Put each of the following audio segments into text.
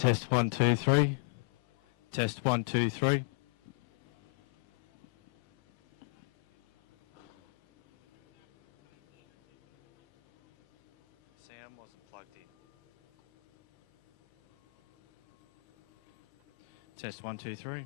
Test 1, 2, 3. Test 1, 2, 3. Sound wasn't plugged in. Test 1, 2, 3.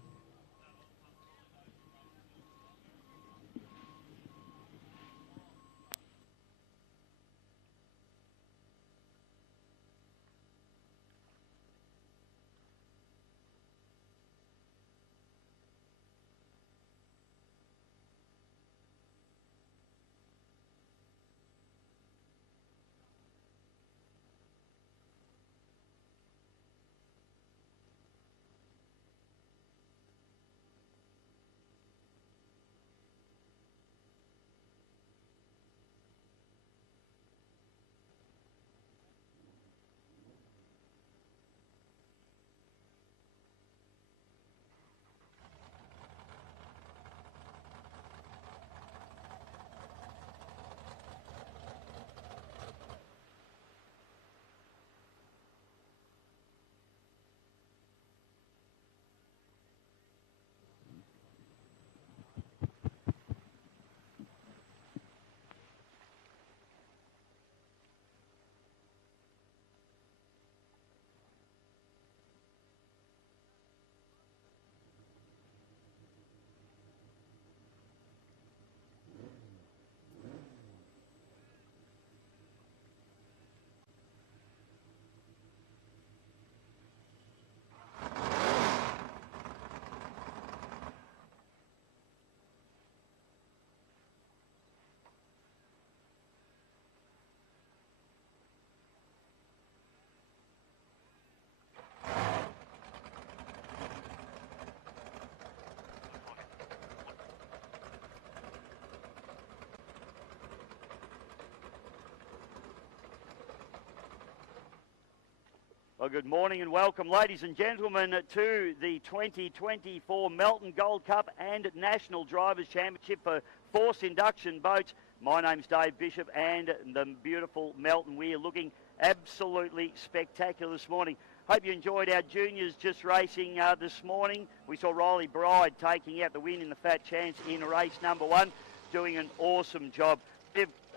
Well, good morning and welcome, ladies and gentlemen, to the 2024 Melton Gold Cup and National Drivers' Championship for forced induction boats. My name's Dave Bishop, and the beautiful Melton Weir looking absolutely spectacular this morning. Hope you enjoyed our juniors just racing this morning. We saw Riley Bride taking out the win in the Fat Chance in race number 1, doing an awesome job.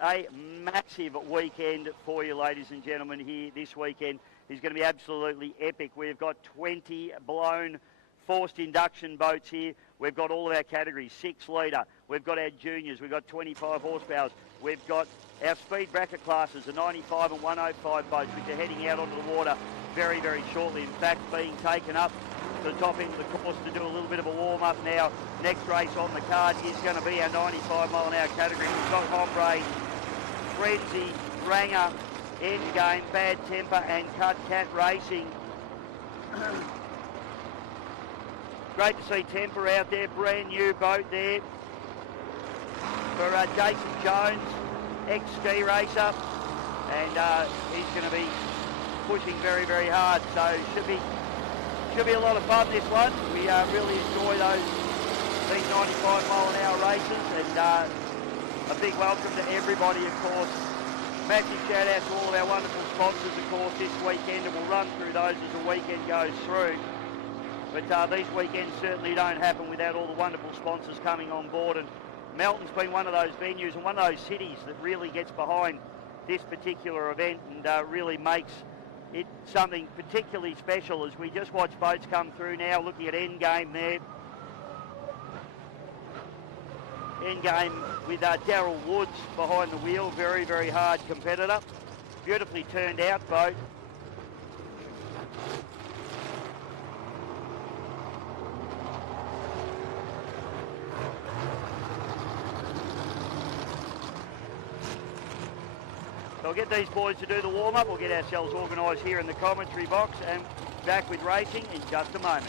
A massive weekend for you, ladies and gentlemen, here this weekend is going to be absolutely epic. We've got 20 blown forced induction boats here. We've got all of our categories, 6 litre. We've got our juniors. We've got 25 horsepower. We've got our speed bracket classes, the 95 and 105 boats, which are heading out onto the water very, very shortly. In fact, being taken up to the top end of the course to do a little bit of a warm-up now. Next race on the card is going to be our 95 mile an hour category. We've got Hombre, Frenzy, Ranger, Endgame, Bad Temper and Cut Cat Racing. Great to see Temper out there, brand new boat there for Jason Jones, ex-ski racer, and he's going to be pushing very, very hard, so should be a lot of fun, this one. We really enjoy these 95 mile an hour races, and a big welcome to everybody, of course. Massive shout out to all of our wonderful sponsors, of course, this weekend, and we'll run through those as the weekend goes through. But these weekends certainly don't happen without all the wonderful sponsors coming on board, and Melton's been one of those venues and one of those cities that really gets behind this particular event and really makes it something particularly special as we just watch boats come through now, looking at Endgame there. Endgame with Darryl Woods behind the wheel, very, very hard competitor. Beautifully turned out boat. So we'll get these boys to do the warm-up. We'll get ourselves organised here in the commentary box and back with racing in just a moment.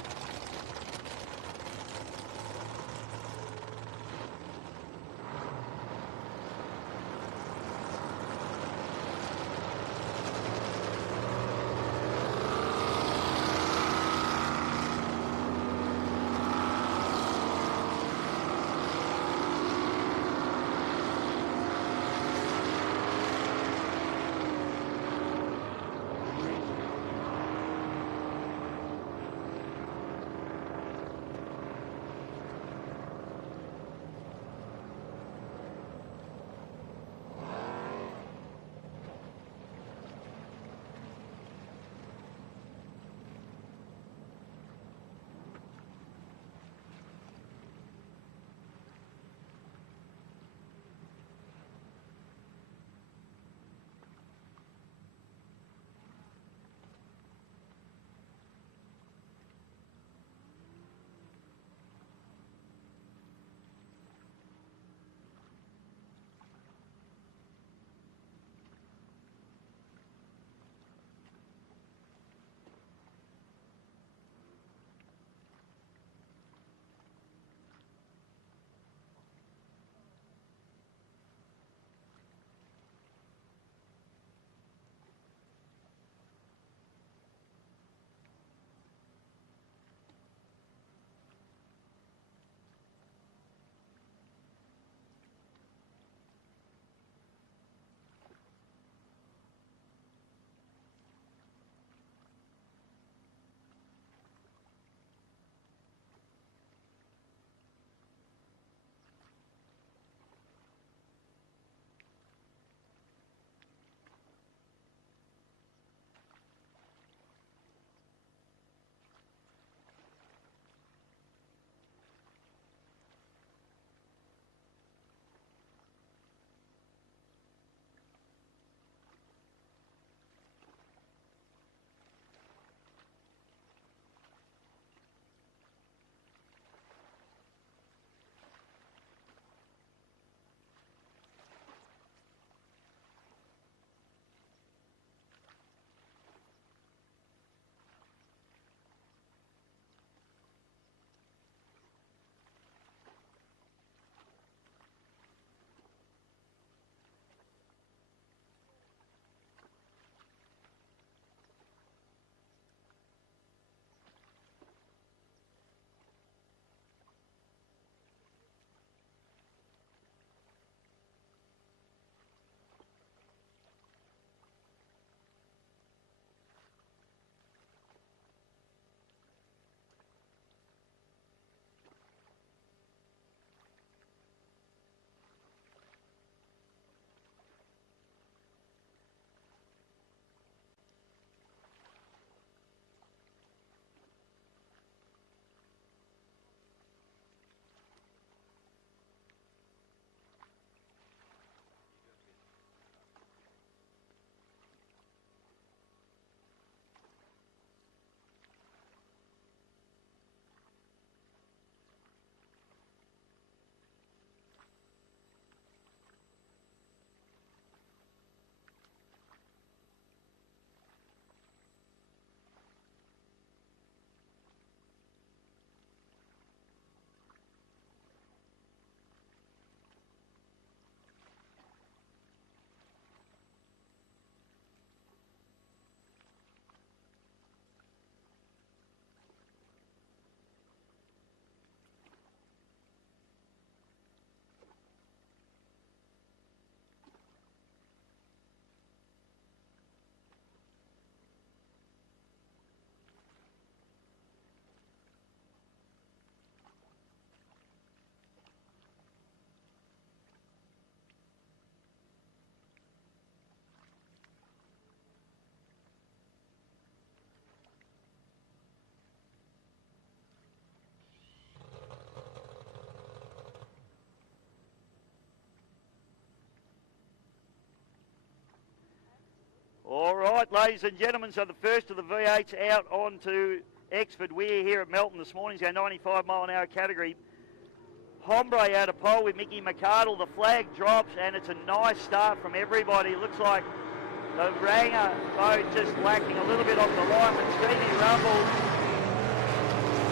All right, ladies and gentlemen, so the first of the V8s out onto Exford Weir here at Melton this morning. He's our 95 mile an hour category. Hombre out of pole with Mickey McArdle. The flag drops and it's a nice start from everybody. It looks like the Ranger boat just lacking a little bit off the line, but Stevie Rumble.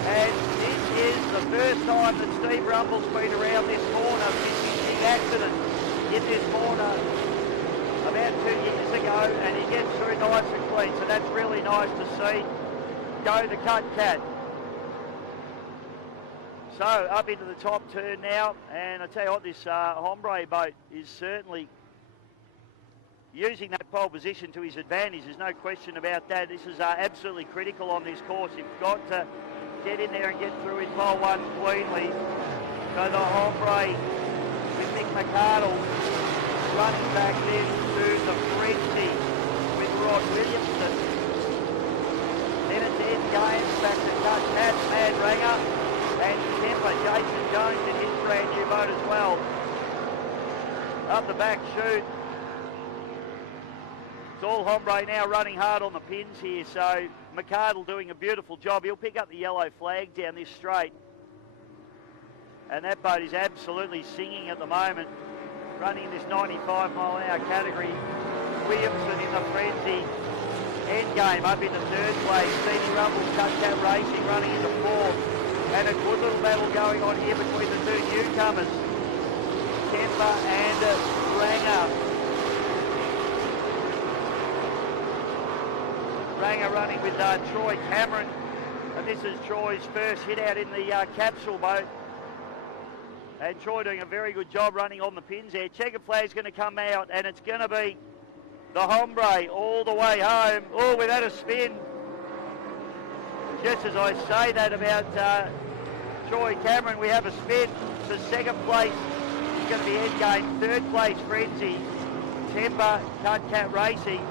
And this is the first time that Steve Rumble's been around this corner since his big accident in this corner about 2 years ago, and he gets through nice and clean, so that's really nice to see. Go the Cut Cat. So up into the top turn now, and I tell you what, this Hombre boat is certainly using that pole position to his advantage. There's no question about that. This is absolutely critical on this course. You've got to get in there and get through his pole one cleanly. So the Hombre with Mick McArdle running back then to the frenzy with Rod Williamson. Then it's Endgame, back to Cut Cat, Mad Ranger, and Temper, Jason Jones in his brand new boat as well. Up the back chute. It's all Hombre now running hard on the pins here, so McArdle doing a beautiful job. He'll pick up the yellow flag down this straight. And that boat is absolutely singing at the moment, running in this 95 mile an hour category. Williamson in the frenzy. Endgame up into third place. Stevie Rumble, Cut Cat Racing running into fourth. And a good little battle going on here between the two newcomers, Temper and Ranger. Ranger running with Troy Cameron, and this is Troy's first hit out in the capsule boat. And Troy doing a very good job running on the pins there. Checkered flag's going to come out, and it's going to be the Hombre all the way home. Oh, we've had a spin. Just as I say that about Troy Cameron, we have a spin. For second place is going to be Endgame. Third place, Frenzy. Temper, Cut Cat Racing.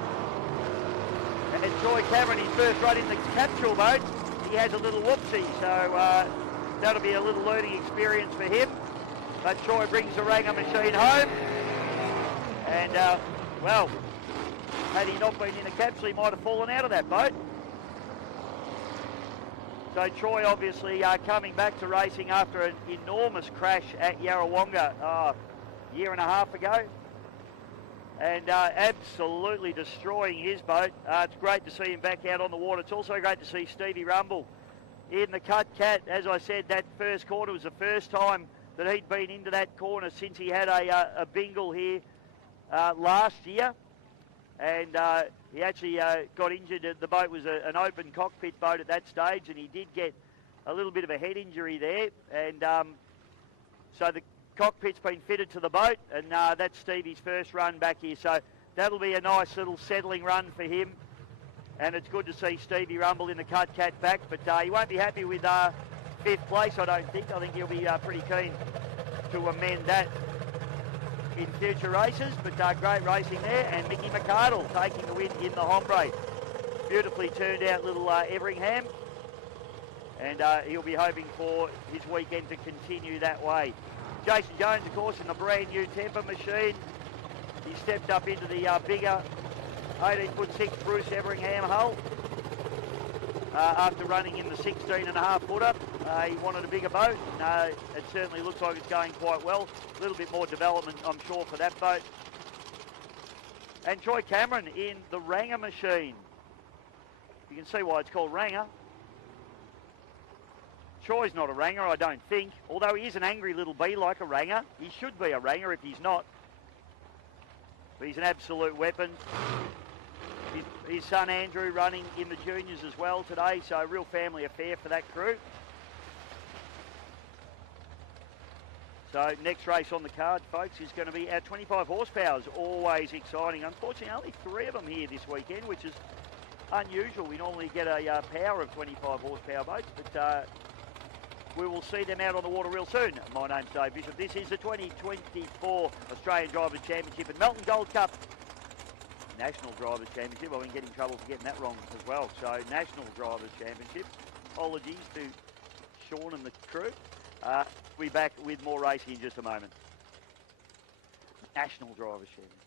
And Troy Cameron, his first run in the capsule boat, he has a little whoopsie, so that'll be a little learning experience for him. But Troy brings the Ranger machine home. And, well, had he not been in the capsule, he might have fallen out of that boat. So Troy obviously coming back to racing after an enormous crash at Yarrawonga a year and a half ago. And absolutely destroying his boat. It's great to see him back out on the water. It's also great to see Stevie Rumble in the Cut Cat. As I said, that first corner was the first time that he'd been into that corner since he had a bingle here last year. And he actually got injured. The boat was an open cockpit boat at that stage, and he did get a little bit of a head injury there. And so the cockpit's been fitted to the boat, and that's Stevie's first run back here. So that'll be a nice little settling run for him. And it's good to see Stevie Rumble in the Cut Cat back, but he won't be happy with fifth place, I don't think. I think he'll be pretty keen to amend that in future races, but great racing there. And Mickey McArdle taking the win in the Hombre. Beautifully turned out little Everingham, and he'll be hoping for his weekend to continue that way. Jason Jones, of course, in the brand new Temper machine. He stepped up into the bigger 18'6" Bruce Everingham hull after running in the 16.5 footer. He wanted a bigger boat. It certainly looks like it's going quite well. A little bit more development, I'm sure, for that boat. And Troy Cameron in the Ranger machine. You can see why it's called Ranger. Troy's not a Ranger, I don't think. Although he is an angry little bee like a Ranger. He should be a Ranger if he's not. But he's an absolute weapon. His son Andrew running in the juniors as well today, so a real family affair for that crew. So next race on the card, folks, is going to be our 25 horsepower. Always exciting. Unfortunately, only 3 of them here this weekend, which is unusual. We normally get a power of 25 horsepower boats, but we will see them out on the water real soon. My name's Dave Bishop. This is the 2024 Australian Drivers' Championship and Melton Gold Cup National Drivers' Championship. I've been getting trouble for getting that wrong as well. So National Drivers' Championship. Apologies to Sean and the crew. We'll be back with more racing in just a moment. National Drivers' Championship.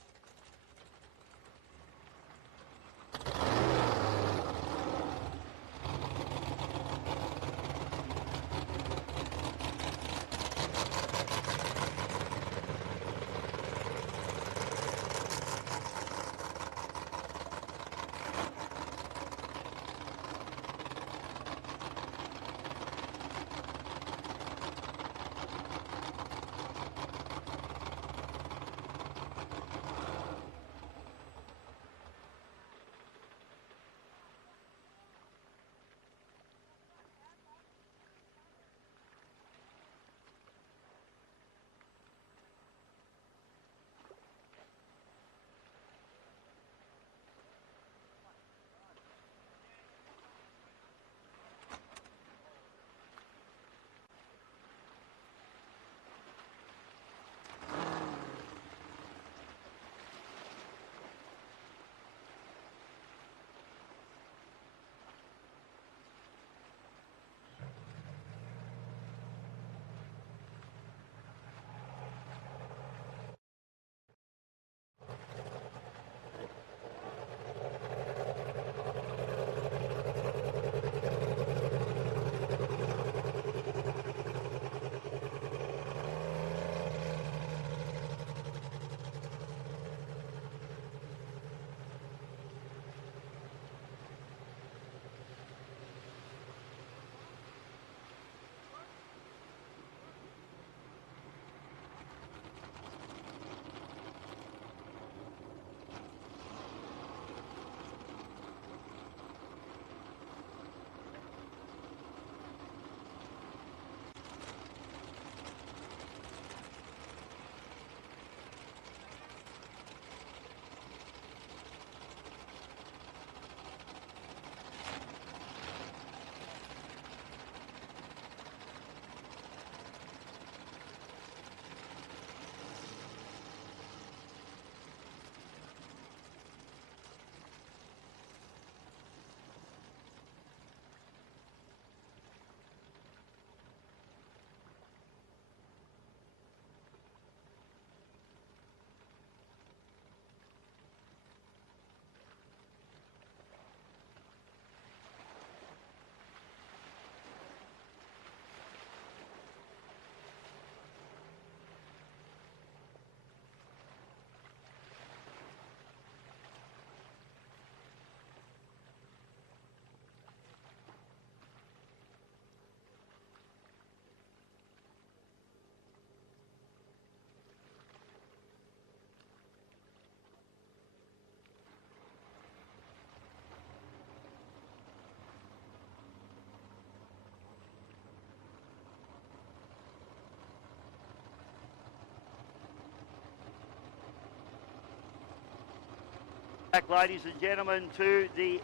Back, ladies and gentlemen, to the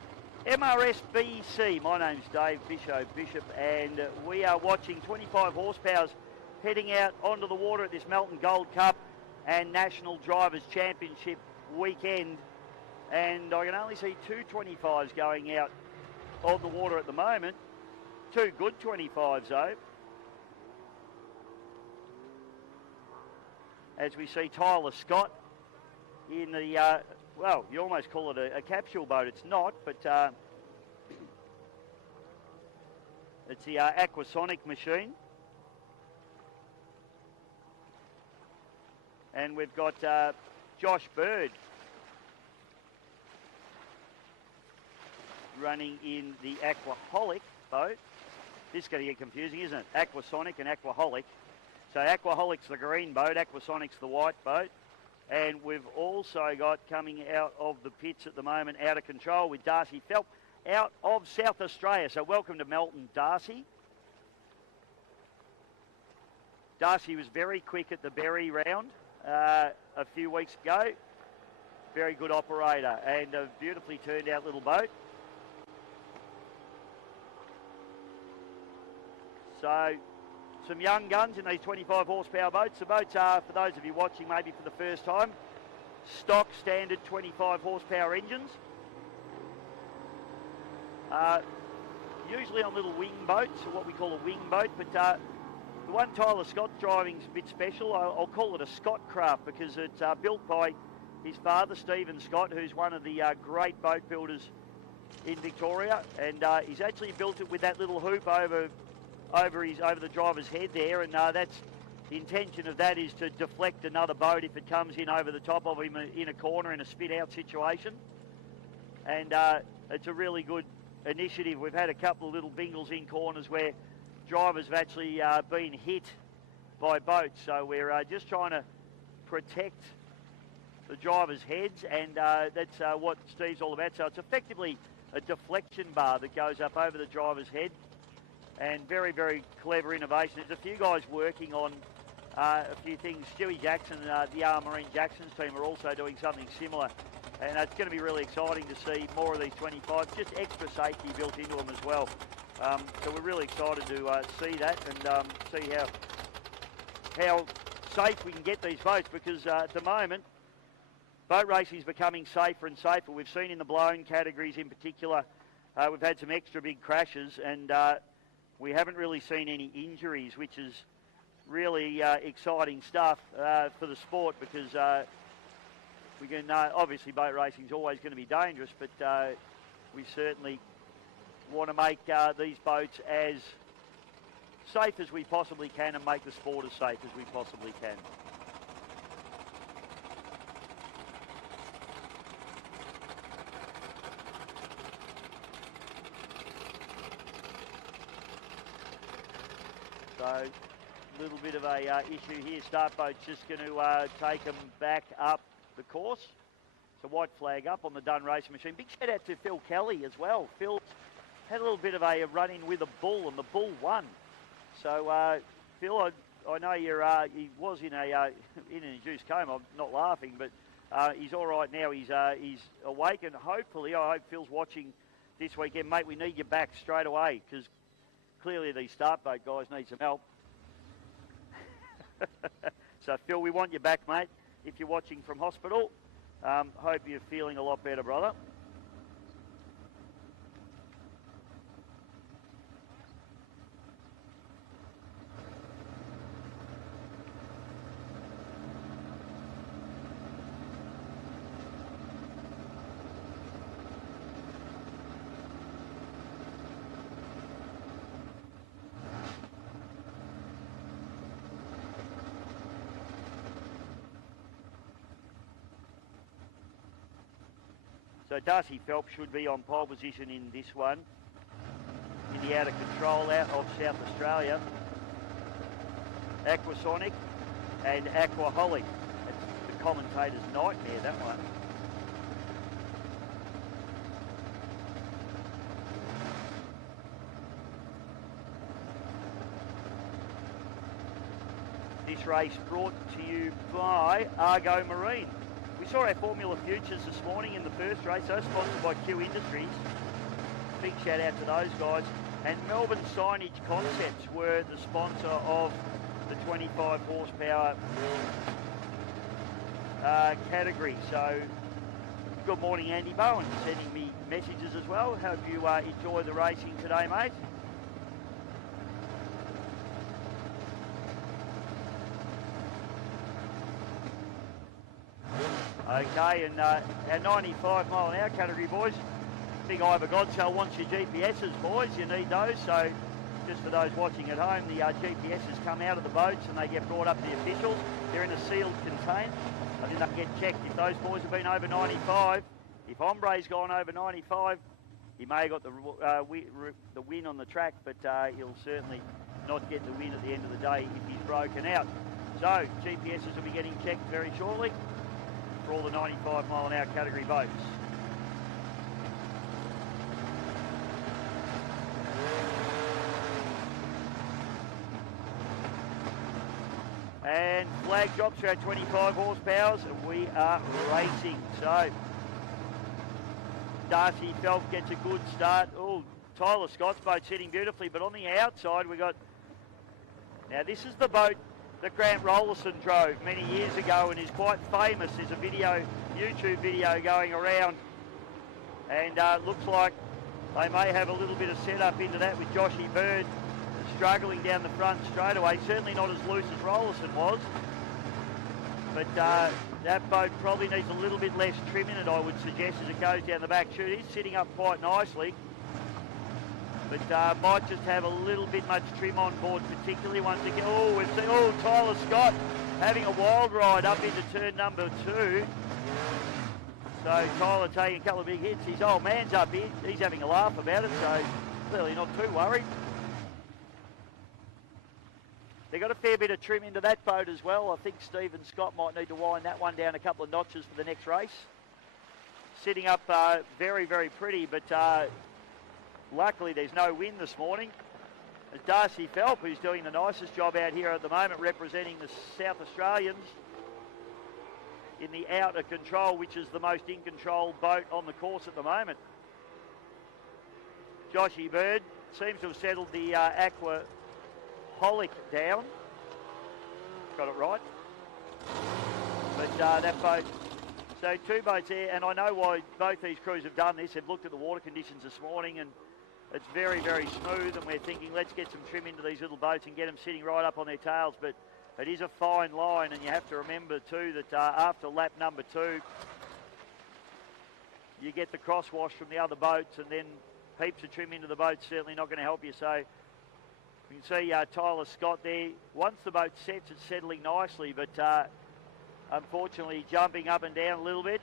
MRSBC. My name's Dave Bishop, and we are watching 25 horsepowers heading out onto the water at this Melbourne Gold Cup and National Drivers' Championship weekend. And I can only see two 25s going out of the water at the moment. Two good 25s, though. As we see Tyler Scott in the, well, you almost call it a capsule boat. It's not, but it's the Aquasonic machine. And we've got Josh Bird running in the Aquaholic boat. This is going to get confusing, isn't it? Aquasonic and Aquaholic. So Aquaholic's the green boat, Aquasonic's the white boat. And we've also got coming out of the pits at the moment, out of control with Darcy Phelps out of South Australia. So welcome to Melton, Darcy. Darcy was very quick at the Berry round a few weeks ago. Very good operator and a beautifully turned out little boat. So some young guns in these 25 horsepower boats. The boats are, for those of you watching maybe for the first time, stock standard 25 horsepower engines. Usually on little wing boats, or what we call a wing boat, but the one Tyler Scott's driving is a bit special. I'll call it a Scott craft because it's built by his father, Stephen Scott, who's one of the great boat builders in Victoria, and he's actually built it with that little hoop over the driver's head there, and that's the intention of that is to deflect another boat if it comes in over the top of him in a corner in a spit out situation. And it's a really good initiative. We've had a couple of little bingles in corners where drivers have actually been hit by boats, so we're just trying to protect the drivers' heads, and that's what Steve's all about. So it's effectively a deflection bar that goes up over the driver's head. And very, very clever innovation. There's a few guys working on a few things. Stewie Jackson and the Marine Jackson's team are also doing something similar. And it's going to be really exciting to see more of these 25s, just extra safety built into them as well. So we're really excited to see that and see how safe we can get these boats, because at the moment, boat racing is becoming safer and safer. We've seen in the blown categories in particular, we've had some extra big crashes, and we haven't really seen any injuries, which is really exciting stuff for the sport, because we can obviously boat racing is always going to be dangerous, but we certainly want to make these boats as safe as we possibly can and make the sport as safe as we possibly can. So a little bit of a issue here. Start boat's just going to take them back up the course. So white flag up on the Dunn Racing Machine. Big shout out to Phil Kelly as well. Phil had a little bit of a run-in with a bull, and the bull won. So Phil, I know he was in an induced coma. I'm not laughing, but he's all right now. He's awake, and hopefully, I hope Phil's watching this weekend. Mate, we need you back straight away, because clearly these start boat guys need some help. So Phil, we want you back, mate, if you're watching from hospital. Hope you're feeling a lot better, brother. So Darcy Phelps should be on pole position in this one, in the out of control out of South Australia. Aquasonic and Aquaholic. That's the commentator's nightmare, that one. This race brought to you by Argo Marine. We saw our Formula Futures this morning in the first race, those sponsored by Q Industries. Big shout out to those guys. And Melbourne Signage Concepts were the sponsor of the 25 horsepower category. So good morning, Andy Bowen, sending me messages as well. Hope you enjoy the racing today, mate. Okay, and our 95 mile an hour category, boys. Big Ivor Godsell wants your GPSs, boys. You need those. So just for those watching at home, the GPSs come out of the boats and they get brought up to the officials. They're in a sealed container. I think they get checked if those boys have been over 95. If Hombre's gone over 95, he may have got the win on the track, but he'll certainly not get the win at the end of the day if he's broken out. So GPSs will be getting checked very shortly for all the 95 mile an hour category boats. And flag drops for our 25 horsepowers, and we are racing. So Darcy Phelps gets a good start. Oh, Tyler Scott's boat sitting beautifully, but on the outside we got... Now this is the boat that Grant Rollerson drove many years ago and is quite famous. There's a video, YouTube video going around, and looks like they may have a little bit of setup into that with Joshy Bird struggling down the front straightaway. Certainly not as loose as Rollerson was, but that boat probably needs a little bit less trim in it, I would suggest, as it goes down the back chute. It's sitting up quite nicely, but might just have a little bit much trim on board, particularly once again. Oh, we've seen, oh, Tyler Scott having a wild ride up into turn number 2. So Tyler taking a couple of big hits. His old man's up here. He's having a laugh about it, so clearly not too worried. They got a fair bit of trim into that boat as well. I think Stephen Scott might need to wind that one down a couple of notches for the next race. Sitting up very, very pretty, but luckily there's no wind this morning. As Darcy Phelps, who's doing the nicest job out here at the moment, representing the South Australians in the Out of Control, which is the most in control boat on the course at the moment. Joshy Bird seems to have settled the Aqua Holic down. Got it right. But that boat, so 2 boats there, and I know why both these crews have done this. They've looked at the water conditions this morning, and it's very, very smooth, and we're thinking, let's get some trim into these little boats and get them sitting right up on their tails. But it is a fine line, and you have to remember too that after lap number 2, you get the crosswash from the other boats, and then heaps of trim into the boat's certainly not going to help you. So you can see Tyler Scott there. Once the boat sets, it's settling nicely, but unfortunately jumping up and down a little bit.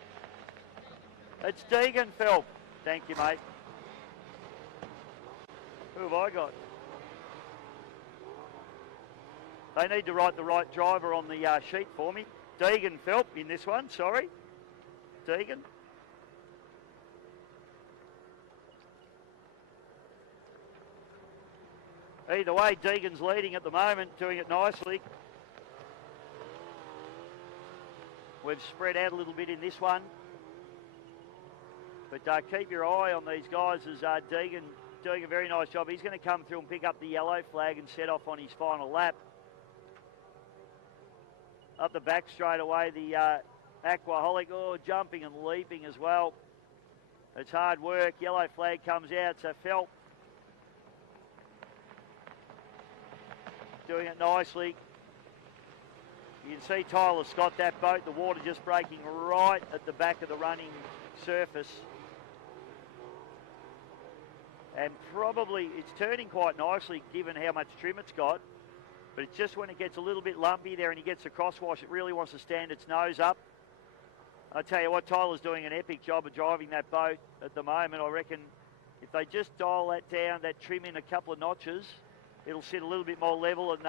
It's Deegan Phelps. Thank you, mate. Who have I got? They need to write the right driver on the sheet for me. Deegan Phelps in this one, sorry. Deegan. Either way, Deegan's leading at the moment, doing it nicely. We've spread out a little bit in this one. But keep your eye on these guys as Deegan doing a very nice job. He's going to come through and pick up the yellow flag and set off on his final lap. Up the back straight away, the Aquaholic, jumping and leaping as well. It's hard work. Yellow flag comes out, so Phelps doing it nicely. You can see Tyler Scott, that boat, the water just breaking right at the back of the running surface. And probably it's turning quite nicely given how much trim it's got. But it's just when it gets a little bit lumpy there and he gets the crosswash, it really wants to stand its nose up. I tell you what, Tyler's doing an epic job of driving that boat at the moment. I reckon if they just dial that down, that trim in a couple of notches, it'll sit a little bit more level, and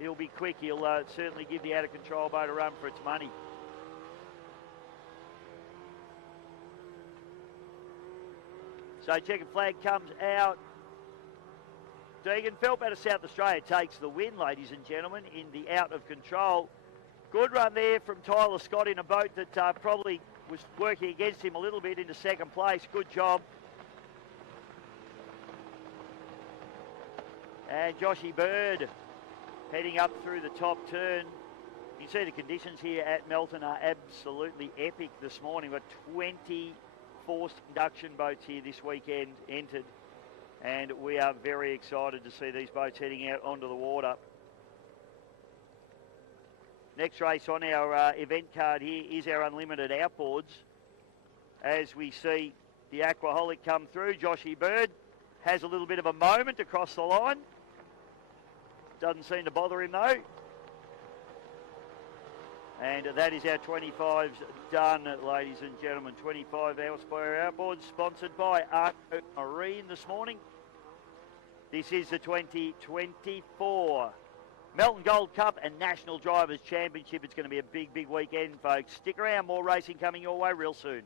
he'll be quick. He'll certainly give the Out of Control boat a run for its money. So checkered flag comes out. Deegan Phelps out of South Australia takes the win, ladies and gentlemen, in the Out of Control. Good run there from Tyler Scott in a boat that probably was working against him a little bit into second place. Good job. And Joshy Bird heading up through the top turn. You can see the conditions here at Melton are absolutely epic this morning. We've got 20 forced induction boats here this weekend entered, and we are very excited to see these boats heading out onto the water. Next race on our event card here is our unlimited outboards. As we see the Aquaholic come through, Joshy Bird has a little bit of a moment across the line. Doesn't seem to bother him though. And that is our 25s done, ladies and gentlemen. 25 horsepower outboards sponsored by Arco Marine this morning. This is the 2024 Melton Gold Cup and National Drivers Championship. It's going to be a big, big weekend, folks. Stick around, more racing coming your way real soon.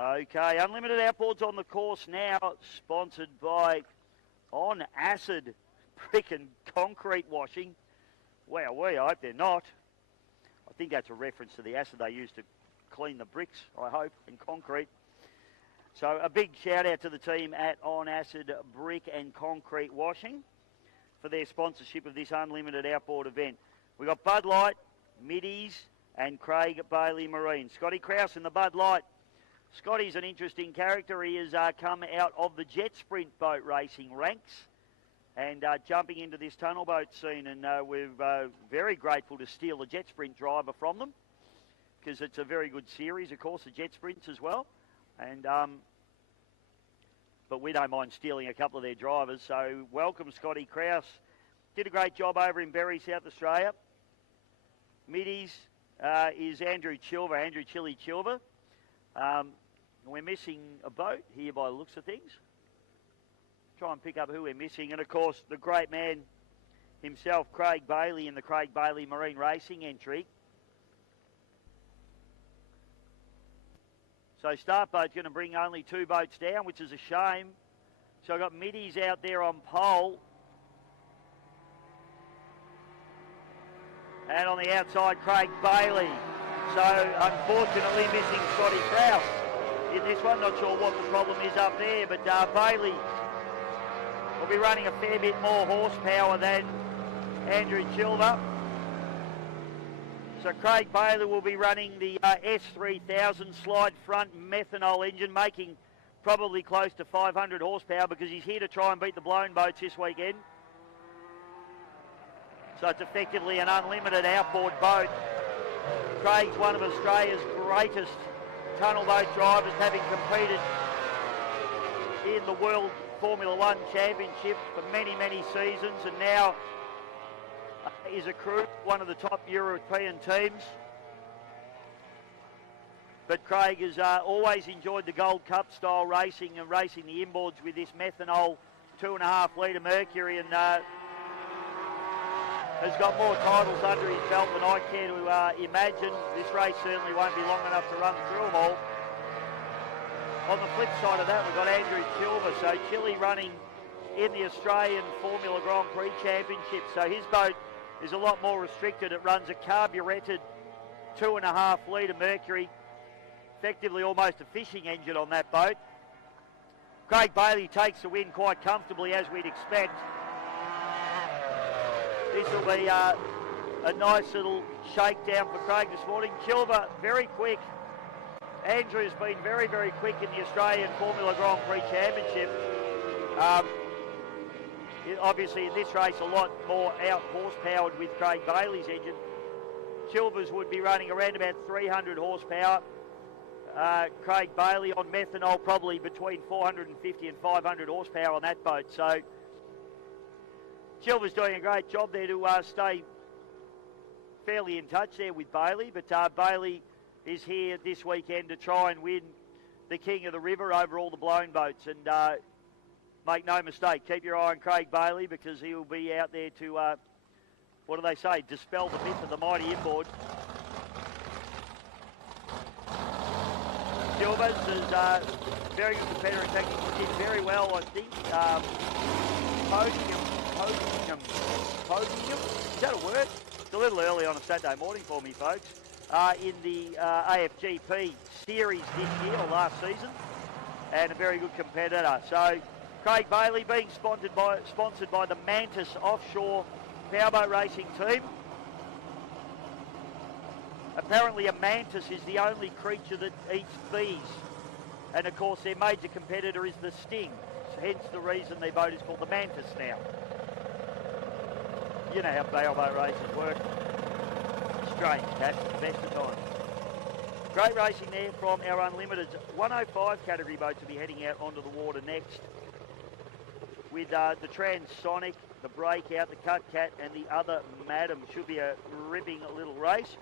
Okay, unlimited outboards on the course now, sponsored by On Acid Brick and Concrete Washing. Wow, I hope they're not. I think that's a reference to the acid they use to clean the bricks, I hope, and concrete. So a big shout out to the team at On Acid Brick and Concrete Washing for their sponsorship of this unlimited outboard event. We've got Bud Light, Middies, and Craig Bailey Marine. Scotty Krause in the Bud Light. Scotty's an interesting character. He has come out of the jet sprint boat racing ranks and jumping into this tunnel boat scene. And we're very grateful to steal a jet sprint driver from them because it's a very good series, of course, the jet sprints as well. And but we don't mind stealing a couple of their drivers. So welcome, Scotty Krause. Did a great job over in Berry, South Australia. Middies is Andrew Chilver. We're missing a boat here by the looks of things. Try and pick up who we're missing. And, of course, the great man himself, Craig Bailey, in the Craig Bailey Marine Racing entry. So Start Boat's going to bring only 2 boats down, which is a shame. So I've got Middies out there on pole. And on the outside, Craig Bailey. So, unfortunately, missing Scotty Krause in this one. Not sure what the problem is up there, but Bailey will be running a fair bit more horsepower than Andrew Chilver. So Craig Bailey will be running the S3000 slide front methanol engine, making probably close to 500 horsepower because he's here to try and beat the blown boats this weekend. So it's effectively an unlimited outboard boat. Craig's one of Australia's greatest tunnel boat drivers, having competed in the World Formula One Championship for many, many seasons, and now is a crew, one of the top European teams. But Craig has always enjoyed the Gold Cup style racing and racing the inboards with this methanol 2.5 litre Mercury, and has got more titles under his belt than I care to imagine. This race certainly won't be long enough to run through them all. On the flip side of that, we've got Andrew Chilver. So Chile running in the Australian Formula Grand Prix Championship. So his boat is a lot more restricted. It runs a carburetted 2.5 litre Mercury, effectively almost a fishing engine on that boat. Craig Bailey takes the win quite comfortably, as we'd expect. This will be a nice little shakedown for Craig this morning. Chilver, very quick. Andrew's been very, very quick in the Australian Formula Grand Prix Championship. Obviously in this race a lot more out horsepowered with Craig Bailey's engine. Chilver's would be running around about 300 horsepower. Craig Bailey on methanol probably between 450 and 500 horsepower on that boat. So Chilver's doing a great job there to stay fairly in touch there with Bailey, but Bailey is here this weekend to try and win the King of the River over all the blown boats. And make no mistake, keep your eye on Craig Bailey because he will be out there to, what do they say, dispel the myth of the mighty inboard. Chilvers is a very good competitor. In fact, he did very well, I think. Podium, is that a word? It's a little early on a Saturday morning for me, folks. In the AFGP series this year, or last season, and a very good competitor. So Craig Bailey being sponsored by the Mantis Offshore Powerboat Racing Team. Apparently a mantis is the only creature that eats bees. And of course their major competitor is the sting. Hence the reason their boat is called the Mantis now. You know how powerboat races work. Strange, perhaps the best of times. Great racing there from our Unlimited 105 category boats will be heading out onto the water next. With the Transonic, the Breakout, the Cut Cat and the other Madam. Should be a ripping little race.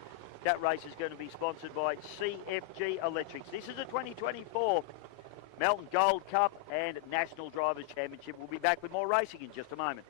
That race is going to be sponsored by CFG Electrics. This is a 2024 Melbourne Gold Cup and National Drivers Championship. We'll be back with more racing in just a moment.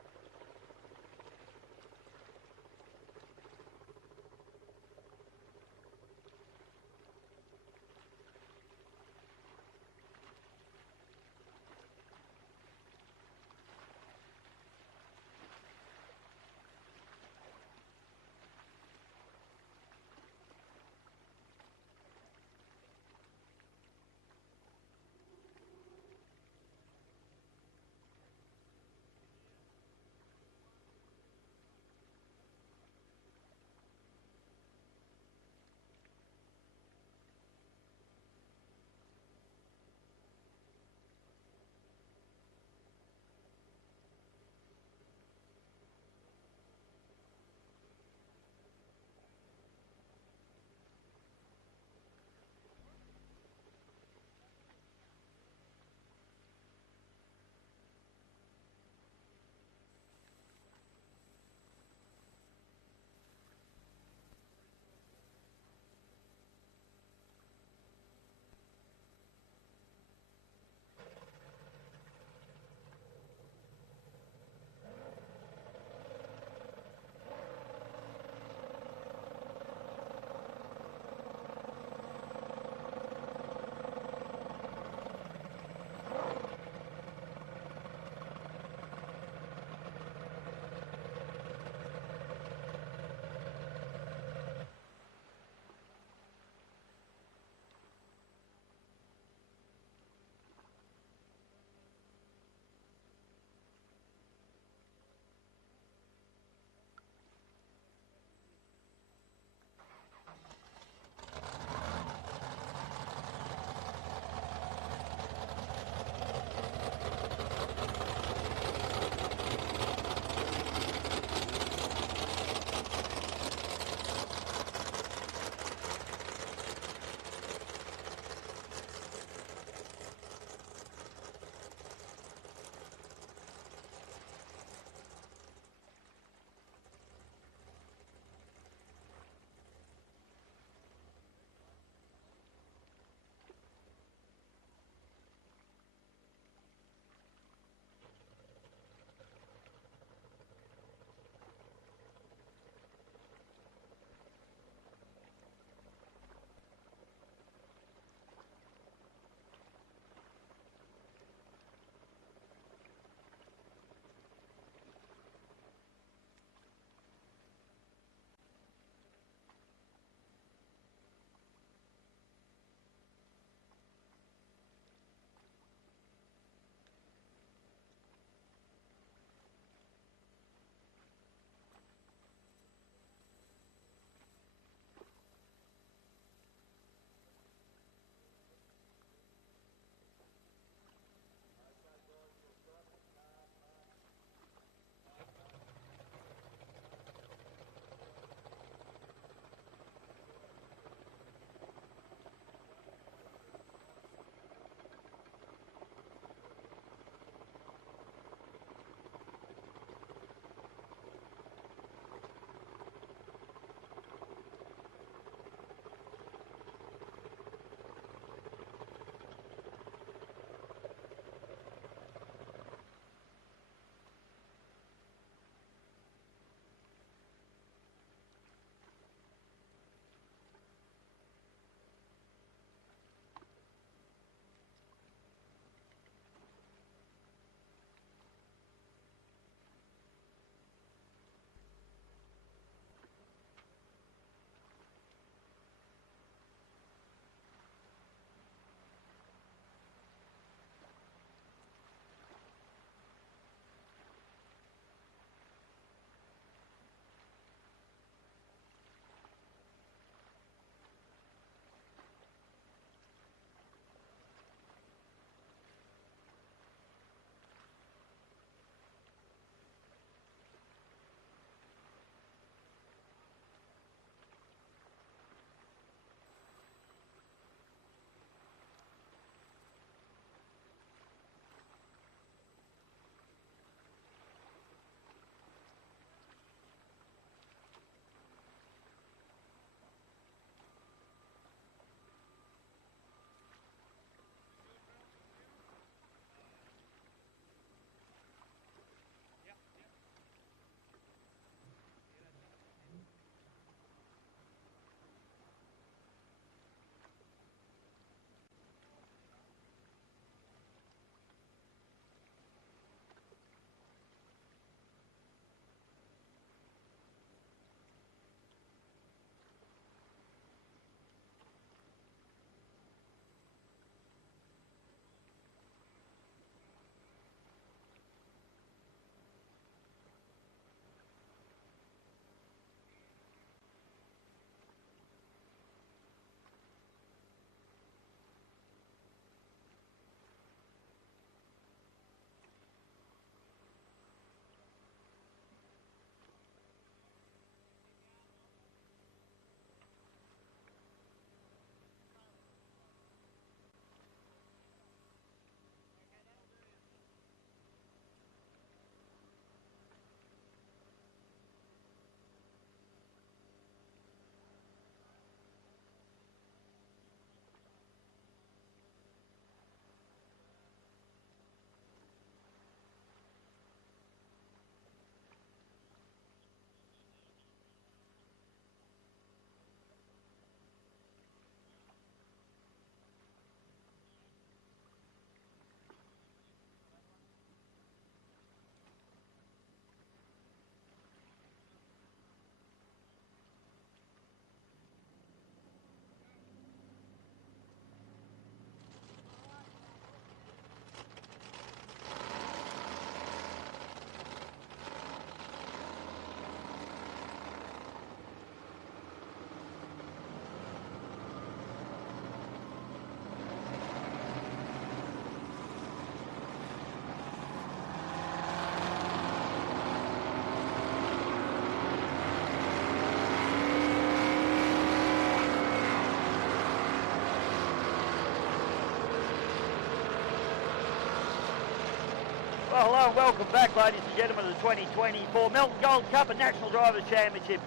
Well, hello and welcome back, ladies and gentlemen, to the 2024 Melbourne Gold Cup and National Drivers' Championship.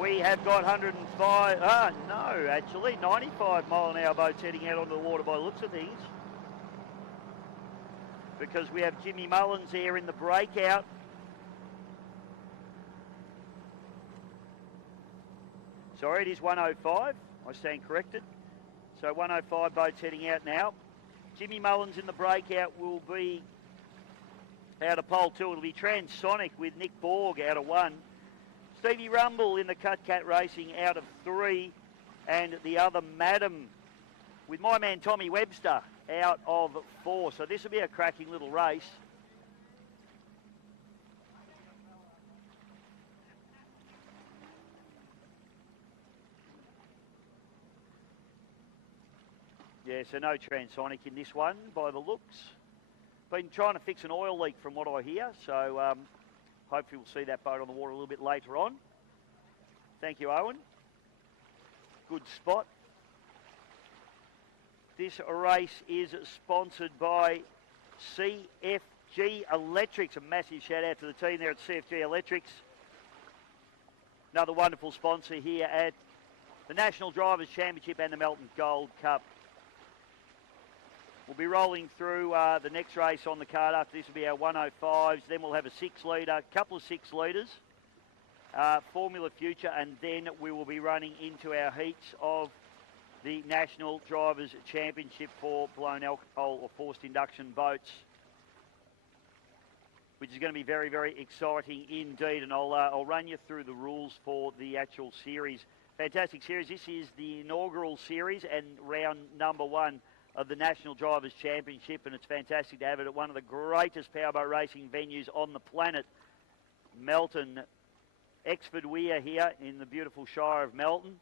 We have got 95 mile an hour boats heading out onto the water by the looks of things. Because we have Jimmy Mullins here in the breakout. Sorry, it is 105. I stand corrected. So 105 boats heading out now. Jimmy Mullins in the breakout will be out of pole 2. It'll be Transonic with Nick Borg out of 1. Stevie Rumble in the Cut Cat Racing out of 3. And the other Madam with my man Tommy Webster out of 4. So this will be a cracking little race. Yeah, so no Transonic in this one by the looks. Been trying to fix an oil leak from what I hear, so hopefully we'll see that boat on the water a little bit later on. Thank you, Owen. Good spot. This race is sponsored by CFG Electrics. A massive shout out to the team there at CFG Electrics. Another wonderful sponsor here at the National Drivers' Championship and the Melbourne Gold Cup. We'll be rolling through the next race on the card. After this will be our 105s. Then we'll have a 6-litre, couple of 6-litres, Formula Future, and then we will be running into our heats of the National Drivers' Championship for blown alcohol or forced induction boats, which is going to be very, very exciting indeed. And I'll run you through the rules for the actual series. Fantastic series. This is the inaugural series and round number 1 of the National Drivers' Championship, and it's fantastic to have it at one of the greatest powerboat racing venues on the planet, Melton. Exford Weir here in the beautiful Shire of Melton,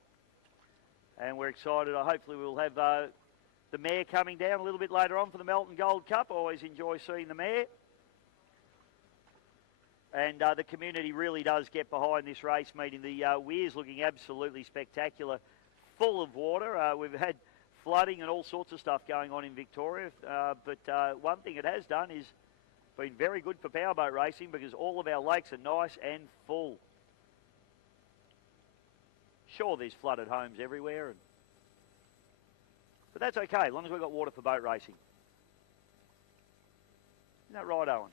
and we're excited. Hopefully we'll have the Mayor coming down a little bit later on for the Melton Gold Cup. I always enjoy seeing the Mayor. And the community really does get behind this race meeting. The Weir's looking absolutely spectacular, full of water. We've had flooding and all sorts of stuff going on in Victoria, but one thing it has done is been very good for powerboat racing because all of our lakes are nice and full. Sure, there's flooded homes everywhere, but that's okay as long as we've got water for boat racing. Isn't that right, Owen?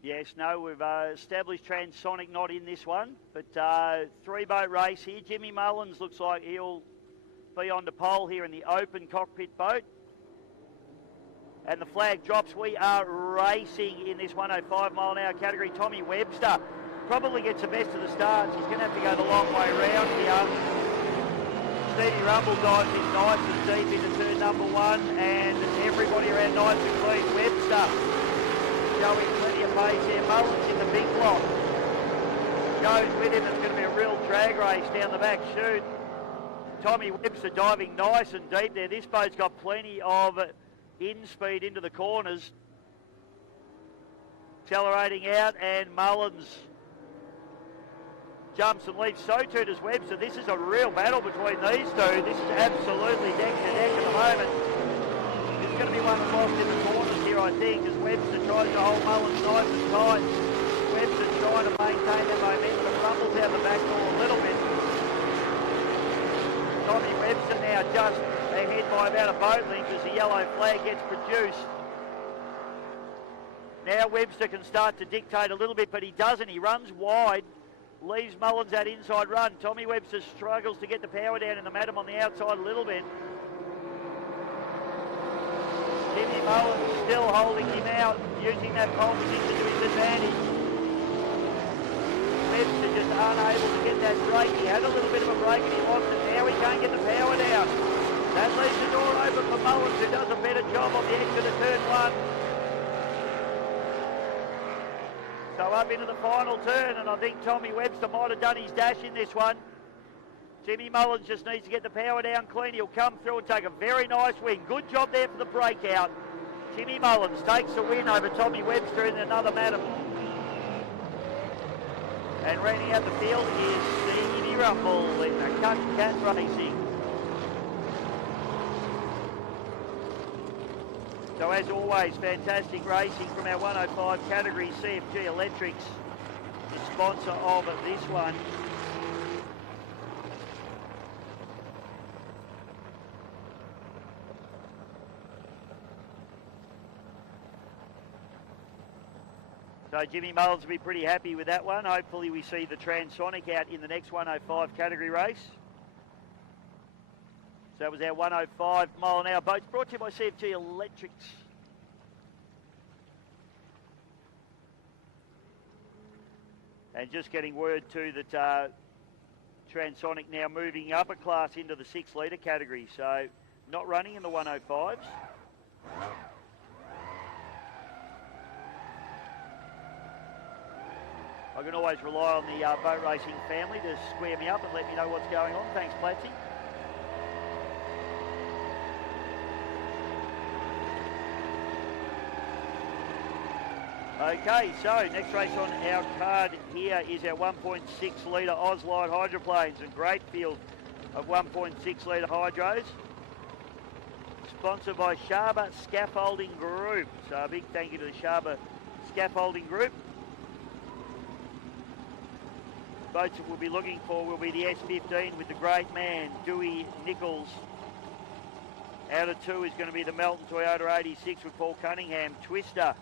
Yes, no, we've established Transonic not in this one, but 3-boat race here. Jimmy Mullins looks like he'll be on the pole here in the open cockpit boat. And the flag drops. We are racing in this 105 mile an hour category. Tommy Webster probably gets the best of the starts. He's going to have to go the long way round here. Stevie Rumble dives in nice and deep into turn number 1, and everybody around nice and clean. Webster showing plenty of pace here. Mullins in the big block goes with him. It's going to be a real drag race down the back chute. Tommy Webster diving nice and deep there. This boat's got plenty of in-speed into the corners. Accelerating out, and Mullins jumps and leaps. So too does Webster. This is a real battle between these two. This is absolutely neck to neck at the moment. This is going to be one lost in the corners here, I think, as Webster tries to hold Mullins nice and tight. Webster's trying to maintain that momentum, but rumbles out the back door a little bit. Tommy Webster now just ahead by about a boat length as the yellow flag gets produced. Now Webster can start to dictate a little bit, but he doesn't. He runs wide, leaves Mullins that inside run. Tommy Webster struggles to get the power down in the Madam on the outside a little bit. Jimmy Mullins still holding him out, using that pole position to his advantage. Webster just unable to get that brake. He had a little bit of a brake and he lost it. Now he can't get the power down. That leaves the door open for Mullins, who does a better job on the exit of turn one. So up into the final turn, and I think Tommy Webster might have done his dash in this one. Jimmy Mullins just needs to get the power down clean. He'll come through and take a very nice win. Good job there for the breakout. Jimmy Mullins takes the win over Tommy Webster in another matter. And rounding out the field is Stevie Rumble in the Cat Racing. So as always, fantastic racing from our 105 category. CFG Electrics, the sponsor of this one. So Jimmy Mullins will be pretty happy with that one. Hopefully we see the Transonic out in the next 105 category race. So that was our 105 mile an hour boats, brought to you by CFG Electrics. And just getting word too that Transonic now moving up a class into the 6 litre category. So not running in the 105s. I can always rely on the boat racing family to square me up and let me know what's going on. Thanks, Platsy. Okay, so next race on our card here is our 1.6 litre Ozlite hydroplanes, and great field of 1.6 litre hydros. Sponsored by Sharba Scaffolding Group. So a big thank you to the Sharba Scaffolding Group. Boats that we'll be looking for will be the S15 with the great man, Dewey Nichols. Out of 2 is going to be the Melton Toyota 86 with Paul Cunningham. Twister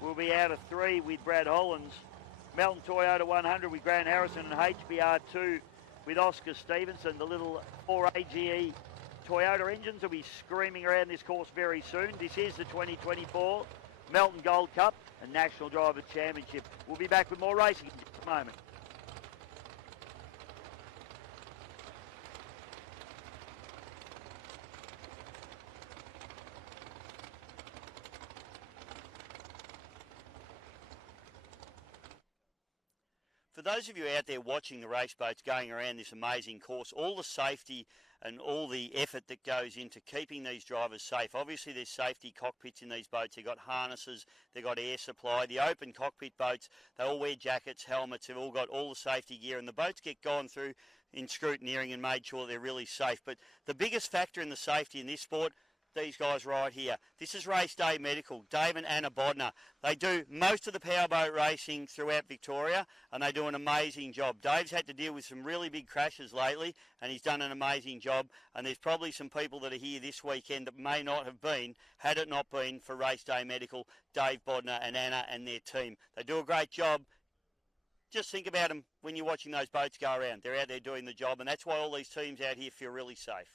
will be out of 3 with Brad Hollands. Melton Toyota 100 with Grant Harrison, and HBR2 with Oscar Stevenson. The little 4AGE Toyota engines will be screaming around this course very soon. This is the 2024 Melton Gold Cup and National Drivers Championship. We'll be back with more racing in just a moment. For those of you out there watching the race boats going around this amazing course, all the safety and all the effort that goes into keeping these drivers safe. Obviously there's safety cockpits in these boats. They've got harnesses, they've got air supply. The open cockpit boats, they all wear jackets, helmets, they've all got all the safety gear, and the boats get gone through in scrutineering and made sure they're really safe. But the biggest factor in the safety in this sport, these guys right here. This is Race Day Medical, Dave and Anna Bodner. They do most of the powerboat racing throughout Victoria, and they do an amazing job. Dave's had to deal with some really big crashes lately, and he's done an amazing job. And there's probably some people that are here this weekend that may not have been, had it not been for Race Day Medical, Dave Bodner and Anna and their team. They do a great job. Just think about them when you're watching those boats go around. They're out there doing the job, and that's why all these teams out here feel really safe.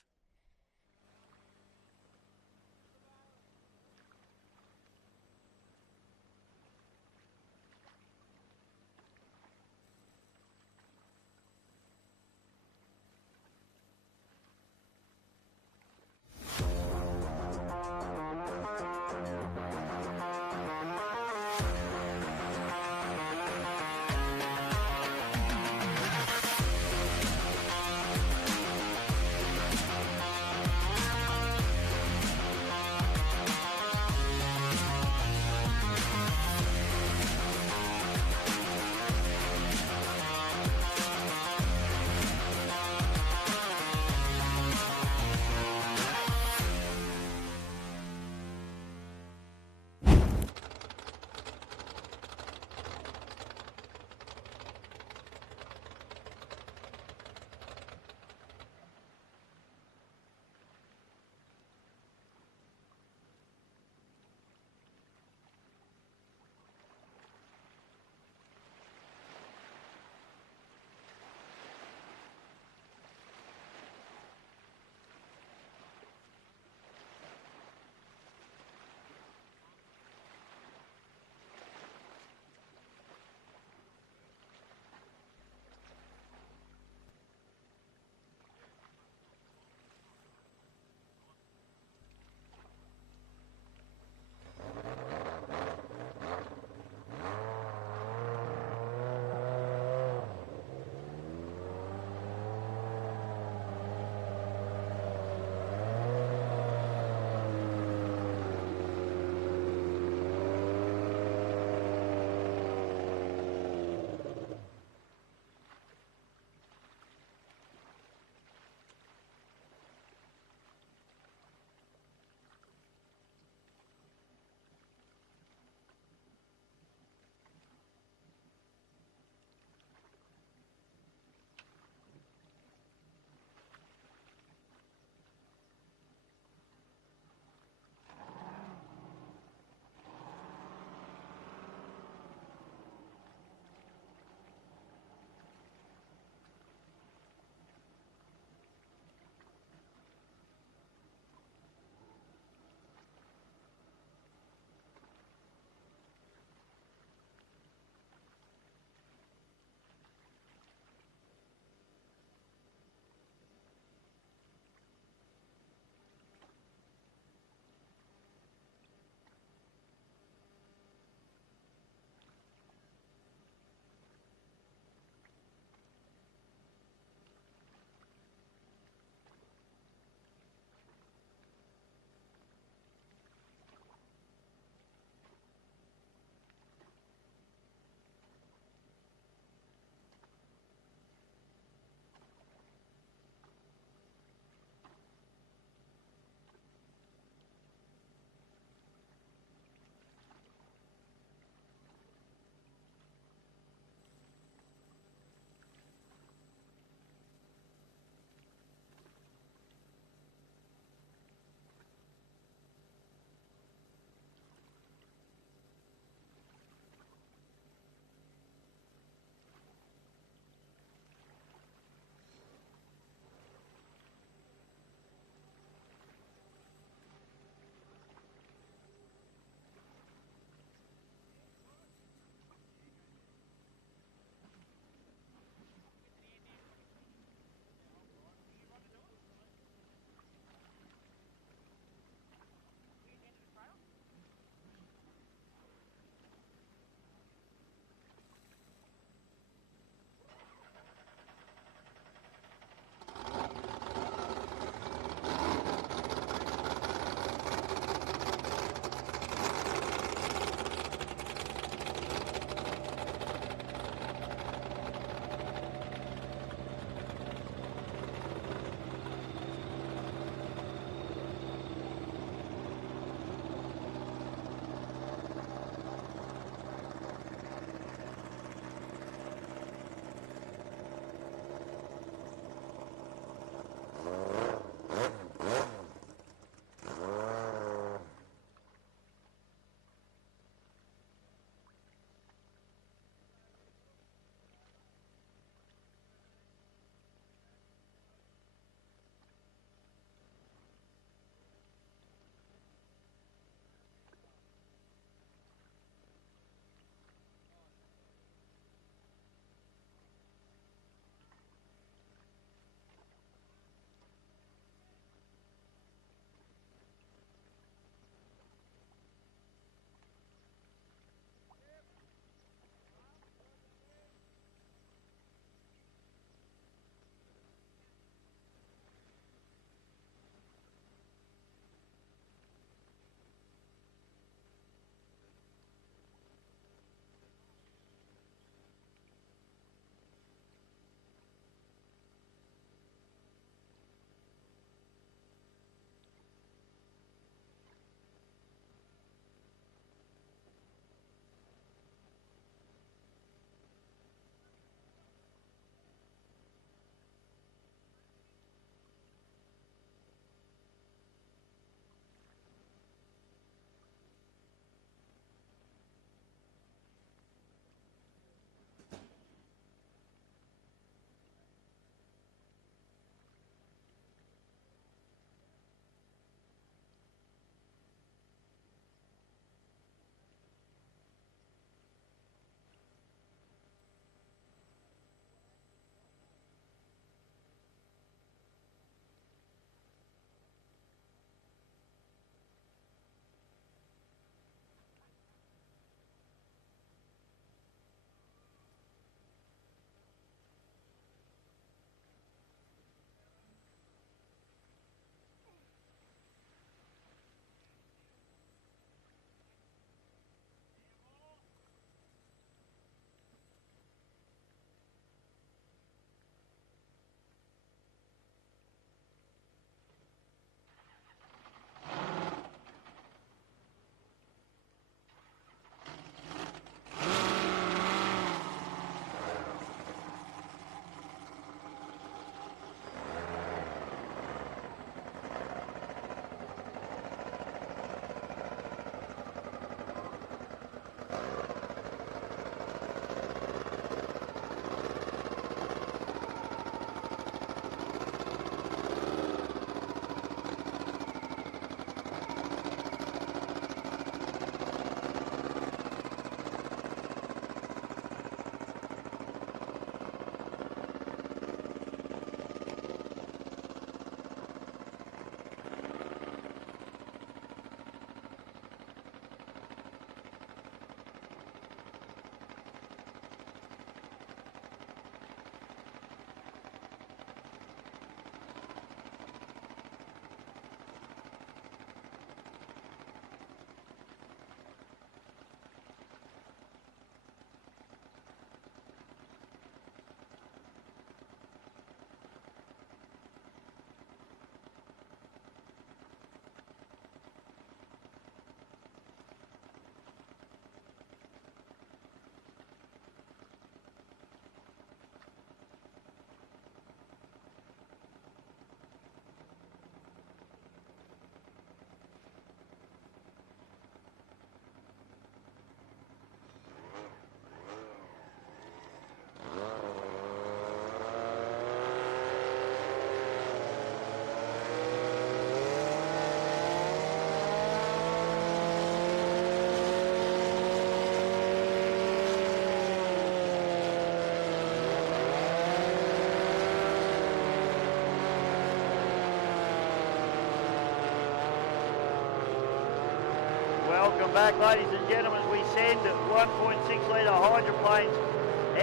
Welcome back, ladies and gentlemen, as we send 1.6 litre hydroplanes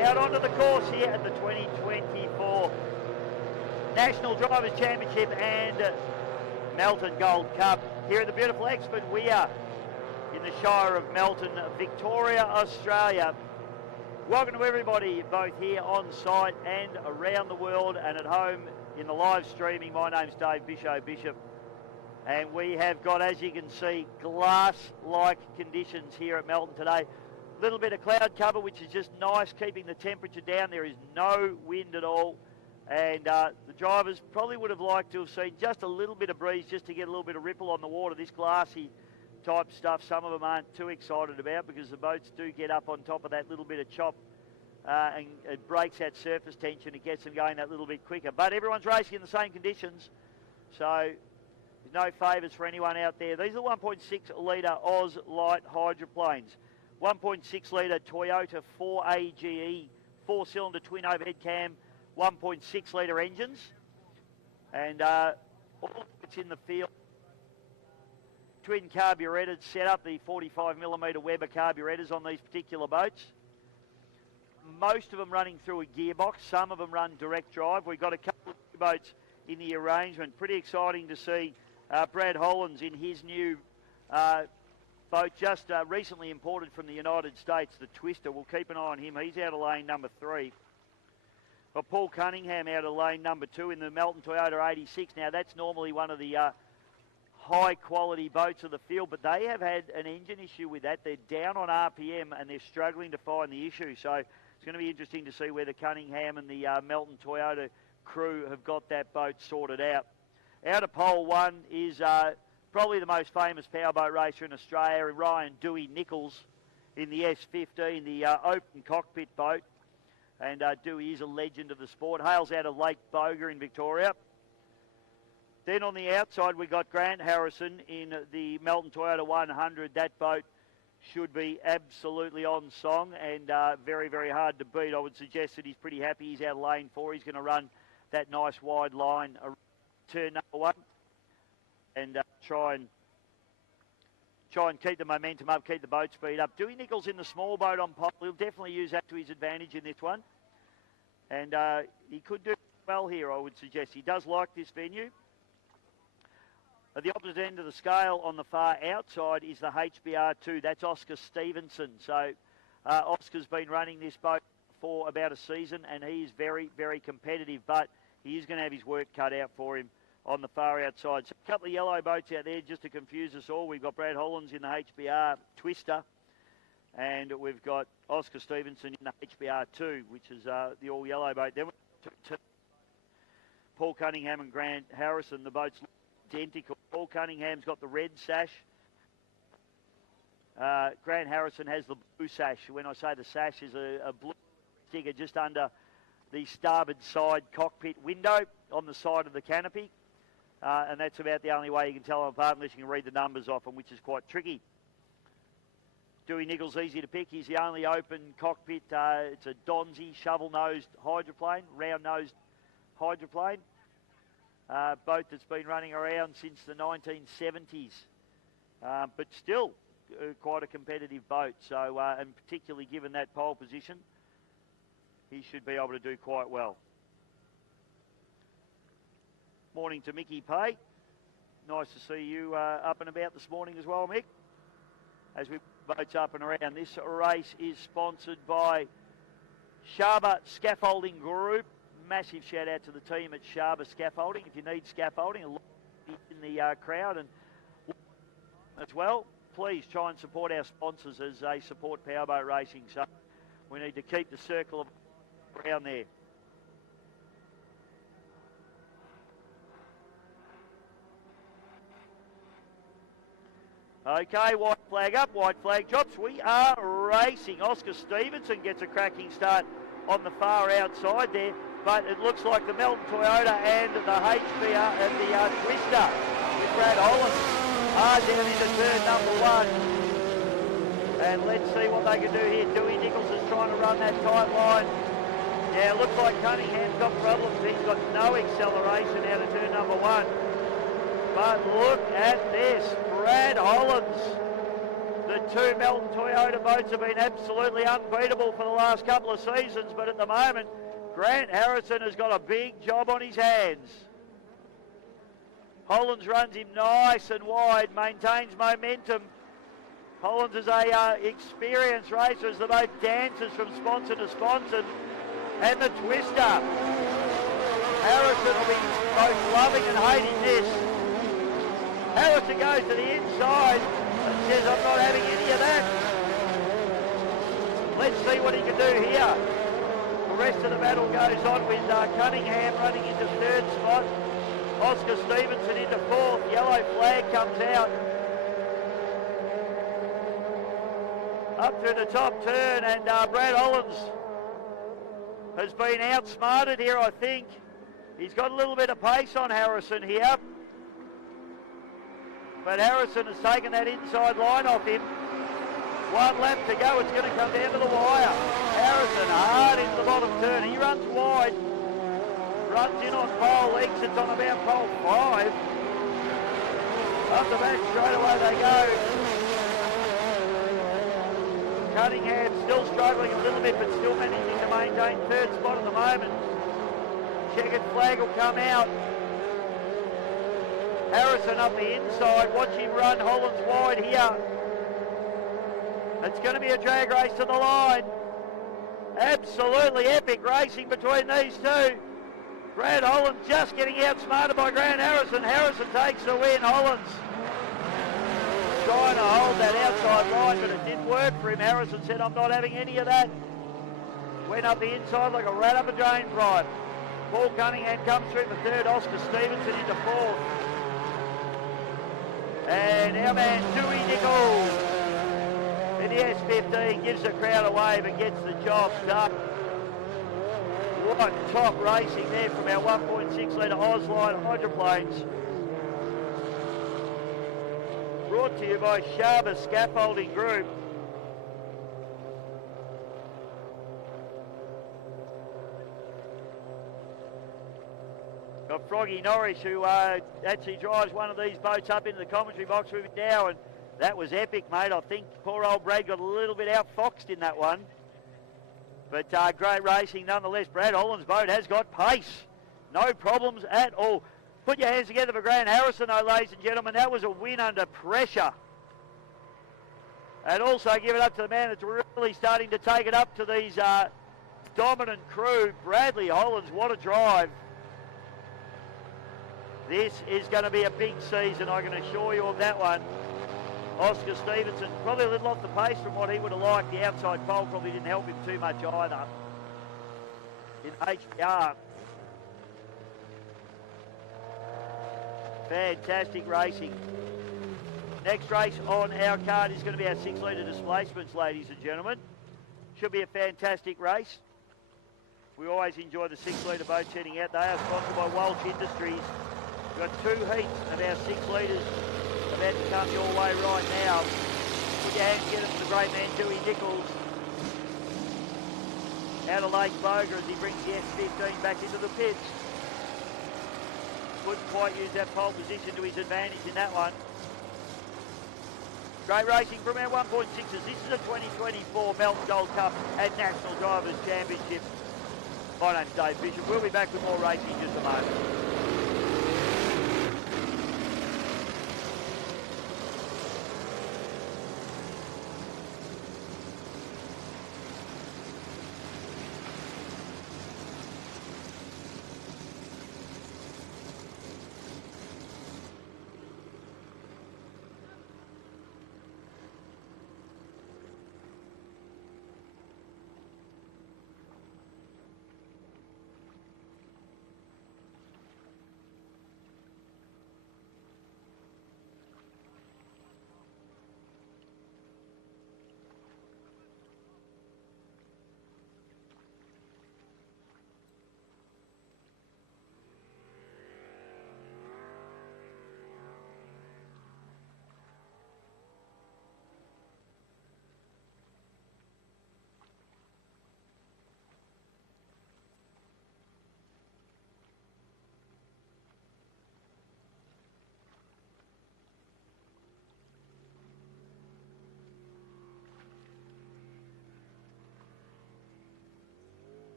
out onto the course here at the 2024 National Drivers' Championship and Melton Gold Cup. Here at the beautiful Exford, we are in the Shire of Melton, Victoria, Australia. Welcome to everybody, both here on site and around the world and at home in the live streaming. My name's Dave Bishop. And we have got, as you can see, glass-like conditions here at Melton today. A little bit of cloud cover, which is just nice, keeping the temperature down. There is no wind at all. And the drivers probably would have liked to have seen just a little bit of breeze just to get a little bit of ripple on the water. This glassy type stuff, some of them aren't too excited about because the boats do get up on top of that little bit of chop and it breaks that surface tension. It gets them going that little bit quicker. But everyone's racing in the same conditions. So no favours for anyone out there. These are 1.6 litre Oz light hydroplanes. 1.6 litre Toyota 4AGE 4-cylinder twin overhead cam, 1.6 litre engines. And all it's in the field. Twin carburetted set up, the 45mm Weber carburettors on these particular boats. Most of them running through a gearbox. Some of them run direct drive. We've got a couple of boats in the arrangement. Pretty exciting to see Brad Hollands in his new boat, just recently imported from the United States, the Twister. We'll keep an eye on him. He's out of lane number 3. Got Paul Cunningham out of lane number 2 in the Melton Toyota 86. Now, that's normally one of the high-quality boats of the field, but they have had an engine issue with that. They're down on RPM, and they're struggling to find the issue. So it's going to be interesting to see whether Cunningham and the Melton Toyota crew have got that boat sorted out. Out of pole 1 is probably the most famous powerboat racer in Australia, Ryan Dewey Nichols in the S15, the open cockpit boat. And Dewey is a legend of the sport. Hails out of Lake Boga in Victoria. Then on the outside, we got Grant Harrison in the Melton Toyota 100. That boat should be absolutely on song and very, very hard to beat. I would suggest that he's pretty happy. He's out of lane 4. He's going to run that nice wide line around turn number 1 and try and keep the momentum up, keep the boat speed up. Dewey Nichols in the small boat on pole. He'll definitely use that to his advantage in this one. And he could do well here, I would suggest. He does like this venue. At the opposite end of the scale on the far outside is the HBR2. That's Oscar Stevenson. So Oscar's been running this boat for about a season and he is very, very competitive, but he is going to have his work cut out for him on the far outside. So a couple of yellow boats out there just to confuse us all. We've got Brad Hollands in the HBR Twister and we've got Oscar Stevenson in the HBR2, which is the all-yellow boat. Then we've got Paul Cunningham and Grant Harrison. The boats look identical. Paul Cunningham's got the red sash. Grant Harrison has the blue sash. When I say the sash is a blue sticker just under the starboard side cockpit window on the side of the canopy. And that's about the only way you can tell them apart unless you can read the numbers off them, which is quite tricky. Dewey Nichols, easy to pick. He's the only open cockpit. It's a Donzi shovel-nosed hydroplane, round-nosed hydroplane. Boat that's been running around since the 1970s. But still quite a competitive boat. So, and particularly given that pole position, he should be able to do quite well. Morning to Mickey Pay. Nice to see you up and about this morning as well, Mick. As we boats up and around. This race is sponsored by Sharbour Scaffolding Group. Massive shout out to the team at Sharbour Scaffolding. If you need scaffolding, a lot in the crowd and as well, please try and support our sponsors as they support powerboat racing. So we need to keep the circle of around there. Okay, white flag up, white flag drops. We are racing. Oscar Stevenson gets a cracking start on the far outside there, but it looks like the Melton Toyota and the HBR and the Twister with Brad Hollands are down into turn number 1. And let's see what they can do here. Dewey Nichols is trying to run that tight line. Now, it looks like Cunningham's got problems. He's got no acceleration out of turn number 1. But look at this. Brad Hollands, two Melton Toyota boats have been absolutely unbeatable for the last couple of seasons, but at the moment, Grant Harrison has got a big job on his hands. Hollands runs him nice and wide, maintains momentum. Hollands is a experienced racer as the boat dances from sponsor to sponsor. And the twister. Harrison will be both loving and hating this. Harrison goes to the inside and says, I'm not having any of that. Let's see what he can do here. The rest of the battle goes on with Cunningham running into third spot. Oscar Stevenson into fourth. Yellow flag comes out. Up through the top turn, and Brad Hollands has been outsmarted here, I think. He's got a little bit of pace on Harrison here. But Harrison has taken that inside line off him. One lap to go, it's going to come down to the wire. Harrison hard into the bottom turn. He runs wide. Runs in on pole, exits on about pole 5. Up the back straight away they go. Cunningham still struggling a little bit, but still managing to maintain third spot at the moment. Checkered flag will come out. Harrison up the inside. Watch him run. Hollands wide here. It's going to be a drag race to the line. Absolutely epic racing between these two. Brad Hollands just getting outsmarted by Grant Harrison. Harrison takes the win. Hollands trying to hold that outside line, but it didn't work for him. Harrison said, I'm not having any of that. Went up the inside like a rat up a drain pipe. Paul Cunningham comes through for third. Oscar Stevenson into fourth. And our man Dewey Nichols in the S15 gives the crowd a wave and gets the job done. What top racing there from our 1.6 litre Ausline hydroplanes. Brought to you by Sharba Scaffolding Group. Got Froggy Norris, who actually drives one of these boats up into the commentary box with me now, and that was epic, mate. I think poor old Brad got a little bit outfoxed in that one. But great racing nonetheless. Brad Holland's boat has got pace. No problems at all. Put your hands together for Grant Harrison, though, ladies and gentlemen. That was a win under pressure. And also give it up to the man that's really starting to take it up to these dominant crew. Bradley Hollands, what a drive. This is going to be a big season, I can assure you of that one. Oscar Stevenson, probably a little off the pace from what he would have liked. The outside pole probably didn't help him too much either. In HPR. Fantastic racing. Next race on our card is going to be our 6 litre displacements, ladies and gentlemen. Should be a fantastic race. We always enjoy the 6 litre boats heading out. They are sponsored by Welch Industries. We've got 2 heats of our 6 litres about to come your way right now. Put your hands together for the great man Dewey Nichols. Out of Lake Boga as he brings the S15 back into the pits. Couldn't quite use that pole position to his advantage in that one. Great racing from our 1.6s. This is a 2024 Melbourne Gold Cup and National Drivers' Championship. My name's Dave Bishop. We'll be back with more racing in just a moment.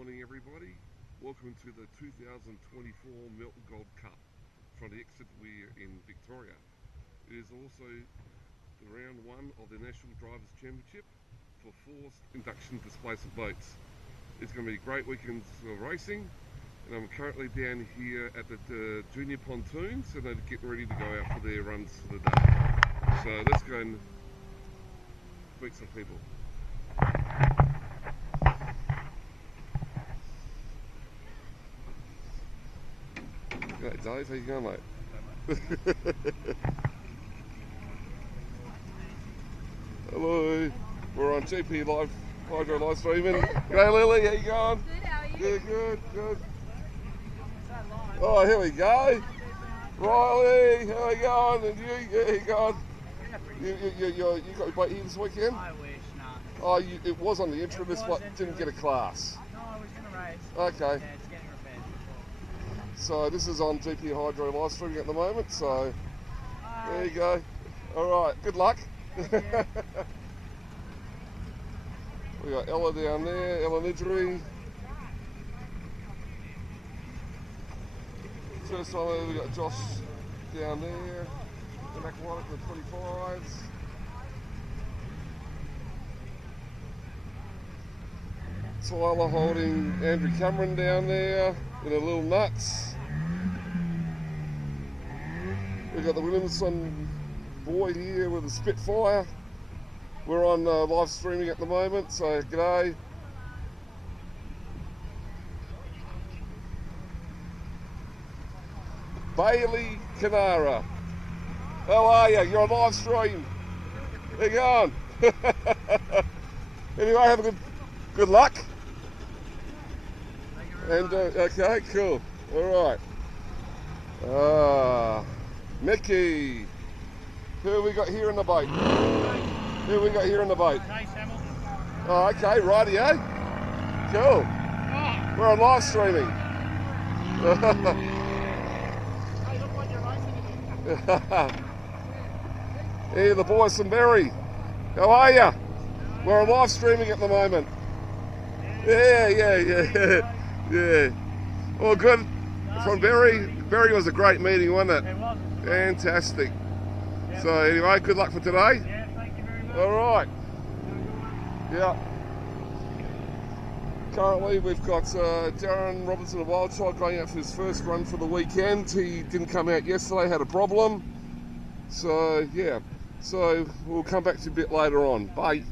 morning, everybody. Welcome to the 2024 Melbourne Gold Cup from the exit we're in Victoria. It is also the round one of the National Drivers' Championship for forced induction displacement boats. It's going to be a great weekend of racing, and I'm currently down here at the junior pontoons, and they're getting ready to go out for their runs for the day. So let's go and meet some people. G'day Dave, how you going, mate? Hello, we're on GP Live, Hydro live streaming. G'day Lily, how you going? Good, how are you? Yeah, good. Oh, here we go. Riley, how are you going? And you, yeah, how you going? Yeah, pretty You got your boat here this weekend? I wish, nah. Oh, it was on the intro list, but didn't get a class. No, I was going to race. Okay. Yeah, it's getting repaired. So this is on GP Hydro live streaming at the moment, so there you go. Alright, good luck. We got Ella down there, Ella Nidgery. First time we got Josh down there, the McWatt with the 25s. Tyler holding Andrew Cameron down there in a little nuts. We've got the Williamson boy here with a Spitfire. We're on live streaming at the moment, so g'day. Bailey Canara, how are you? You're on live stream. How you going? Anyway, have a good luck. And okay, cool. All right. Mickey, who have we got here in the boat? Who have we got here in the boat? Chase Hamilton. Oh, okay, rightio. Cool. We're on live streaming. Hey, look what you're racing again. Hey, the boys from Berry. How are you? We're on live streaming at the moment. Yeah. All good from Berry. Berry was a great meeting, wasn't it? It was. Fantastic. Yep. So anyway, good luck for today. Yeah, thank you very much. All right. Yeah. Currently, we've got Darren Robertson of Wildchild going out for his first run for the weekend. He didn't come out yesterday, had a problem. So yeah. So we'll come back to you a bit later on. Bye.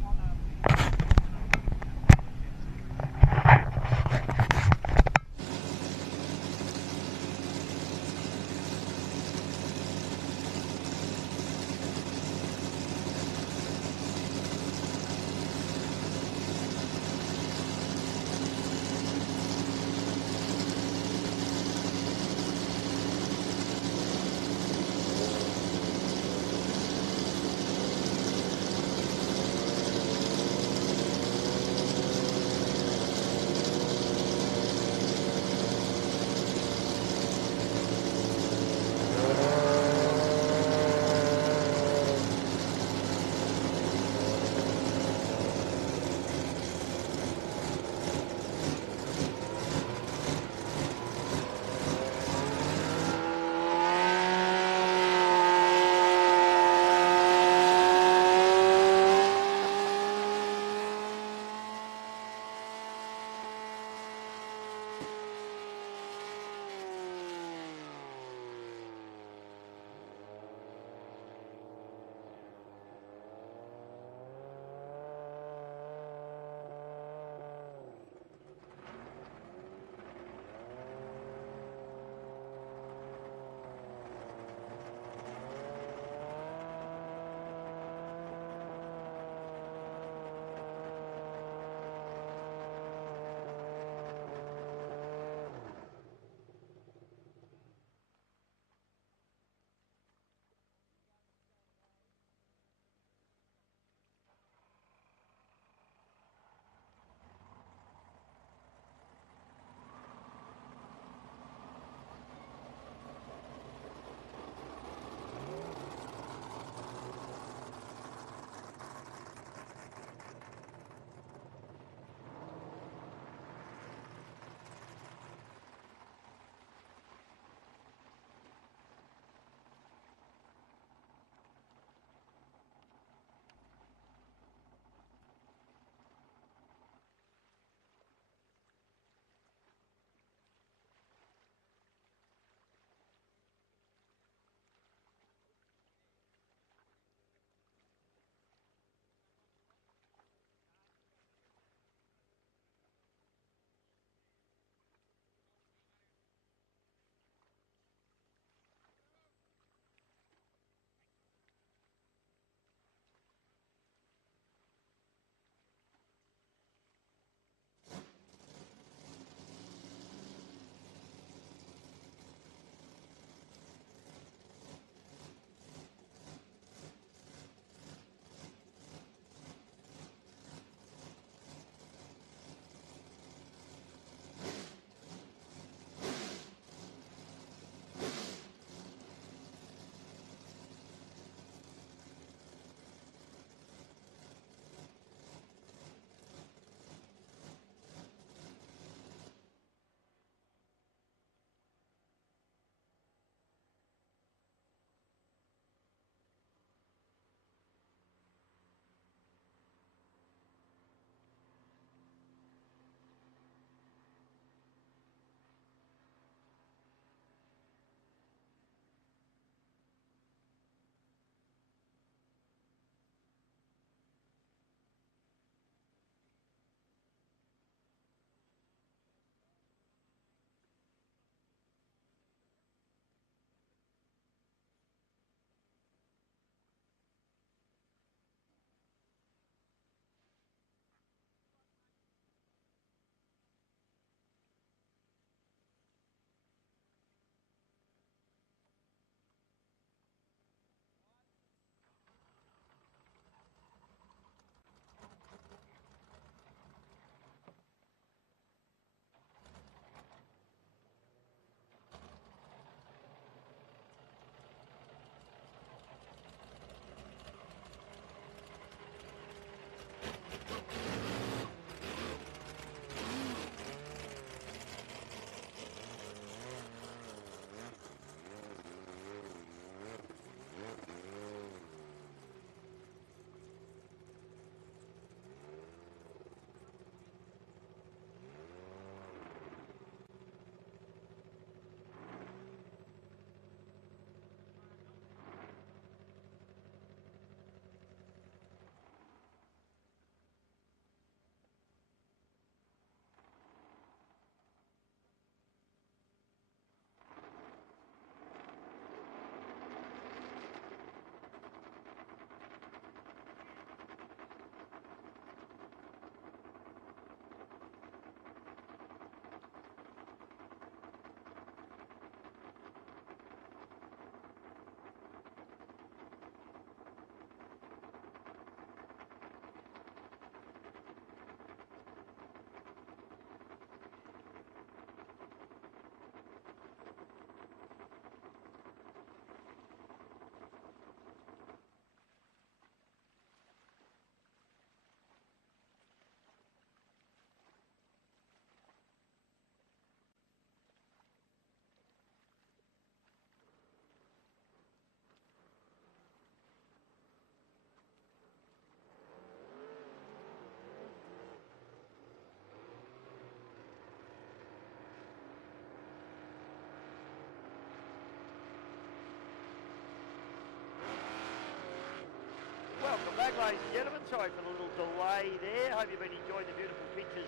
Back, ladies and gentlemen. Sorry for the little delay there. Hope you've been enjoying the beautiful pictures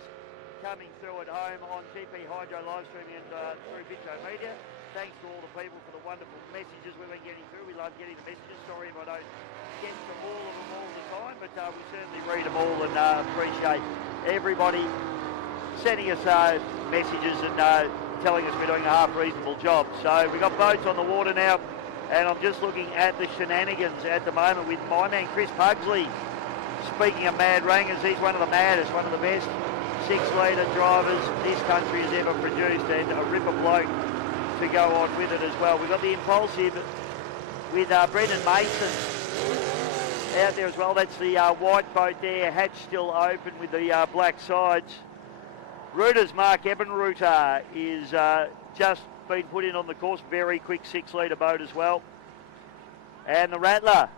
coming through at home on GP Hydro live streaming and through Bitro Media. Thanks to all the people for the wonderful messages we've been getting through. We love getting the messages. Sorry if I don't get to all of them all the time, but we certainly read them all and appreciate everybody sending us messages and telling us we're doing a half reasonable job. So we've got boats on the water now. And I'm just looking at the shenanigans at the moment with my man Chris Pugsley. Speaking of mad rangers, he's one of the maddest, one of the best 6-litre drivers this country has ever produced, and a ripper bloke to go on with it as well. We've got the Impulsive with Brendan Mason out there as well. That's the white boat there, hatch still open with the black sides. Ruta's Mark Ebenruter is just been put in on the course, very quick 6-litre boat as well. And the Rattler,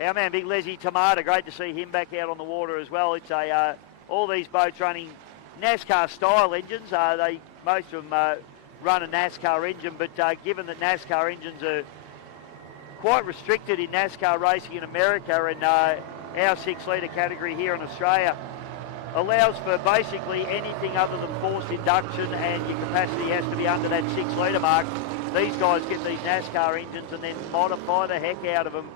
our man Big Leslie Tamata, great to see him back out on the water as well. It's all these boats running NASCAR style engines. Most of them run a NASCAR engine, but given that NASCAR engines are quite restricted in NASCAR racing in America, and our 6-litre category here in Australia allows for basically anything other than forced induction, and your capacity has to be under that 6-litre mark. These guys get these NASCAR engines and then modify the heck out of them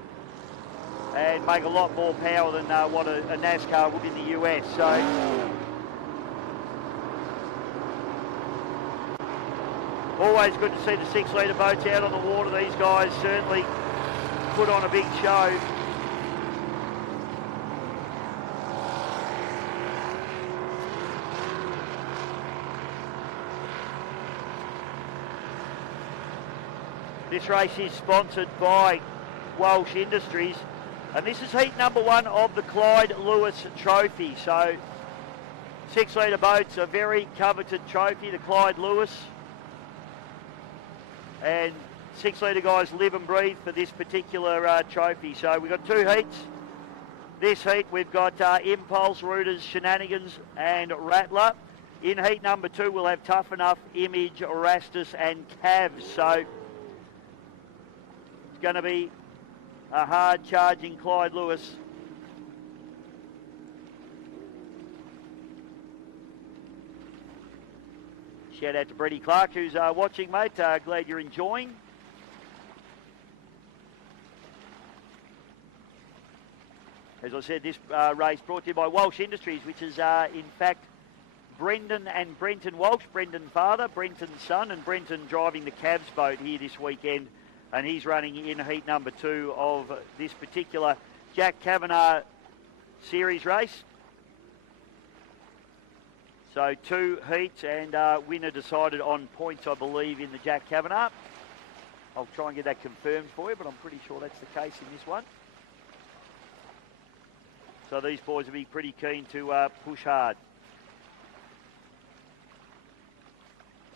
and make a lot more power than what a NASCAR would in the US. So always good to see the 6-litre boats out on the water. These guys certainly put on a big show. This race is sponsored by Welsh Industries, and this is heat number 1 of the Clyde Lewis Trophy. So 6-litre boats, a very coveted trophy, the Clyde Lewis. And 6-litre guys live and breathe for this particular trophy. So we've got 2 heats. This heat we've got Impulse, Rooters, Shenanigans and Rattler. In heat number 2 we'll have Tough Enough, Image, Erastus and Cavs. So going to be a hard charging Clyde Lewis. Shout out to Brady Clark who's watching, mate. Glad you're enjoying. As I said, this race brought to you by Welsh Industries, which is in fact Brendan and Brenton Walsh. Brendan father, Brenton son, and Brenton driving the Cavs boat here this weekend. And he's running in heat number 2 of this particular Jack Kavanagh series race. So 2 heats, and winner decided on points, I believe, in the Jack Kavanagh. I'll try and get that confirmed for you, but I'm pretty sure that's the case in this one. So these boys will be pretty keen to push hard.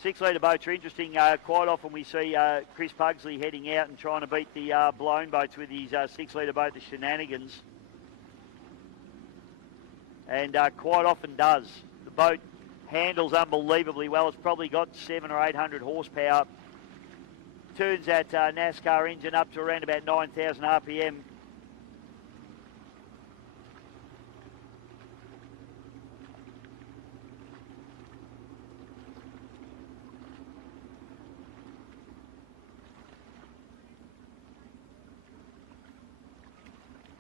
6-litre boats are interesting. Quite often we see Chris Pugsley heading out and trying to beat the blown boats with his 6-litre boat, the Shenanigans. And quite often does. The boat handles unbelievably well. It's probably got 700 or 800 horsepower. Turns that NASCAR engine up to around about 9,000 RPM.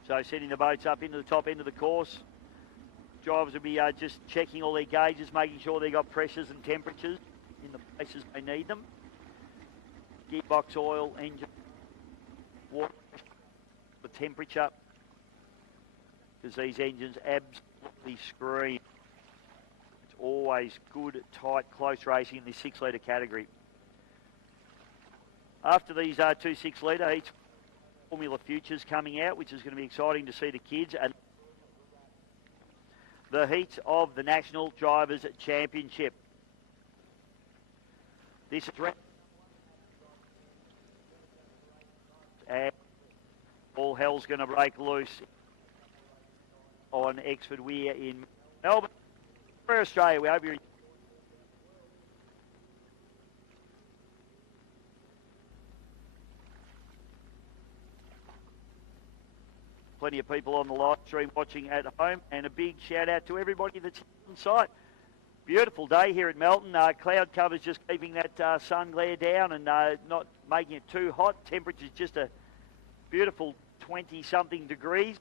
So setting the boats up into the top end of the course. Drivers will be just checking all their gauges, making sure they've got pressures and temperatures in the places they need them. Gearbox oil, engine, water, the temperature, because these engines absolutely scream. It's always good, tight, close racing in this 6-litre category. After these 2 6-litre heats, Formula Futures coming out, which is going to be exciting to see the kids. And the heats of the National Drivers' Championship. This is and all hell's going to break loose on Exford Weir in Melbourne. For Australia, we hope you're plenty of people on the live stream watching at home, and a big shout out to everybody that's on site. Beautiful day here at Melton. Cloud cover's just keeping that sun glare down and not making it too hot. Temperature's just a beautiful 20-something degrees.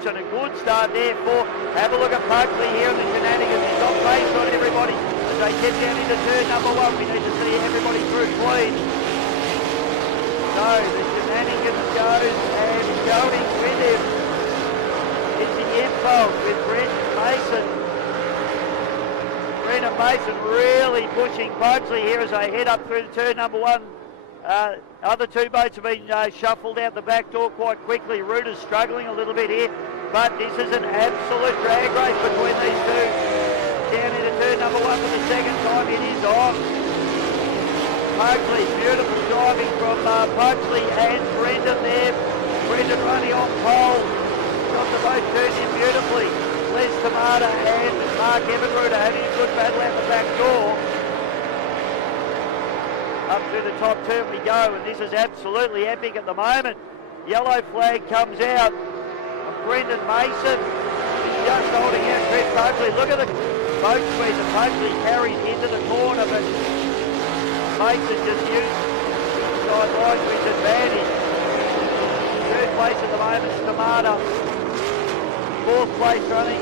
And a good start there for, have a look at Pugsley here in the shenanigans. He's got pace on everybody as they get down into turn number one. We need to see everybody through clean. So the shenanigans goes and going with him. It's the impulse with Brendan Mason. Brendan Mason really pushing Pugsley here as they head up through the turn number one. Other two boats have been shuffled out the back door quite quickly. Ruta's struggling a little bit here, but this is an absolute drag race between these two. Down into turn number one for the second time. It is on. Pugsley, beautiful driving from Pugsley and Brendan there. Brendan running on pole. Got the boat turned in beautifully. Les Tamata and Mark Evanruder having a good battle out the back door. Up to the top turn we go, and this is absolutely epic at the moment. Yellow flag comes out. Brendan Mason is just holding out Chris Pugsley. Look at the boat speed that Pugsley carries into the corner, but Mason just used the side line to his advantage. Third place at the moment is Tamata. Fourth place running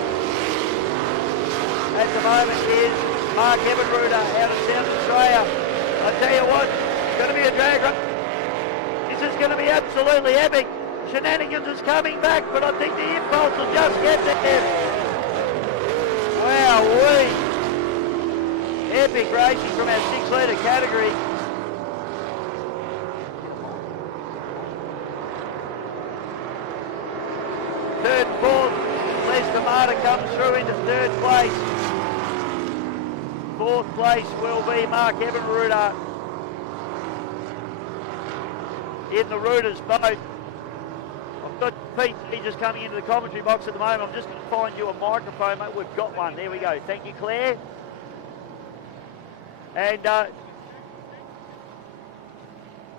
at the moment is Mark Evanruder out of South Australia. I tell you what, it's going to be a drag race. This is going to be absolutely epic. Shenanigans is coming back, but I think the impulse will just get there. Wow-wee. Epic racing from our 6-litre category. Third and fourth, Les Tamata comes through into third place. Fourth place will be Mark Evanruder in the Ruters boat. I've got Pete just coming into the commentary box at the moment. I'm just going to find you a microphone, mate. We've got one. There we go. Thank you, Claire. And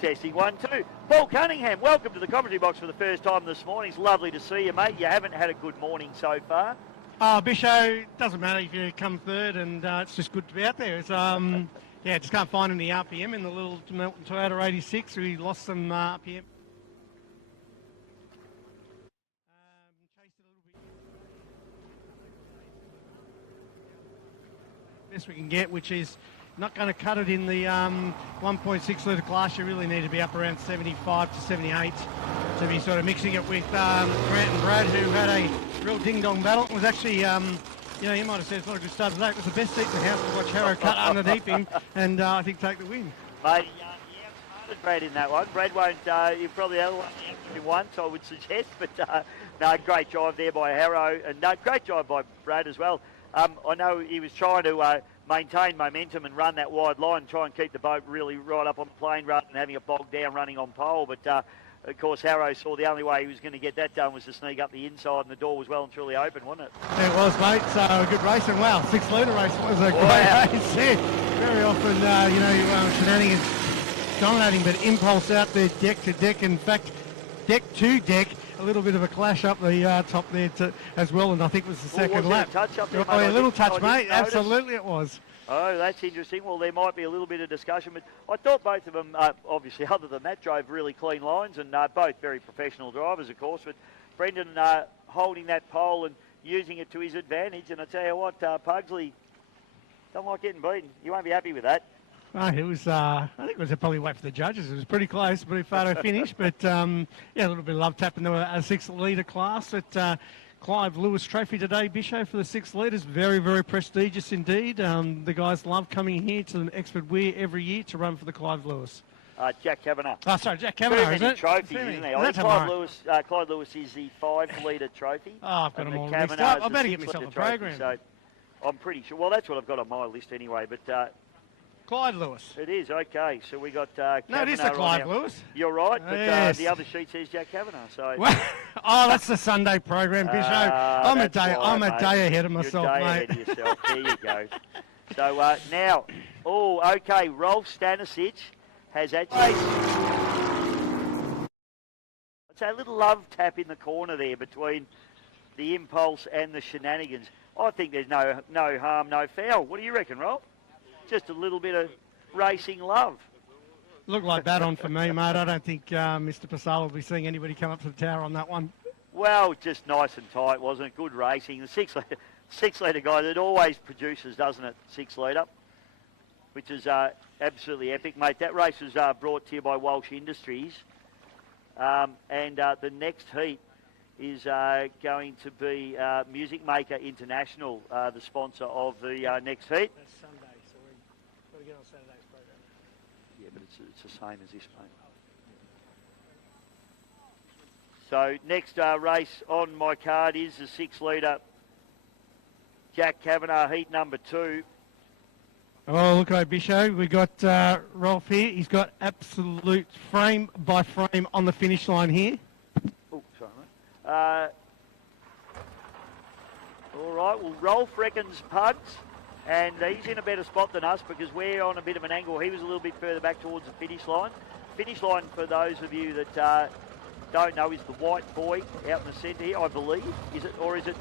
testing 1, 2. Paul Cunningham, welcome to the commentary box for the first time this morning. It's lovely to see you, mate. You haven't had a good morning so far. Bisho, doesn't matter if you come third, and it's just good to be out there. It's, yeah, just can't find any RPM in the little Melton Toyota 86. We lost some RPM. Chased a little bit. Best we can get, which is not going to cut it in the 1.6 litre class. You really need to be up around 75 to 78 to be sort of mixing it with Grant and Brad, who had a real ding-dong battle. It was actually, you know, you might have said it's not a good start today. It was the best seat in the house to watch Harrow cut underneath him and I think take the win. Mate, he outsmarted Brad in that one. Brad won't, you're probably the other one in once, I would suggest, but no, great drive there by Harrow, and great drive by Brad as well. I know he was trying to maintain momentum and run that wide line, try and keep the boat really right up on the plane rather than having it bogged down running on pole. But of course, Harrow saw the only way he was going to get that done was to sneak up the inside, and the door was well and truly open, wasn't it? It was, mate. So a good race, and wow, 6 litre race was a great race. Yeah. Very often, you know, shenanigans dominating, but impulse out there, deck to deck. In fact, deck to deck. A little bit of a clash up the top there as well, and I think it was the second lap. Touch up there, a little touch, mate. Absolutely, it was. Oh, that's interesting. Well, there might be a little bit of discussion, but I thought both of them, obviously, other than that, drove really clean lines, and both very professional drivers, of course. But Brendan holding that pole and using it to his advantage, and I tell you what, Pugsley don't like getting beaten. You won't be happy with that. It was, I think it was probably wait for the judges. It was pretty close, pretty photo finish, but yeah, a little bit of love tapping to a 6 litre class at Clive Lewis Trophy today, Bisho, for the 6 litres. Very, very prestigious indeed. The guys love coming here to an expert weir every year to run for the Clive Lewis. Jack Kavanagh. Oh, sorry, Jack Too Kavanagh, many is it? trophies, Too many. isn't there? Is I that think tomorrow? Clyde Lewis is the 5-litre trophy. Oh, I've got and them all the mixed Kavanagh up. is I the better get 6-litre myself a trophy, program. So I'm pretty sure. Well, that's what I've got on my list anyway. But Clyde Lewis. it is okay. So we got No, it is the Kavanagh on Clyde our- Lewis. You're right, but Yes. the other sheet says Jack Kavanagh. So Oh, that's the Sunday program, Bisho. I'm a that's day. why, I'm a mate. day ahead of You're myself, a day mate. ahead of yourself. There you go. So now, okay, Rolf Stanisic has actually. It's a little love tap in the corner there between the Impulse and the Shenanigans. I think there's no harm, no foul. What do you reckon, Rolf? Just a little bit of racing love. Look like that on for me, mate. I don't think Mr. Pasal will be seeing anybody come up to the tower on that one. Well, just nice and tight, wasn't it? Good racing. The 6-litre guy, it always produces, doesn't it? 6-litre, which is absolutely epic, mate. That race was brought to you by Walsh Industries. And the next heat is going to be Music Maker International, the sponsor of the next heat. That's Sunday, so we've got to get on Saturday's program. Yeah, but it's the same as this, mate. So next race on my card is the 6-litre Jack Kavanagh heat number 2. Oh, look at Bisho. We got Rolf here. He's got absolute frame by frame on the finish line here. Oh, sorry, mate. All right, well, Rolf reckons pugs, and he's in a better spot than us because we're on a bit of an angle. He was a little bit further back towards the finish line. Finish line, for those of you that don't know, is the white boy out in the centre here, I believe. Is it, or is it?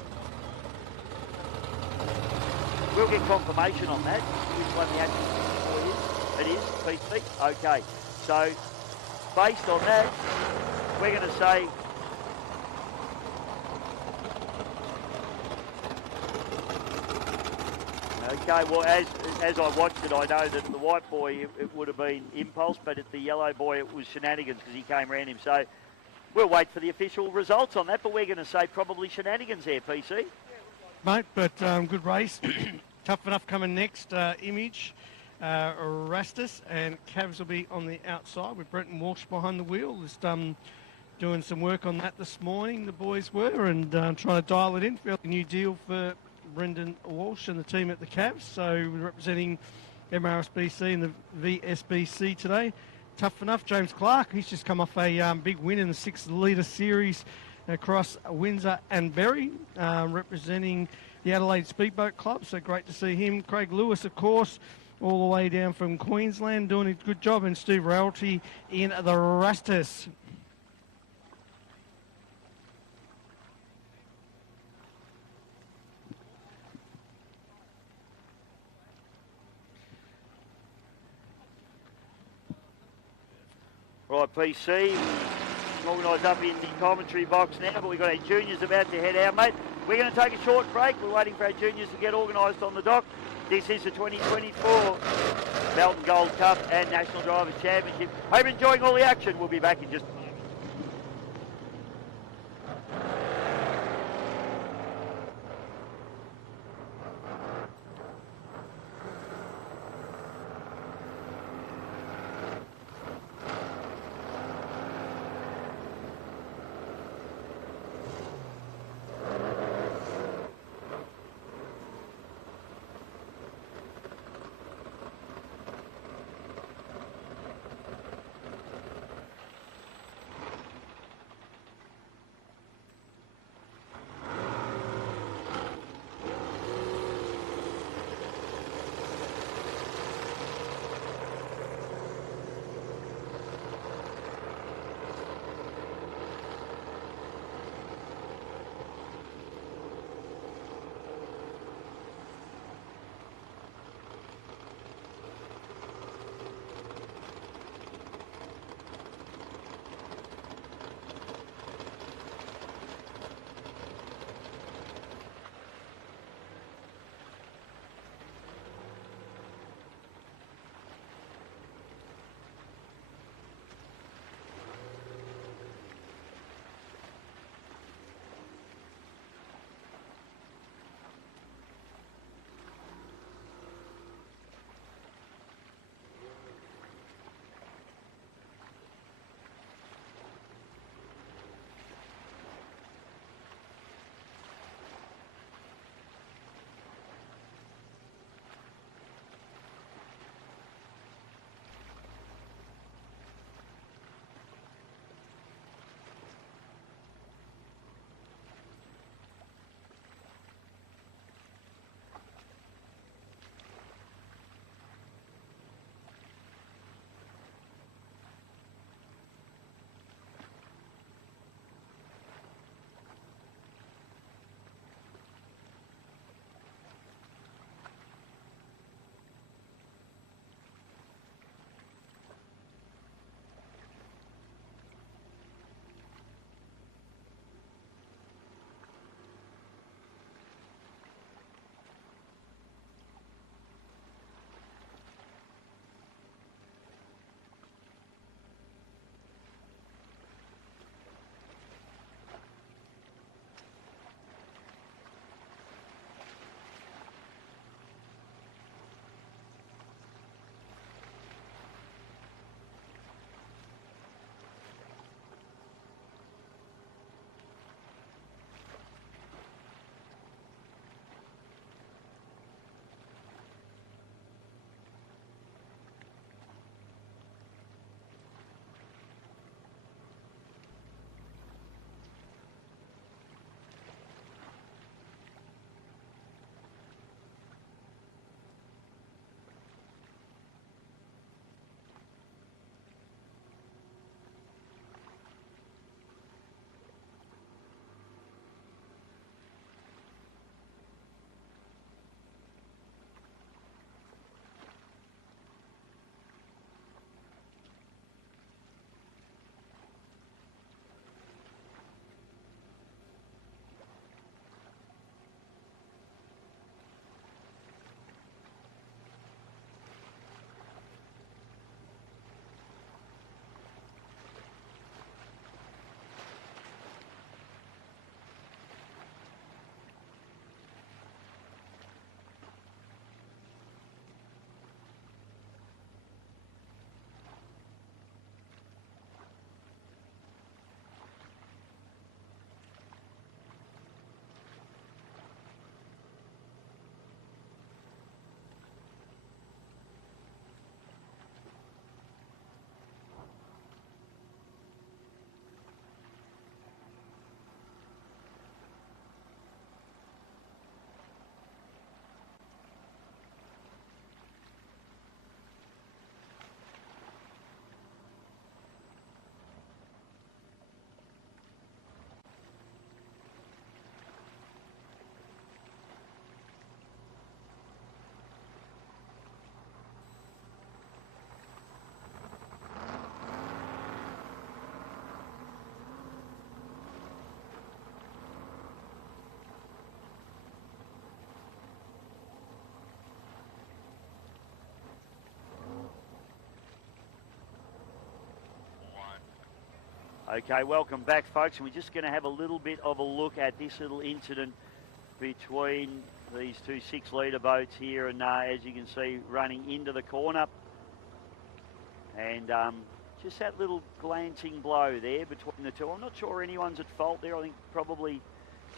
We'll get confirmation on that, which one the actual boy is. It is, Pete. Okay, so based on that, we're going to say okay, well, as I watched it, I know that the white boy, it would have been Impulse, but at the yellow boy, it was Shenanigans because he came around him. So we'll wait for the official results on that, but we're going to say probably Shenanigans there, PC. Mate, but good race. Tough enough coming next. Image, Rastus, and Cavs will be on the outside with Brenton Walsh behind the wheel. Just doing some work on that this morning, the boys were, and trying to dial it in. Fairly new deal for Brendan Walsh and the team at the Cavs. So we're representing MRSBC and the VSBC today. Tough enough. James Clark, he's just come off a big win in the 6-litre series across Windsor and Berry, representing the Adelaide Speedboat Club. So great to see him. Craig Lewis, of course, all the way down from Queensland, doing a good job. And Steve Rowlty in the Rastus. Right, PC, organised up in the commentary box now, but we've got our juniors about to head out, mate. We're going to take a short break. We're waiting for our juniors to get organised on the dock. This is the 2024 Melbourne Gold Cup and National Drivers' Championship. Hope you're enjoying all the action. We'll be back in just a moment. Okay, welcome back, folks. And we're just going to have a little bit of a look at this little incident between these two 6-litre boats here, and as you can see, running into the corner. And just that little glancing blow there between the two. I'm not sure anyone's at fault there. I think probably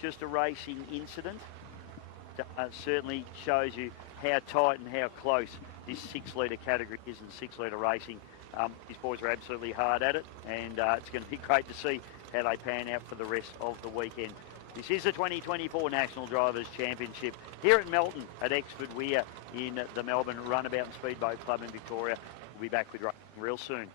just a racing incident. Certainly shows you how tight and how close this 6-litre category is in 6-litre racing. These boys are absolutely hard at it, and it's going to be great to see how they pan out for the rest of the weekend. This is the 2024 National Drivers' Championship here at Melton at Exford Weir in the Melbourne Runabout and Speedboat Club in Victoria. We'll be back with racing real soon.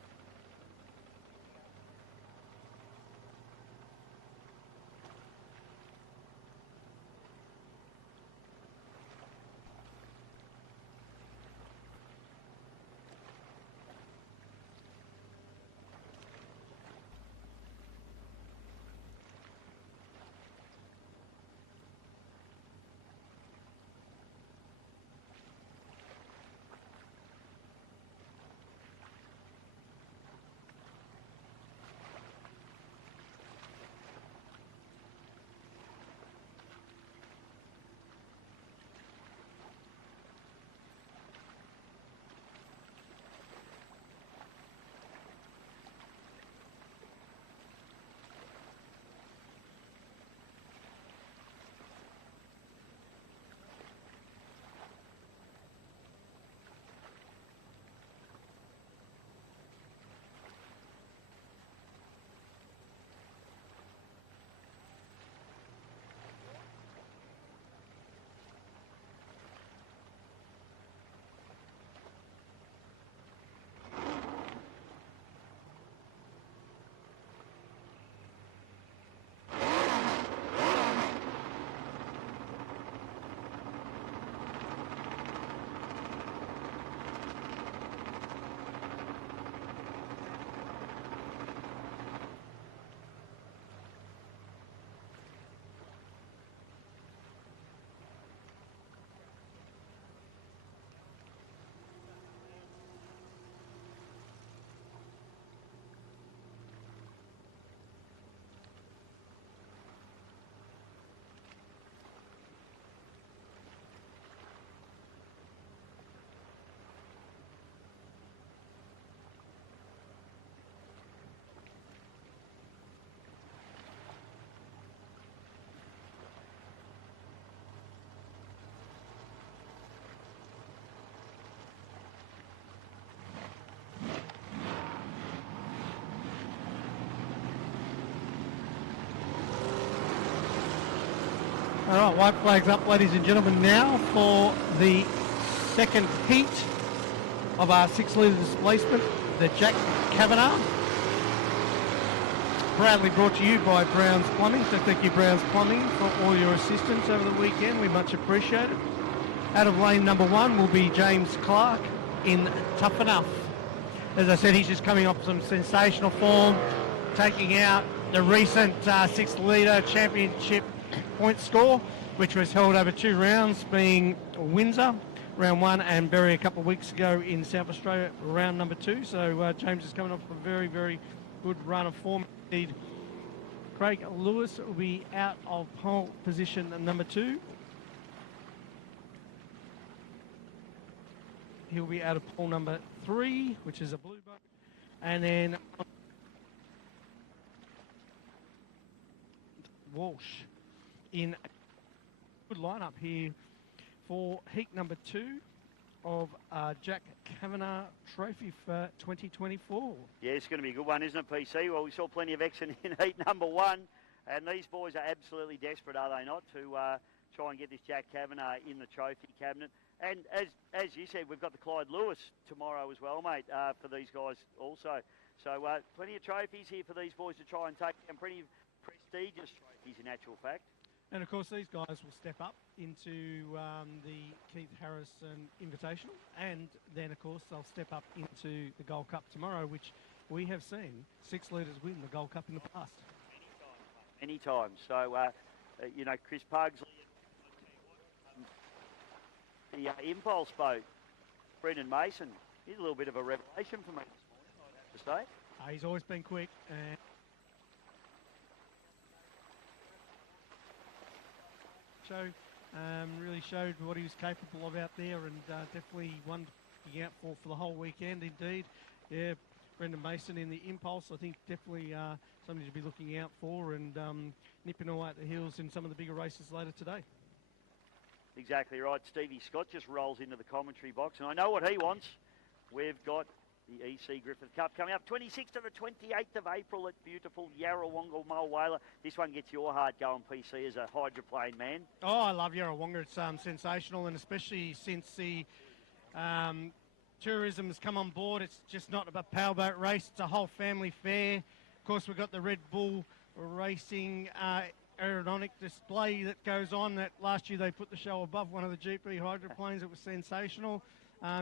All right, white flags up, ladies and gentlemen, now for the second heat of our 6-litre displacement, the Jack Kavanagh. Proudly brought to you by Brown's Plumbing. So thank you, Brown's Plumbing, for all your assistance over the weekend. We much appreciate it. Out of lane number 1 will be James Clark in Tough Enough. As I said, he's just coming off some sensational form, taking out the recent 6-litre championship point score, which was held over 2 rounds, being Windsor round 1 and Berry a couple of weeks ago in South Australia round number 2. So James is coming off a very, very good run of form indeed. Craig Lewis will be out of pole position number 2. He'll be out of pole number 3, which is a blue boat. And then Walsh in a good lineup here for heat number 2 of Jack Kavanagh Trophy for 2024. Yeah, it's going to be a good one, isn't it, PC? Well, we saw plenty of action in heat number 1, and these boys are absolutely desperate, are they not, to try and get this Jack Kavanagh in the trophy cabinet. And as you said, we've got the Clyde Lewis tomorrow as well, mate, for these guys also. So plenty of trophies here for these boys to try and take, and plenty of prestigious trophies in actual fact. And of course, these guys will step up into the Keith Harrison Invitational, and then of course they'll step up into the Gold Cup tomorrow, which we have seen 6-litres win the Gold Cup in the past. Many times. So, you know, Chris Pugsley, the impulse boat, Brendan Mason, he's a little bit of a revelation for me this morning, I'd have to say. He's always been quick, and Bicho. Really showed what he was capable of out there, and definitely one to be out for the whole weekend indeed. Yeah, Brendan Mason in the Impulse, I think definitely something to be looking out for, and nipping away at the heels in some of the bigger races later today. Exactly right. Stevie Scott just rolls into the commentary box, and I know what he wants. We've got the EC Griffith Cup coming up 26th to the 28th of April at beautiful Yarrawonga Mulwala. This one gets your heart going, PC, as a hydroplane man. Oh, I love Yarrawonga. It's sensational, and especially since the tourism has come on board. It's just not a powerboat race. It's a whole family fair. Of course, we've got the Red Bull Racing aerodynamic display that goes on. That last year they put the show above one of the GP hydroplanes. It was sensational.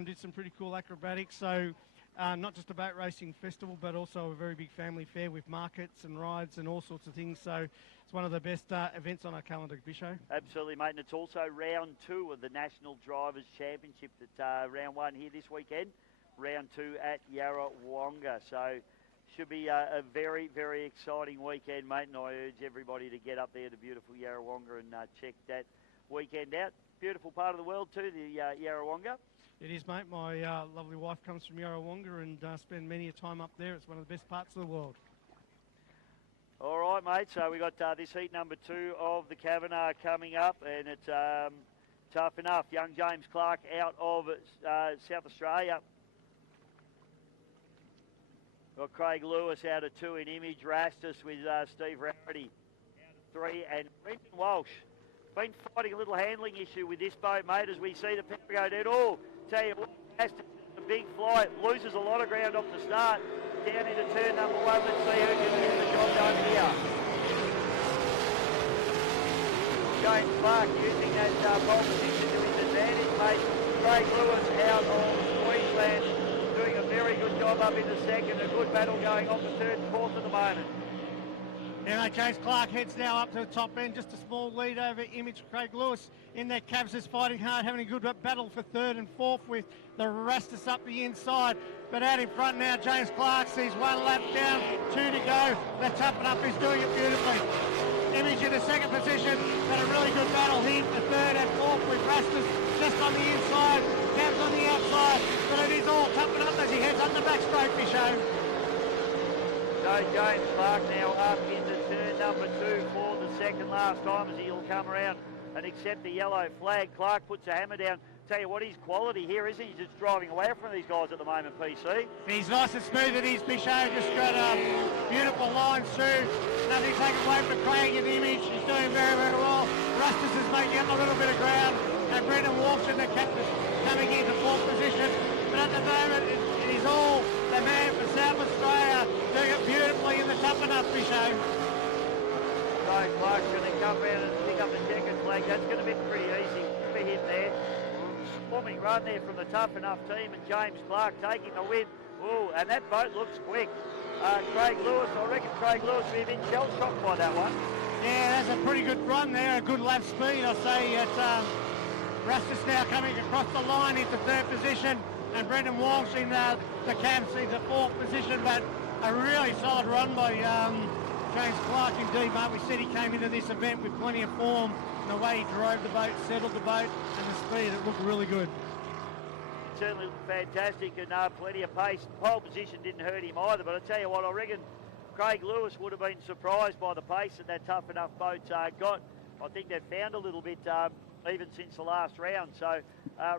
Did some pretty cool acrobatics. So not just a boat racing festival, but also a very big family fair with markets and rides and all sorts of things. So it's one of the best events on our calendar, Bisho. Absolutely, mate. And it's also round 2 of the National Drivers' Championship. That's round 1 here this weekend. Round 2 at Yarrawonga. So should be a very, very exciting weekend, mate. And I urge everybody to get up there to beautiful Yarrawonga and check that weekend out. Beautiful part of the world too, the Yarrawonga. It is, mate. My lovely wife comes from Yarrawonga and spend many a time up there. It's one of the best parts of the world. All right, mate. So we got this heat number 2 of the Kavanagh coming up, and it's tough enough. Young James Clark out of South Australia. Got Craig Lewis out of 2 in Image. Rastus with Steve Rarity out of 3, and Brendan Walsh been fighting a little handling issue with this boat, mate, as we see the pepper go dead. Oh, tell you what, Rastus, a big flight, loses a lot of ground off the start. Down into turn number 1. Let's see who can get the job done here. James Clark using that pole position to his advantage, mate. Craig Lewis out of Queensland doing a very good job up in the second. A good battle going on the third and fourth at the moment. Yeah, mate, James Clark heads now up to the top end, just a small lead over Image. Craig Lewis in their cabs is fighting hard, having a good battle for third and fourth with the Rastus up the inside. But out in front now, James Clark sees 1 lap down, 2 to go. The Toughen Up is doing it beautifully. Image in the second position, but a really good battle here for third and fourth with Rastus just on the inside, cabs on the outside. But it is all Toughen Up as he heads up the backstroke, Bisho. So James Clark now up into turn number 2 for the second last time as he'll come around and accept the yellow flag. Clark puts a hammer down. Tell you what, he's quality here, isn't he? He's just driving away from these guys at the moment, PC. He's nice and smooth at his Bisho. Just got beautiful lines through. Nothing taken away from Craig in the Image. He's doing very, very well. Rastus is making up a little bit of ground. And Brendan Walsh in the captain coming into 4th position. But at the moment, it is all the man for South Australia doing it beautifully in the Toughen Up, Bisho. So Clark's going to come around and pick up the checkered flag. That's going to be pretty easy for him there. Swarming run there from the Toughen Up team, and James Clark taking the win. Ooh, and that boat looks quick. Craig Lewis, I reckon Craig Lewis will be a bit shell-shocked by that one. Yeah, that's a pretty good run there, a good lap speed. I'll say it's Rastus now coming across the line into 3rd position, and Brendan Walsh in the cabs into 4th position, but a really solid run by James Clark indeed, mate. We said he came into this event with plenty of form, and the way he drove the boat, settled the boat, and the speed, it looked really good. Certainly looked fantastic, and plenty of pace. Pole position didn't hurt him either, but I tell you what, I reckon Craig Lewis would have been surprised by the pace that Toughen Up boat got. I think they've found a little bit even since the last round. So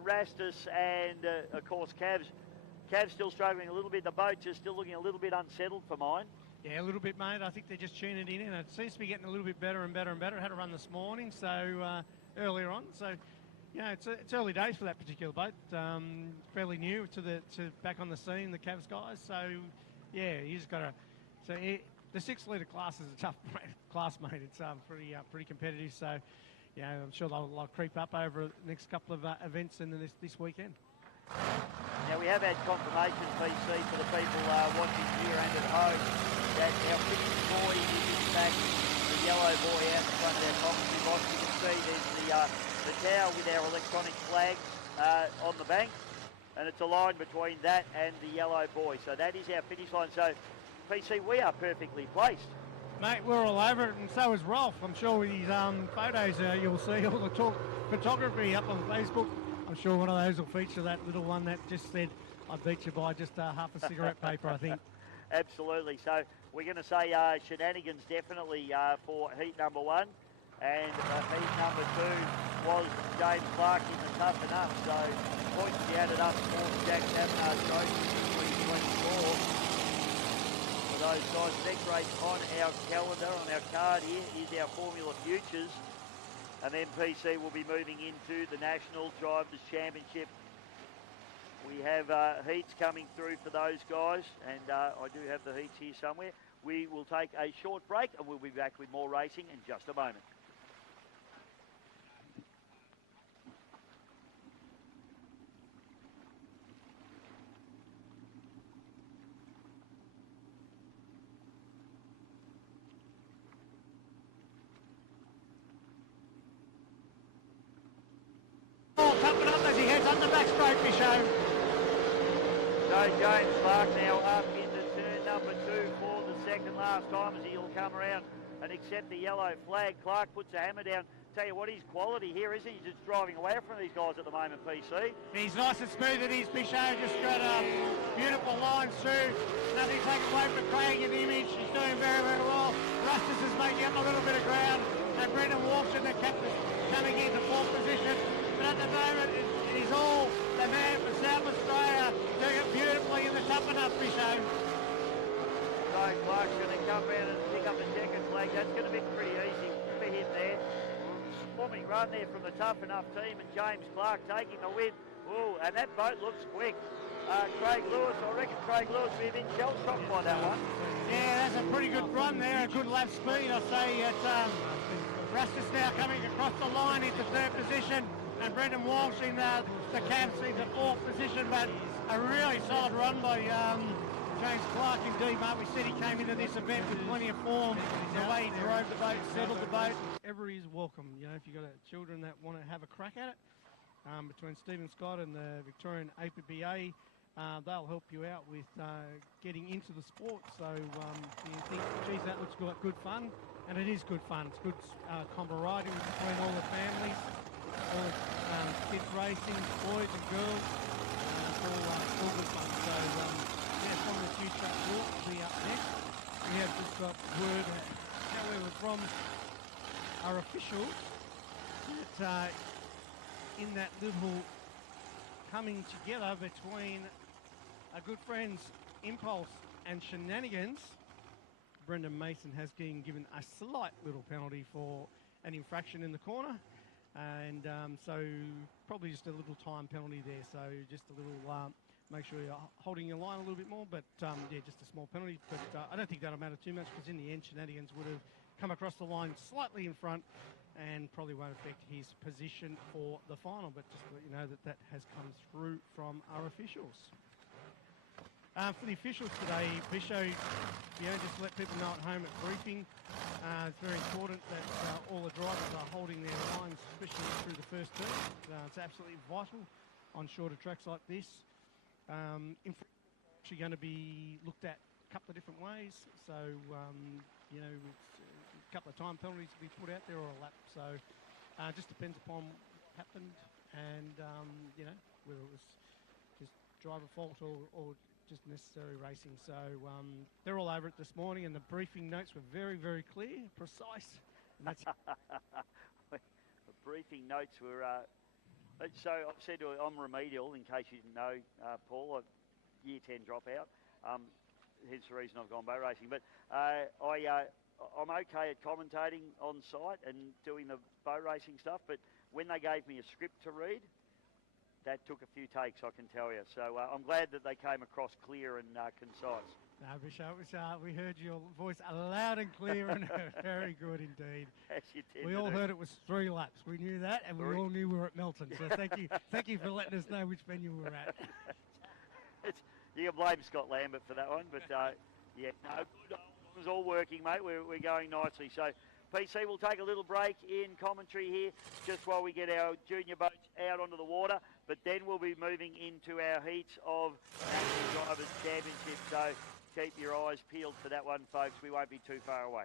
Rastus and, of course, Cavs still struggling a little bit. The boat just still looking a little bit unsettled for mine. Yeah, a little bit, mate. I think they're just tuning it in, and it seems to be getting a little bit better and better and better. I had a run this morning, so earlier on. So, yeah, it's early days for that particular boat. Fairly new to back on the scene, the Cavs guys. So, yeah, he's got to. So the 6-litre class is a tough class, mate. It's pretty competitive. So, yeah, I'm sure they'll creep up over the next couple of events in this weekend. Now, we have had confirmation, PC, for the people watching here and at home, that our Finnish boy is in fact the yellow boy out in front of our commentary box. You can see there's the tower with our electronic flags on the bank, and it's a line between that and the yellow boy. So that is our finish line. So, PC, we are perfectly placed. Mate, we're all over it, and so is Rolf. I'm sure with his photos you'll see all the photography up on Facebook. I'm sure one of those will feature that little one that just said, I beat you by just half a cigarette paper, I think. Absolutely. So we're going to say shenanigans definitely for heat number 1. And heat number 2 was James Clark in the tough enough. So points to be added up for the Jack Kavanagh Trophy 2024. For those guys, next race on our calendar, on our card here, is our Formula Futures. And then PC will be moving into the National Drivers' Championship. We have heats coming through for those guys, and I do have the heats here somewhere. We will take a short break, and we'll be back with more racing in just a moment. Tapping up as he heads on the back straight, Bisho. So James Clark now up into turn number 2 for the second last time as he'll come around and accept the yellow flag. Clark puts a hammer down. Tell you what, he's quality here, isn't he? He's just driving away from these guys at the moment, PC. He's nice and smooth at his Bisho, just got beautiful lines through. Nothing taken away from Craig in the image. He's doing very, very well. Rustis is making up a little bit of ground. And Brendan Walsh and the captain coming into 4th position. But at the moment, it is all the man for South Australia doing it beautifully in the tough enough, Bisho. So Clark's going to come around and pick up the checkered flag. That's going to be pretty easy for him there. Swarming run there from the tough enough team, and James Clark taking the win. Oh, and that boat looks quick. Craig Lewis, I reckon Craig Lewis will be a bit shell-shocked by that one. Yeah, that's a pretty good run there, a good lap speed. I say Rustis now coming across the line into 3rd position, and Brendan Walsh in the camps into 4th position, but a really solid run by James Clark indeed, mate. We said he came into this event with plenty of form. The way he drove the boat, settled the boat. Every is welcome. You know, if you've got children that want to have a crack at it, between Stephen Scott and the Victorian APBA, they'll help you out with getting into the sport. So you think, geez, that looks like good fun, and it is good fun. It's good camaraderie between all the families, all the kids racing, boys and girls. It's all good fun. So yeah, from the future will be up next. We have just got word, however, from our officials that in that little coming together between our good friends Impulse and Shenanigans, Brendan Mason has been given a slight little penalty for an infraction in the corner, and so probably just a little time penalty there. So just a little, make sure you're holding your line a little bit more, but yeah, just a small penalty. But I don't think that'll matter too much, because in the end, Shenanigans would have come across the line slightly in front and probably won't affect his position for the final. But just to let you know that that has come through from our officials. For the officials today, Bisho, just to let people know at home at briefing, it's very important that all the drivers are holding their lines, especially through the first turn. It's absolutely vital on shorter tracks like this. Actually going to be looked at a couple of different ways. So, it's a couple of time penalties to be put out there, or a lap. So it just depends upon what happened, and, whether it was just driver fault or just necessary racing. So they're all over it this morning, and the briefing notes were very, very clear, precise. And that's the briefing notes were... So I've said I'm remedial, in case you didn't know, Paul, year 10 dropout. Hence the reason I've gone boat racing. But I'm okay at commentating on site and doing the boat racing stuff, but when they gave me a script to read, that took a few takes, I can tell you. So I'm glad that they came across clear and concise. No, Bishop, we heard your voice loud and clear, and very good indeed. As you did. We all heard it was 3 laps. We knew that, and we all knew we were at Melton. So thank you for letting us know which venue we were at. You can blame Scott Lambert for that one, but yeah, no, good. It was all working, mate. We're going nicely. So PC, we'll take a little break in commentary here, just while we get our junior boats out onto the water. But then we'll be moving into our heats of National Drivers Championship. So keep your eyes peeled for that one, folks. We won't be too far away.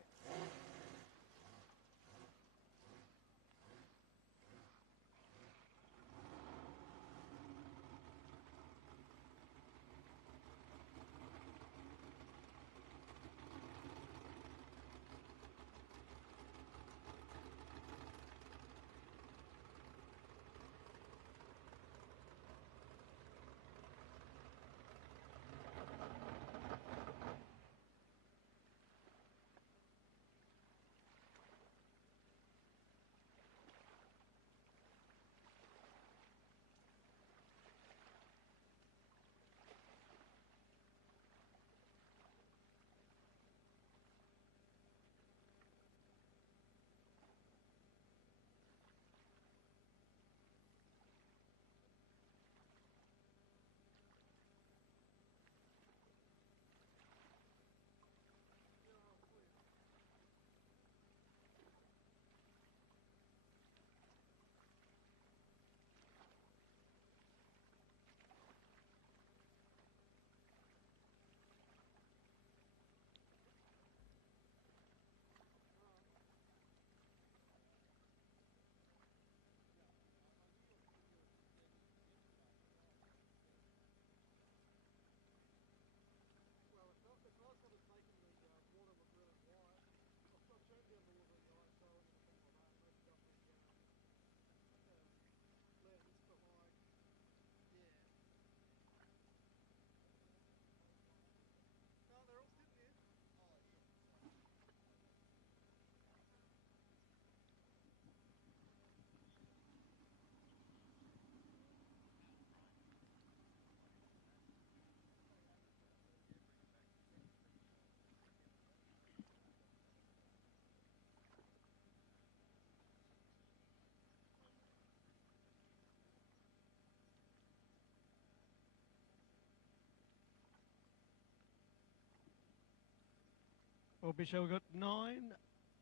Well, Bishop, we've got 9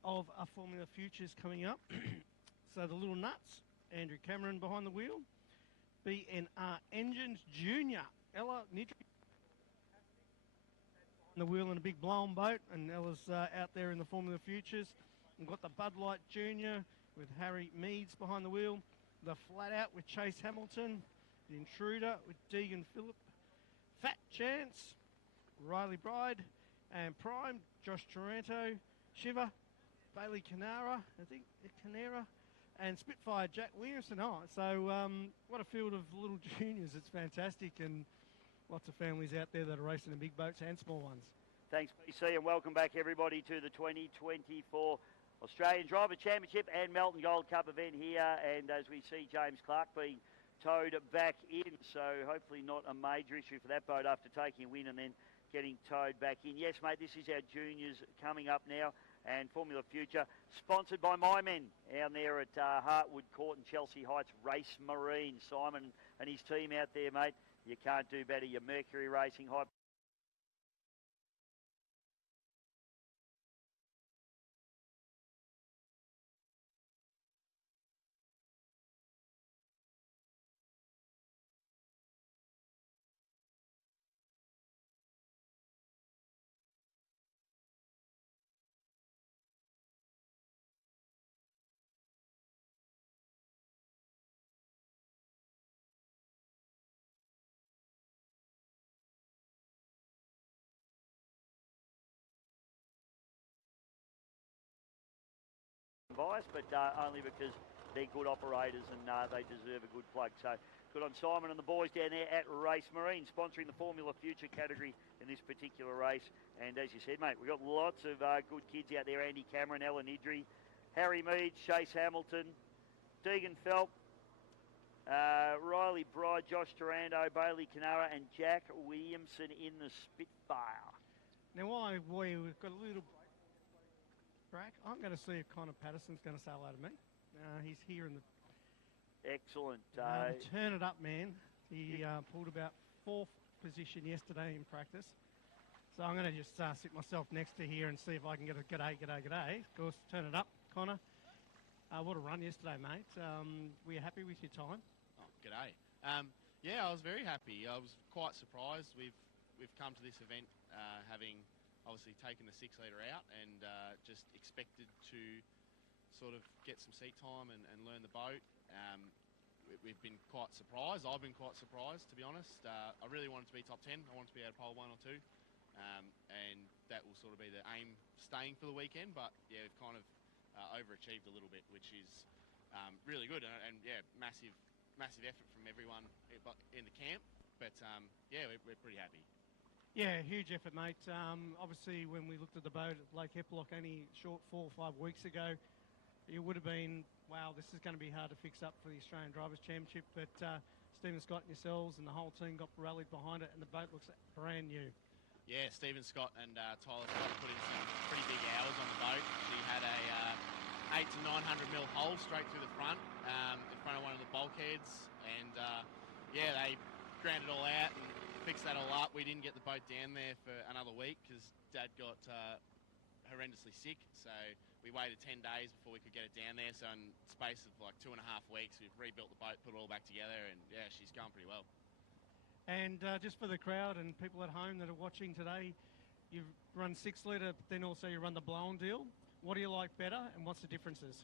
of our Formula Futures coming up. So the Little Nuts, Andrew Cameron behind the wheel. BNR Engines Junior, Ella Nidri on the wheel in a big blown boat, and Ella's out there in the Formula Futures. We've got the Bud Light Junior with Harry Meads behind the wheel. The Flat Out with Chase Hamilton. The Intruder with Deegan Phillip. Fat Chance, Riley Bride, and Prime, Josh Taranto, Shiva, Bailey Canara, I think, Canara, and Spitfire, Jack Williamson. Oh, so what a field of little juniors. It's fantastic, and lots of families out there that are racing in big boats and small ones. Thanks, PC, and welcome back, everybody, to the 2024 Australian Driver Championship and Melton Gold Cup event here. And as we see James Clark being towed back in, so hopefully not a major issue for that boat after taking a win and then getting towed back in. Yes, mate, this is our juniors coming up now, and Formula Future, sponsored by my men down there at Hartwood Court and Chelsea Heights Race Marine. Simon and his team out there, mate, you can't do better. Your Mercury Racing, high bias, but only because they're good operators and they deserve a good plug. So good on Simon and the boys down there at Race Marine, sponsoring the Formula Future category in this particular race. And as you said, mate, we've got lots of good kids out there. Andy Cameron, Ellen Idri, Harry Meads, Chase Hamilton, Deegan Phelp, Riley Bride, Josh Taranto, Bailey Canara, and Jack Williamson in the Spitfire. Now, while we've got a little break, I'm going to see if Connor Patterson's going to say hello to me. He's here in the... Excellent. Turn it up, man. He pulled about 4th position yesterday in practice. So I'm going to just sit myself next to here and see if I can get a g'day, g'day, g'day. Of course, turn it up, Connor. What a run yesterday, mate. Were you happy with your time? Oh, g'day. Yeah, I was very happy. I was quite surprised. We've come to this event having obviously taken the 6 litre out and just expected to sort of get some seat time and learn the boat. We've been quite surprised. I've been quite surprised, to be honest. I really wanted to be top 10. I wanted to be able to pole 1 or 2. And that will sort of be the aim staying for the weekend. But yeah, we've kind of overachieved a little bit, which is really good. And yeah, massive effort from everyone in the camp. But yeah, we're pretty happy. Yeah, huge effort, mate. Obviously, when we looked at the boat at Lake Eplock only short 4 or 5 weeks ago, it would have been, wow, this is going to be hard to fix up for the Australian Drivers' Championship. But Stephen Scott and yourselves and the whole team got rallied behind it, and the boat looks brand new. Yeah, Stephen Scott and Tyler Scott put in some pretty big hours on the boat. She had a 800 to 900 mil hole straight through the front, in front of one of the bulkheads, and yeah, they ground it all out and fixed that all up. We didn't get the boat down there for another week because Dad got horrendously sick, so we waited 10 days before we could get it down there. So in the space of like 2.5 weeks, we've rebuilt the boat, put it all back together, and yeah, she's going pretty well. And just for the crowd and people at home that are watching today, you've run 6 litre, but then also you run the blown deal. What do you like better, and what's the differences?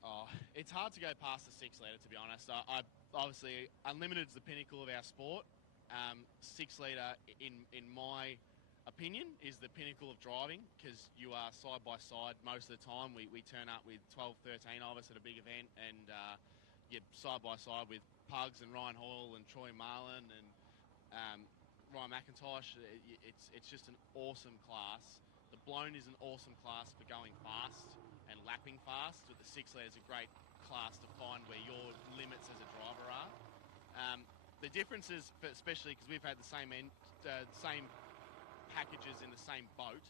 Oh, it's hard to go past the 6 litre, to be honest. I obviously, Unlimited's the pinnacle of our sport. 6 litre, in my opinion, is the pinnacle of driving because you are side by side most of the time. We turn up with 12, 13 of us at a big event, and you're side by side with Pugs and Ryan Hoyle and Troy Marlin and Ryan McIntosh. It's just an awesome class. The blown is an awesome class for going fast and lapping fast. But the 6 litre is a great class to find where your limits as a driver are. The difference is, especially because we've had the same packages in the same boat,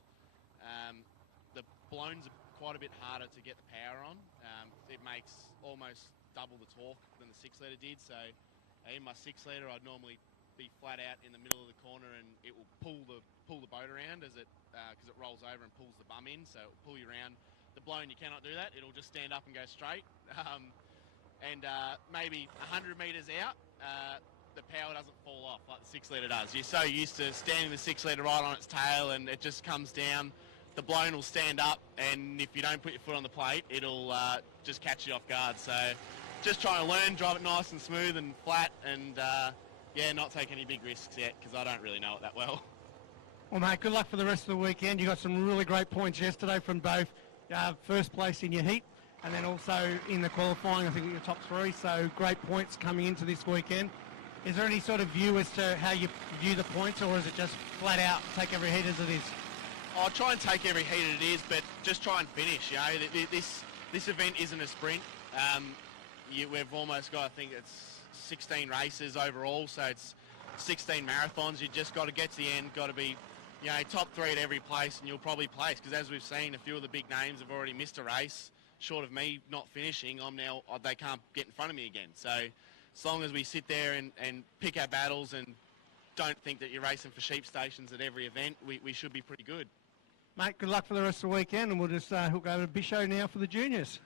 the blowns are quite a bit harder to get the power on. It makes almost double the torque than the 6 litre did. So in my 6 litre, I'd normally be flat out in the middle of the corner, and it will pull the boat around as it because it rolls over and pulls the bum in. So it will pull you around. The blown, you cannot do that. It'll just stand up and go straight. And maybe 100 metres out, the power doesn't fall off like the 6 litre does. You're so used to standing the 6 litre right on its tail, and it just comes down. The blown will stand up, and if you don't put your foot on the plate, it'll just catch you off guard. So just trying to learn, drive it nice and smooth and flat, and yeah, not take any big risks yet because I don't really know it that well. Well, mate, good luck for the rest of the weekend. You got some really great points yesterday from both first place in your heat and then also in the qualifying. I think you're top 3, so great points coming into this weekend. Is there any sort of view as to how you view the points, or is it just flat out take every heat as it is? I'll try and take every heat as it is, but just try and finish. You know, this event isn't a sprint. We've almost got, I think it's 16 races overall, so it's 16 marathons. You just got to get to the end, got to be, you know, top 3 at every place, and you'll probably place, because as we've seen, a few of the big names have already missed a race. Short of me not finishing, they can't get in front of me again. So as long as we sit there and pick our battles and don't think that you're racing for sheep stations at every event, we should be pretty good. Mate, good luck for the rest of the weekend, and we'll just hook over to Bisho now for the juniors.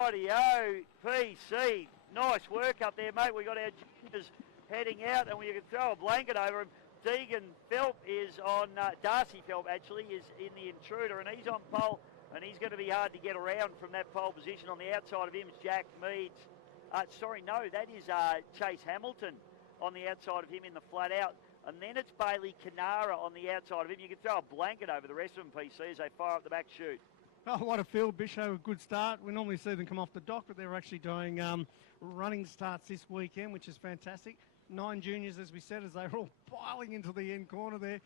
Rightio, PC. Nice work up there, mate. We got our juniors heading out, and we can throw a blanket over him. Deegan Phelp is on, Darcy Phelp actually is in the Intruder, and he's on pole, and he's going to be hard to get around from that pole position. On the outside of him is Jack Meads. That is Chase Hamilton on the outside of him in the flat out. And then it's Bailey Canara on the outside of him. You can throw a blanket over the rest of them, PC, as they fire up the back chute. Oh, what a field, Bisho. A good start. We normally see them come off the dock, but they're actually doing running starts this weekend, which is fantastic. 9 juniors, as we said, as they're all piling into the end corner there.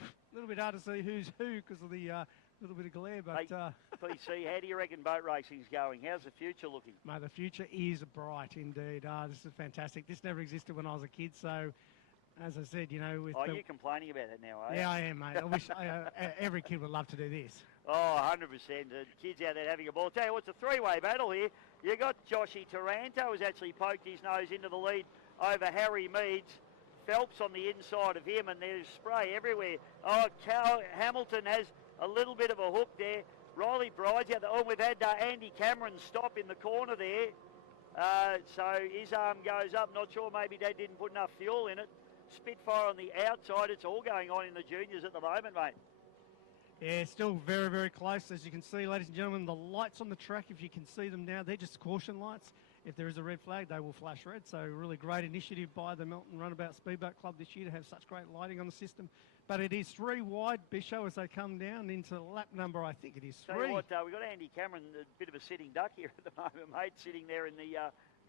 A little bit hard to see who's who because of the little bit of glare. But hey, PC, how do you reckon boat racing's going? How's the future looking? Mate, the future is bright indeed. This is fantastic. This never existed when I was a kid, so as I said, you know, with Oh, you're complaining about that now, are you? yeah, I am, mate. I wish every kid would love to do this. Oh, 100%. Kids out there having a ball. Tell you what, it's a three-way battle here. You got Joshy Taranto, who's actually poked his nose into the lead over Harry Meads. Phelps on the inside of him, and there's spray everywhere. Oh, Hamilton has a little bit of a hook there. Riley Bride's out there. Oh, we've had Andy Cameron stop in the corner there. So his arm goes up. Not sure, maybe they didn't put enough fuel in it. Spitfire on the outside. It's all going on in the juniors at the moment, mate. Yeah, still very, very close. As you can see, ladies and gentlemen, the lights on the track, if you can see them now, they're just caution lights. If there is a red flag, they will flash red. So really great initiative by the Melbourne Runabout Speedboat Club this year to have such great lighting on the system. But it is 3 wide, Bisho, as they come down into lap number, I think it is 3. Tell you what, we've got Andy Cameron, a bit of a sitting duck here at the moment, mate, sitting there in the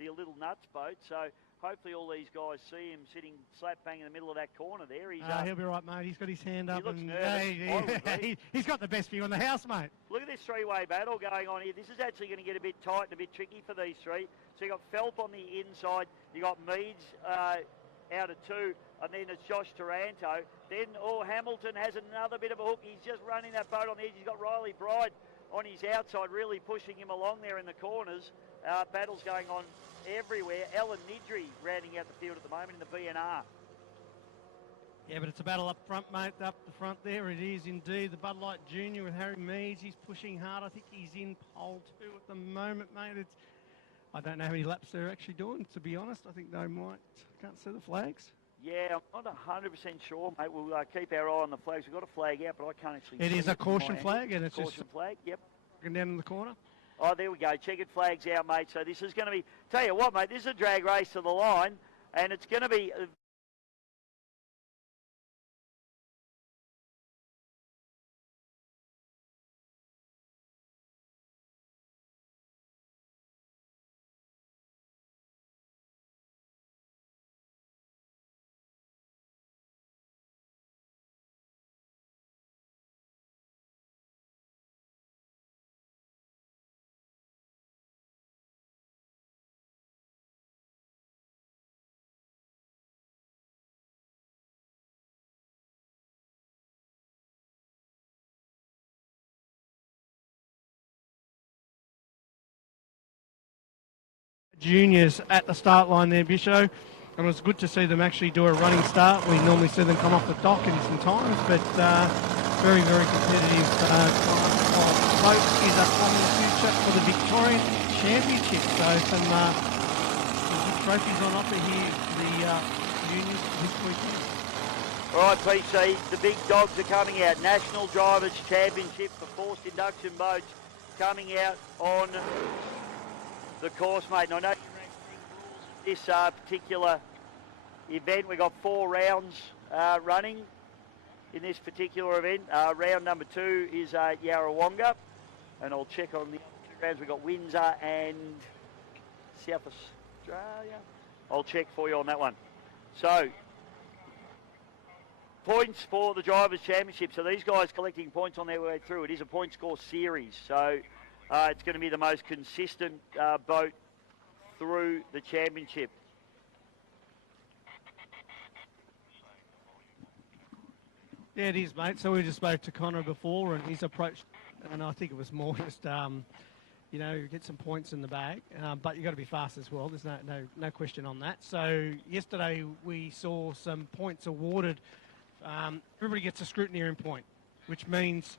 Little Nuts boat. So hopefully all these guys see him sitting slap bang in the middle of that corner there. He'll be right, mate. He's got his hand up. He looks and nervous. He's got the best view on the house, mate. Look at this three-way battle going on here. This is actually going to get a bit tight and a bit tricky for these three. So you got Phelp on the inside. You got Meads out of 2. And then it's Josh Taranto. Then, Hamilton has another bit of a hook. He's just running that boat on the edge. He's got Riley Bride on his outside, really pushing him along there in the corners. Battles going on everywhere. Alan Nidri rounding out the field at the moment in the BNR. Yeah, but it's a battle up front, mate. Up the front there it is indeed. The Bud Light Junior with Harry Meads. He's pushing hard. I think he's in pole 2 at the moment, mate. I don't know how many laps they're actually doing, to be honest. I think they might. Can't see the flags. Yeah, I'm not 100% sure, mate. We'll keep our eye on the flags. We've got a flag out, but I can't actually It see is a caution flag, and it's caution just flag, yep. down in the corner. Oh, there we go. Checkered flags out, mate. So this is going to be... Tell you what, mate, this is a drag race to the line, and it's going to be... Juniors at the start line there, Bisho, and it was good to see them actually do a running start. We normally see them come off the dock in some times, but very, very competitive time of boat is a common future for the Victorian Championship. So some good trophies on offer here for the juniors this weekend. All right, PC, the big dogs are coming out. National Drivers' Championship for forced induction boats coming out on the course, mate. And I know this particular event, we've got 4 rounds running in this particular event. Round number 2 is Yarrawonga, and I'll check on the other 2 rounds. We've got Windsor and South Australia. I'll check for you on that one. So, points for the Drivers' Championship. So these guys collecting points on their way through. It is a point score series. So it's going to be the most consistent boat through the championship. Yeah, it is, mate. So we just spoke to Connor before, and he's approached, and I think it was more just, get some points in the bag. But you've got to be fast as well. There's no question on that. So yesterday we saw some points awarded. Everybody gets a scrutineering point, which means,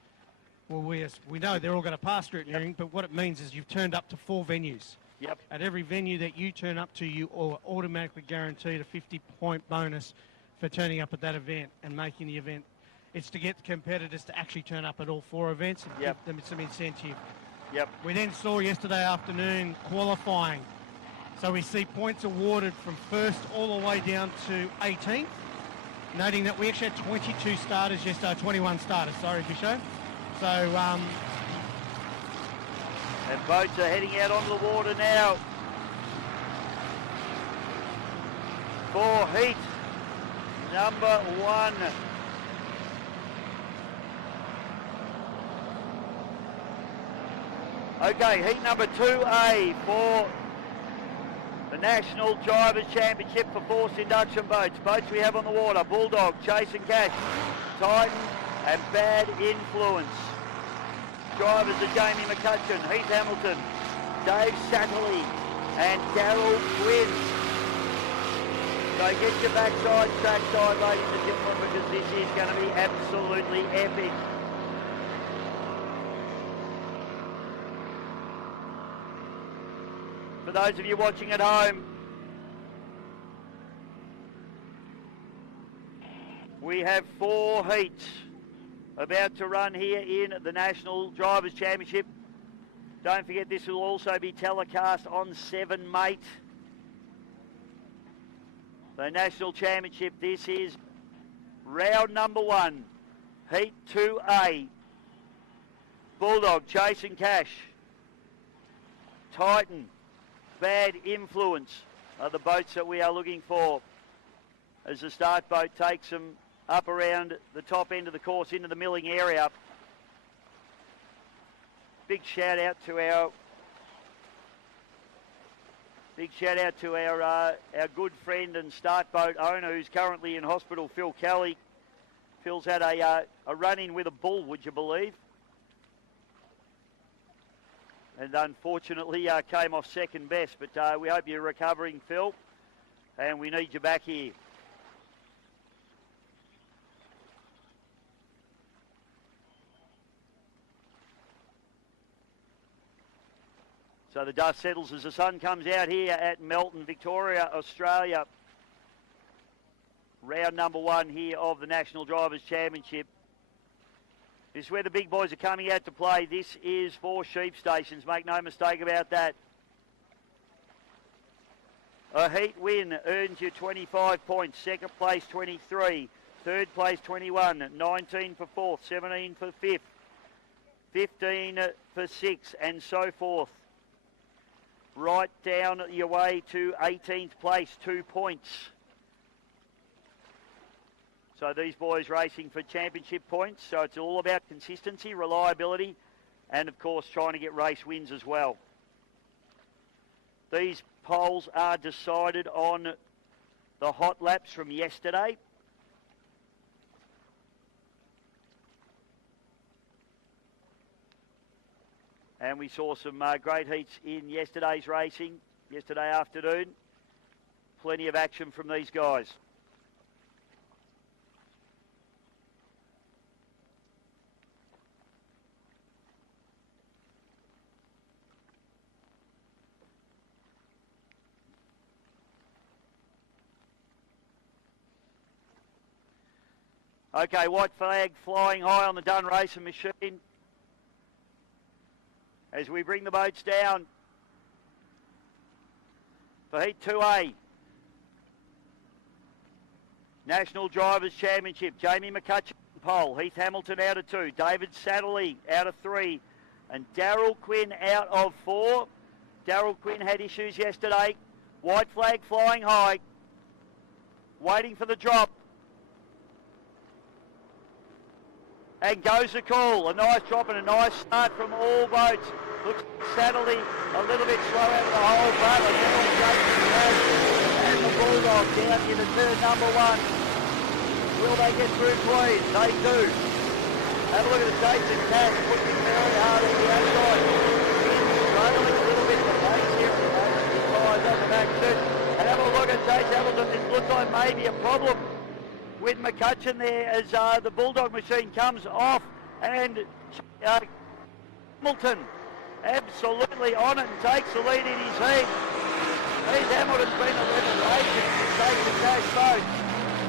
well, we know they're all going to pass scrutineering, but what it means is you've turned up to 4 venues. Yep. At every venue that you turn up to, you are automatically guaranteed a 50-point bonus for turning up at that event and making the event. It's to get the competitors to actually turn up at all 4 events and give them some incentive. Yep. We then saw yesterday afternoon qualifying. So we see points awarded from 1st all the way down to 18th. Noting that we actually had 22 starters yesterday, 21 starters, sorry, Bisho. So, and boats are heading out onto the water now for heat number 1. Okay, heat number 2A for the National Drivers' Championship for forced induction boats. Boats we have on the water: Bulldog, Chase and Cash, Titan and Bad Influence. Drivers are Jamie McCutcheon, Heath Hamilton, Dave Satterley and Daryl Quinn. So get your backside trackside, ladies and gentlemen, because this is going to be absolutely epic. For those of you watching at home, we have 4 heats about to run here in the National Drivers' Championship. Don't forget, this will also be telecast on 7 Mate. The National Championship, this is round number 1, Heat 2A. Bulldog, Chase and Cash, Titan, Bad Influence are the boats that we are looking for as the start boat takes them up around the top end of the course into the milling area. Big shout out to our good friend and start boat owner who's currently in hospital, Phil Kelly. Phil's had a run-in with a bull, would you believe? And unfortunately came off second best, but we hope you're recovering, Phil, and we need you back here. So the dust settles as the sun comes out here at Melton, Victoria, Australia. Round number 1 here of the National Drivers' Championship. This is where the big boys are coming out to play. This is for sheep stations, make no mistake about that. A heat win earns you 25 points, second place 23, third place 21, 19 for fourth, 17 for fifth, 15 for sixth, and so forth. Right down your way to 18th place, 2 points. So these boys racing for championship points. So it's all about consistency, reliability, and of course trying to get race wins as well. These polls are decided on the hot laps from yesterday. And we saw some great heats in yesterday's racing, yesterday afternoon. Plenty of action from these guys. Okay, white flag flying high on the Dun Racing machine as we bring the boats down for Heat 2A. National Drivers' Championship, Jamie McCutcheon pole, Heath Hamilton out of 2, David Satterley out of 3, and Daryl Quinn out of 4. Daryl Quinn had issues yesterday. White flag flying high, waiting for the drop. And goes the call. A nice drop and a nice start from all boats. Looks Satterley a little bit slow out of the hole, but a little Jason and the Bulldog down into turn number 1. Will they get through, please? They do. Have a look at the Jason Cash pushing very hard on the outside. Struggling a little bit for pace here at the moment. He fires on the back too. And have a look at Chase Hamilton. This looks like maybe a problem with McCutcheon there as the Bulldog machine comes off, and Hamilton absolutely on it and takes the lead in his heat. Heath Hamilton's been a revelation to take the Cash boat.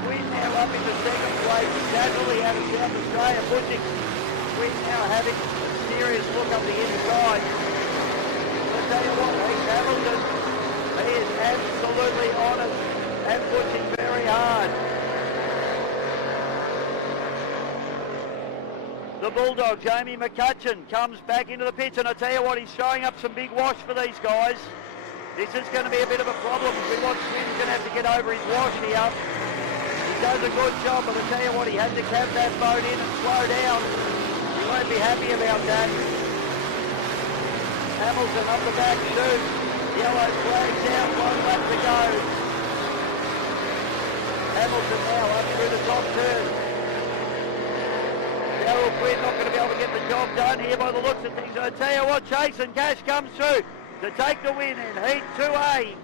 Quinn now up into second place, Satterley out of South Australia pushing. Quinn now having a serious look up the inside. I'll tell you what, Heath Hamilton, he is absolutely on it and pushing very hard. The Bulldog, Jamie McCutcheon, comes back into the pits, and I tell you what, he's showing up some big wash for these guys. This is going to be a bit of a problem. We want Quinn's going to have to get over his wash here. He does a good job, but I tell you what, he had to cab that boat in and slow down. He won't be happy about that. Hamilton up the back chute. Yellow flags out, 1 lap to go. Hamilton now up through the top turn. Daryl Quinn not going to be able to get the job done here by the looks of things. I tell you what, Jason Cash comes through to take the win in Heat 2A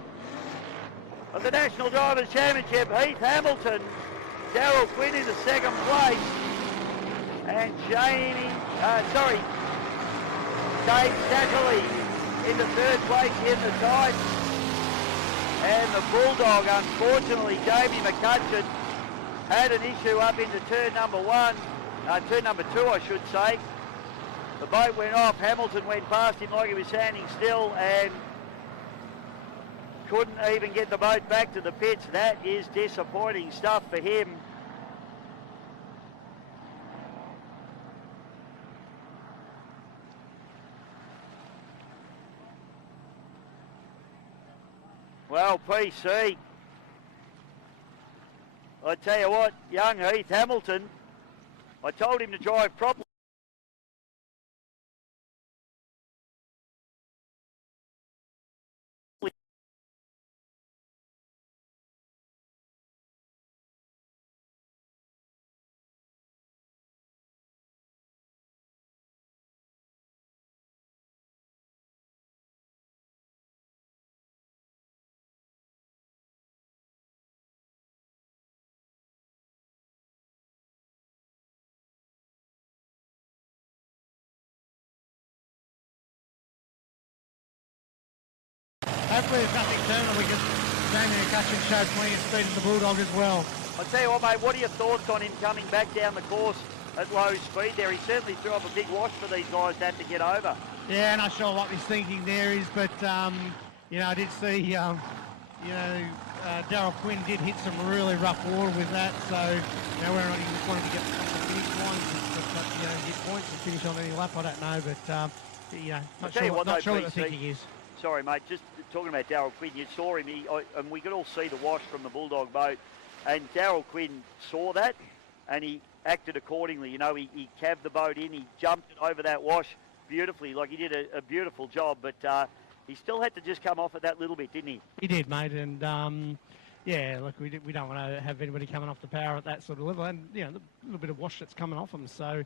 of the National Drivers' Championship. Heath Hamilton, Daryl Quinn in the second place, and Dave Sackerley in the third place in the tight. And the Bulldog, unfortunately, Jamie McCutcheon, had an issue up into turn number two, I should say. The boat went off, Hamilton went past him like he was standing still and couldn't even get the boat back to the pits. That is disappointing stuff for him. Well, PC, I tell you what, young Heath Hamilton, I told him to drive properly. Hopefully there's nothing terminal because Jamie McCutcheon showed plenty of speed in the Bulldog as well. I tell you what, mate, what are your thoughts on him coming back down the course at low speed there? He certainly threw up a big wash for these guys to have to get over. Yeah, not sure what his thinking there is, but, I did see, Daryl Quinn did hit some really rough water with that, so, whether or not he just wanted to get the finish line, hit points and finish on any lap, I don't know, but, not sure what the thinking is. Sorry, mate, just talking about Daryl Quinn, you saw him, and we could all see the wash from the Bulldog boat, and Daryl Quinn saw that, and he acted accordingly. He calved the boat in, he jumped over that wash beautifully, like he did a beautiful job, but he still had to just come off it that little bit, didn't he? He did, mate, and look, we don't want to have anybody coming off the power at that sort of level, and the little bit of wash that's coming off them, so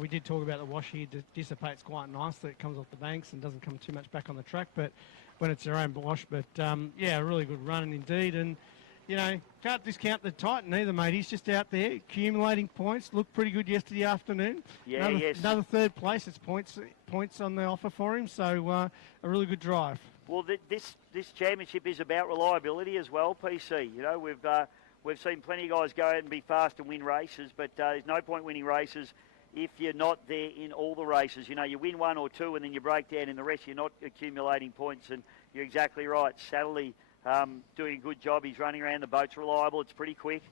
we did talk about the wash here. It dissipates quite nicely. It comes off the banks and doesn't come too much back on the track, but when it's their own wash, but a really good run indeed, and can't discount the Titan either, mate. He's just out there accumulating points. Looked pretty good yesterday afternoon. Yeah, another third place. It's points on the offer for him, so a really good drive. Well, this championship is about reliability as well, PC. We've seen plenty of guys go out and be fast and win races, but there's no point winning races if you're not there in all the races. You win one or two and then you break down in the rest. You're not accumulating points, and you're exactly right. Satterley doing a good job. He's running around. The boat's reliable. It's pretty quick.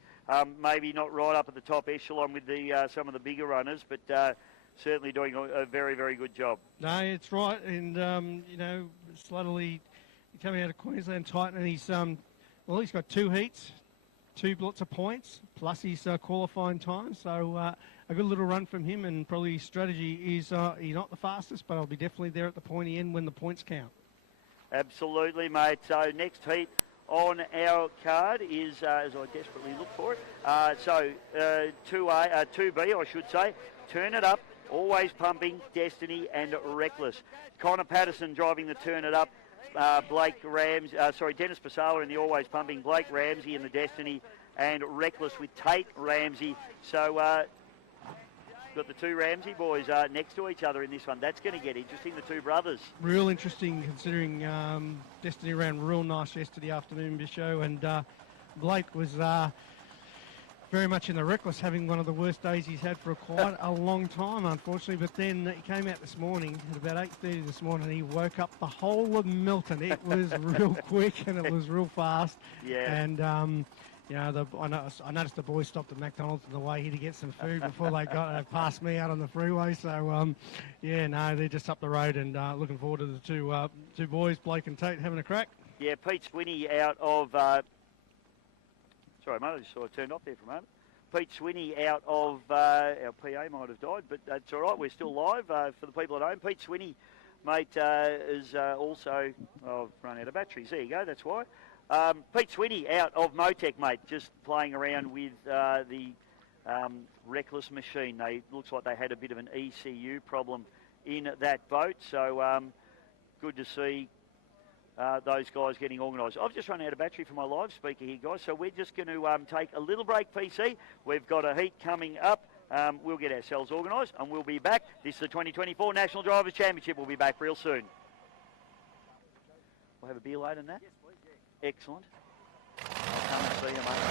Maybe not right up at the top echelon with some of the bigger runners, but certainly doing a very, very good job. No, it's right. And, Slatterly coming out of Queensland Titan, and he's got 2 heats, 2 lots of points, plus his qualifying time. So a good little run from him, and probably his strategy is he's not the fastest, but I'll be definitely there at the pointy end when the points count. Absolutely, mate. So next heat on our card is, as I desperately look for it, 2B, I should say. Turn It Up, Always Pumping, Destiny and Reckless. Connor Patterson driving the Turn It Up. Dennis Pasala in the Always Pumping, Blake Ramsey in the Destiny, and Reckless with Tate Ramsey. So got the 2 Ramsey boys next to each other in this one. That's going to get interesting, the 2 brothers. Real interesting, considering Destiny ran real nice yesterday afternoon, Bisho, and Blake was very much in the Reckless, having one of the worst days he's had for quite a long time, unfortunately. But then he came out this morning at about 8:30 this morning. He woke up the whole of Milton. It was real quick and it was real fast. Yeah. And I noticed the boys stopped at McDonald's on the way here to get some food before they got past me out on the freeway. So they're just up the road, and looking forward to the two boys, Blake and Tate, having a crack. Yeah, Pete Swinney out of. Sorry, mate, I just saw it turned off there for a moment. Pete Swinney out of, our PA might have died, but that's all right. We're still live for the people at home. Pete Swinney mate, is also... Oh, I've run out of batteries. There you go, that's why. Pete Sweeney out of Motec, mate, just playing around with the Reckless machine. Looks like they had a bit of an ECU problem in that boat, so good to see those guys getting organised. I've just run out of battery for my live speaker here, guys, so we're just going to take a little break, PC. We've got a heat coming up. We'll get ourselves organised and we'll be back. This is the 2024 National Drivers' Championship. We'll be back real soon. We'll have a beer later than that? Yes, please, yeah. Excellent. I'll come and see you, mate.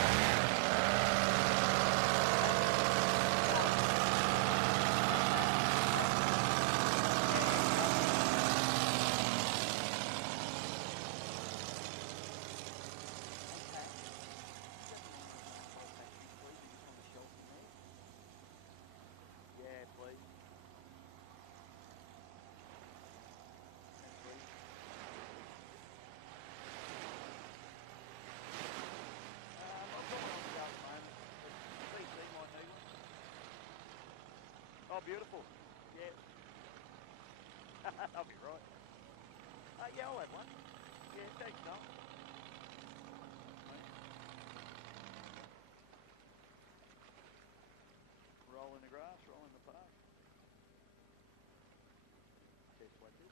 Oh, beautiful. Yeah. I'll be right. Yeah, I'll have one. Yeah, thanks, Tom. Roll in the grass, roll in the park.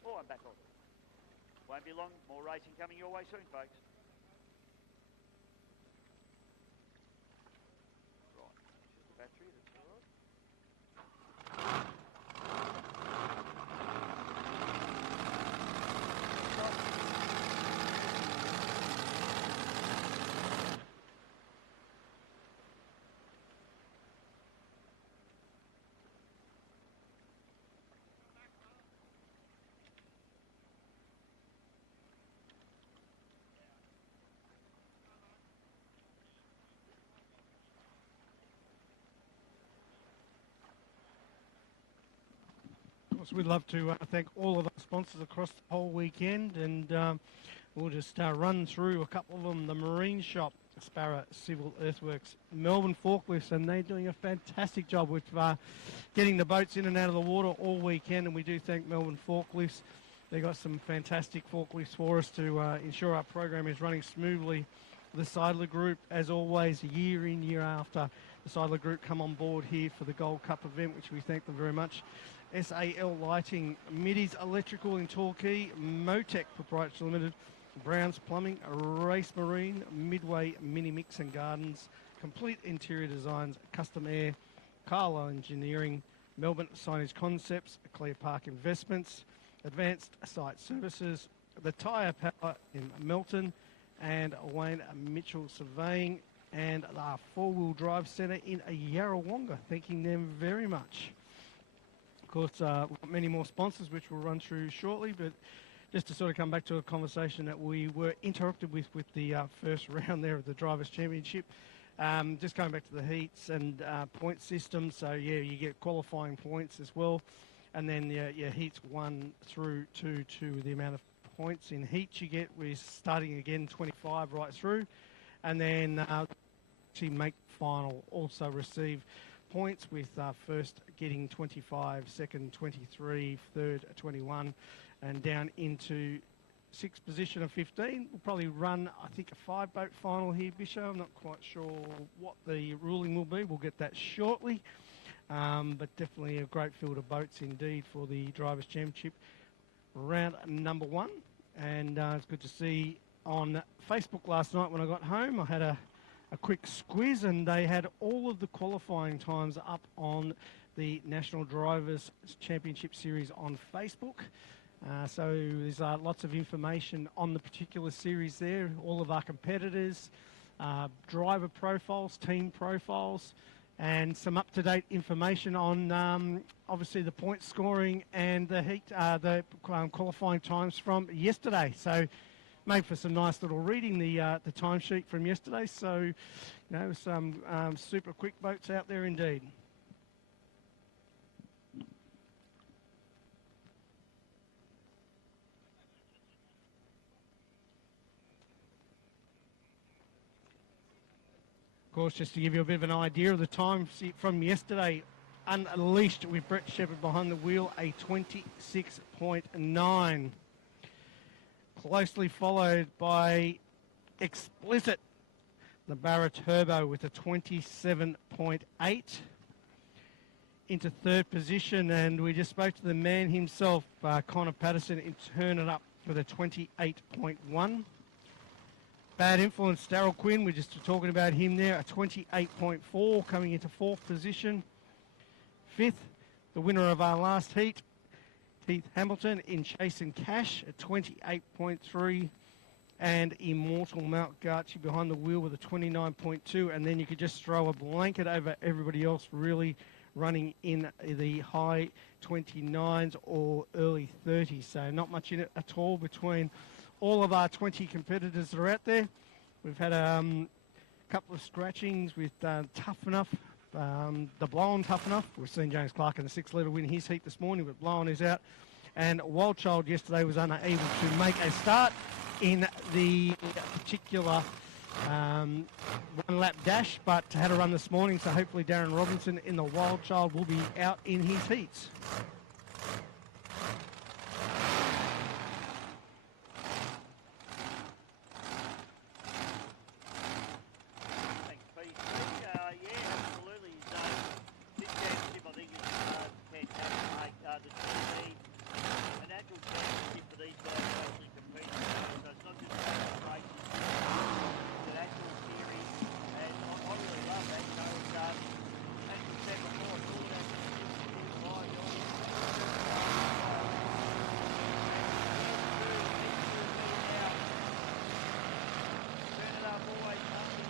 Oh, I'm back on. Won't be long. More racing coming your way soon, folks. Right. Just the battery, that's all right. We'd love to thank all of our sponsors across the whole weekend, and we'll just run through a couple of them. The Marine Shop, Sparrow Civil Earthworks, Melbourne Forklifts, and they're doing a fantastic job with getting the boats in and out of the water all weekend, and we do thank Melbourne Forklifts. They got some fantastic forklifts for us to ensure our program is running smoothly. The Seidler Group, as always, year in, year after, the Seidler Group come on board here for the Gold Cup event, which we thank them very much. SAL Lighting, Middies Electrical in Torquay, Motec Proprietary Limited, Brown's Plumbing, Race Marine, Midway Mini Mix and Gardens, Complete Interior Designs, Custom Air, Carlo Engineering, Melbourne Signage Concepts, Clear Park Investments, Advanced Site Services, the Tyre Power in Melton, and Wayne Mitchell Surveying, and the Four-Wheel Drive Centre in Yarrawonga. Thanking them very much. Of course, we've got many more sponsors which we'll run through shortly, but just to sort of come back to a conversation that we were interrupted with the first round there of the Drivers' Championship. Just going back to the heats and point system, so yeah, you get qualifying points as well, and then your heats 1 through 2 to the amount of points in heats you get. We're starting again 25 right through, and then actually make final also receive points with first getting 25, second 23, third 21, and down into sixth position of 15. We'll probably run, I think, a 5-boat final here, Bishop. I'm not quite sure what the ruling will be. We'll get that shortly, but definitely a great field of boats indeed for the Drivers' Championship round number 1. And it's good to see on Facebook last night when I got home. I had a quick squiz, and they had all of the qualifying times up on the National Drivers' Championship Series on Facebook. So there's lots of information on the particular series there, all of our competitors, driver profiles, team profiles, and some up-to-date information on obviously the point scoring and the heat, the qualifying times from yesterday. So made for some nice little reading, the timesheet from yesterday. So, you know, some super quick boats out there indeed. Of course, just to give you a bit of an idea of the time from yesterday, Unleashed with Brett Shepherd behind the wheel, a 26.9. Closely followed by Explicit, the Barra Turbo, with a 27.8. Into third position, and we just spoke to the man himself, Connor Patterson, in Turn It Up with a 28.1. Bad Influence, Darryl Quinn, we're just talking about him there, a 28.4, coming into fourth position. Fifth, the winner of our last heat, Heath Hamilton in Chasing Cash at 28.3, and Immortal Mount Garchi behind the wheel with a 29.2, and then you could just throw a blanket over everybody else really running in the high 29s or early 30s. So not much in it at all between all of our 20 competitors that are out there. We've had a couple of scratchings with Tough Enough, the Blown Tough Enough. We've seen James Clark in the 6 litre win his heat this morning, but Blown is out. And Wild Child yesterday was unable to make a start in the particular one-lap dash, but had a run this morning, so hopefully Darren Robinson in the Wild Child will be out in his heats. Thanks, PC. Yeah, absolutely. This championship, I think, is fantastic, mate. The TV, an actual championship for these guys to actually compete. So it's not just races, it's an actual series, and I really love that. You know, it's, as we said before, it's all about live audience. Turn it up, always something.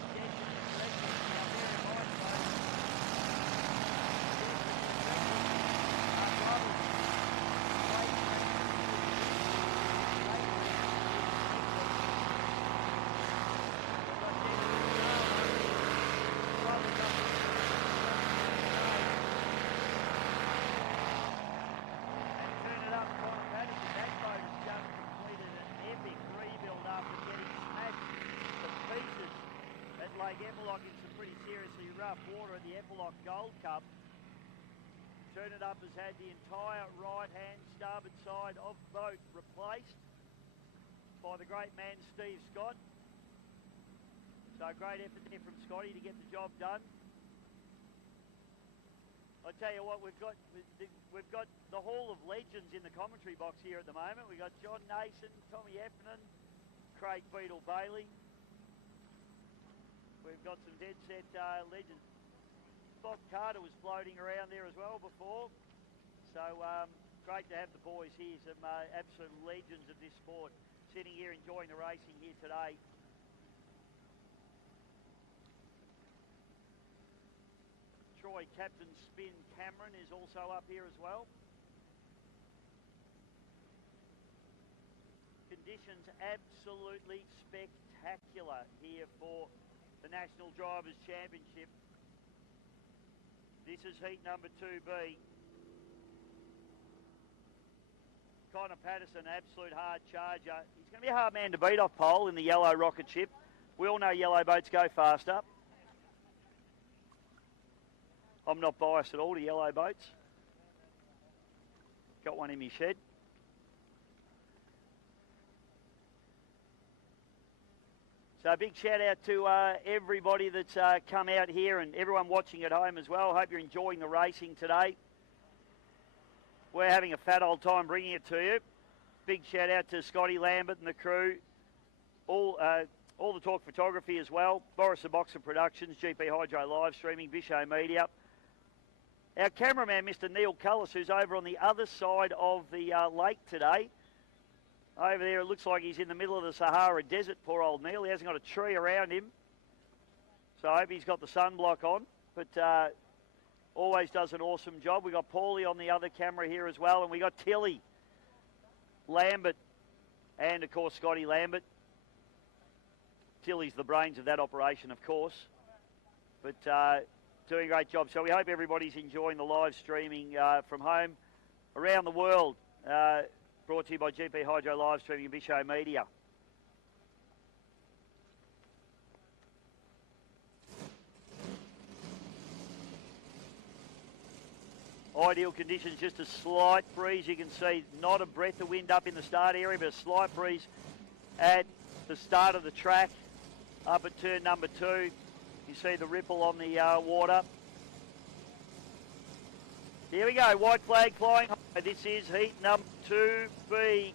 In some pretty seriously rough water at the Epilogue Gold Cup. Turn It Up has had the entire right-hand starboard side of the boat replaced by the great man Steve Scott. So great effort there from Scotty to get the job done. I tell you what, we've got the Hall of Legends in the commentary box here at the moment. We've got John Nason, Tommy Heffernan, Craig Beadle-Bailey. We've got some dead set legends. Bob Carter was floating around there as well before. So great to have the boys here, some absolute legends of this sport, sitting here enjoying the racing here today. Troy Captain Spin Cameron is also up here as well. Conditions absolutely spectacular here for the National Drivers' Championship. This is heat number 2B. Connor Patterson, absolute hard charger. He's going to be a hard man to beat off pole in the yellow rocket ship. We all know yellow boats go faster. I'm not biased at all to yellow boats. Got one in my shed. So a big shout out to everybody that's come out here and everyone watching at home as well. Hope you're enjoying the racing today. We're having a fat old time bringing it to you. Big shout out to Scotty Lambert and the crew. All the Talk Photography as well. Boris the Boxer Productions, GP Hydro Live Streaming, Bisho Media. Our cameraman, Mr. Neil Cullis, who's over on the other side of the lake today. Over there, it looks like he's in the middle of the Sahara Desert, poor old Neil. He hasn't got a tree around him. So I hope he's got the sunblock on. But always does an awesome job. We got Paulie on the other camera here as well. And we got Tilly Lambert and, of course, Scotty Lambert. Tilly's the brains of that operation, of course. But doing a great job. So we hope everybody's enjoying the live streaming from home around the world. Brought to you by GP Hydro Live Streaming and Bisho Media. Ideal conditions, just a slight breeze. You can see not a breath of wind up in the start area, but a slight breeze at the start of the track up at turn number 2. You see the ripple on the water. Here we go, white flag flying high. This is heat number 2B.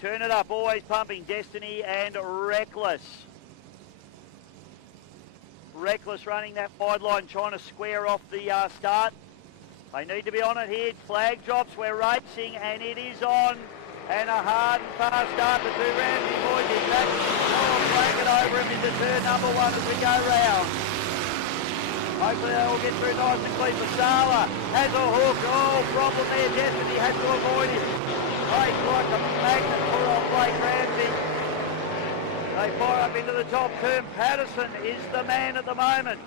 Turn it up, always pumping, Destiny and Reckless. Reckless running that wide line, trying to square off the start. They need to be on it here. Flag drops, we're racing, and it is on. And a hard and fast start for 2 Ramsey boys. He's back. Flag it over him into turn number 1 as we go round. Hopefully they will get through nice and clean. Masala has a hook. Oh, problem there. Destiny has to avoid him. He's like a magnet for off Blake Ramsey. They fire up into the top turn. Patterson is the man at the moment.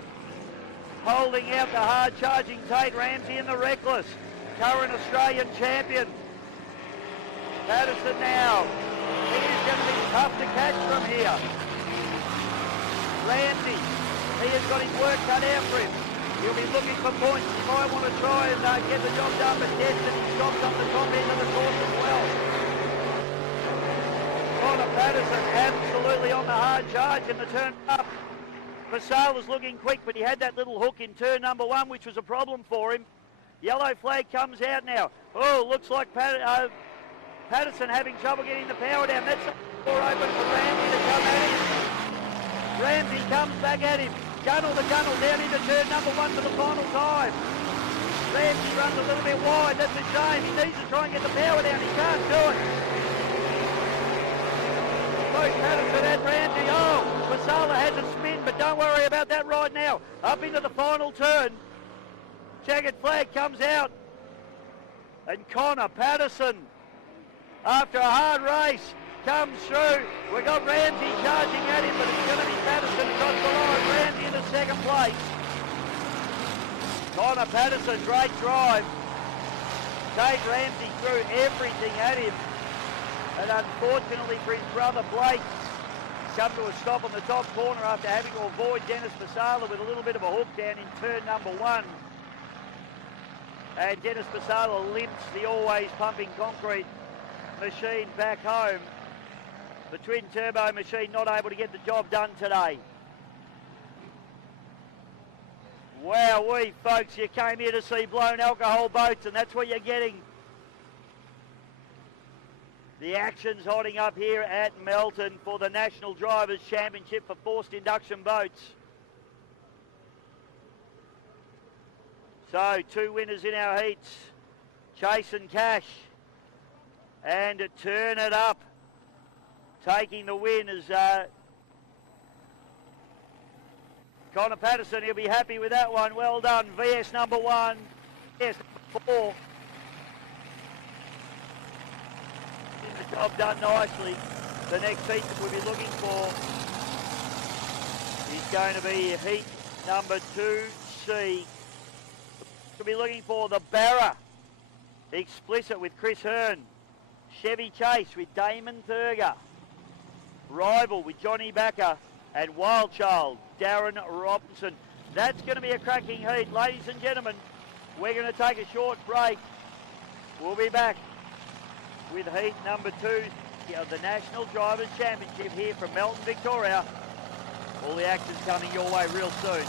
Holding out the hard charging Tate Ramsey in the Reckless. Current Australian champion. Patterson now. It is going to be tough to catch from here. Ramsey, he has got his work cut out for him. He'll be looking for points. He might want to try and get the job done, but Destiny stops on the top end of the course as well. Connor Patterson absolutely on the hard charge in the turn up. Vassal was looking quick, but he had that little hook in turn number 1, which was a problem for him. Yellow flag comes out now. Oh, looks like Patterson having trouble getting the power down. That's the door open for Ramsey to come at him. Ramsey comes back at him. Gunnel down into turn number 1 for the final time. Ramsey runs a little bit wide. That's a shame. He needs to try and get the power down. He can't do it. Both Patterson and Ramsey. Oh, Vasala has a spin, but don't worry about that right now. Up into the final turn. Jagged flag comes out. And Connor Patterson, after a hard race, comes through. We've got Ramsey charging at him, but it's going to be Patterson across the line. Ramsey in the second place. Connor Patterson, great drive. Tate Ramsey threw everything at him. And unfortunately for his brother Blake, he's come to a stop on the top corner after having to avoid Dennis Basala with a little bit of a hook down in turn number 1. And Dennis Basala limps the always pumping concrete machine back home. The twin turbo machine not able to get the job done today. Wowee, folks, you came here to see blown alcohol boats, and that's what you're getting. The action's hotting up here at Melton for the National Drivers' Championship for forced induction boats. So, 2 winners in our heats. Chase and Cash. And Turn It Up. Taking the win is Connor Patterson. He'll be happy with that one. Well done. VS number 1. VS number 4. The job done nicely. The next heat that we'll be looking for is going to be heat number 2C. We'll be looking for the Barra Explicit with Chris Hearn. Chevy Chase with Damon Thurger. Rival with Johnny Backer. And Wild Child, Darren Robinson. That's going to be a cracking heat. Ladies and gentlemen, we're going to take a short break. We'll be back with heat number 2 of the National Drivers' Championship here from Melton, Victoria. All the action's coming your way real soon.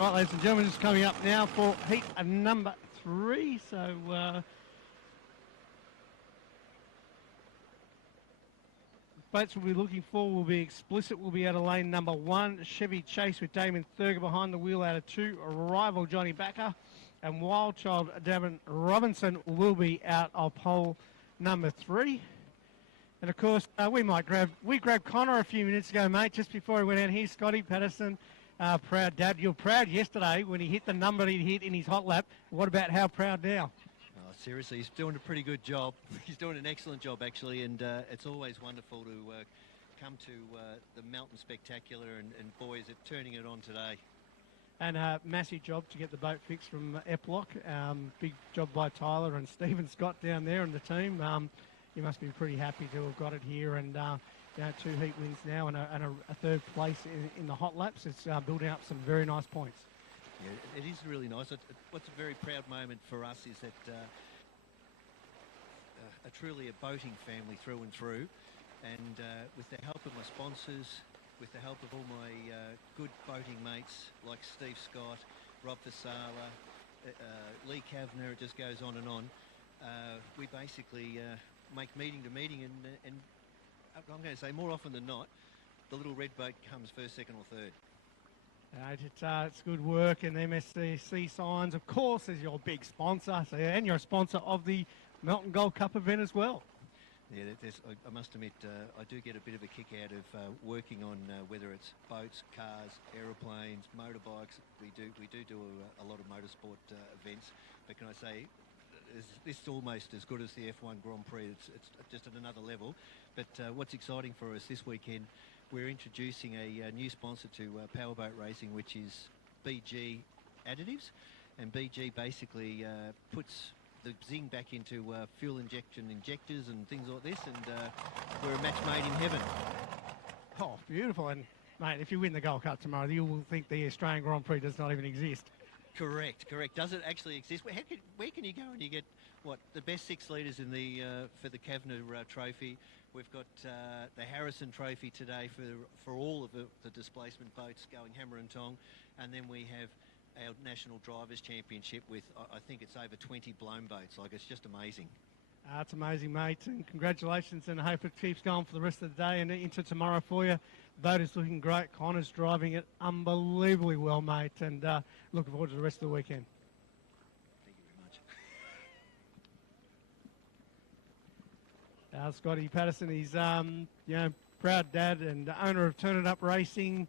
Right, ladies and gentlemen, just coming up now for heat number 3. So, boats we'll be looking for will be Explicit, will be out of lane number 1. Chevy Chase with Damon Thurger behind the wheel out of 2. Arrival Johnny Backer. And Wild Child Davin Robinson will be out of pole number 3. And of course, we grabbed Connor a few minutes ago, mate, just before he went out here. Scotty Patterson, proud dad. You're proud yesterday when he hit the number he hit in his hot lap. What about how proud now? Oh, seriously, he's doing a pretty good job. He's doing an excellent job, actually, and it's always wonderful to come to the Mountain Spectacular, and boys are turning it on today. And a massive job to get the boat fixed from Eplock. Big job by Tyler and Stephen Scott down there and the team. You must be pretty happy to have got it here, and 2 heat wins now and a third place in the hot laps. It's building up some very nice points. Yeah, it is really nice. What's a very proud moment for us is that truly a boating family through and through, and with the help of my sponsors, with the help of all my good boating mates like Steve Scott, Rob Fasala, Lee Kavanagh, it just goes on and on. We basically make meeting to meeting, and I'm going to say more often than not, the little red boat comes first, second or third. It's good work, and MSC Signs, of course, is your big sponsor, and you're a sponsor of the Melton Gold Cup event as well. Yeah, I must admit, I do get a bit of a kick out of working on whether it's boats, cars, aeroplanes, motorbikes. We do a lot of motorsport events, but can I say, this is almost as good as the F1 Grand Prix. It's just at another level. But what's exciting for us this weekend, we're introducing a new sponsor to powerboat racing, which is BG Additives, and BG basically puts the zing back into fuel injectors and things like this, and we're a match made in heaven. Oh, beautiful. And, mate, if you win the Gold Cup tomorrow, you will think the Australian Grand Prix does not even exist. Correct. Does it actually exist? Where can you go and you get, the best 6 litres in the for the Kavanagh Trophy? We've got the Harrison Trophy today for all of the displacement boats going hammer and tong, and then we have our National Drivers' Championship with, I think it's over 20 blown boats. It's just amazing. It's amazing, mate, and congratulations, and I hope it keeps going for the rest of the day and into tomorrow for you. The boat is looking great. Connor's driving it unbelievably well, mate, and looking forward to the rest of the weekend. Thank you very much. Scotty Patterson, he's proud dad and owner of Turn It Up Racing.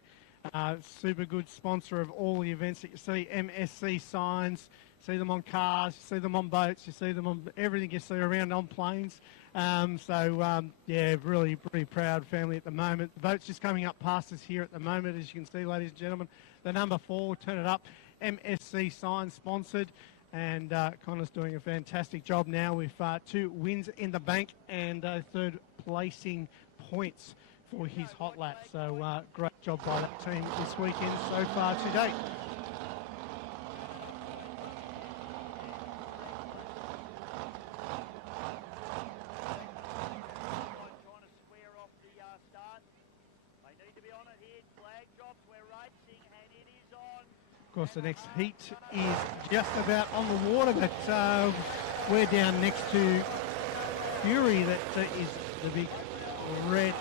Super good sponsor of all the events that you see. MSC Signs, see them on cars, you see them on boats, you see them on everything you see around on planes. Really pretty proud family at the moment. The boat's just coming up past us here at the moment, as you can see, ladies and gentlemen. The number 4, Turn It Up, MSC Signs sponsored, and Connor's doing a fantastic job now with 2 wins in the bank and third placing points for his hot lap. So great job by that team this weekend so far to date. Of course, the next heat is just about on the water, but we're down next to Fury. That is the big red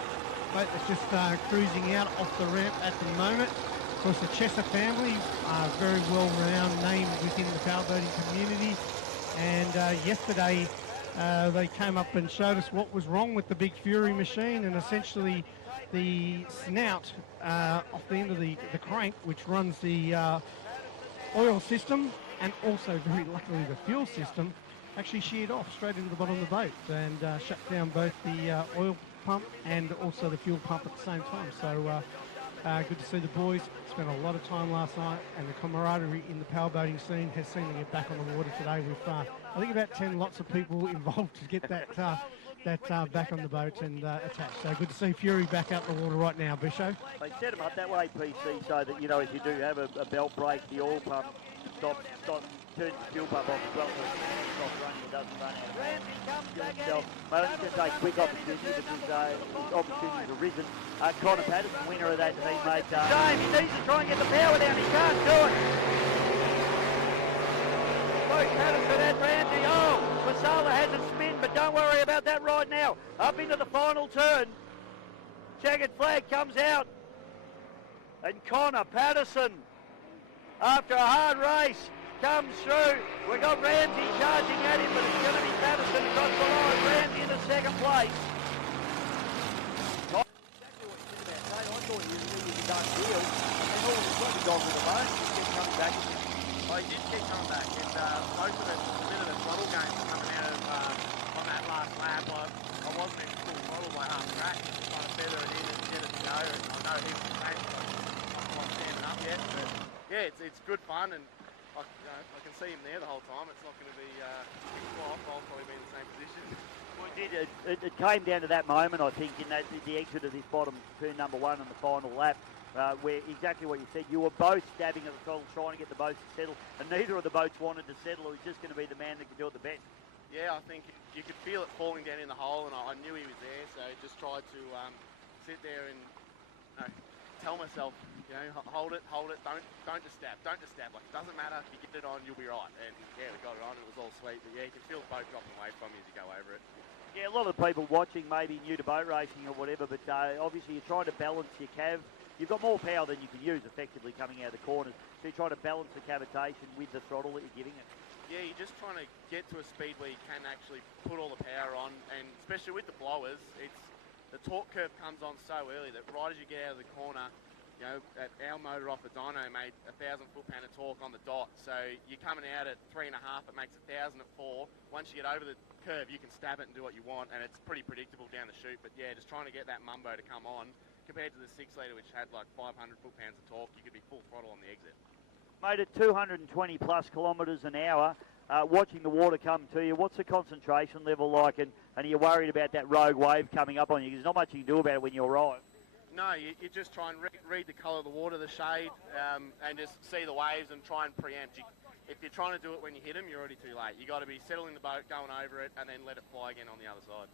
boat that's just cruising out off the ramp at the moment. Of course, the Chesser family are a very well-renowned name within the powerboating community. And yesterday, they came up and showed us what was wrong with the big Fury machine, and essentially the snout off the end of the crank, which runs the oil system and also, very luckily, the fuel system, actually sheared off straight into the bottom of the boat and shut down both the oil pump and also the fuel pump at the same time. So good to see the boys. Spent a lot of time last night, and the camaraderie in the powerboating scene has seen them get back on the water today with, I think, about 10 lots of people involved to get that back on the boat and attached. So good to see Fury back out in the water right now, Bisho. They set them up that way, PC, so that, if you do have a belt break, the oil pump stops, turns the fuel pump off as well, so it stops running, it doesn't run out of fuel. Mate, I'm just going to take a quick opportunity because opportunities have risen. Connor Patterson, winner of that heat, mate. He needs to try and get the power down, he can't do it. Patterson and Ramsey. Oh, Masala hasn't spinned, but don't worry about that right now. Up into the final turn. Jagged Flag comes out. And Connor Patterson, after a hard race, comes through. We've got Ramsey charging at him, but it's going to be Patterson across the line. Ramsey into second place. Exactly what you said about Tate. I thought he was a done deal. And all of a sudden, he got with the bone. He kept coming back. Oh, he did keep coming back. And most of it was a bit of the throttle game coming out of on that last lap. I wasn't in full throttle by half track, just trying to feather it in and get it to go. And I know he was pain, so I'm not standing up yet. But yeah, it's good fun, and I can see him there the whole time. It's not going to be off. I'll probably be in the same position. Well, it came down to that moment, I think, in that the exit of this bottom turn number one on the final lap, where exactly what you said, you were both stabbing at the throttle trying to get the boats to settle, and neither of the boats wanted to settle. It was just going to be the man that could do it the best. Yeah, I think you could feel it falling down in the hole, and I knew he was there, so I just tried to sit there and tell myself, hold it, don't just stab. Like, it doesn't matter, if you get it on, you'll be right. And yeah, we got it on, it was all sweet, but yeah, you can feel the boat dropping away from you as you go over it. Yeah, a lot of the people watching may be new to boat racing or whatever, but obviously you're trying to balance your cav. You've got more power than you can use effectively coming out of the corners, so you're trying to balance the cavitation with the throttle that you're giving it. Yeah, you're just trying to get to a speed where you can actually put all the power on, and especially with the blowers, the torque curve comes on so early that right as you get out of the corner, at our motor off the dyno made 1,000 foot-pound of torque on the dot, so you're coming out at 3.5, it makes 1,000 at 4. Once you get over the curve, you can stab it and do what you want, and it's pretty predictable down the chute, but yeah, just trying to get that mumbo to come on, compared to the 6-litre, which had like 500 foot-pounds of torque, you could be full throttle on the exit. Mate, at 220 plus kilometres an hour, watching the water come to you, what's the concentration level like, and are you worried about that rogue wave coming up on you? Because there's not much you can do about it when you arrive. No, you just try and read the colour of the water, the shade, and just see the waves and try and preempt. If you're trying to do it when you hit them, you're already too late. You've got to be settling the boat, going over it, and then let it fly again on the other side.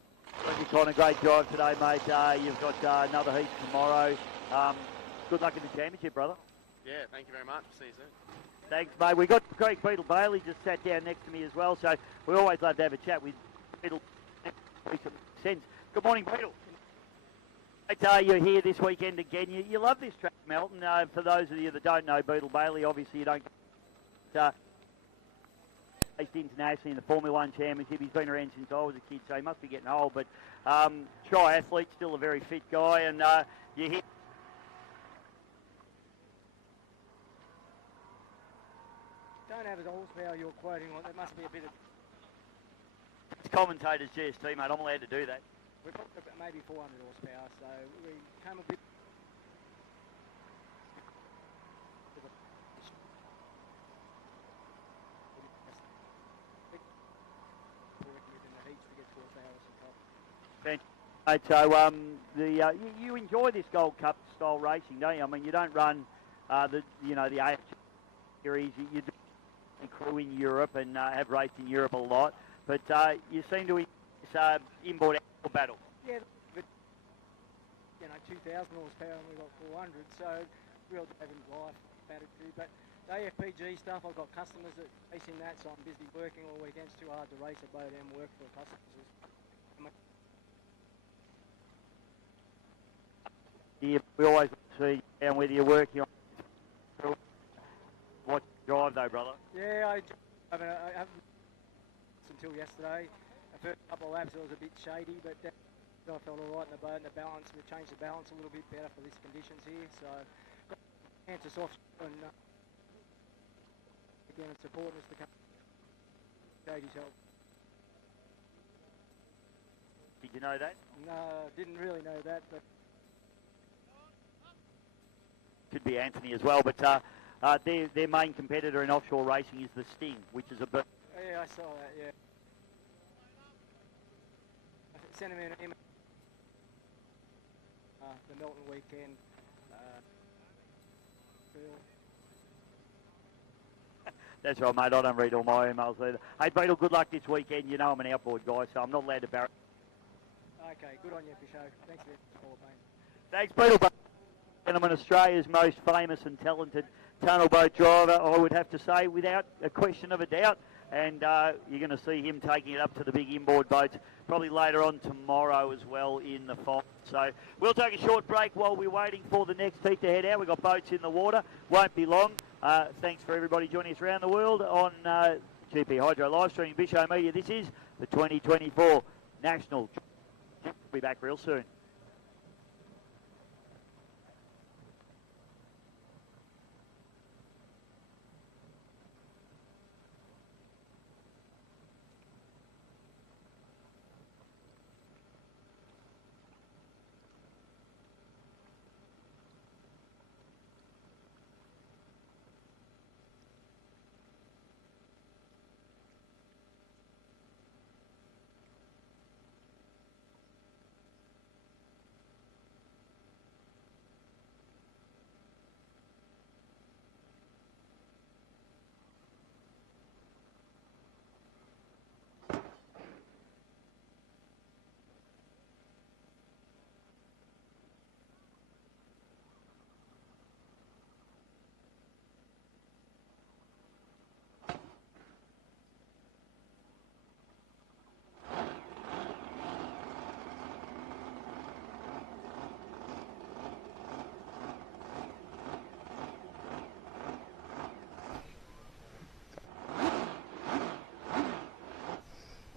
Thank you, Connor. Great drive today, mate. You've got another heat tomorrow. Good luck in the championship, brother. Yeah, thank you very much. See you soon. Thanks, mate. We've got Craig Beetle Bailey just sat down next to me as well, so we always love to have a chat with Beetle. Good morning, Beetle. You're here this weekend again. You love this track, Melton. For those of you that don't know Beetle Bailey, obviously you don't raced internationally in the Formula One Championship. He's been around since I was a kid, so he must be getting old, but triathlete, still a very fit guy, and you're here. Don't have the horsepower you're quoting on. There must be a bit of... It's commentator's GST, mate. I'm allowed to do that. We've got maybe 400 horsepower, so we come a bit... So you enjoy this Gold Cup style racing, don't you? I mean, you don't run the AF series. You do crew in Europe and have raced in Europe a lot, but you seem to inboard-outboard battle. Yeah, but 2,000 horsepower and we've got 400, so real driving life attitude. But the AFPG stuff, I've got customers that racing that, so I'm busy working all weekend. It's too hard to race a boat and work for customers. We always see whether you're working on what drive though, brother. Yeah, I haven't until yesterday. The first couple of laps it was a bit shady, but I felt all right in the boat and the balance. We've changed the balance a little bit better for these conditions here. So, Antis offshore and again, it's important us to come. Shady's help. Did you know that? No, didn't really know that, but. Could be Anthony as well, but their main competitor in offshore racing is the Sting, which is a bit. Yeah, I saw that. Yeah. I sent him an email. The Melton weekend. That's right, mate. I don't read all my emails either. Hey, Beetle, good luck this weekend. You know I'm an outboard guy, so I'm not allowed to barrack. Okay, good on you, Fisho. Thanks for the support, mate. Thanks, Beetle. Gentleman, Australia's most famous and talented tunnel boat driver, I would have to say, without a question of a doubt. and you're going to see him taking it up to the big inboard boats probably later on tomorrow as well in the final. So we'll take a short break while we're waiting for the next heat to head out. We've got boats in the water, won't be long. Thanks for everybody joining us around the world on GP Hydro live streaming Bisho Media. This is the 2024 National. We'll be back real soon.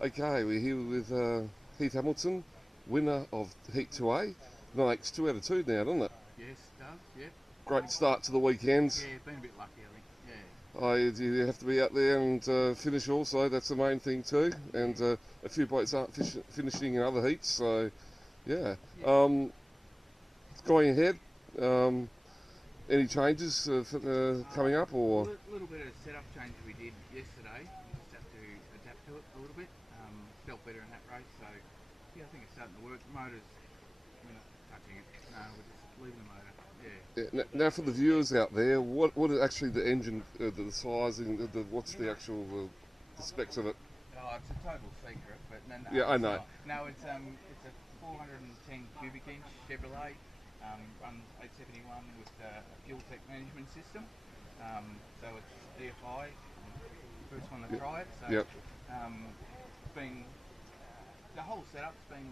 Okay, we're here with Heath Hamilton, winner of Heat 2A. Makes 2 out of 2 now, doesn't it? Yes, it does, yeah. Great start to the weekend. Yeah, been a bit lucky, I think, yeah. You have to be out there and finish also, that's the main thing too. And a few boats aren't finishing in other heats, so yeah. Going ahead, any changes coming up or? A little bit of setup change we did yesterday. We just have to adapt to it a little bit. Felt better in that race, so yeah, I think it's starting to work. The motors, we're not touching it. No, we're just leaving the motor. Yeah. Now for the viewers out there, what is actually the engine, the sizing, what's the actual the specs of it? Oh, it's a total secret, but no, yeah, I know. No, it's a 410 cubic inch Chevrolet, runs 871 with a fuel tech management system. So it's DFI, first one to try it. So yep. It's been the whole setup's been,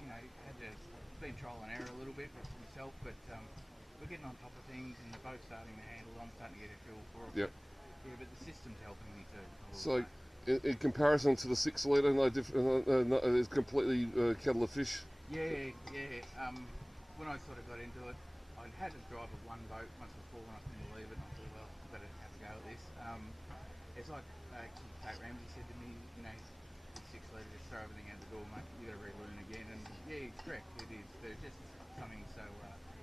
you know, it's been trial and error a little bit for myself, but we're getting on top of things and the boat's starting to handle. I'm starting to get a feel for it. Yep. Yeah, but the system's helping me too. So, in comparison to the 6 litre, it's completely kettle of fish. Yeah. When I sort of got into it, I had to drive one boat once before when I couldn't believe it. And I thought, well, I better have a go at this. It's like Pat Ramsey said to me, you know, 6 litre, just throw everything out the door, mate. You got to relearn again. And yeah, he's correct. It is. There's just something so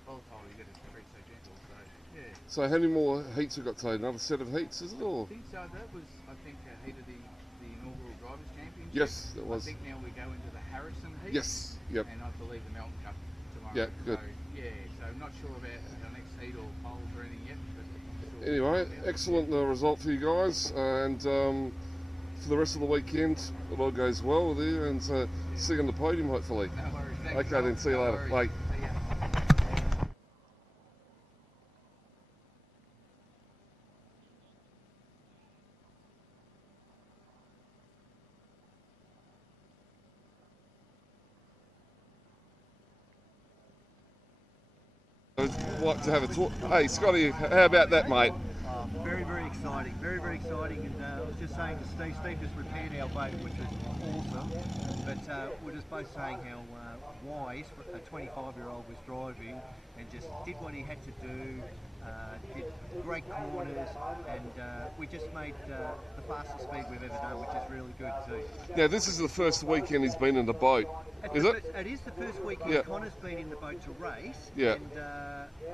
volatile. You got to treat so gentle. So yeah. So how many more heats have got today? Another set of heats, is it? Or? I think so. That was, I think, a heat of the inaugural Drivers' Championship. Yes, it was. I think now we go into the Harrison heat. Yes. Yep. And I believe the Melbourne Cup tomorrow. Yeah. Good. So, yeah. So I'm not sure about our next heat or polls or anything yet. But I'm sure anyway, excellent result for you guys, and for the rest of the weekend, it all goes well with you, and see you on the podium hopefully. No worries. Thanks, okay, then see you later. Bye. See ya. I'd like to have a talk. Hey, Scotty, how about that, mate? Very, very exciting. Very, very exciting. And I was just saying to Steve, Steve just repaired our boat, which was awesome. But we're just both saying how wise a 25-year-old was driving and just did what he had to do, did great corners, and we just made the fastest speed we've ever done, which is really good too. Now, this is the first weekend he's been in the boat, is it? It is the first weekend Connor's been in the boat to race, and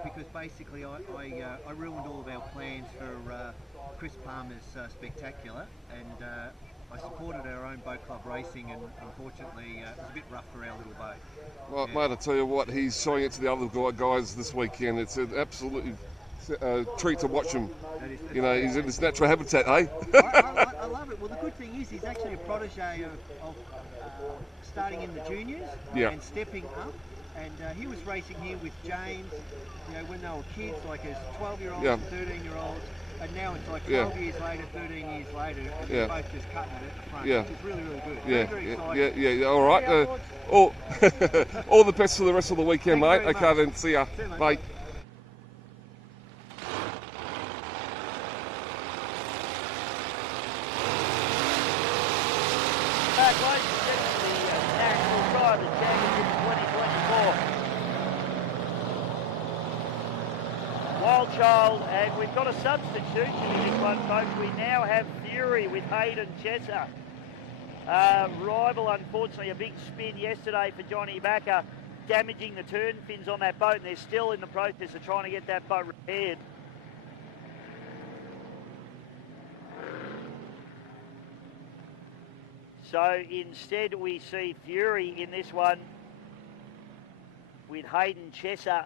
because basically I ruined all of our plans for Chris Palmer's Spectacular, and I supported our own boat club racing, and unfortunately it was a bit rough for our little boat. Well, mate, I tell you what, he's showing it to the other guys this weekend. It's an absolutely treat to watch him. You know, he's in his natural habitat, eh? I love it. Well, the good thing is he's actually a protege of starting in the juniors and stepping up. And he was racing here with James, you know, when they were kids, like as 12-year-olds and 13-year-olds. and now it's like Yeah. 12 years later, 13 years later, and Yeah. they're both just cutting it at the front. Yeah. Which is really, really good. Yeah, Very yeah, exciting. yeah. All right. All, all the best for the rest of the weekend, Thank mate. you very Okay, much. then. See ya. See you, mate. Bye. Back, ladies and gentlemen, the National Drivers' Championship 2024. Wild Child, and we've got a substitution in this one, folks. We now have Fury with Hayden Chesser. Rival, unfortunately, a big spin yesterday for Johnny Backer, damaging the turn fins on that boat, and they're still in the process of trying to get that boat repaired. So instead we see Fury in this one with Hayden Chesser.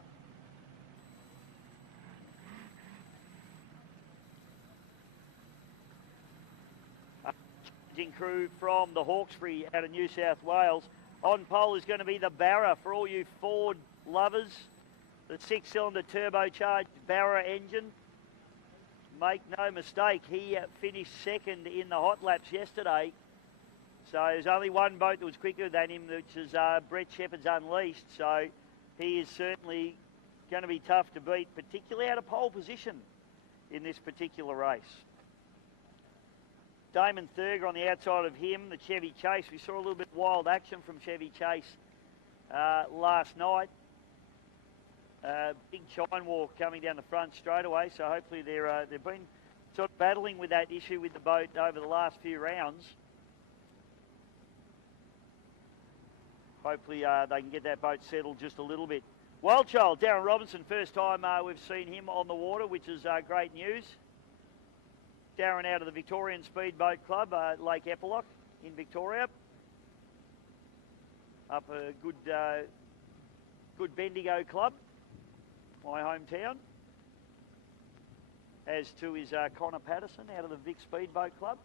Crew from the Hawkesbury out of New South Wales. On pole is going to be the Barra for all you Ford lovers. The 6-cylinder turbocharged Barra engine. Make no mistake, he finished second in the hot laps yesterday. So there's only one boat that was quicker than him, which is Brett Shepherd's Unleashed. So he is certainly going to be tough to beat, particularly out of pole position in this particular race. Damon Thurger on the outside of him, the Chevy Chase. We saw a little bit of wild action from Chevy Chase last night. Big chine walk coming down the front straight away, so hopefully they've been sort of battling with that issue with the boat over the last few rounds. Hopefully they can get that boat settled just a little bit. Wild Child, Darren Robinson, first time we've seen him on the water, which is great news. Darren out of the Victorian Speedboat Club, Lake Epilock in Victoria. Up a good Bendigo club, my hometown. As to is Connor Patterson out of the Vic Speedboat Club.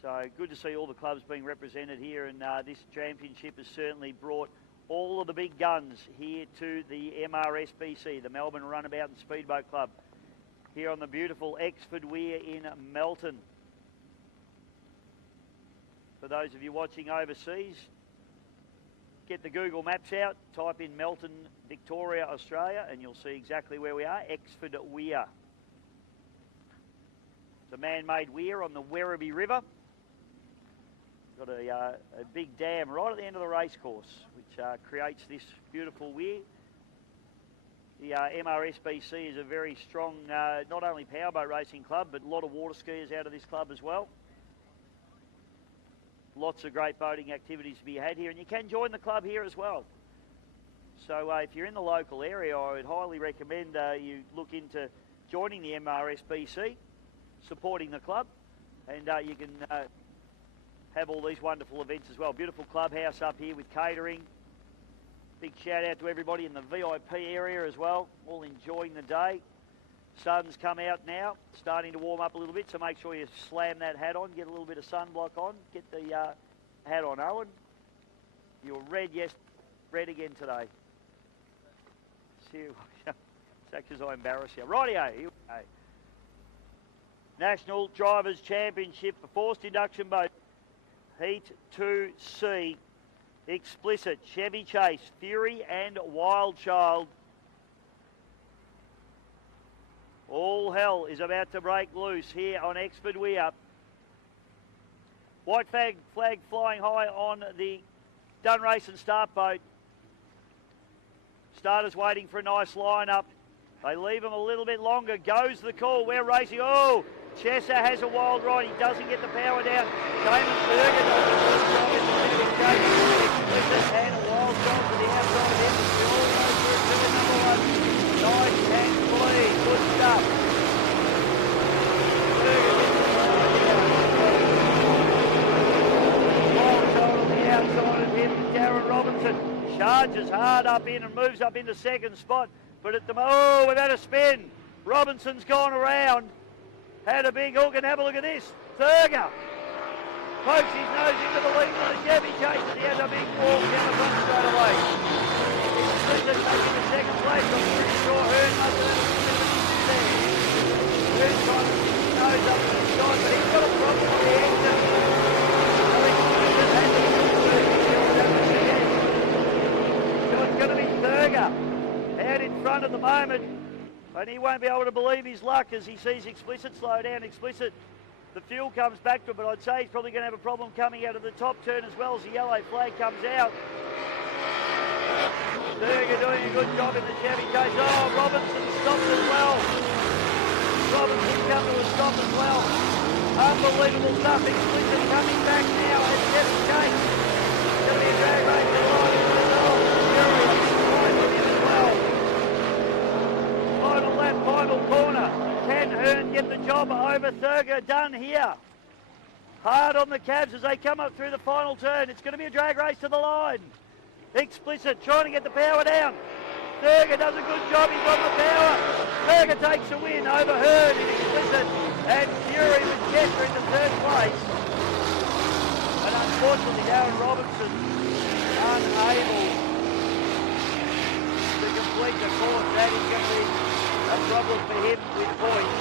So good to see all the clubs being represented here, and this championship has certainly brought all of the big guns here to the MRSBC, the Melbourne Runabout and Speedboat Club, here on the beautiful Exford Weir in Melton. For those of you watching overseas, get the Google Maps out, type in Melton, Victoria, Australia, and you'll see exactly where we are, Exford Weir. It's a man-made weir on the Werribee River. Got a big dam right at the end of the racecourse, which creates this beautiful weir. The MRSBC is a very strong, not only powerboat racing club, but a lot of water skiers out of this club as well. Lots of great boating activities to be had here, and you can join the club here as well. So if you're in the local area, I would highly recommend you look into joining the MRSBC, supporting the club, and you can have all these wonderful events as well. Beautiful clubhouse up here with catering. Big shout out to everybody in the VIP area as well, all enjoying the day. Sun's come out now, starting to warm up a little bit, so make sure you slam that hat on, get a little bit of sunblock on, get the hat on, Owen. You were red, yes, red again today. See, is that because I embarrass you? Rightio, here we go. National Drivers' Championship for forced induction boat, Heat 2C. Explicit, Chevy Chase, Fury and Wild Child. All hell is about to break loose here on Exford Weir. White flag flying high on the Dun Race and Start boat. Starters waiting for a nice line-up. They leave them a little bit longer. Goes the call. We're racing. Oh, Chesser has a wild ride. He doesn't get the power down. Damon Bergen on the first job in the middle of the gate. Explicit and a wild shot to the outside of him. We all go through to the number one. Nice and clean. Good stuff. Bergen gets the line down. Wild shot on the outside of him. Darren Robinson charges hard up in and moves up into second spot. But at the we've had a spin. Robinson's gone around. Had a big hook, and have a look at this. Thurger pokes his nose into the lead of the Chevy Chase, and he has a big walk down the front straight away. Explicit taking the second place. I'm pretty sure Hearn must have had a nose up to the sky, but he's got a problem with the engine. So it's going to be Thurger out in front at the moment, and he won't be able to believe his luck as he sees Explicit slow down. Explicit, the fuel comes back to him, but I'd say he's probably going to have a problem coming out of the top turn as well as the yellow flag comes out. Thurger doing a good job in the Chevy Chase. Oh, Robinson stopped as well. Robinson come to a stop as well. Unbelievable stuff. Explicit coming back now at Chevy Chase. It's going to be a drag race to the line as well. Fury with him as well. Final lap, final corner. Can Hearn get the job over Thurger done here? Hard on the cabs as they come up through the final turn. It's going to be a drag race to the line. Explicit trying to get the power down. Thurger does a good job. He's on the power. Thurger takes a win over Hearn in Explicit, and Fury with Chester in the third place. And unfortunately, Darren Robinson unable to complete the course. That is going to be a problem for him with points.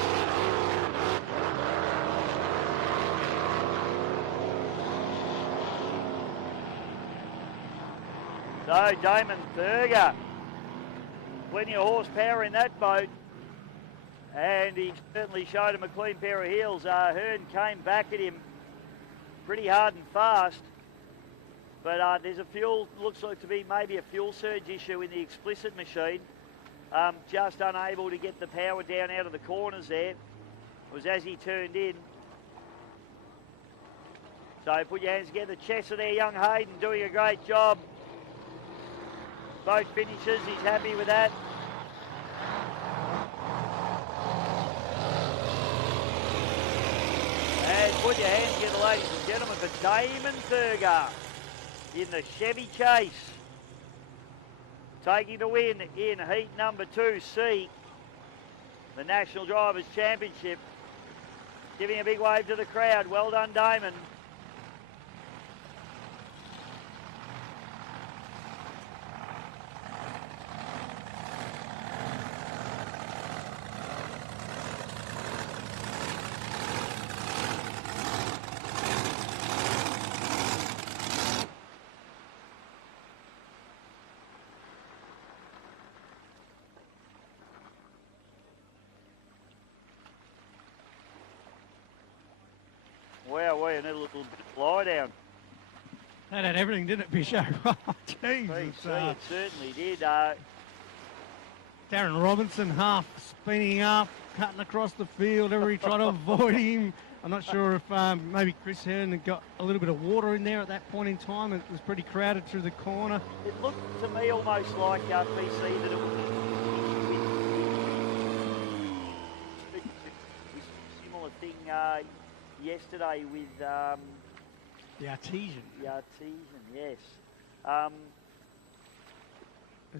So Damon Thurger, plenty of horsepower in that boat, and he certainly showed him a clean pair of heels. Hearn came back at him pretty hard and fast, but there's a fuel, looks like to be maybe a fuel surge issue in the Explicit machine. Just unable to get the power down out of the corners there. It was as he turned in. So put your hands together. Chester there, young Hayden doing a great job. Boat finishes, he's happy with that. And put your hands together, ladies and gentlemen, for Damon Thurger in the Chevy Chase. Taking the win in heat number 2C, the National Drivers' Championship. Giving a big wave to the crowd. Well done, Damon. Wow, we need a little bit of lie down. That had everything, didn't it, Bishop? Oh, jeez. It certainly did. Darren Robinson half spinning up, cutting across the field. Everybody tried to avoid him. I'm not sure if maybe Chris Hearn had got a little bit of water in there at that point in time. It was pretty crowded through the corner. It looked to me almost like BC that it was a similar thing yesterday with the Artesian. The Artesian, yes.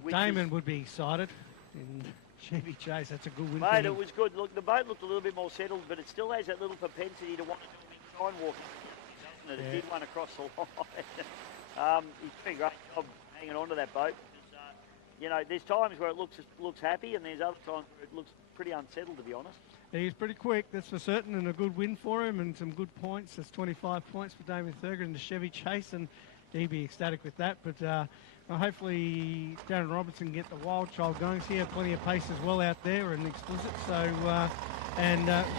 Damon would be excited in Chevy Chase. That's a good win. Mate, it was good. Look, the boat looked a little bit more settled, but it still has that little propensity to want to do a big sign walking, doesn't it? Yeah. It did one across the line. He's doing a great job hanging on to that boat. Because, you know, there's times where it looks happy, and there's other times where it looks pretty unsettled, to be honest. He's pretty quick, that's for certain, and a good win for him, and some good points. That's 25 points for Damon Thurger in the Chevy Chase, and he'd be ecstatic with that. But well, hopefully Darren Robinson can get the wild child going. So he had plenty of pace as well out there and Explicit. So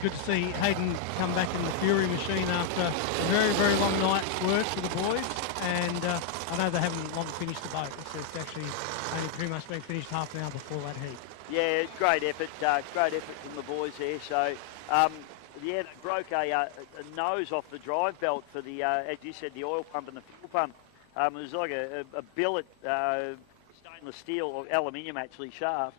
good to see Hayden come back in the Fury machine after a very, very long night's work for the boys. And I know they haven't long finished the boat. It's actually only pretty much been finished half an hour before that heat. Yeah, great effort from the boys there. So, yeah, they broke a nose off the drive belt for the, as you said, the oil pump and the fuel pump. It was like a billet stainless steel or aluminium actually shaft.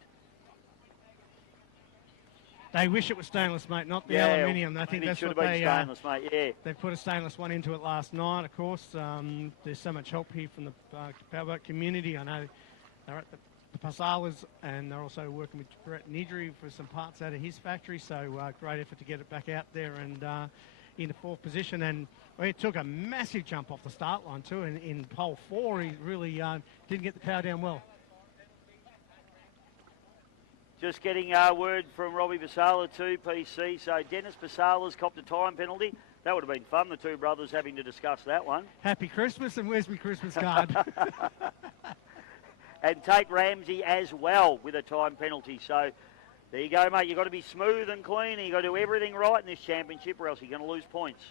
They wish it was stainless, mate, not the aluminium. I think that's what they stainless, mate. Yeah, they put a stainless one into it last night. Of course, there's so much help here from the powerboat community. I know they're at the Pasalas, and they're also working with Brett Nidri for some parts out of his factory. So great effort to get it back out there and into fourth position. And he took a massive jump off the start line too. In pole 4, he really didn't get the power down well. Just getting word from Robbie Basala to PC. So Dennis Basala's copped a time penalty. That would have been fun, the two brothers having to discuss that one. Happy Christmas, and where's my Christmas card? And Tate Ramsey as well with a time penalty. So there you go, mate. You've got to be smooth and clean, and you've got to do everything right in this championship, or else you're going to lose points.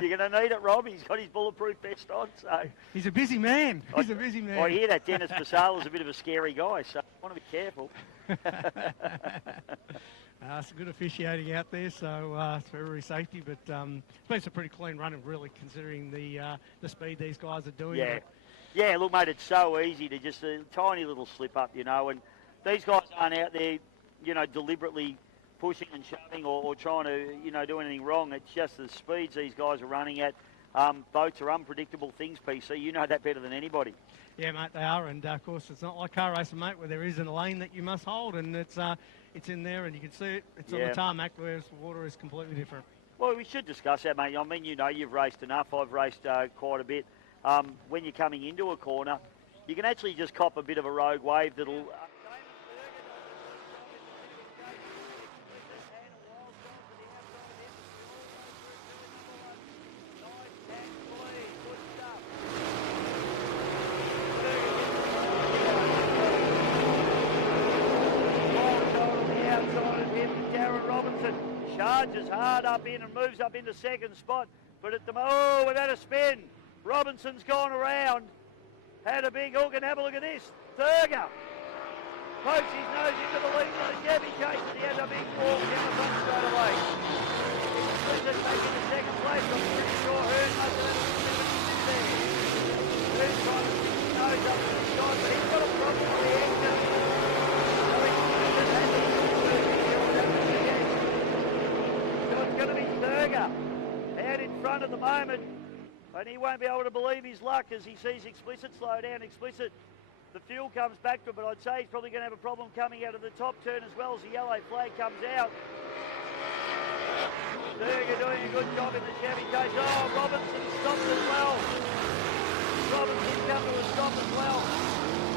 You're going to need it, Rob. He's got his bulletproof vest on. So he's a busy man. He's a busy man. I hear that Dennis Basala's a bit of a scary guy, so I want to be careful. Some good officiating out there, so it's very safety. But it's been some pretty clean running, really, considering the speed these guys are doing. Yeah. Yeah, look, mate, it's so easy to just a tiny little slip up, you know, and these guys aren't out there, you know, deliberately pushing and shoving or trying to, you know, do anything wrong. It's just the speeds these guys are running at. Boats are unpredictable things, PC. You know that better than anybody. Yeah, mate, they are, and of course it's not like car racing, mate, where there isn't a lane that you must hold, and it's in there, and you can see it. It's on the tarmac, whereas the water is completely different. Well, we should discuss that, mate. I mean, you know, you've raced enough. I've raced quite a bit. When you're coming into a corner, you can actually just cop a bit of a rogue wave that'll... Charges hard up in and moves up into second spot, but at the we've had a spin. Robinson's gone around, had a big hook, and have a look at this. Thurger pokes his nose into the lead of the Chevy Chase, and he has a big ball down the front straight away. Explicit taking the second place. I'm pretty sure Hearn must have had a little bit of a there. Hearn's trying to stick his nose up to the side, but he's got a problem with the engine. So Explicit has to going to be Thurger out in front at the moment, and he won't be able to believe his luck as he sees Explicit slow down. Explicit, the fuel comes back to it, but I'd say he's probably going to have a problem coming out of the top turn as well as the yellow flag comes out. Thurger doing a good job in the Chevy Chase. Oh, Robinson stopped as well. Robinson come to a stop as well.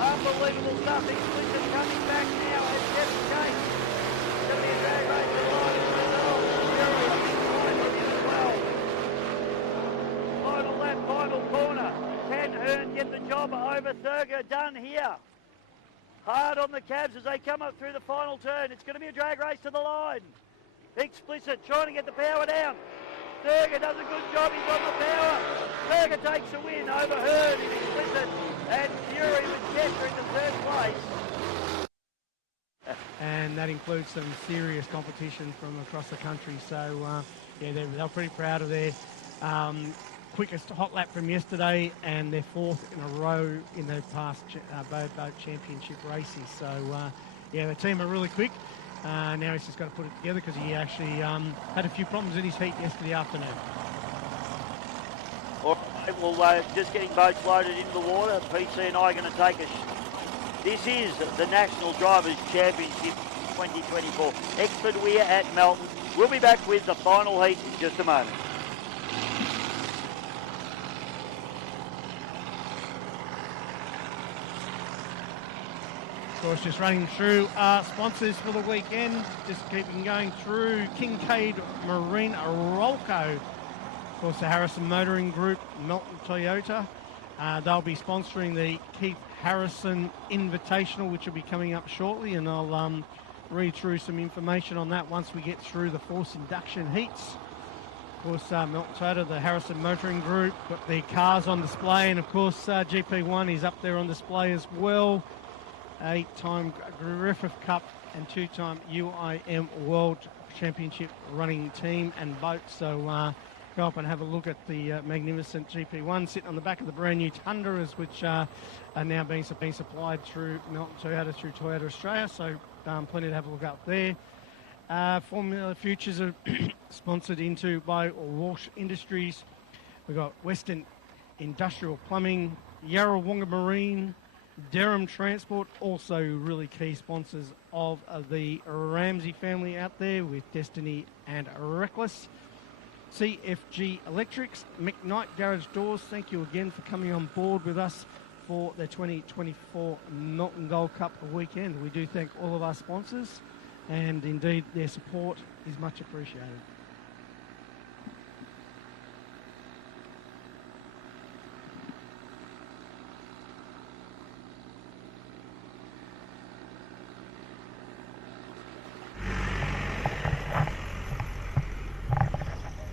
Unbelievable stuff. Explicit coming back now as Chevy Chase. It's going to be a drag race to the line. Final lap, final corner. Can Hearn get the job over Thurger done here? Hard on the cabs as they come up through the final turn. It's going to be a drag race to the line. Explicit trying to get the power down. Thurger does a good job. He's on the power. Thurger takes a win over Hearn in Explicit, and Fury with Chester in the third place. And that includes some serious competition from across the country. So, yeah, they're pretty proud of their quickest hot lap from yesterday and their fourth in a row in the past boat championship races. So, yeah, the team are really quick. Now he's just got to put it together because he actually had a few problems in his heat yesterday afternoon. All right, well, just getting boats loaded into the water. PC and I are going to take a... This is the National Drivers' Championship 2024. Expert Weir at Melton. We'll be back with the final heat in just a moment. Of course, just running through our sponsors for the weekend. Just keeping going through Kincaid Marine Rolco. Of course, the Harrison Motoring Group, Melton Toyota. They'll be sponsoring the Keith Harrison Invitational, which will be coming up shortly, and I'll read through some information on that once we get through the force induction heats. Of course, Melton Toyota, the Harrison Motoring Group, got the cars on display, and of course, GP1 is up there on display as well. 8-time Griffith Cup and 2-time UIM World Championship running team and boat. So go up and have a look at the magnificent GP1 sitting on the back of the brand new Tundras, which are now being supplied through Melton Toyota through Toyota Australia. So plenty to have a look up there. Formula Futures are sponsored into by Walsh Industries. We've got Western Industrial Plumbing, Yarrawonga Marine, Derham Transport, also really key sponsors of the Ramsey family out there with Destiny and Reckless. CFG Electrics, McKnight Garage Doors, thank you again for coming on board with us for the 2024 Melbourne Gold Cup weekend. We do thank all of our sponsors, and indeed their support is much appreciated.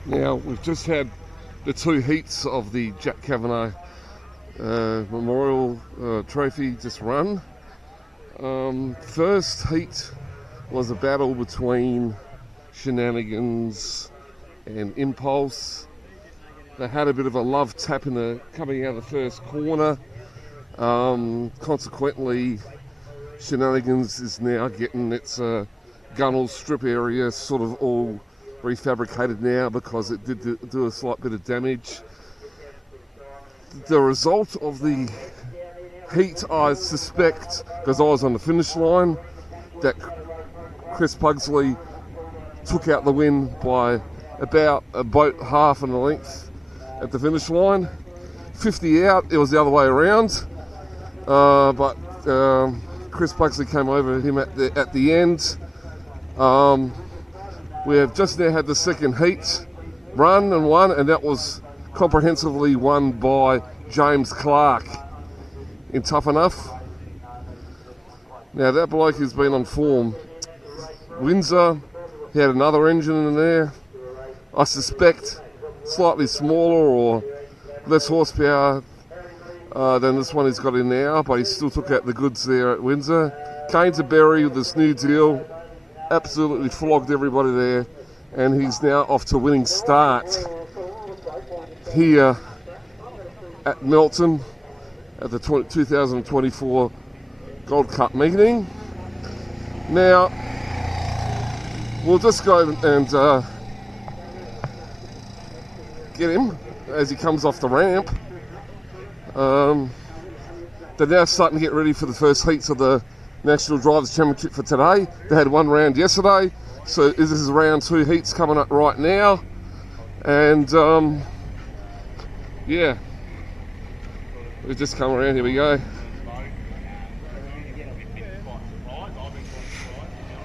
Now, we've just had the two heats of the Jack Kavanagh Memorial Trophy just run. First heat was a battle between Shenanigans and Impulse. They had a bit of a love tap coming out of the first corner. Consequently, Shenanigans is now getting its gunnel strip area sort of all refabricated now because it did do a slight bit of damage. The result of the heat, I suspect, because I was on the finish line, that Chris Pugsley took out the win by about half an length at the finish line. 50 out, it was the other way around, but Chris Pugsley came over him at the end. We have just now had the second heat run and won, and that was comprehensively won by James Clark in Tough Enough. Now that bloke has been on form. Windsor, he had another engine in there. I suspect slightly smaller or less horsepower than this one he's got in now, but he still took out the goods there at Windsor. Came to Berry with this new deal. Absolutely flogged everybody there, and he's now off to a winning start here at Melton at the 2024 Gold Cup meeting. Now, we'll just go and get him as he comes off the ramp. They're now starting to get ready for the first heats of the National Drivers' Championship for today. They had one round yesterday, so this is round two heats coming up right now. And yeah, we've just come around, here we go.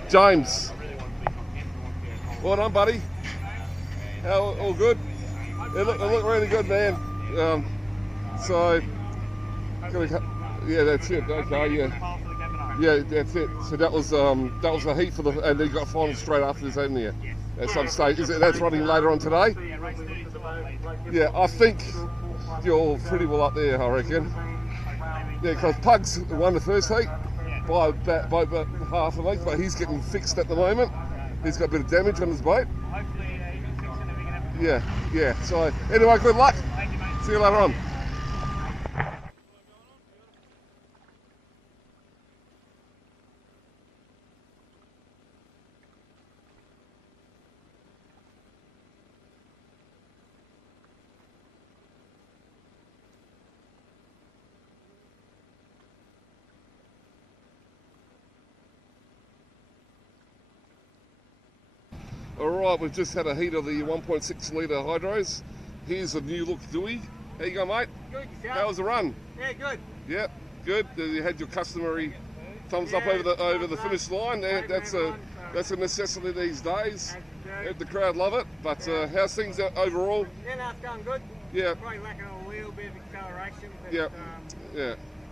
James, well done, buddy. How, all good? They look really good, man. Yeah, that's it. Okay, yeah. Yeah, that's it. So that was a heat for and then you got final straight after this, haven't you? At some stage. That's running later on today? Yeah, I think you're pretty well up there, I reckon. Yeah, because Pugs won the first heat by about half a length, but he's getting fixed at the moment. He's got a bit of damage on his boat. Yeah. So anyway, good luck. See you later on. Alright, we've just had a heat of the 1.6 litre hydros. Here's a new look Dewey. How you going, mate? Good, yourself? How was the run? Yeah, good. Yep, good. You had your customary thumbs up over the finish line. That's a necessity these days. The crowd love it. But how's things overall? Yeah, no, it's going good. Yeah. Probably lacking a little bit of acceleration. But, Yeah.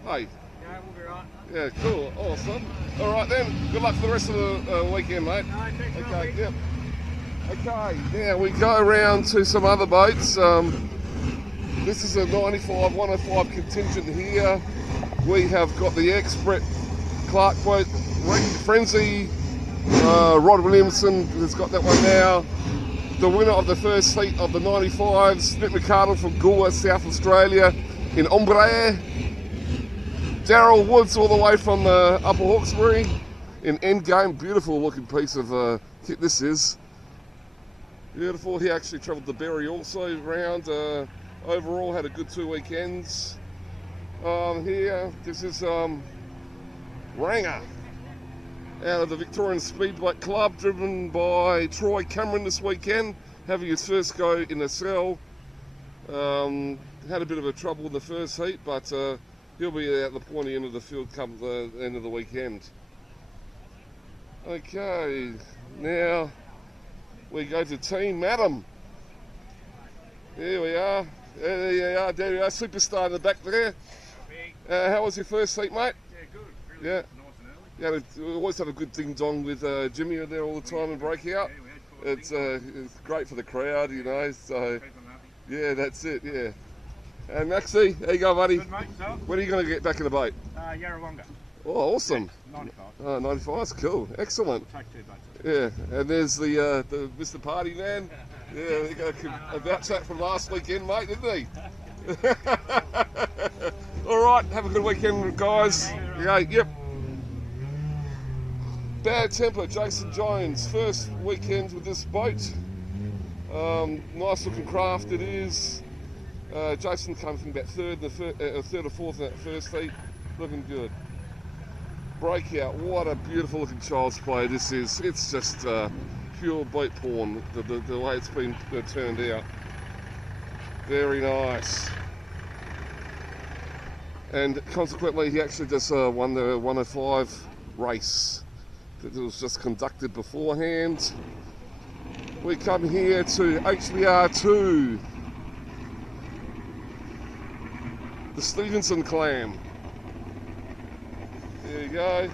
Hey. Yeah, we'll be right. Yeah, cool. Awesome. All right then. Good luck for the rest of the weekend, mate. No, thanks, okay. Yep. Okay, now we go around to some other boats. This is a 95 105 contingent here. We have got the ex-Brett Clark boat, Frenzy. Rod Williamson has got that one now. The winner of the first heat of the 95s, Nick McCardle from Goa, South Australia, in Ombre. Daryl Woods all the way from Upper Hawkesbury in Endgame. Beautiful looking piece of kit this is. Beautiful. He actually travelled to Berry also round. Overall had a good 2 weekends. Here, this is Ranger out of the Victorian Speedboat Club, driven by Troy Cameron this weekend, having his first go in the cell. Had a bit of a trouble in the first heat, but He'll be at the pointy end of the field come the end of the weekend. Okay, now we go to Team Madam. Here we are. There you are, superstar in the back there. How was your first heat, mate? Yeah, good. Really Yeah. nice and early. Yeah, we always have a good ding-dong with Jimmy there all the time and breakout. It's great for the crowd, you know, so yeah, that's it, yeah. And Maxie, how you going, buddy? Good, mate, yourself? When are you going to get back in the boat? Yarrawonga. Oh, awesome. 95. Oh, 95, that's cool. Excellent. We'll take 2 boats. Yeah, and there's the Mr. Party Man. Yeah, he got a vouch that from last weekend, mate, didn't he? All right, have a good weekend, guys. Yeah, yep. Bad Temper, Jason Jones, first weekend with this boat. Nice looking craft it is. Jason came from about third or fourth in that first heat, looking good. Breakout, what a beautiful looking child's play this is. It's just pure boat porn, the way it's been turned out. Very nice. And consequently he actually just won the 105 race. It was just conducted beforehand. We come here to HBR2. The Stevenson clan. There you go.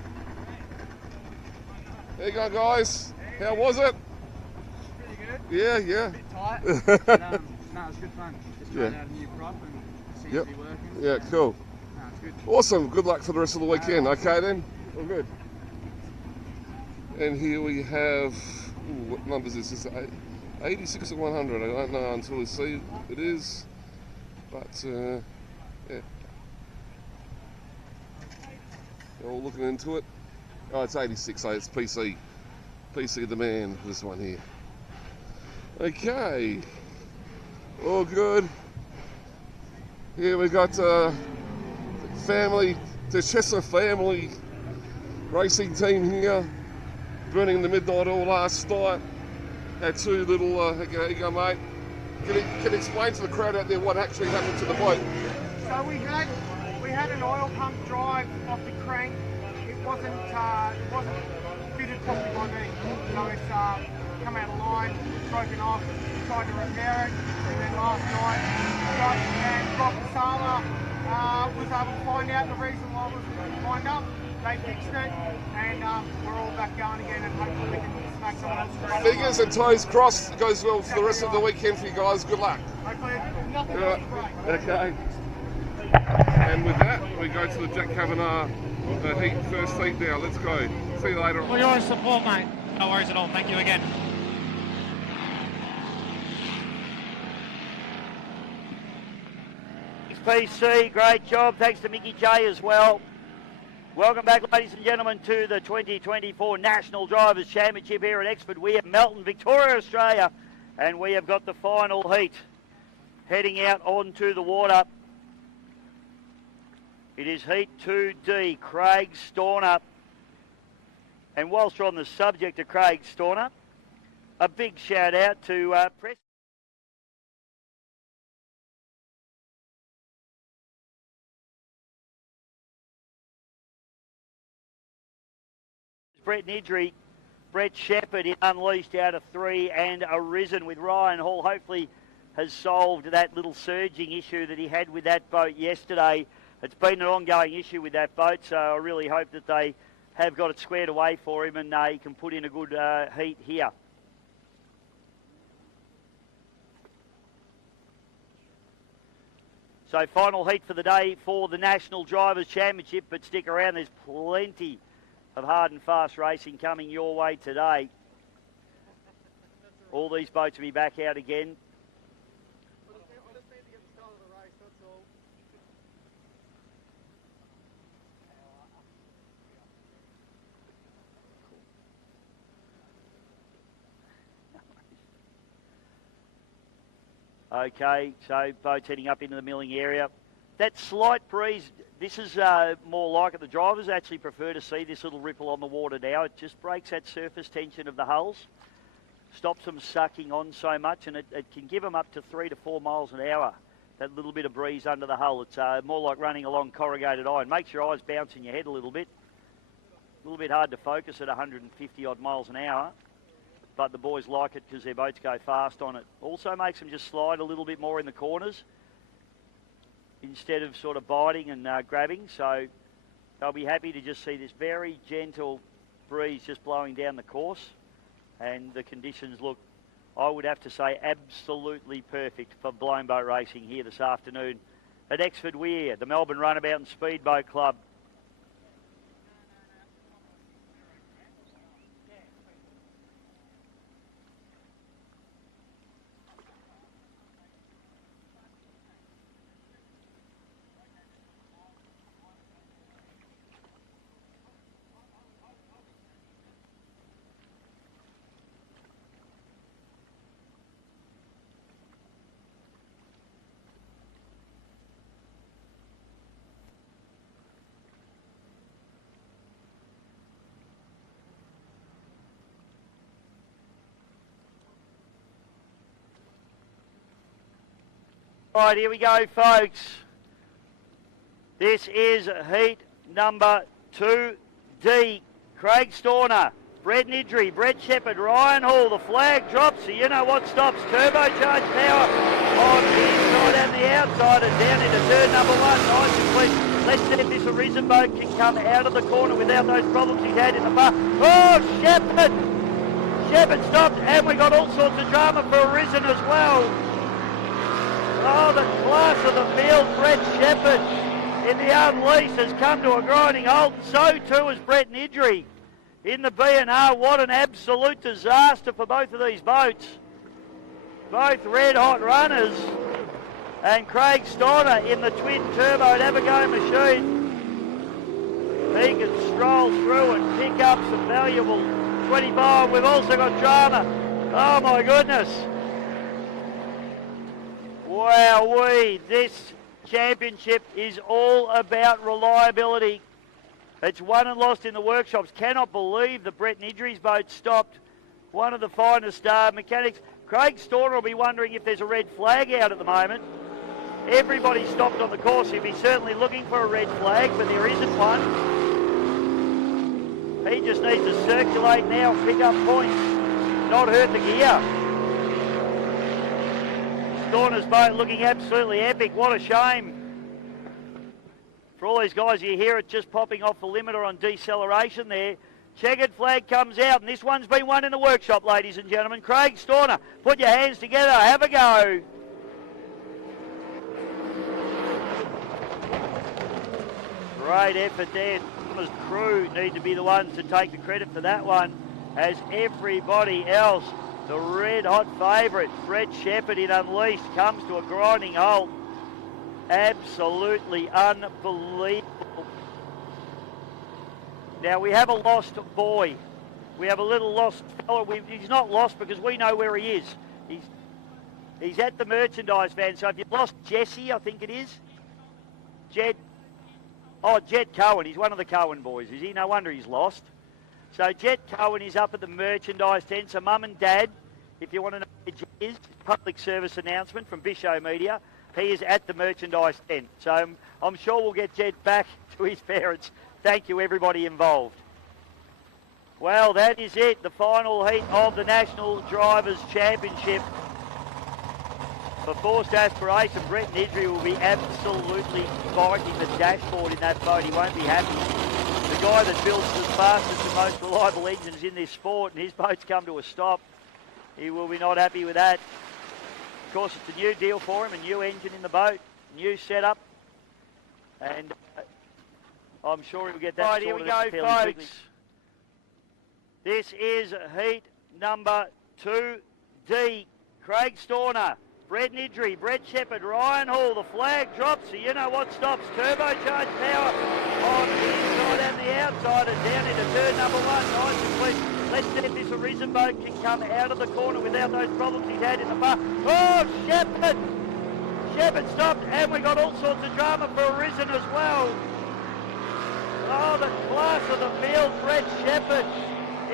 There you go, guys. How was it? Pretty good. Yeah, yeah. A bit tight. But, no, it was good fun. Just trying out a new prop and it seems to be working. Yeah, cool. No, it's good. Awesome. Good luck for the rest of the weekend. Okay then? All good. And here we have, what numbers is this? 86 and 100. I don't know until we see it is. But, yeah. They're all looking into it. Oh, it's 86, so it's PC. PC the man, this one here. Okay. All good. Here we got family, the Chesser family racing team here. Burning the midnight oil last night. Had 2 little, here you go, mate. Can you explain to the crowd out there what actually happened to the boat? So we had an oil pump drive off the crank. It wasn't fitted properly by me. So it's come out of line, broken off, tried to repair it, and then last night Rob Sala was able to find out the reason why it was lined up. They fixed it, and we're all back going again, and hopefully we can smack someone else. Fingers and toes crossed. It goes well for the rest of the weekend for you guys. Good luck. Hopefully nothing else breaks. Okay. And with that, we go to the Jack Kavanagh first heat now. Let's go. See you later. For your support, mate. No worries at all. Thank you again. PC, great job. Thanks to Mickey J as well. Welcome back, ladies and gentlemen, to the 2024 National Drivers' Championship here at Exford. We have Melton, Victoria, Australia, and we have got the final heat heading out onto the water. It is Heat 2D, Craig Storner. And whilst we're on the subject of Craig Storner, a big shout out to Brett Nidry, Brett Shepherd in Unleashed out of 3 and Arisen with Ryan Hall. Hopefully has solved that little surging issue that he had with that boat yesterday. It's been an ongoing issue with that boat, so I really hope that they have got it squared away for him and he can put in a good heat here. So final heat for the day for the National Drivers' Championship, but stick around, there's plenty of hard and fast racing coming your way today. All these boats will be back out again. Okay, so boats heading up into the milling area. That slight breeze, this is more like it. The drivers actually prefer to see this little ripple on the water now. It just breaks that surface tension of the hulls, stops them sucking on so much, and it can give them up to 3 to 4 miles an hour. that little bit of breeze under the hull. It's more like running along corrugated iron. Makes your eyes bounce in your head a little bit. A little bit hard to focus at 150 odd miles an hour, but the boys like it because their boats go fast on it. Also makes them just slide a little bit more in the corners instead of sort of biting and grabbing. So they'll be happy to just see this very gentle breeze just blowing down the course, and the conditions look, I would have to say, absolutely perfect for blown boat racing here this afternoon at Exford Weir, the Melbourne Runabout and Speedboat Club. All right, here we go, folks. This is heat number 2D. Craig Storner, Brett Nidri, Brett Shepherd, Ryan Hall. The flag drops, so you know what stops. Turbocharged power on the inside and the outside and down into turn number 1. Nice and clean. Let's see if this Arisen boat can come out of the corner without those problems he's had in the bar. Oh, Shepherd! Shepherd stopped, and we got all sorts of drama for Arisen as well. Oh, the class of the field, Brett Shepherd in the Unleashed has come to a grinding halt, and so too has Brett Nidri in the B&R. What an absolute disaster for both of these boats. Both red-hot runners. And Craig Storner in the twin turbo Abago machine. He can stroll through and pick up some valuable 25. We've also got drama. Oh my goodness. Wowee, this championship is all about reliability. It's won and lost in the workshops. Cannot believe that Brett Nidri's boat stopped. One of the finest mechanics. Craig Storner will be wondering if there's a red flag out at the moment. Everybody stopped on the course. He'll be certainly looking for a red flag, but there isn't one. He just needs to circulate now, pick up points, not hurt the gear. Storner's boat looking absolutely epic. What a shame. For all these guys, you hear it just popping off the limiter on deceleration there. Checkered flag comes out, and this one's been won in the workshop, ladies and gentlemen. Craig Storner, put your hands together, have a go. Great effort there. Storner's crew need to be the ones to take the credit for that one, as everybody else. The red-hot favourite, Brett Shepherd in Unleashed, comes to a grinding halt. Absolutely unbelievable. Now, we have a lost boy. We have a little lost fellow. He's not lost because we know where he is. He's at the merchandise van. So if you've lost Jesse, I think it is, Jed Cohen. He's one of the Cohen boys, is he? No wonder he's lost. So Jet Cohen is up at the merchandise tent. So Mum and Dad, if you want to know where Jet is, public service announcement from Bisho Media. He is at the merchandise tent. So I'm sure we'll get Jet back to his parents. Thank you, everybody involved. Well, that is it. The final heat of the National Drivers' Championship. For forced aspiration, Brett Nidri will be absolutely biting the dashboard in that boat. He won't be happy. The guy that builds the fastest and most reliable engines in this sport, and his boat's come to a stop. He will be not happy with that. Of course, it's a new deal for him, a new engine in the boat, new setup, and I'm sure he'll get that sorted. Right, here we go, folks. Quickly. This is heat number 2D. Craig Storner, Brett Nidri, Brett Shepherd, Ryan Hall. The flag drops, so you know what stops. Turbocharged power on the inside and the outside and down into turn number 1. Nice and clean. Let's see if this Arisen boat can come out of the corner without those problems he's had in the bar. Oh, Shepherd! Shepherd stopped, and we got all sorts of drama for Arisen as well. Oh, the class of the field, Brett Shepherd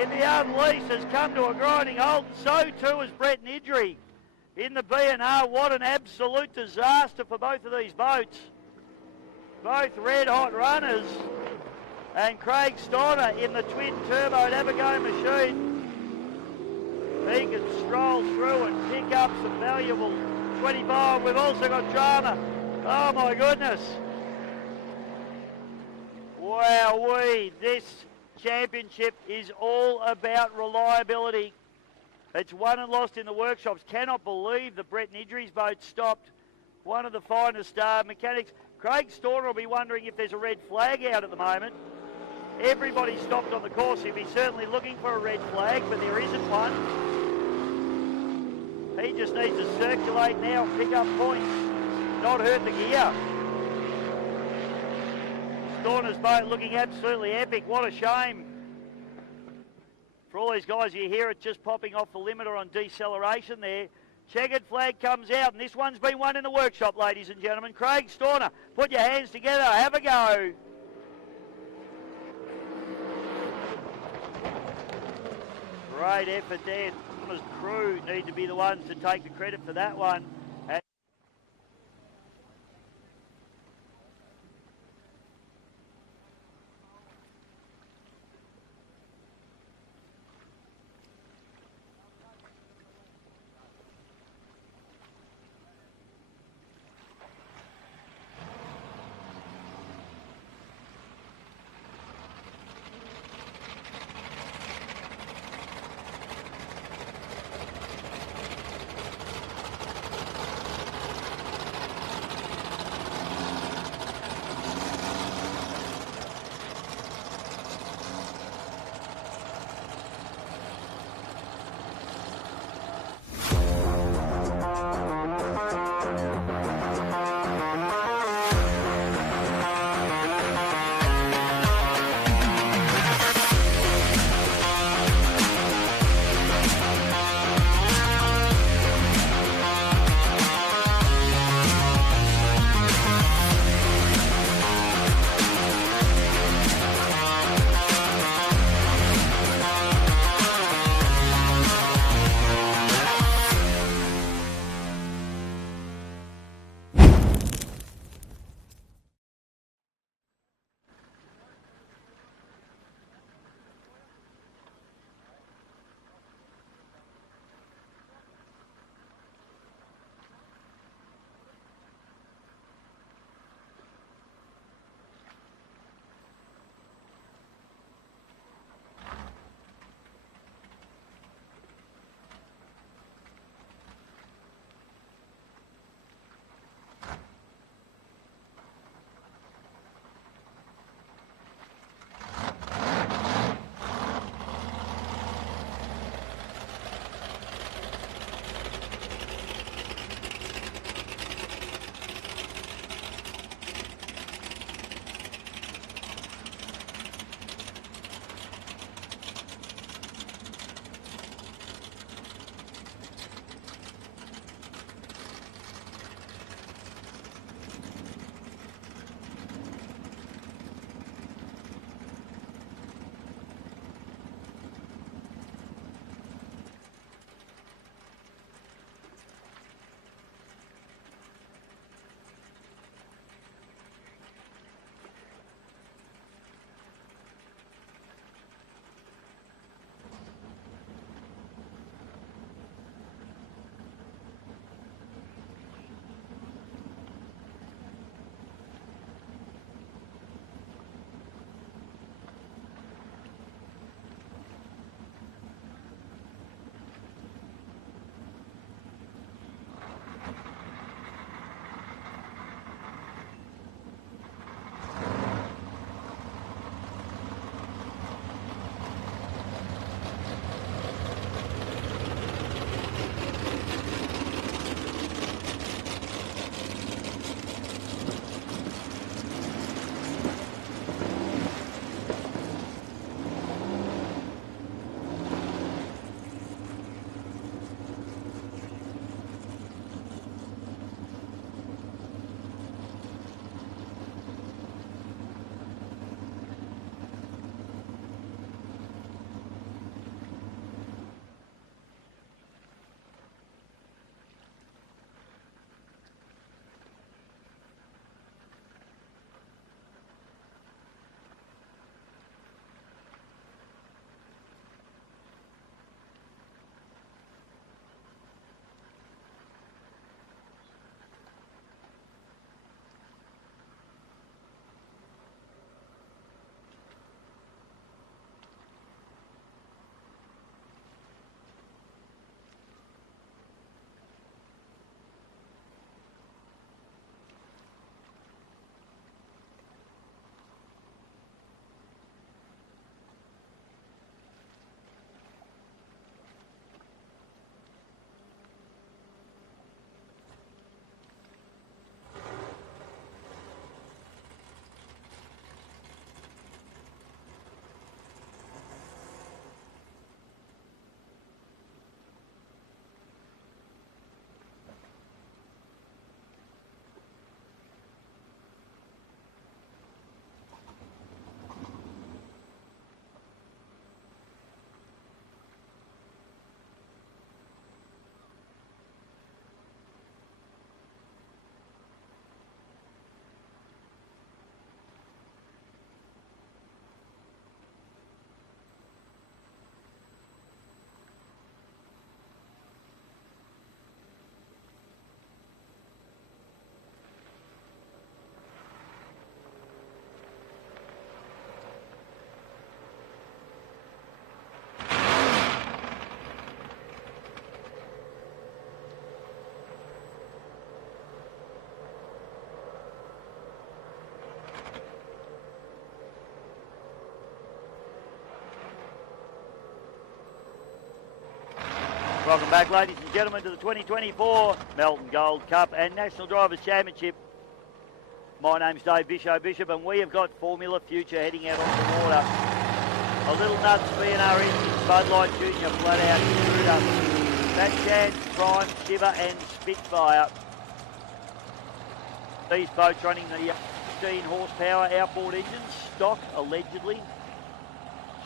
in the Unleashed has come to a grinding halt, and so too has Brett Nidri in the B&R. What an absolute disaster for both of these boats. Both red-hot runners. And Craig Steiner in the twin-turboed Abigail machine. He can stroll through and pick up some valuable 25. We've also got drama. Oh, my goodness. Wowee, this championship is all about reliability. It's won and lost in the workshops. Cannot believe the Brett Nidry's boat stopped. One of the finest mechanics. Craig Steiner will be wondering if there's a red flag out at the moment. Everybody stopped on the course. He'll be certainly looking for a red flag, but there isn't one. He just needs to circulate now and pick up points, not hurt the gear. Steiner's boat looking absolutely epic. What a shame. For all these guys, you hear it just popping off the limiter on deceleration there. Checkered flag comes out, and this one's been won in the workshop, ladies and gentlemen. Craig Steiner, put your hands together, have a go. Great effort there. Steiner's crew need to be the ones to take the credit for that one. Welcome back, ladies and gentlemen, to the 2024 Melbourne Gold Cup and National Drivers' Championship. My name's Dave Bishop, and we have got Formula Future heading out on the water. A little nuts B&R engine, Bud Light Junior, Flat Out, Intruder, Fat Chance, Prime, Shiver and Spitfire. These boats running the 15 horsepower outboard engines, stock allegedly.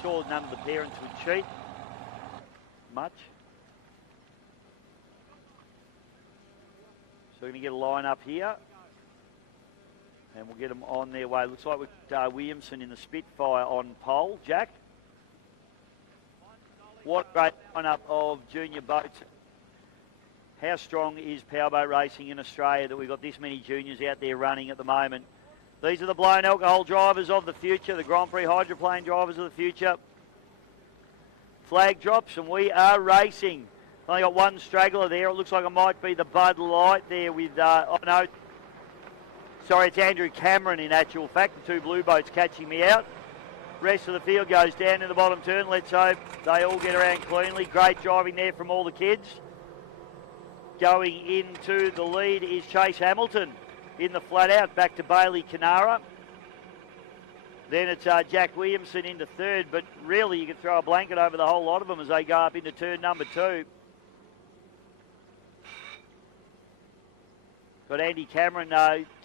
Sure none of the parents would cheat much. So we're going to get a line up here. And we'll get them on their way. Looks like we've got Williamson in the Spitfire on pole. Jack? What a great lineup of junior boats. How strong is powerboat racing in Australia that we've got this many juniors out there running at the moment? These are the blown alcohol drivers of the future, the Grand Prix hydroplane drivers of the future. Flag drops and we are racing. Only got one straggler there. It looks like it might be the Bud Light there with, oh no, sorry, it's Andrew Cameron in actual fact. The two blue boats catching me out. Rest of the field goes down in the bottom turn. Let's hope they all get around cleanly. Great driving there from all the kids. Going into the lead is Chase Hamilton in the flat out, back to Bailey Canara. Then it's Jack Williamson into third, but really you can throw a blanket over the whole lot of them as they go up into turn number 2. Got Andy Cameron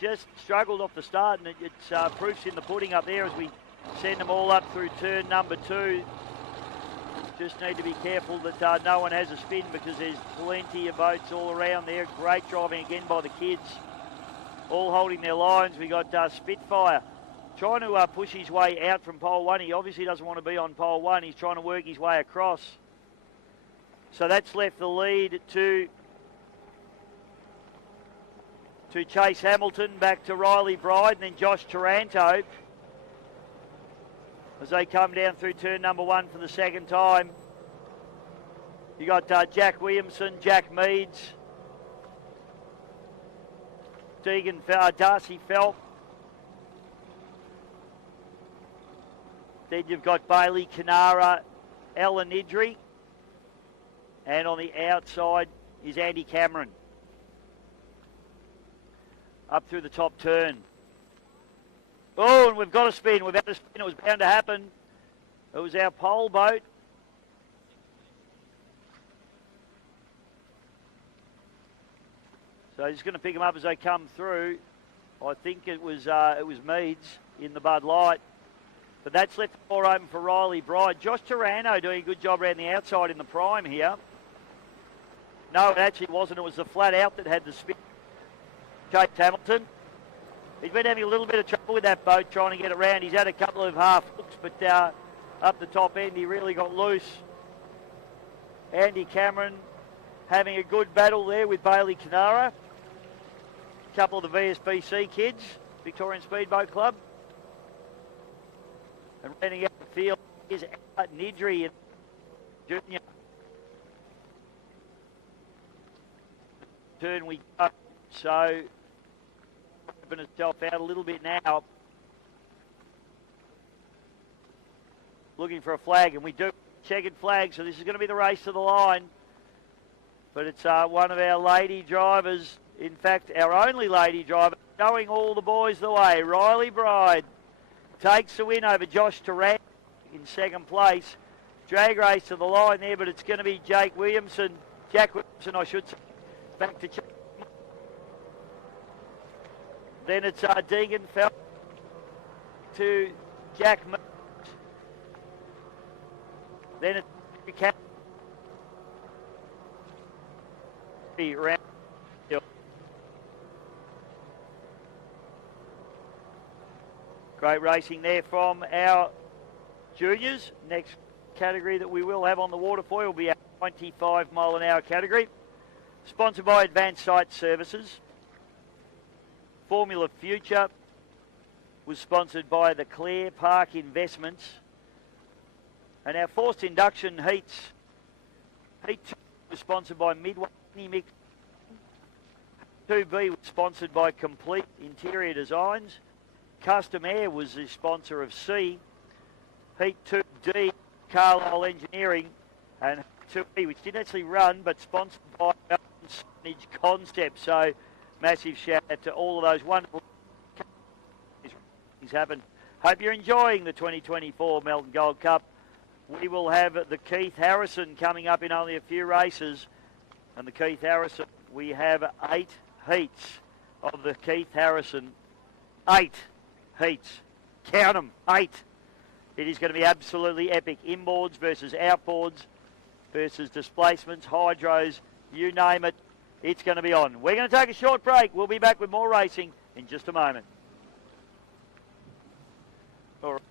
just struggled off the start, and it's proofs in the pudding up there as we send them all up through turn number 2. Just need to be careful that no one has a spin because there's plenty of boats all around there. Great driving again by the kids, all holding their lines. We got Spitfire trying to push his way out from pole 1. He obviously doesn't want to be on pole 1. He's trying to work his way across. So that's left the lead to Chase Hamilton, back to Riley Bride, and then Josh Taranto as they come down through turn number 1 for the second time. You got Jack Williamson, Jack Meads, Darcy Phelp. Then you've got Bailey Canara, Alan Nidri, and on the outside is Andy Cameron. Up through the top turn. Oh, and we've got a spin. We've had a spin. It was bound to happen. It was our pole boat. So he's going to pick them up as they come through. I think it was Meads in the Bud Light. But that's left the floor open for Riley Bride. Josh Taranto doing a good job around the outside in the prime here. No, it actually wasn't. It was the flat out that had the spin. Chase Hamilton. He's been having a little bit of trouble with that boat trying to get around. He's had a couple of half hooks, but up the top end he really got loose. Andy Cameron having a good battle there with Bailey Canara. A couple of the VSBC kids, Victorian Speedboat Club. And running out the field is Nidri and Junior. Turn we go. So open itself out a little bit now. Looking for a flag, and we do checkered flag, so this is going to be the race to the line. But it's one of our lady drivers, in fact our only lady driver, showing all the boys the way. Riley Bride takes the win over Josh Taranto in second place. Drag race to the line there, but it's going to be Jack Williamson, I should say, back to then it's Deegan Felt to Jack Meads. Then it's around. Great racing there from our juniors. Next category that we will have on the water for you will be our 25 mile an hour category. Sponsored by Advanced Site Services. Formula Future was sponsored by the Clare Park Investments. And our forced induction heats. Heat 2 was sponsored by Midway Mix. 2B was sponsored by Complete Interior Designs. Custom Air was the sponsor of C. Heat 2D, Carlisle Engineering. And 2E, which didn't actually run, but sponsored by Melbourne Signage Concept. So massive shout out to all of those wonderful things happen. Hope you're enjoying the 2024 Melbourne Gold Cup. We will have the Keith Harrison coming up in only a few races. And the Keith Harrison, we have 8 heats of the Keith Harrison. 8 heats. Count them, 8. It is going to be absolutely epic. Inboards versus outboards versus displacements, hydros, you name it. It's going to be on. We're going to take a short break. We'll be back with more racing in just a moment. All right.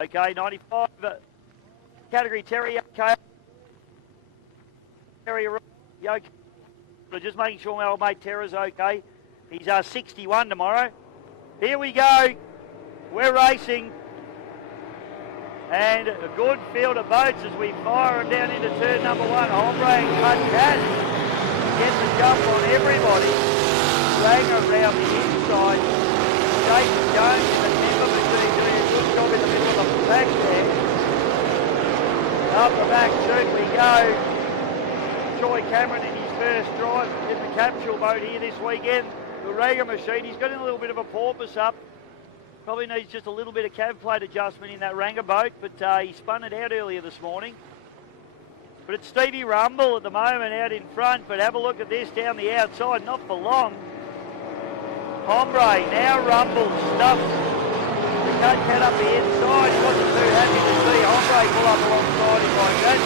Okay, 95. Category Terry, okay. Terry, okay. Just making sure my old mate Terry's okay. He's 61 tomorrow. Here we go. We're racing. And a good field of boats as we fire them down into turn number 1. Hombre and Cut Cat gets the jump on everybody. Ranger around the inside. Jason Jones in the timber machine doing a good job in the middle of the back there. Up the back chute we go. Troy Cameron in his first drive in the capsule boat here this weekend. The Ranger machine, he's got a little bit of a porpoise up. Probably needs just a little bit of cav plate adjustment in that Ranger boat, but he spun it out earlier this morning. But it's Stevie Rumble at the moment out in front, but have a look at this down the outside, not for long. Hombre now Rumble stuffs the Cut Cat up the inside. He wasn't too happy to see Hombre pull up alongside him like that. I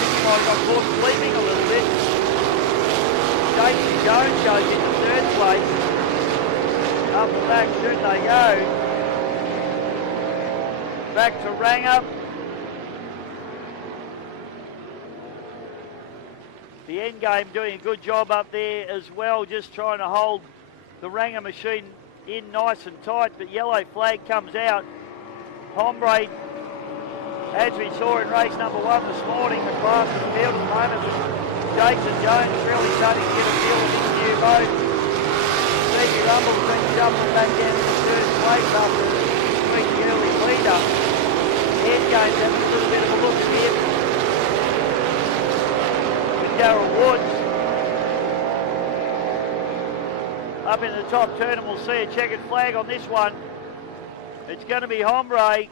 think he might have got caught sleeping a little bit. Jason Jones goes into third place. Up the back chute they go. Back to Ranger. The end game doing a good job up there as well, just trying to hold the Ranger machine in nice and tight, but yellow flag comes out. Hombre, as we saw in race number 1 this morning, the class of the field at the moment was Jason Jones really starting to get a feel of his new boat. Stevie Rumble's been jumping back down to the first place after the early leader. Head game's having a little bit of a look at him. With Darryl Woods. Up in the top turn, and we'll see a checkered flag on this one. It's going to be Hombre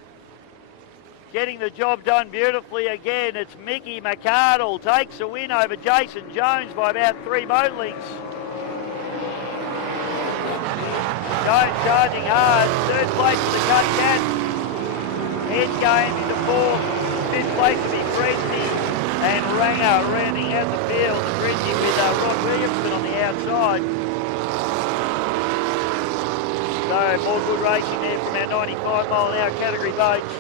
getting the job done beautifully again. It's Mickey McArdle takes a win over Jason Jones by about 3 boat lengths. Jones charging hard. Third place for the Cut Cat. Head game into 4th. 5th place to be Frenzy. And Ranger rounding out the field. Frenzy with Rod Williamson on the outside. So more good racing there from our 95 mile an hour category boats.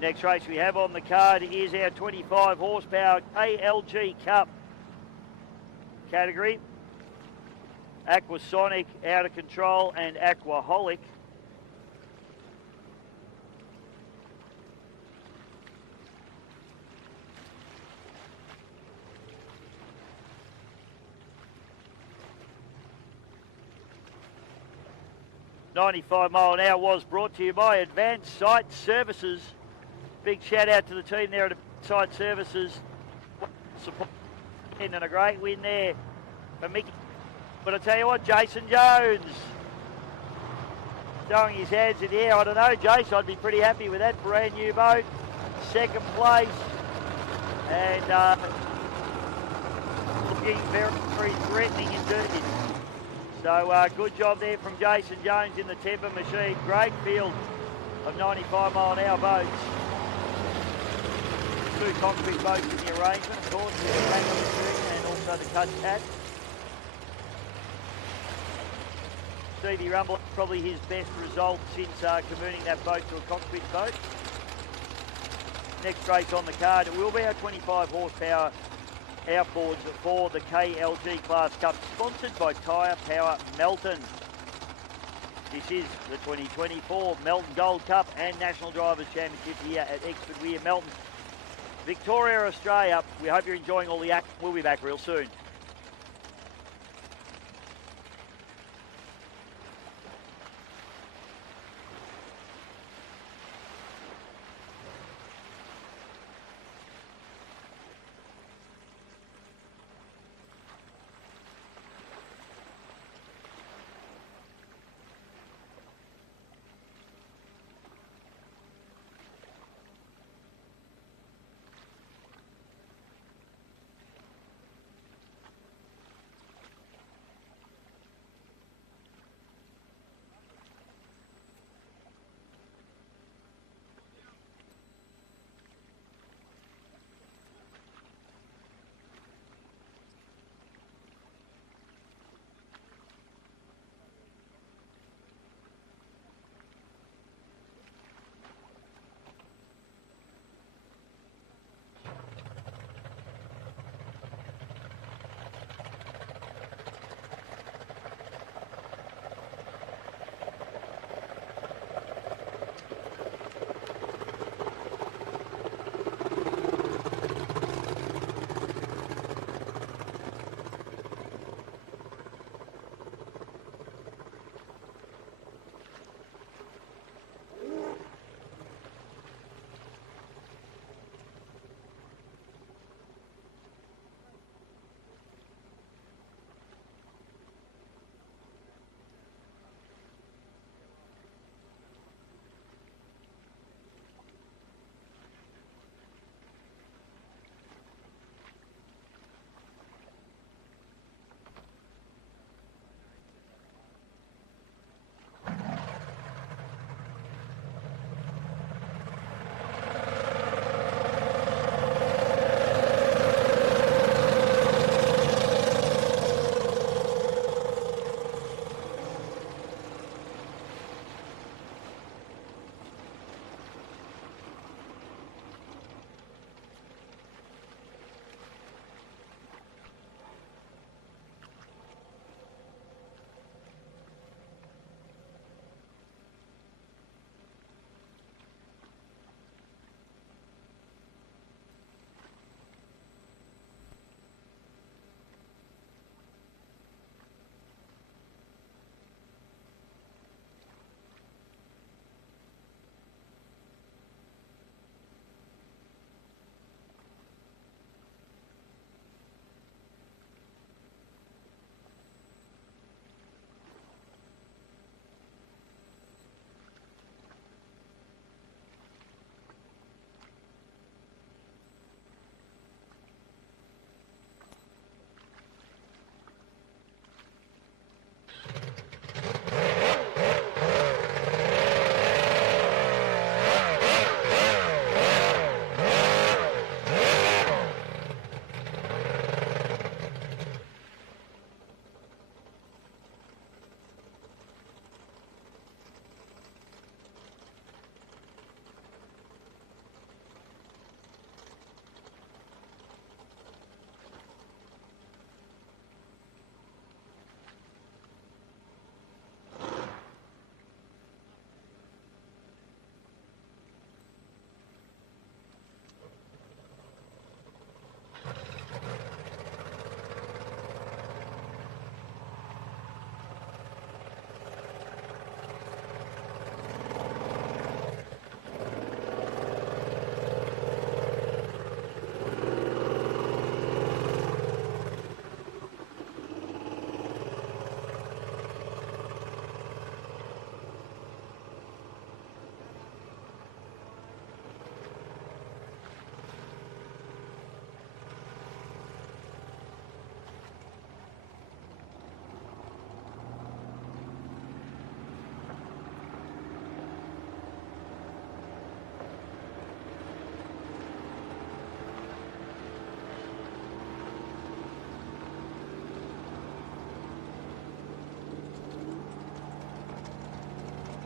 Next race we have on the card is our 25 horsepower ALG Cup category. Aquasonic, Out of Control and Aquaholic. .95 mile an hour was brought to you by Advanced Site Services. Big shout out to the team there at Site Services. Support and a great win there for Mickey. But I tell you what, Jason Jones throwing his hands in the air. I don't know, Jason, I'd be pretty happy with that brand new boat. 2nd place. And looking very, very threatening indeed. So good job there from Jason Jones in the temper machine. Great field of 95 mile an hour boats. 2 concrete boats in the arrangement, of course, with the Ranger machine and also the Cut Cat. Stevie Rumble, probably his best result since converting that boat to a cockpit boat. Next race on the card, it will be our 25 horsepower outboards for the KLG Class Cup, sponsored by Tyre Power Melton. This is the 2024 Melton Gold Cup and National Drivers Championship here at Exford Weir, Melton, Victoria, Australia. We hope you're enjoying all the action. We'll be back real soon.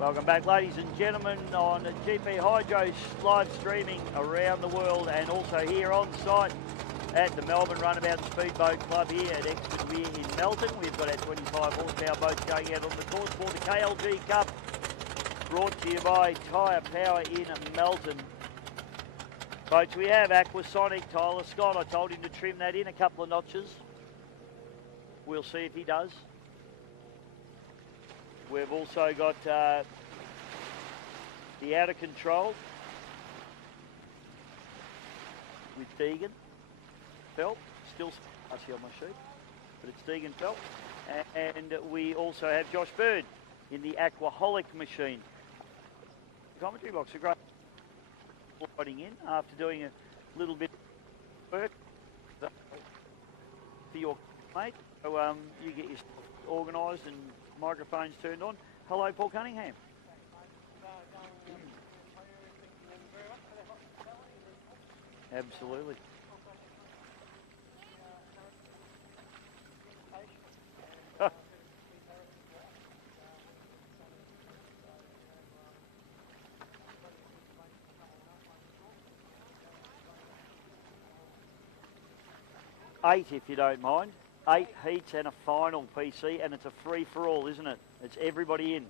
Welcome back, ladies and gentlemen, on GP Hydro live streaming around the world and also here on site at the Melbourne Runabout Speedboat Club here at Exford Weir in Melton. We've got our 25 horsepower boats going out on the course for the KLG Cup, brought to you by Tyre Power in Melton. Boats we have Aquasonic, Tyler Scott. I told him to trim that in a couple of notches. We'll see if he does. We've also got the Out of Control with Deegan Felt. Still spicy on my sheet, but it's Deegan Felt. And we also have Josh Bird in the Aquaholic machine. The commentary box, a great sliding in after doing a little bit of work for your mate. So you get yourself organised and microphones turned on. Hello, Paul Cunningham. Absolutely. Eight, if you don't mind. 8 heats and a final, PC, and it's a free-for-all, isn't it? It's everybody in.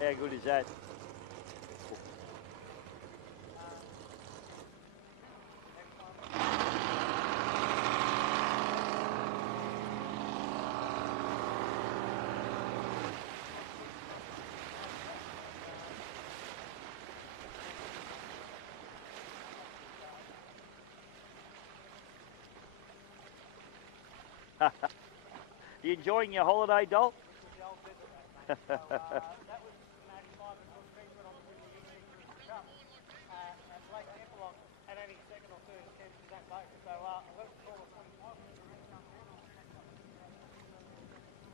How good is that? You enjoying your holiday, Dolt?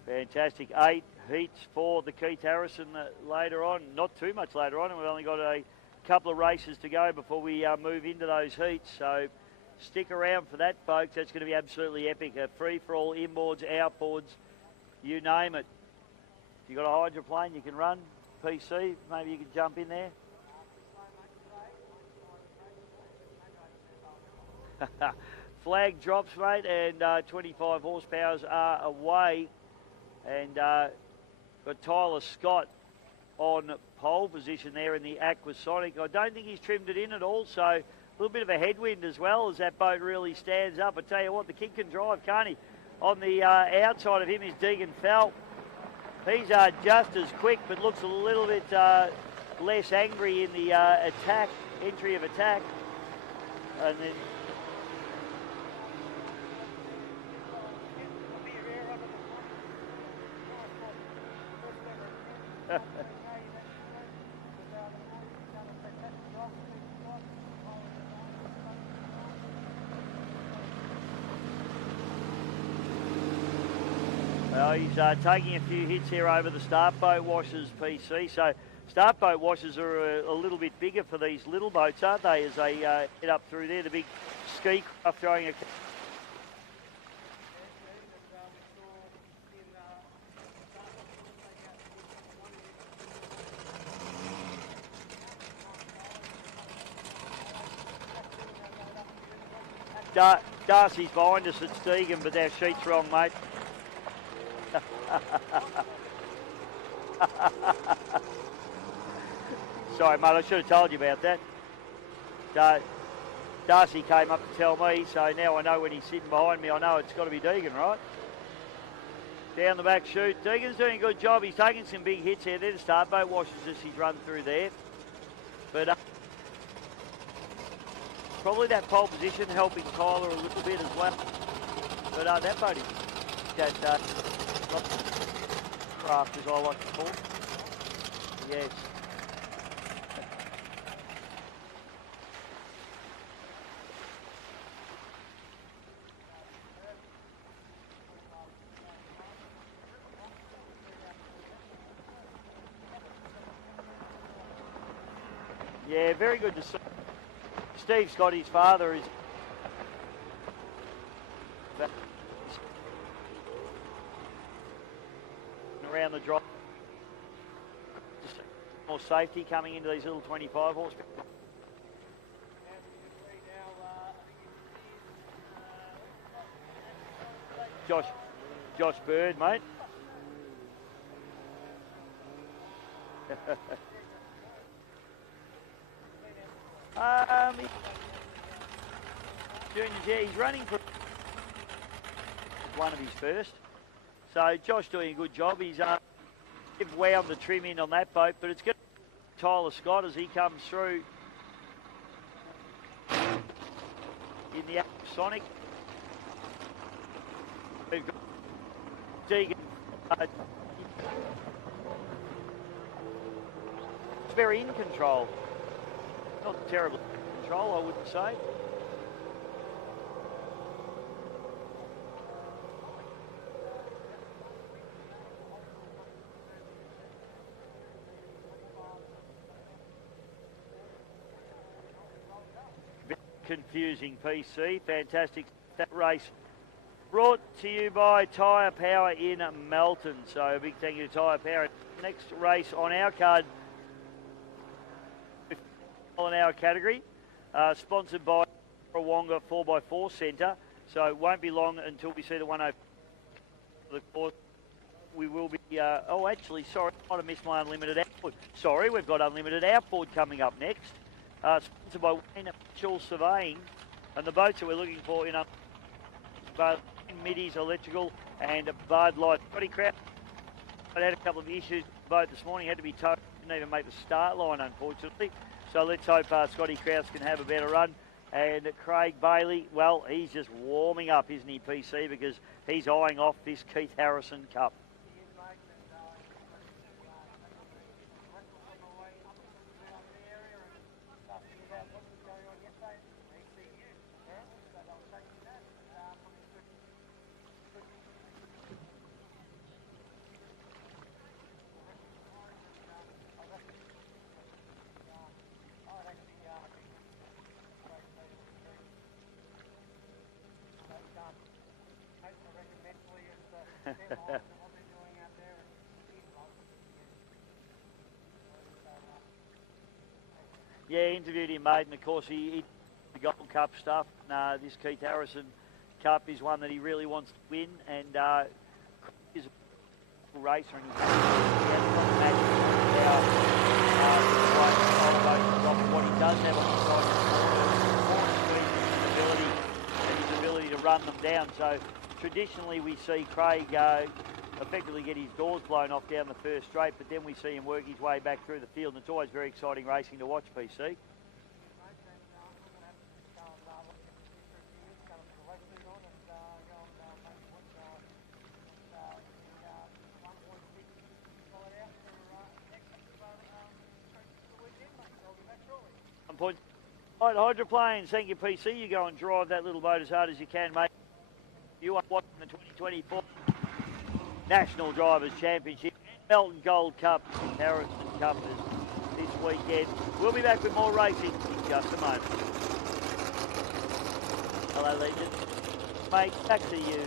Fantastic. 8 heats for the Keith Harrison later on. Not too much later on, and we've only got a couple of races to go before we move into those heats. So stick around for that, folks. That's going to be absolutely epic. A free-for-all, inboards, outboards, you name it. If you've got a hydroplane you can run, PC, maybe you can jump in there. Flag drops, mate, and 25 horsepowers are away. And got Tyler Scott on pole position there in the Aquasonic. I don't think he's trimmed it in at all, so a little bit of a headwind as well as that boat really stands up. I tell you what, the kid can drive, can't he? On the outside of him is Deegan Felt. He's just as quick, but looks a little bit less angry in the entry of attack. And then well, he's taking a few hits here over the start boat washers, PC. So start boat washers are a little bit bigger for these little boats, aren't they, as they head up through there. The big ski craft throwing a... Darcy's behind us at Stegan, but our sheet's wrong, mate. Sorry, mate, I should have told you about that. Darcy came up to tell me, so now I know when he's sitting behind me, I know it's got to be Deegan, right? Down the back chute. Deegan's doing a good job. He's taking some big hits here. They're the start boat washers as he's run through there. But probably that pole position helping Tyler a little bit as well. But that boat is craft, as I like to call it. Yes. Yeah, very good to see. Steve Scott, his father, is around the drop. Just more safety coming into these little 25 horsepower. Josh Bird, mate. He's running for one of his first. So Josh doing a good job. He's wound the trim in on that boat, but it's going to Tyler Scott as he comes through in the Sonic. Deegan. It's very in control. Not terribly in control, I wouldn't say. Confusing PC. Fantastic that race. Brought to you by Tyre Power in Melton. So a big thank you to Tyre Power. Next race on our card, on our category, sponsored by Wonga 4x4 Centre. So it won't be long until we see the 105 for the course. We will be, actually, sorry, I might have missed my unlimited outboard. Sorry, we've got unlimited outboard coming up next. Sponsored by Wayne Mitchell Surveying, and the boats that we're looking for in Middies Electrical and Bud Light. Scotty Kraft had a couple of issues with the boat this morning, had to be towed, didn't even make the start line unfortunately. So let's hope Scotty Kraft can have a better run. And Craig Bailey, well, he's just warming up, isn't he, PC, because he's eyeing off this Keith Harrison Cup. Yeah, interviewed him, mate, and of course he the Gold Cup stuff. And, this Keith Harrison Cup is one that he really wants to win, and he's a racer, and he's what he does have on his ability to run them down. So traditionally we see Craig effectively get his doors blown off down the first straight, but then we see him work his way back through the field, and it's always very exciting racing to watch, PC. Right, Hydroplanes, thank you, PC. You go and drive that little boat as hard as you can, mate. You are watching the 2024 National Drivers' Championship, Melton Gold Cup, Harrison Cup this weekend. We'll be back with more racing in just a moment. Hello, legend. Mate, back to you.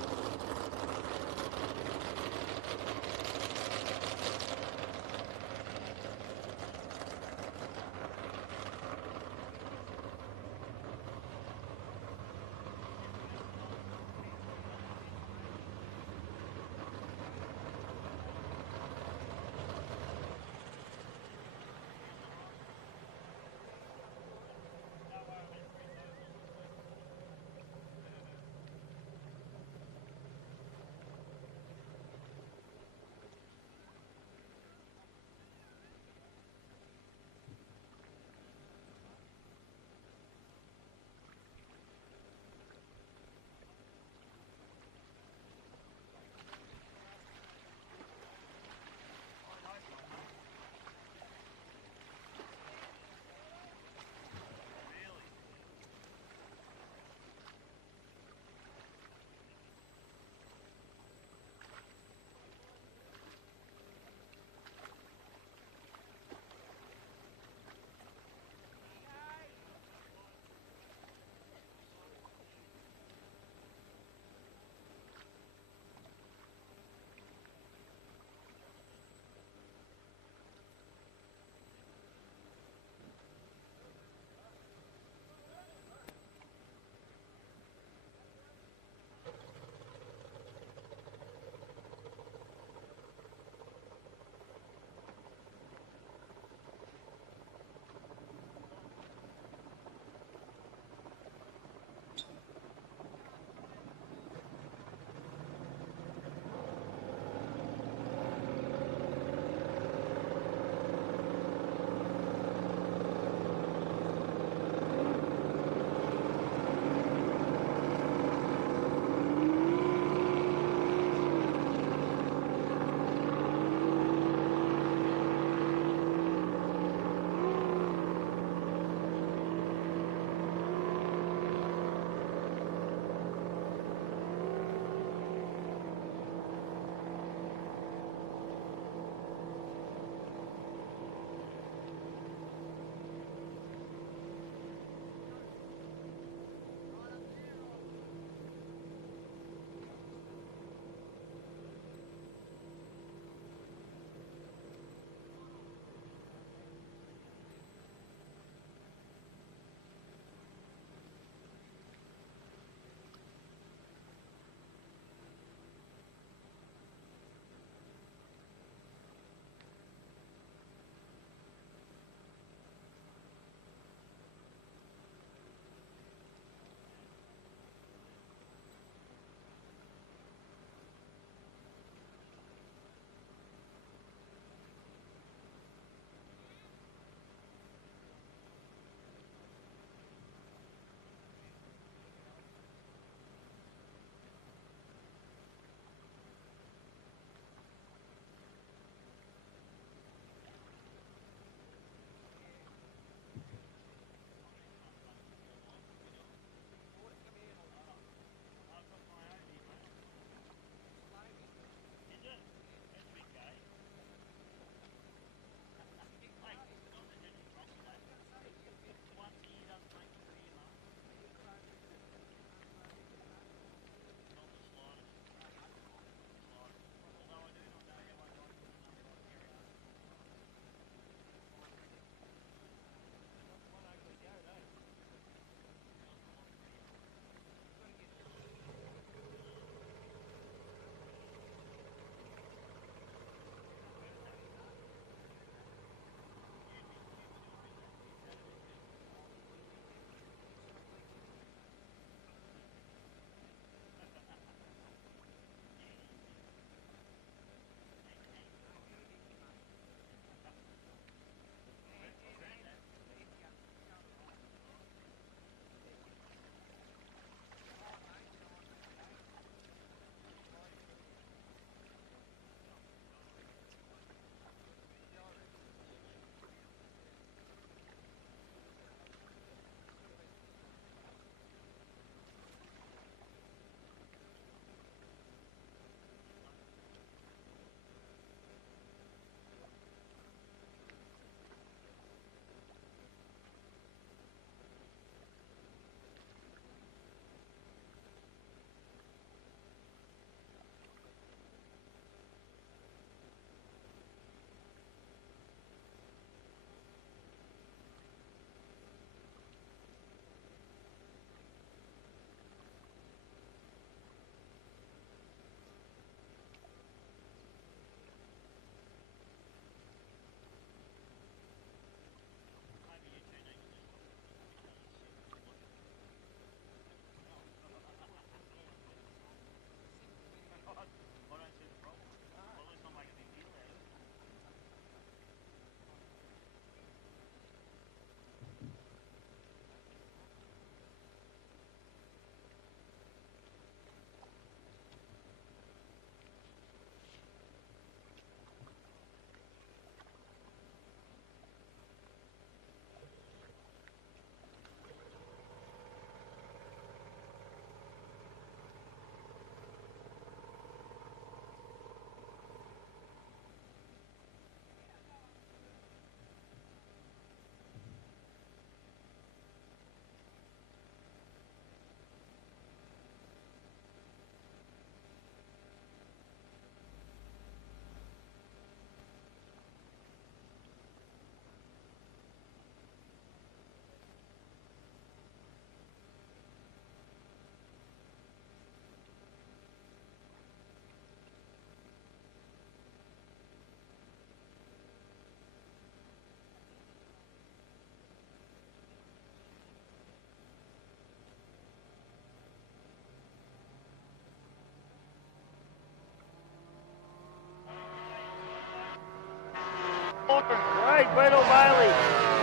Great, Beetle Bailey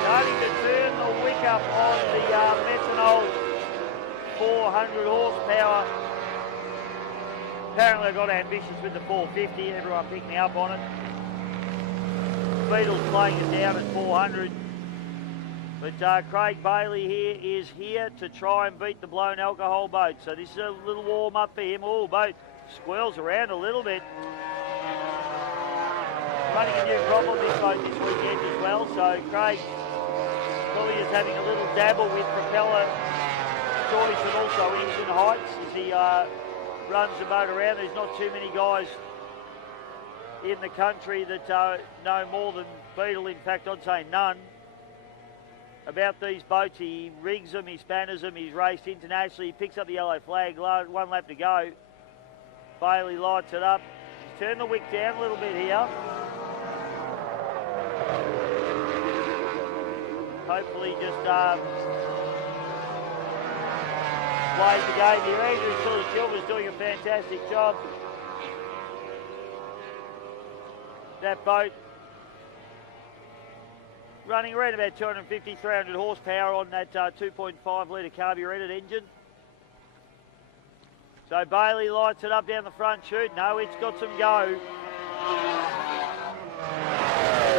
starting to turn the wick up on the methanol 400 horsepower. Apparently I got ambitious with the 450, everyone picked me up on it. Beetle's playing it down at 400. But Craig Bailey here is here to try and beat the blown alcohol boat. So this is a little warm up for him. Oh, boat squirrels around a little bit. Running a new problem this boat this weekend as well. So Craig probably is having a little dabble with propeller choice and also engine heights as he runs the boat around. There's not too many guys in the country that know more than Beetle. In fact, I'd say none. About these boats, he rigs them, he spanners them, he's raced internationally, he picks up the yellow flag, 1 lap to go. Bailey lights it up. He's turned the wick down a little bit here. Hopefully just plays the game here. Andrew Silver's doing a fantastic job. That boat running around about 250, 300 horsepower on that 2.5 litre carburetted engine. So Bailey lights it up down the front chute. No, it's got some go.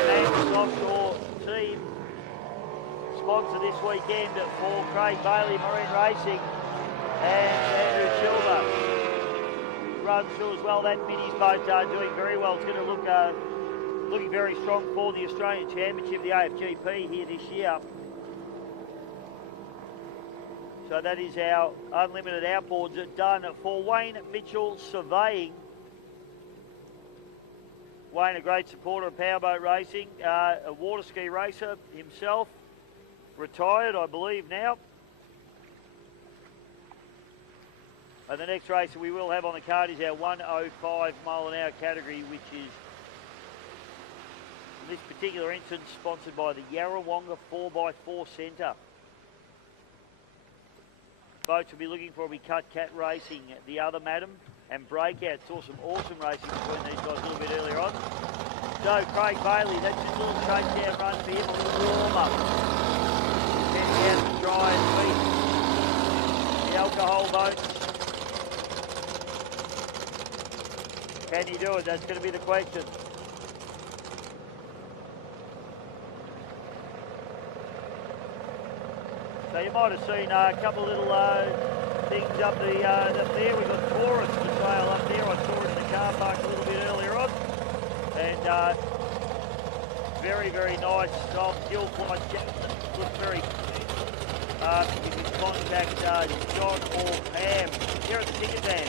Mangus Offshore team sponsor this weekend for Craig Bailey Marine Racing, and Andrew Silver runs through as well. That Minis boat doing very well. It's going to look looking very strong for the Australian Championship, the AFGP here this year. So that is our unlimited outboards done for Wayne Mitchell Surveying. Wayne, a great supporter of powerboat racing, a water ski racer himself, retired I believe now. And the next race that we will have on the card is our 105 mile an hour category, which is in this particular instance sponsored by the Yarrawonga 4x4 Centre. Boats we'll be looking for will be Cut Cat Racing, the other Madam, and Breakout. Saw some awesome racing between these guys a little bit earlier on. So Craig Bailey, that's just a little shakedown run for him, a little warm up. Getting out to try and beat the alcohol boat. Can he do it? That's going to be the question. So you might have seen a couple of little things up there. We've got Taurus for sale up there. I saw it in the car park a little bit earlier on. And very, very nice old gill flight gentleman. Looks very you can contact John or Pam here at the ticket van.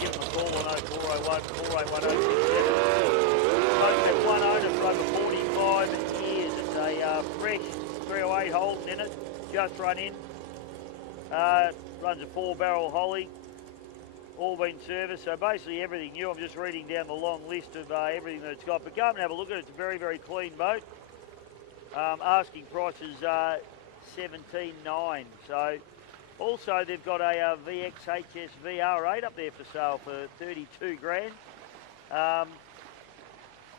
Give them a call on 0401 481 067. Got one owner for over 45 years. It's a fresh 308 Holden in it. Just run in, runs a 4-barrel Holly, all been serviced, so basically everything new. I'm just reading down the long list of everything that it's got, but go and have a look at it. It's a very, very clean boat. Asking price is $17,900. So also they've got a VX HS VR8 up there for sale for 32 grand.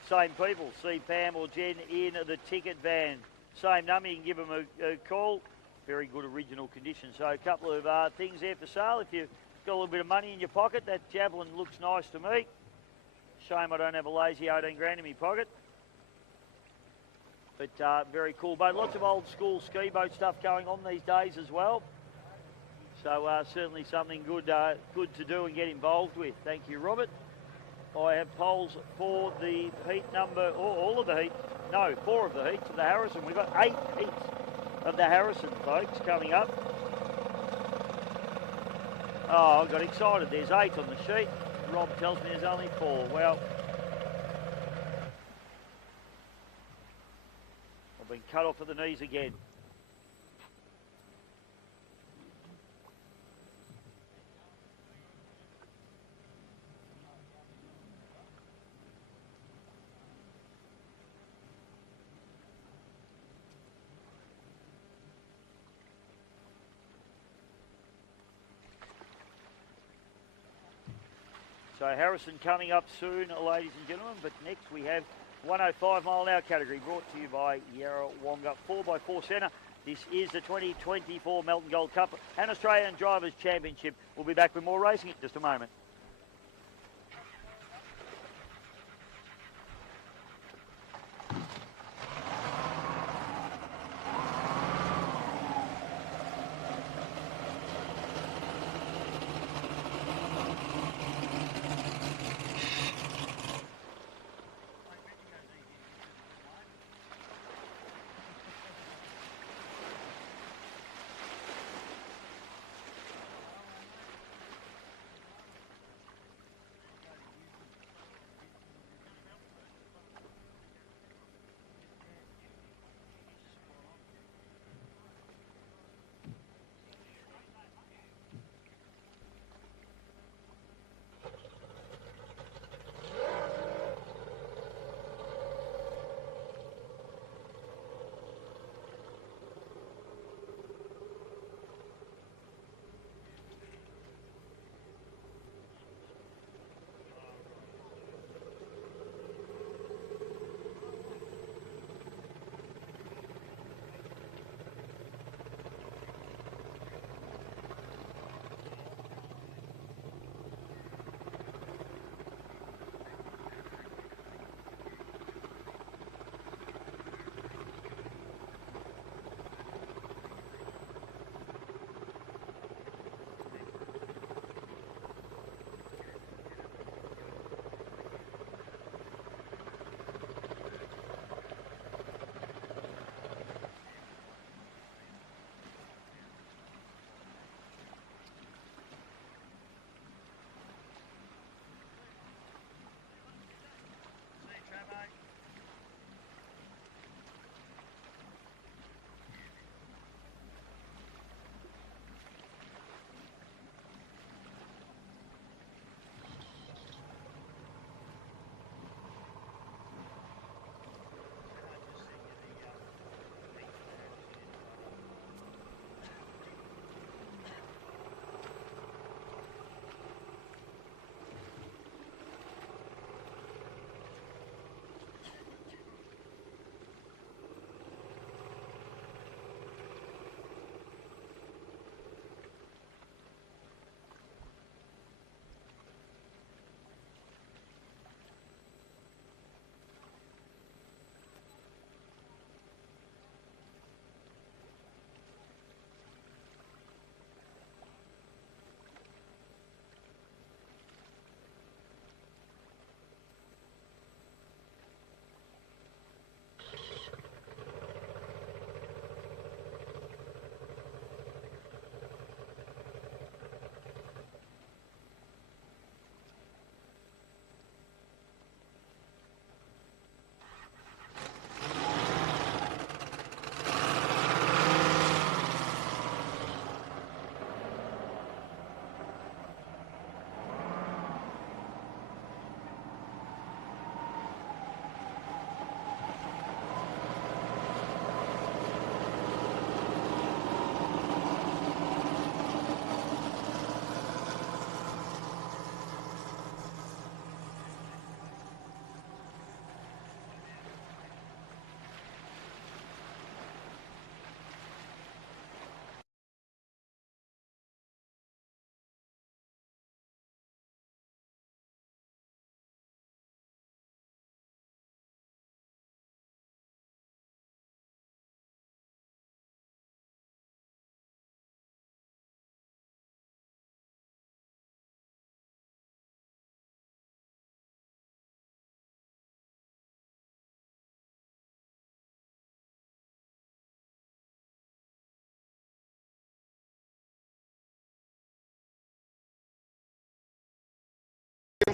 Same people, see Pam or Jen in the ticket van. Same number, you can give them a call. Very good original condition. So a couple of things there for sale. If you've got a little bit of money in your pocket, that Javelin looks nice to me. Shame I don't have a lazy 18 grand in my pocket. But very cool boat. Lots of old school ski boat stuff going on these days as well. So certainly something good to do and get involved with. Thank you, Robert. I have polls for the heat number, or all of the heats. No, 4 of the heats of the Harrison. We've got 8 heats of the Harrison, folks, coming up. Oh, I got excited. There's 8 on the sheet. Rob tells me there's only 4. Well, I've been cut off at the knees again. So Harrison coming up soon, ladies and gentlemen, but next we have 105 mile an hour category, brought to you by Yarrawonga 4x4 Centre. This is the 2024 Melbourne Gold Cup and Australian Drivers' Championship. We'll be back with more racing in just a moment.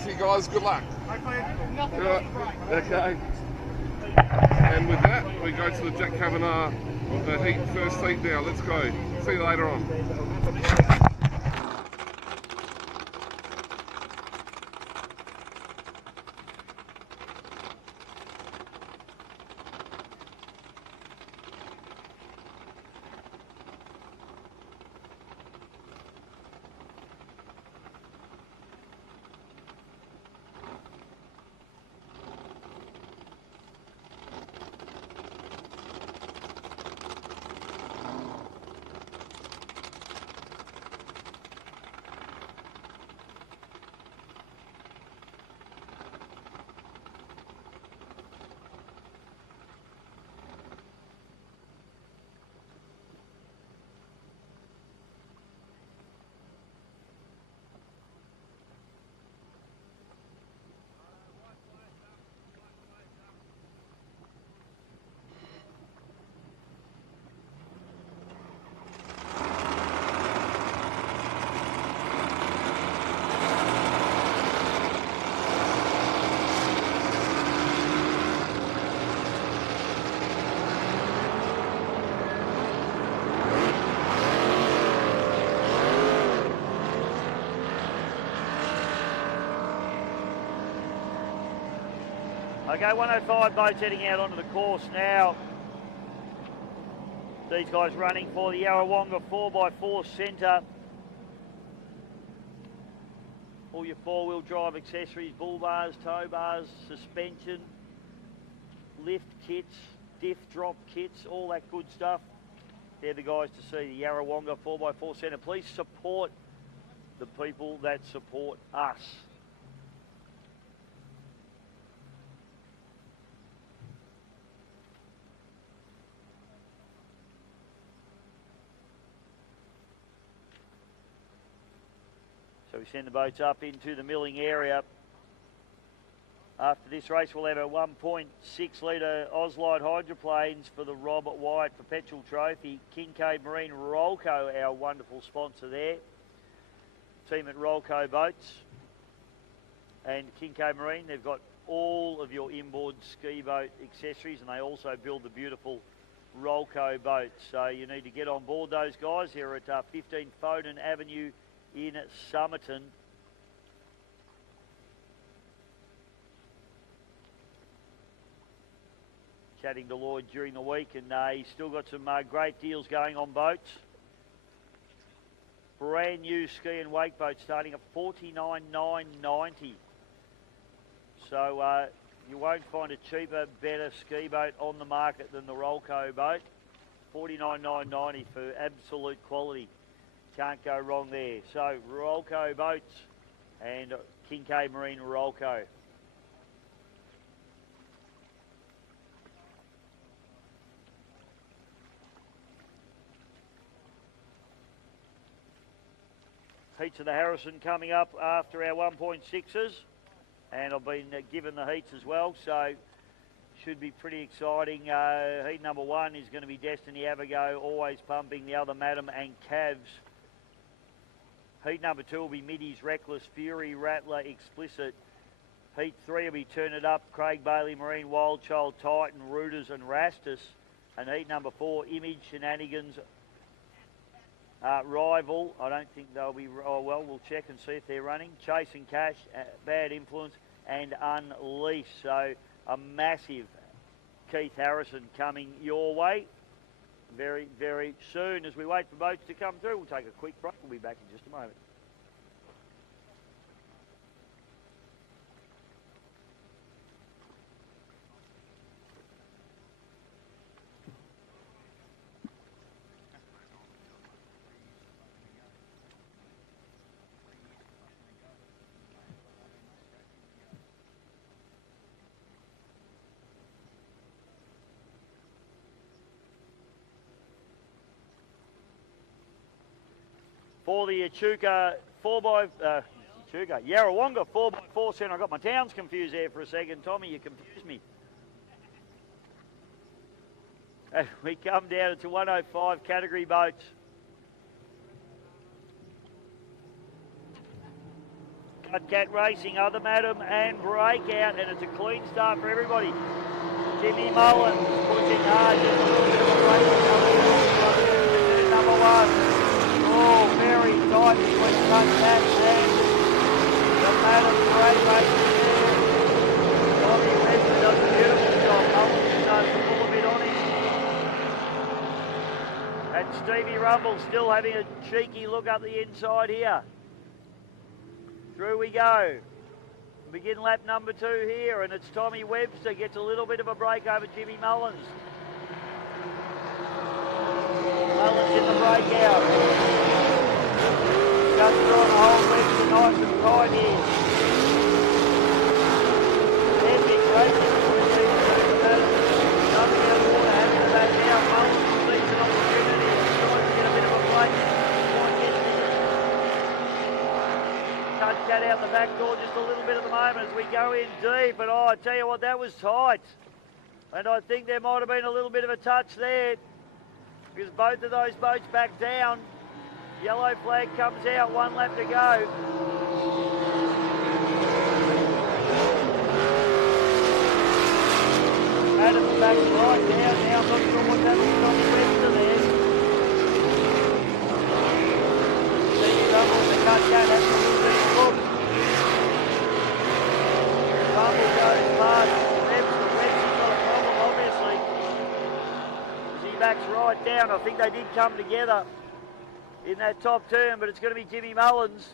You guys, good luck. Nothing Okay. And with that, we go to the Jack Kavanagh first heat now. Let's go. See you later on. Okay, 105 boats heading out onto the course now. These guys running for the Yarrawonga 4x4 centre. All your four-wheel drive accessories, bull bars, tow bars, suspension, lift kits, diff drop kits, all that good stuff. They're the guys to see, the Yarrawonga 4x4 centre. Please support the people that support us. So we send the boats up into the milling area. After this race, we'll have a 1.6 litre Ozlite hydroplanes for the Robert Wyatt Perpetual Trophy. Kincaid Marine Rolco, our wonderful sponsor there. Team at Rolco Boats. And Kincaid Marine, they've got all of your inboard ski boat accessories, and they also build the beautiful Rolco boats. So you need to get on board those guys. They're at 15 Foden Avenue in Somerton. Chatting to Lloyd during the week, and he's still got some great deals going on boats. Brand new ski and wake boat starting at $49,990. So you won't find a cheaper, better ski boat on the market than the Rolco boat. $49,990 for absolute quality. Can't go wrong there. So Rolco boats and Kincaid Marine Rolco. Heats of the Harrison coming up after our 1.6s, and I've been given the heats as well, so should be pretty exciting. Heat number 1 is going to be Destiny Avigo, Always Pumping, the other Madam and Cavs. Heat number 2 will be Middies, Reckless, Fury, Rattler, Explicit. Heat 3 will be Turn It Up, Craig Bailey, Marine, Wild Child, Titan, Rooters and Rastus. And heat number 4, Image, Shenanigans, Rival. I don't think they'll be, oh well, we'll check and see if they're running. Chasing Cash, Bad Influence and Unleash. So a massive Keith Harrison coming your way very, very soon. As we wait for boats to come through, we'll take a quick break. We'll be back in just a moment. For the Yarrawonga 4x4 centre. I got my towns confused there for a second. Tommy, you confused me. As we come down to 105 category boats. Cat Racing, Other Madam and Breakout, and it's a clean start for everybody. Jimmy Mullins pushing hard, just a little bit of a break. Number 1. Oh, very tight between Cat and the Madam. Great racing there. Tommy Webster does a beautiful job. Mullins does a full bit on him. And Stevie Rumble still having a cheeky look up the inside here. Through we go. Begin lap number 2 here, and it's Tommy Webster gets a little bit of a break over Jimmy Mullins. Mullins in the breakout. Just through the whole Webster nice and tight here. Epic racing between these two. Nothing out of water happening back now. Mullins sees an opportunity. He's trying to get a bit of a break. Cat out the back door just a little bit at the moment as we go in deep, and oh, I tell you what, that was tight. And I think there might have been a little bit of a touch there because both of those boats back down. Yellow flag comes out, 1 lap to go. Adam's back right now, I'm not sure what's happening on the Webster there. Stevie Rumble with the cat has a little bit of look. Rumble goes past Webster. right down. I think they did come together in that top turn, but it's going to be Jimmy Mullins.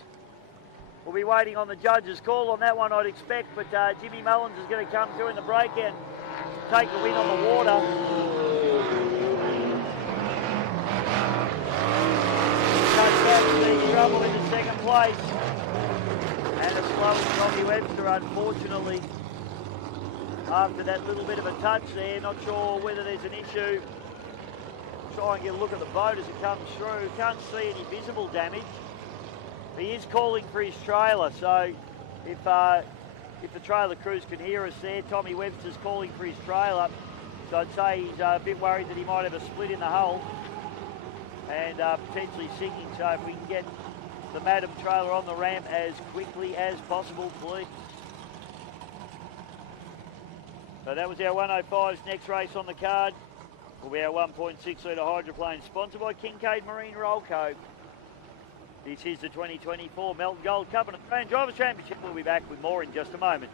We'll be waiting on the judge's call on that one, I'd expect, but Jimmy Mullins is going to come through in the break and take the win on the water. The trouble into second place. And a slow Tommy Webster, unfortunately, after that little bit of a touch there. Not sure whether there's an issue. Try and get a look at the boat as it comes through. Can't see any visible damage. He is calling for his trailer, so if the trailer crews can hear us there, Tommy Webster's calling for his trailer. So I'd say he's a bit worried that he might have a split in the hull and potentially sinking. So if we can get the Madam trailer on the ramp as quickly as possible, please. So that was our 105's next race on the card. Will be our 1.6 litre hydroplane, sponsored by Kincaid Marine Rollco. This is the 2024 Melbourne Gold Cup and Australian Drivers' Championship. We'll be back with more in just a moment.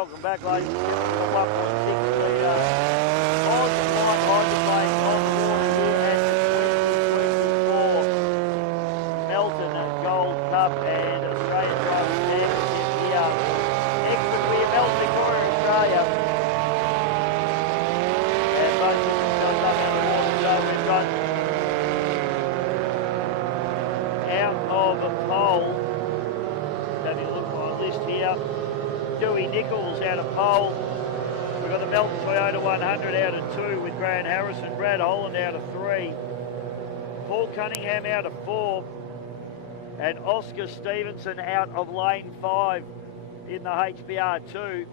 welcome back, ladies and gentlemen, to the 1.6 litre Oz Light hydroplane on the water here at the 2024 Melbourne Gold Cup and Australian Drivers' Championship here. Extra clear, Melbourne, Victoria, Australia. And both of themselves up on the water, so we've got out of pole. Having a look at my list here. Dewey Nichols out of pole. We've got the Melbourne Toyota 100 out of 2 with Grant Harrison. Brad Holland out of 3. Paul Cunningham out of 4. And Oscar Stevenson out of lane 5 in the HBR2.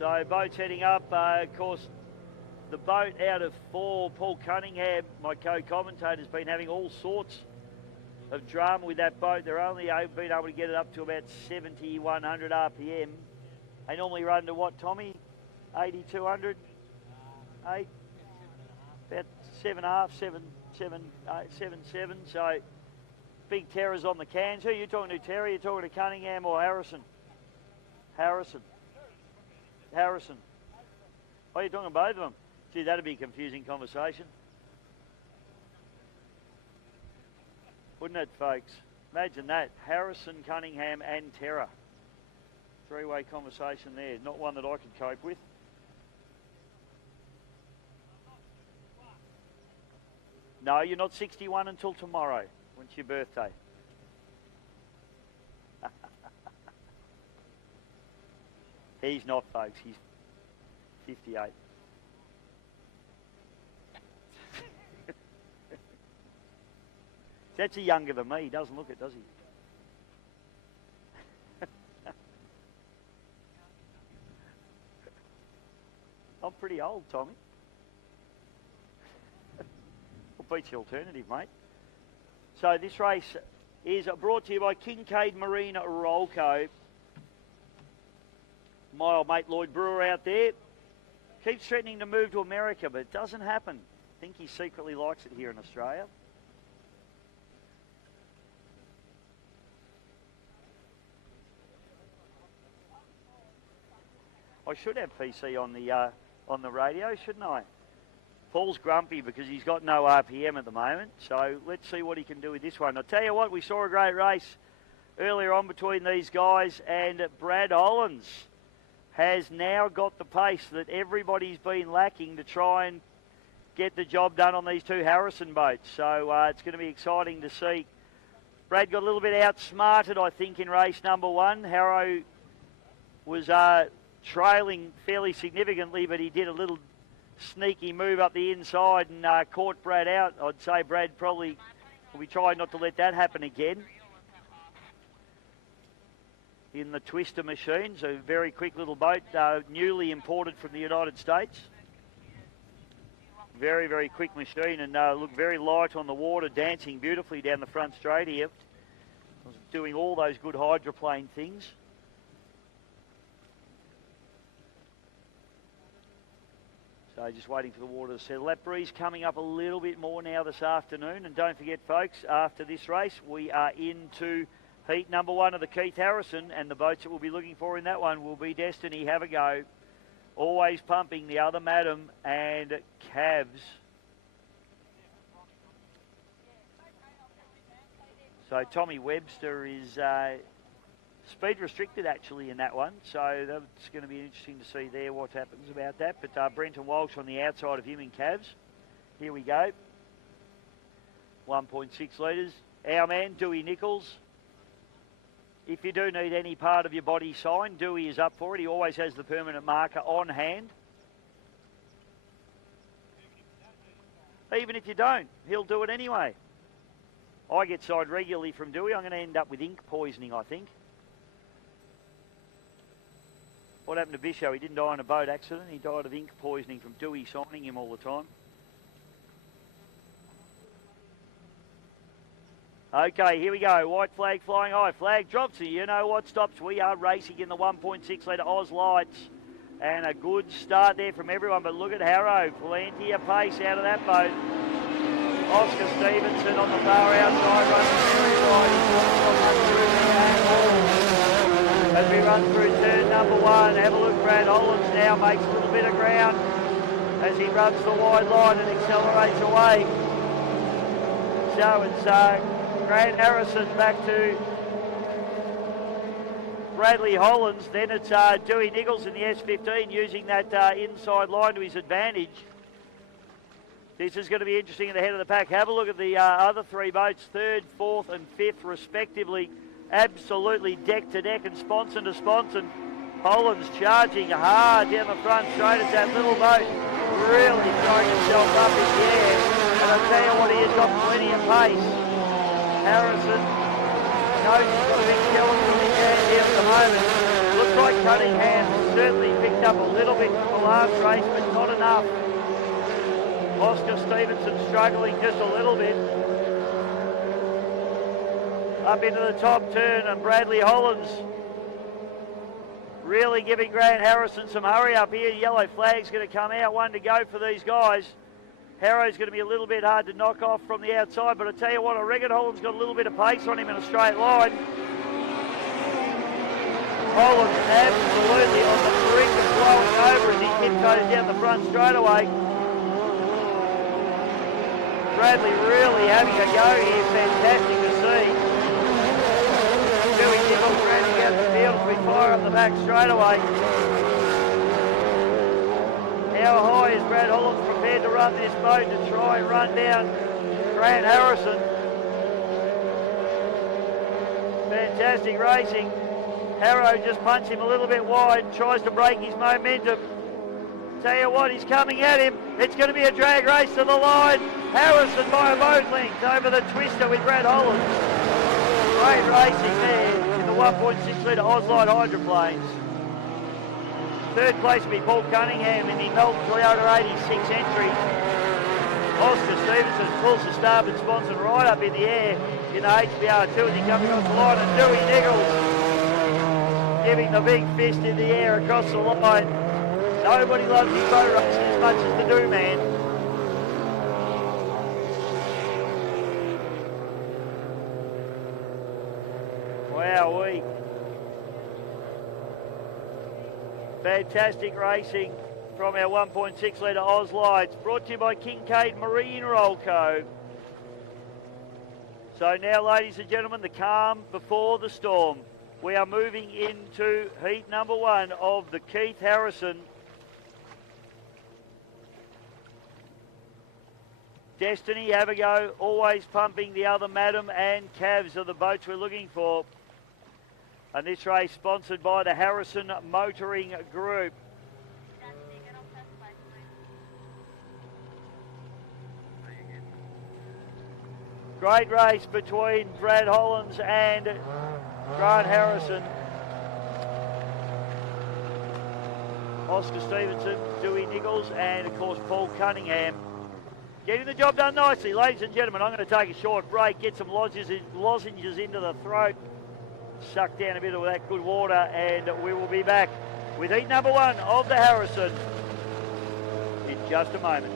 So boats heading up. Of course, the boat out of 4, Paul Cunningham, my co-commentator, has been having all sorts of drama with that boat. They're only been able to get it up to about 7,100 RPM. They normally run to what, Tommy? 8,200? 8? About 7.5, 7.7. So big terrors on the cans. Who are you talking to, Terry? You're talking to Cunningham or Harrison? Harrison. Oh, you're talking to both of them? Gee, that'd be a confusing conversation. Wouldn't it, folks? Imagine that. Harrison, Cunningham and Terra. Three-way conversation there. Not one that I could cope with. No, you're not 61 until tomorrow, when it's your birthday. He's not, folks. He's 58. He's actually younger than me. He doesn't look it, does he? I'm pretty old, Tommy. We'll beat the alternative, mate. So this race is brought to you by Kincaid Marine Rollco. My old mate Lloyd Brewer out there keeps threatening to move to America, but it doesn't happen. I think he secretly likes it here in Australia. I should have PC on the radio, shouldn't I? Paul's grumpy because he's got no RPM at the moment, so let's see what he can do with this one. I'll tell you what, we saw a great race earlier on between these guys, and Brad Hollands has now got the pace that everybody's been lacking to try and get the job done on these two Harrison boats. So it's going to be exciting to see. Brad got a little bit outsmarted, I think, in race number 1. Harrow was trailing fairly significantly, but he did a little sneaky move up the inside and caught Brad out. I'd say Brad probably will be trying not to let that happen again. In the Twister machines, a very quick little boat, newly imported from the United States. Very, very quick machine, and look very light on the water, dancing beautifully down the front straight here. Doing all those good hydroplane things. So just waiting for the water to settle. That breeze coming up a little bit more now this afternoon. And don't forget, folks, after this race, we are into heat number 1 of the Keith Harrison, and the boats that we'll be looking for in that one will be Destiny, Have a Go, Always Pumping, The Other Madam, and Cavs. So Tommy Webster is speed restricted actually in that one, so that's going to be interesting to see there what happens about that. But Brenton Walsh on the outside of him in Cavs. Here we go. 1.6 litres. Our man, Dewey Nichols. If you do need any part of your body signed, Dewey is up for it. He always has the permanent marker on hand. Even if you don't, he'll do it anyway. I get signed regularly from Dewey. I'm going to end up with ink poisoning, I think. What happened to Bisho? He didn't die in a boat accident. He died of ink poisoning from Dewey signing him all the time. Okay, here we go. White flag flying high. Flag drops. You know what stops? We are racing in the 1.6 litre Oz Lights. And a good start there from everyone. But look at Harrow. Plenty of pace out of that boat. Oscar Stevenson on the far outside running very right. as we run through turn number 1. Have a look, Brad Hollands now makes a little bit of ground as he runs the wide line and accelerates away. So it's Grant Harrison back to Bradley Hollands. Then it's Dewey Nichols in the S15 using that inside line to his advantage. This is going to be interesting at the head of the pack. Have a look at the other three boats, 3rd, 4th and 5th respectively. Absolutely deck to deck and sponson to sponson. Hollands charging hard down the front straight. It's that little boat really throwing himself up in the air. And I'll tell you what, he has got plenty of pace. Harrison knows he's got a big challenge in his hand here at the moment. Looks like Cunningham certainly picked up a little bit from the last race, but not enough. Oscar Stevenson struggling just a little bit. Up into the top turn, and Bradley Hollands really giving Grant Harrison some hurry up here. Yellow flag's going to come out, one to go for these guys. Harrow's going to be a little bit hard to knock off from the outside, but I tell you what, I reckon Holland's got a little bit of pace on him in a straight line. Holland's absolutely on the brink of blowing over as he tiptoes down the front straightaway. Bradley really having a go here, fantastic to see. Dewey Nichols rounding out the field as we fire up the back straightaway. How high is Brad Hollands prepared to run this boat to try and run down Grant Harrison? Fantastic racing. Harrow just punched him a little bit wide, tries to break his momentum. Tell you what, he's coming at him. It's going to be a drag race to the line. Harrison by a boat length over the twister with Brad Hollands. Great racing there in the 1.6 litre Ozlight hydroplanes. 3rd place will be Paul Cunningham in the Melbourne Toyota 86 entry. Oscar Stevenson pulls the starboard sponsor right up in the air in the HBR2 as he comes across the line, and Dewey Nichols giving the big fist in the air across the line. Nobody loves his boat racing as much as the Do Man. Wowee. Fantastic racing from our 1.6 litre Ozlights, brought to you by Kincaid Marine Roll Co. So now, ladies and gentlemen, the calm before the storm. We are moving into heat number 1 of the Keith Harrison Destiny, have a go, always pumping the other Madam, and Cavs are the boats we're looking for. And this race sponsored by the Harrison Motoring Group. Great race between Brad Hollands and Grant Harrison. Oscar Stevenson, Dewey Nichols, and of course Paul Cunningham. Getting the job done nicely. Ladies and gentlemen, I'm going to take a short break, get some lozenges into the throat, suck down a bit of that good water, and we will be back with heat number 1 of the Harrison in just a moment.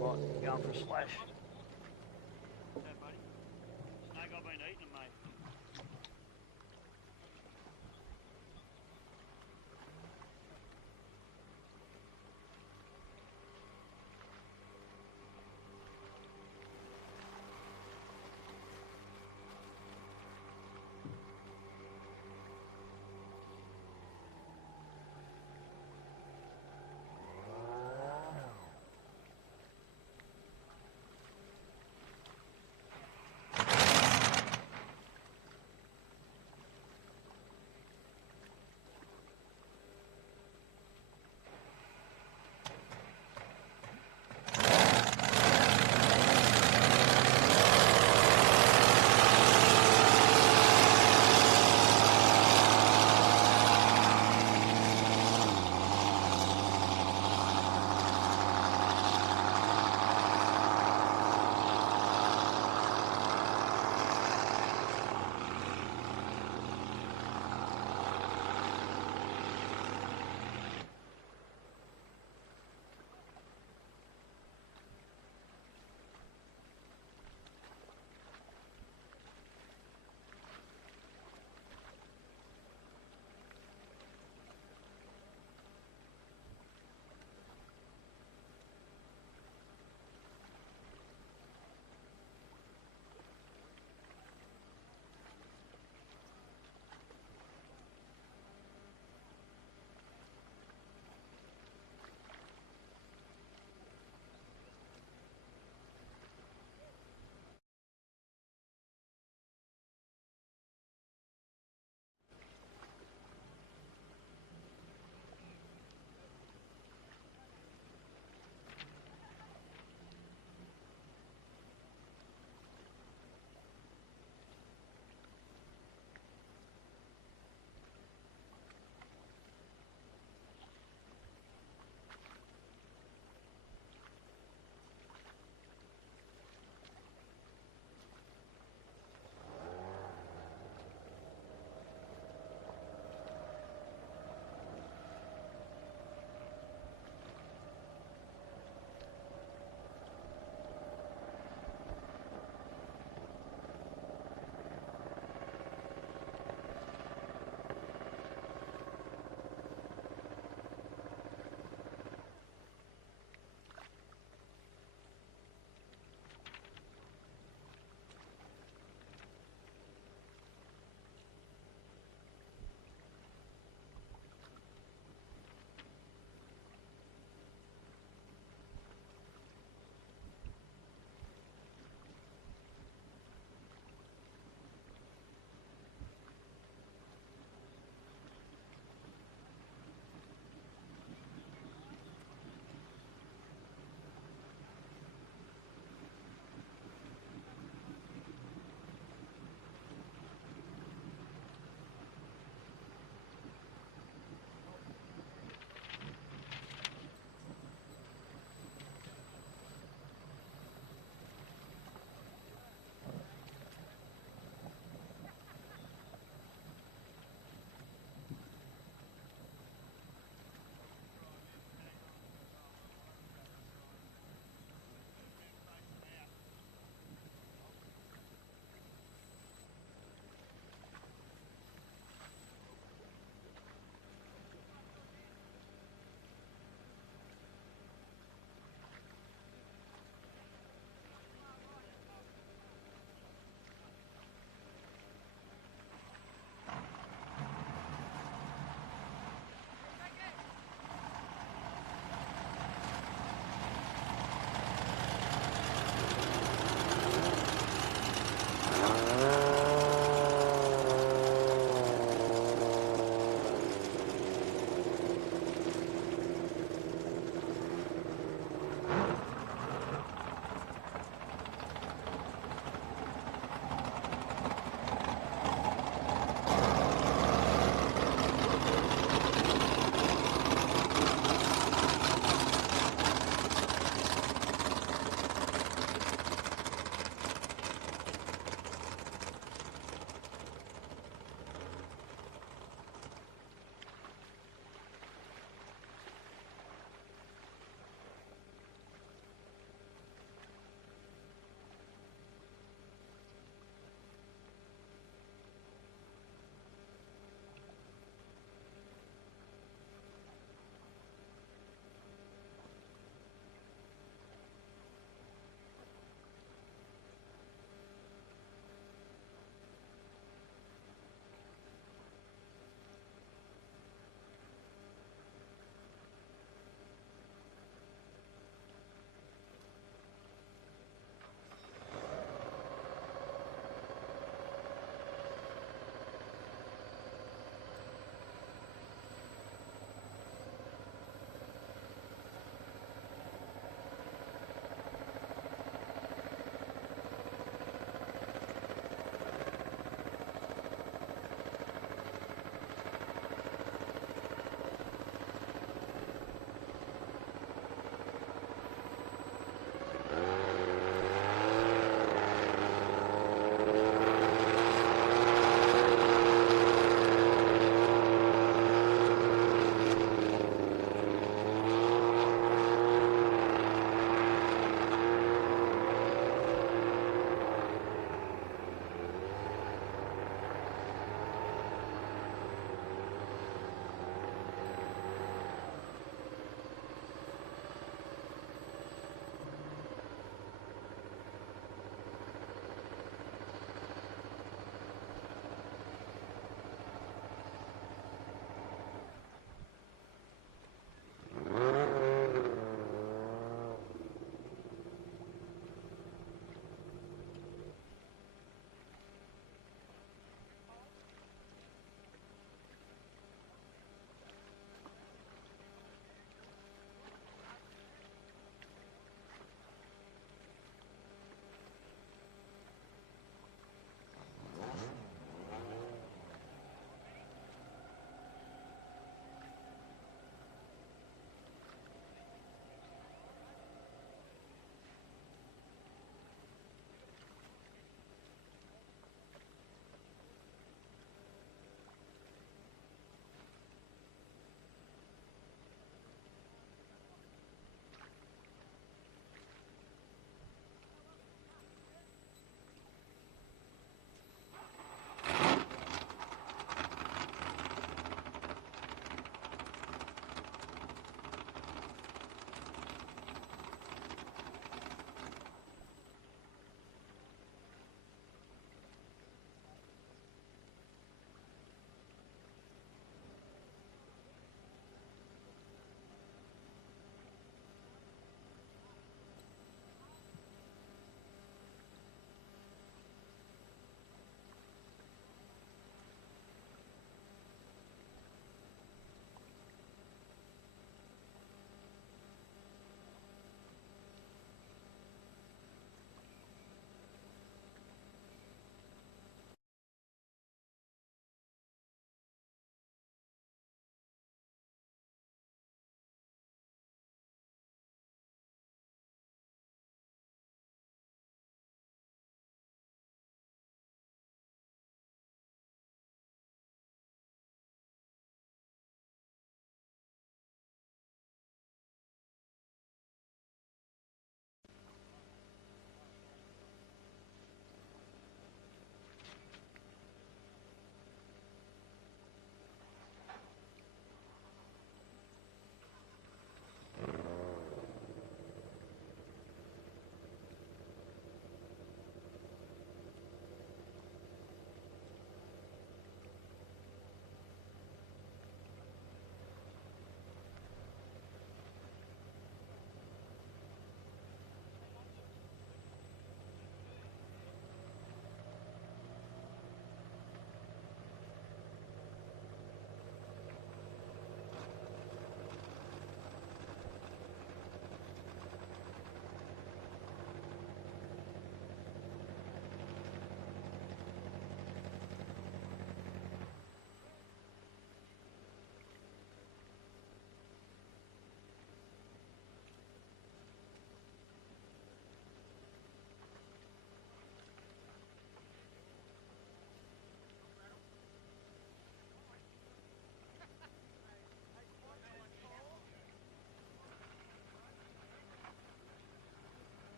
Right, going for a slash. Snake, I've been eating them, mate.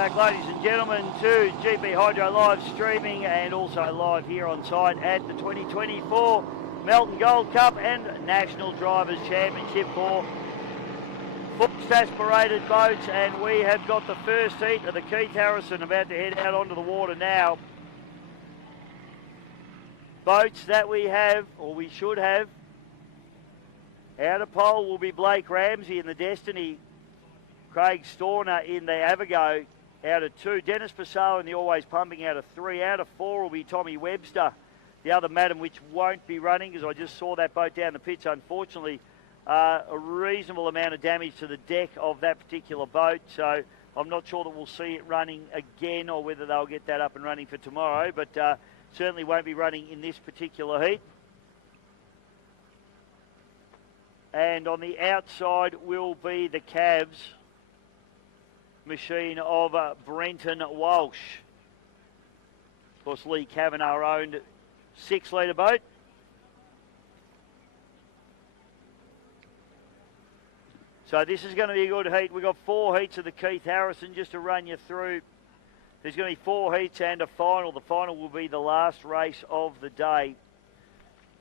Back, ladies and gentlemen, to GP Hydro live streaming and also live here on site at the 2024 Melbourne Gold Cup and National Drivers Championship for fixed aspirated boats, and we have got the first heat of the Keith Harrison about to head out onto the water now. Boats that we have, or we should have, out of pole will be Blake Ramsey in the Destiny, Craig Storner in the Avago out of 2, Dennis Passau in the Always Pumping out of 3, out of 4 will be Tommy Webster, the other Madam, which won't be running, because I just saw that boat down the pitch. Unfortunately, a reasonable amount of damage to the deck of that particular boat, so I'm not sure that we'll see it running again or whether they'll get that up and running for tomorrow, but certainly won't be running in this particular heat. And on the outside will be the Cavs machine of Brenton Walsh. Of course, Lee Kavanagh owned 6-litre boat. So this is going to be a good heat. We've got 4 heats of the Keith Harrison just to run you through. There's going to be 4 heats and a final. The final will be the last race of the day.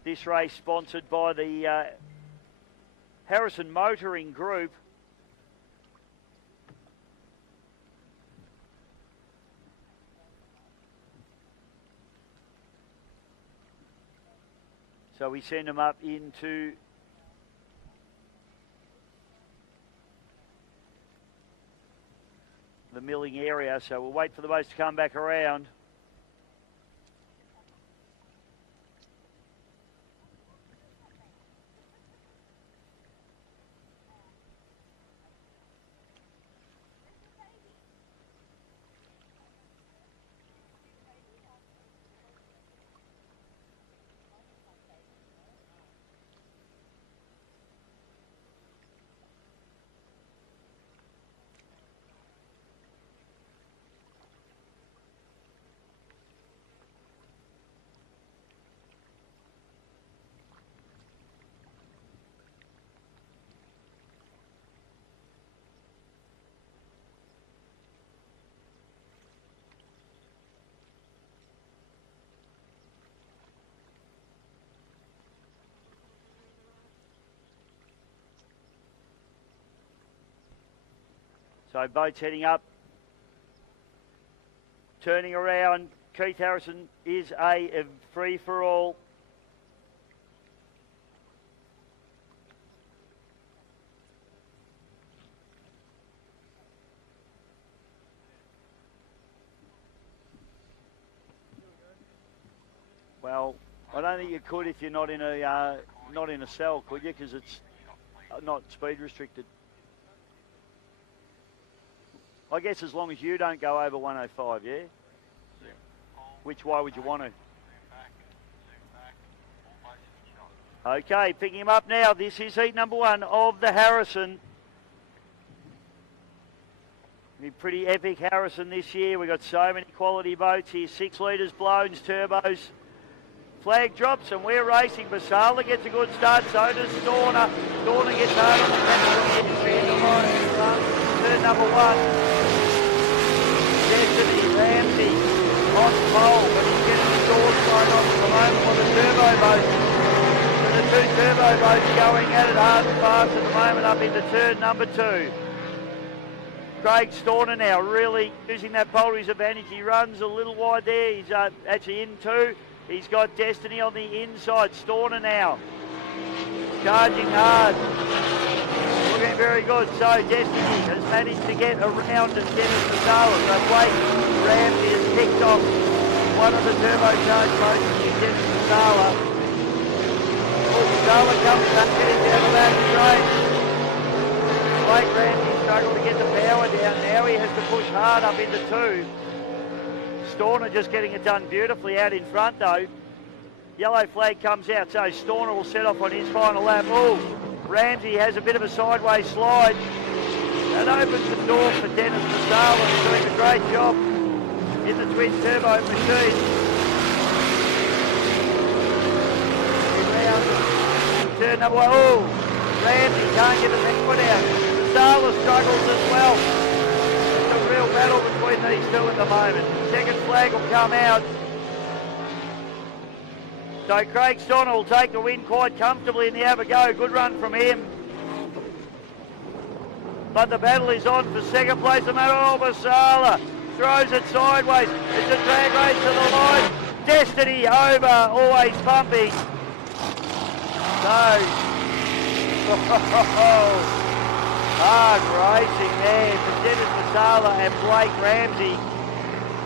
This race sponsored by the Harrison Motoring Group. So we send them up into the milling area. So we'll wait for the boats to come back around. So boats heading up, turning around. Keith Harrison is a free-for-all. Well, I don't think you could if you're not in a cell, could you? Because it's not speed restricted. I guess as long as you don't go over 105, yeah? Which way would you want to? Okay, picking him up now. This is heat number 1 of the Harrison. Be pretty epic Harrison this year. We've got so many quality boats here. 6 litres, blowns, turbos. Flag drops and we're racing. Basala gets a good start, so does Storner. Storner gets hard on the turn number 1. Destiny, Ramsey, on pole, but he's getting his doors thrown off at the moment on the turbo boats. And the 2 turbo boats going at it hard and fast at the moment up into turn number 2. Craig Storner now really using that pole to his advantage. He runs a little wide there. He's actually in 2. He's got Destiny on the inside. Storner now charging hard. Looking very good. So Destiny has managed to get around and get into the Sala. So Blake Ramsey has kicked off one of the turbocharged boats and he gets the Sala. Sala comes back, getting down the back straight. Blake Ramsey struggled to get the power down. Now he has to push hard up into 2. Storner just getting it done beautifully out in front though. Yellow flag comes out, so Storner will set off on his final lap. Oh, Ramsey has a bit of a sideways slide. That opens the door for Dennis Masala, who's doing a great job in the twin turbo machine. Turn number 1. Oh, Ramsey can't get the neck foot out. Masala struggles as well. It's a real battle between these two at the moment. Second flag will come out. So Craig Stoner will take the win quite comfortably in the Abergo. Good run from him. But the battle is on for second place. Manuel Basala throws it sideways. It's a drag race to the line. Destiny over, always pumping. So, hard racing there from Dennis Basala and Blake Ramsey.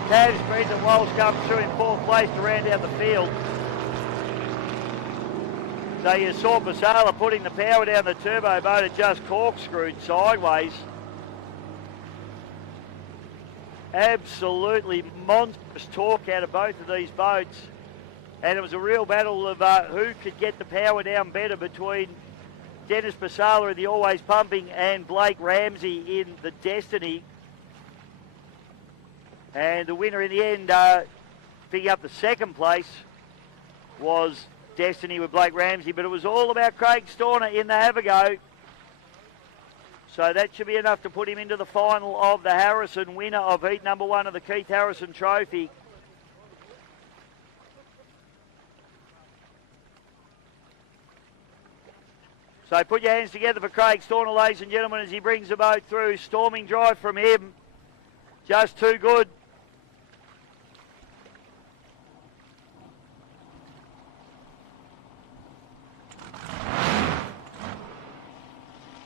Tavs Greens and Walsh come through in fourth place to round out the field. So you saw Basala putting the power down the turbo motor, just corkscrewed sideways. Absolutely monstrous torque out of both of these boats. And it was a real battle of who could get the power down better between Dennis Basala in the Always Pumping and Blake Ramsey in the Destiny. And the winner in the end, picking up the second place, was Destiny with Blake Ramsey, but it was all about Craig Stoner in the Abergo. So that should be enough to put him into the final of the Harrison, winner of heat number 1 of the Keith Harrison Trophy. So put your hands together for Craig Stoner, ladies and gentlemen, as he brings the boat through. Storming drive from him. Just too good.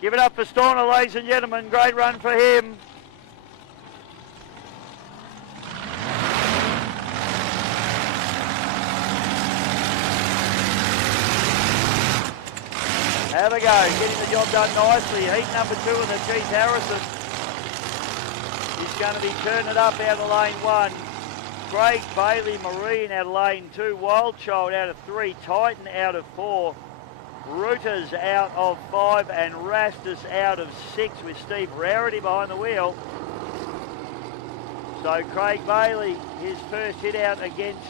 Give it up for Stoner, ladies and gentlemen. Great run for him. Have a go, getting the job done nicely. Heat number 2 of the Keith Harrison. He's going to be turning it up out of lane 1. Craig Bailey Marine out of lane 2. Wild Child out of 3. Titan out of 4. Rooters out of 5 and Rastus out of 6 with Steve Rarity behind the wheel. So Craig Bailey, his first hit out against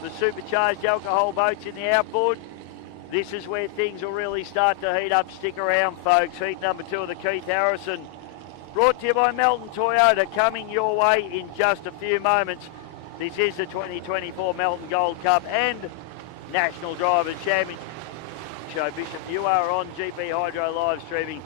the supercharged alcohol boats in the outboard. This is where things will really start to heat up. Stick around, folks. Heat number 2 of the Keith Harrison. Brought to you by Melton Toyota, coming your way in just a few moments. This is the 2024 Melton Gold Cup and National Drivers Championship. Show Bishop, you are on GP Hydro live streaming.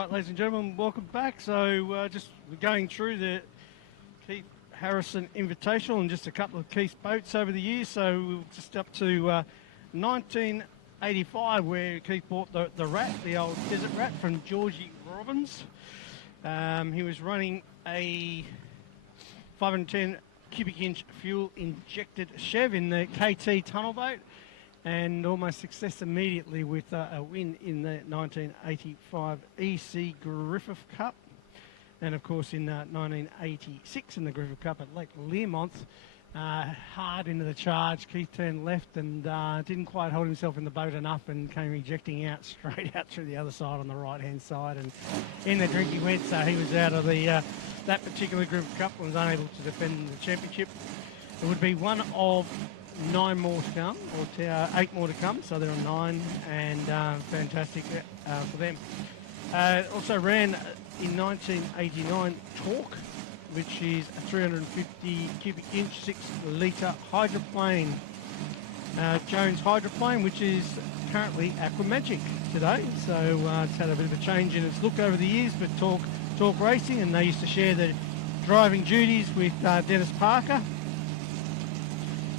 Right, ladies and gentlemen, welcome back. So just going through the Keith Harrison Invitational and just a couple of Keith's boats over the years. So we're just up to 1985 where Keith bought the Rat, the old Desert Rat from Georgie Robbins. He was running a 510 cubic inch fuel injected Chev in the KT tunnel boat, and almost success immediately with a win in the 1985 EC Griffith Cup, and of course in 1986 in the Griffith Cup at Lake Learmonth. Hard into the charge, Keith turned left and didn't quite hold himself in the boat enough and came ejecting out straight out through the other side on the right hand side, and in the drink he went, so he was out of the that particular Griffith Cup and was unable to defend the championship. It would be one of 9 more to come, or 8 more to come, so they're on 9, and fantastic for them. Also ran in 1989 Torque, which is a 350 cubic inch 6 litre hydroplane, Jones hydroplane, which is currently Aquamagic today. So it's had a bit of a change in its look over the years, but Torque Racing, and they used to share the driving duties with Dennis Parker.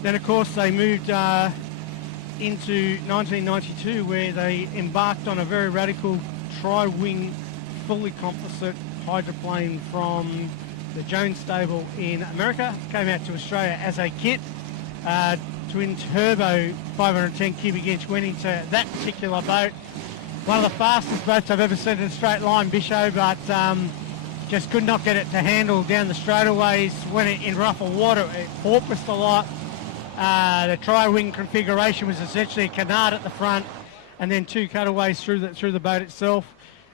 Then, of course, they moved into 1992, where they embarked on a very radical tri-wing, fully composite hydroplane from the Jones stable in America. Came out to Australia as a kit. Twin turbo 510 cubic inch went into that particular boat. One of the fastest boats I've ever seen in a straight line, Bisho, but just could not get it to handle down the straightaways. When it in rougher water, it porpoised a lot. The tri-wing configuration was essentially a canard at the front and then 2 cutaways through the boat itself.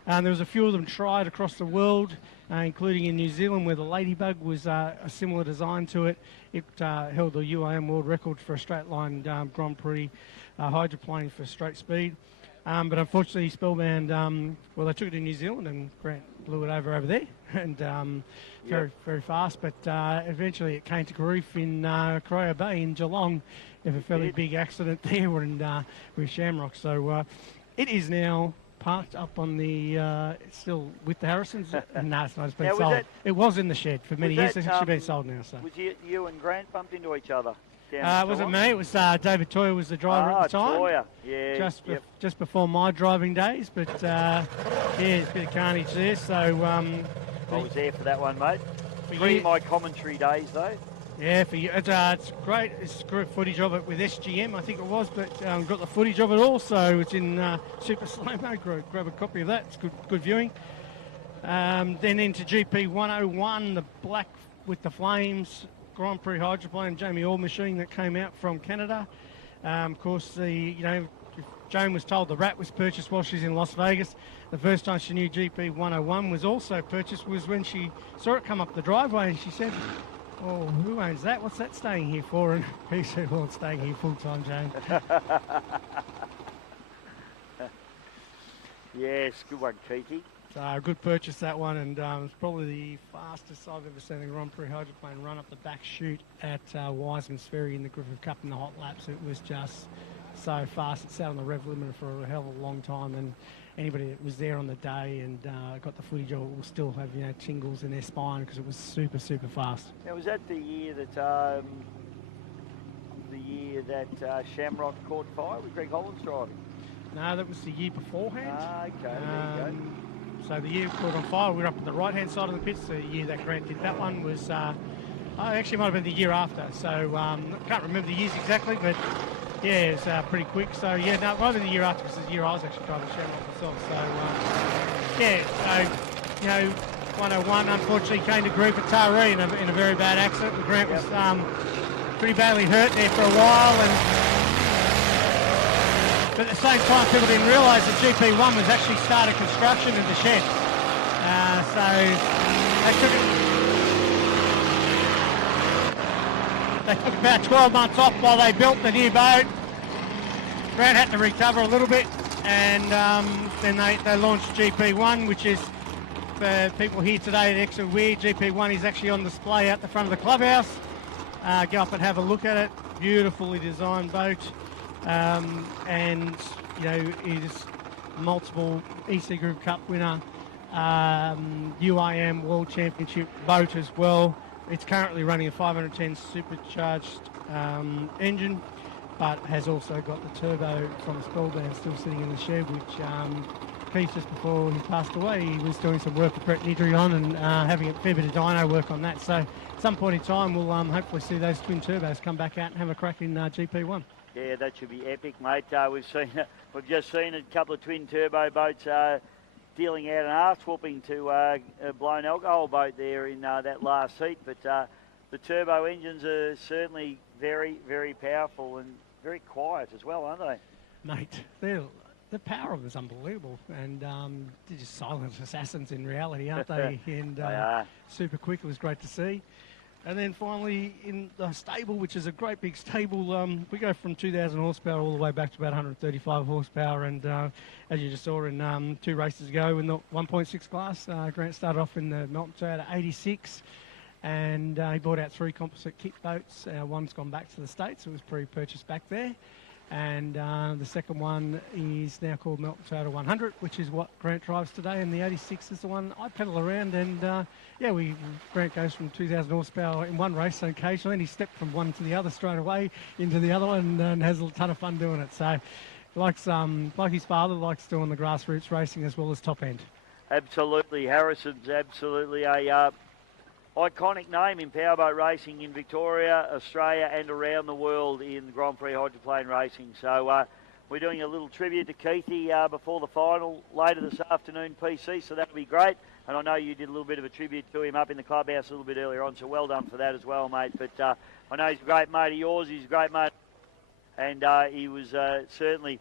There was a few of them tried across the world, including in New Zealand, where the Ladybug was a similar design to it. It held the UAM world record for a straight line Grand Prix hydroplane for straight speed. But unfortunately, Spellbound, well, they took it to New Zealand and Grant blew it over there, and very fast. But eventually it came to grief in Corio Bay in Geelong, with a fairly big accident there with Shamrock. So it is now parked up on the, still with the Harrisons. No, it's not. It's been sold. It was in the shed for many years. It's actually been sold now. So was you and Grant bumped into each other? Wasn't me. It was David Toyer was the driver at the time. Toyer. Yeah. Just before my driving days, but yeah, there's a bit of carnage there. So I was there for that one, mate. Pre my commentary days, though. Yeah, for you, it's great. It's great footage of it with SGM, I think it was, but got the footage of it also. It's in super slow-mo. Grab a copy of that. It's good viewing. Then into GP 101, the black with the flames. Grand Prix hydroplane, Jamie Orr machine that came out from Canada. Of course, Joan was told the Rat was purchased while she's in Las Vegas. The first time she knew GP 101 was also purchased was when she saw it come up the driveway, and she said, "Oh, who owns that? What's that staying here for?" And he said, "Well, it's staying here full time, Jane." Yes, good one, Keithy. So good purchase, that one, and it's probably the fastest I've ever seen a Grand Prix hydroplane run up the back chute at Wiseman's Ferry in the Griffith Cup in the hot laps. It was just so fast. It sat on the rev limiter for a hell of a long time, and anybody that was there on the day and got the footage of it will still have tingles in their spine because it was super fast. Now, was that the year that Shamrock caught fire with Greg Holland's driving? No, that was the year beforehand. Okay, there you go. So the year it caught on fire, we were up on the right-hand side of the pits. The year that Grant did that one was, actually might have been the year after. So I can't remember the years exactly, but yeah, it was pretty quick. So yeah, no, it might have been the year after, because the year I was actually driving Shamrock myself. So yeah, so 101 unfortunately came to grief at Taree in a very bad accident. Grant was pretty badly hurt there for a while, but at the same time, people didn't realise that GP1 was actually started construction in the shed. So they took about 12 months off while they built the new boat. Grant had to recover a little bit, and then they launched GP1, which is, for people here today at Exeter Weir, GP1 is actually on display out the front of the clubhouse. Go up and have a look at it. Beautifully designed boat. And it is multiple EC Group Cup winner, UIM World Championship boat as well. It's currently running a 510 supercharged engine, but has also got the turbo from Spellbound still sitting in the shed, which Keith, just before he passed away, he was doing some work with Brett Nidry on and having a fair bit of dyno work on that. So at some point in time, we'll hopefully see those twin turbos come back out and have a crack in GP1. Yeah, that should be epic, mate. We've just seen a couple of twin turbo boats dealing out an arse whooping to a blown alcohol boat there in that last heat. But the turbo engines are certainly very, very powerful and very quiet as well, aren't they? Mate, the power of them is unbelievable, and they're just silent assassins in reality, aren't they? And They are. super quick. It was great to see. And then finally, in the stable, which is a great big stable, we go from 2,000 horsepower all the way back to about 135 horsepower. And as you just saw in 2 races ago in the 1.6 class, Grant started off in the Melbourne Toyota 86, and he bought out 3 composite kit boats. One's gone back to the States. It was pre-purchased back there. And the second one is now called Melbourne Toyota 100, which is what Grant drives today, and the 86 is the one I pedal around. And Grant goes from 2,000 horsepower in one race occasionally, and he stepped from one to the other straight away into the other one, and has a ton of fun doing it. So, likes like his father, likes doing the grassroots racing as well as top end. Absolutely, Harrison's absolutely a iconic name in powerboat racing in Victoria, Australia and around the world in Grand Prix hydroplane racing. So we're doing a little tribute to Keithy before the final later this afternoon, PC, so that'll be great. And I know you did a little bit of a tribute to him up in the clubhouse a little bit earlier on, so well done for that as well, mate. But I know he's a great mate of yours, he's a great mate, and he was certainly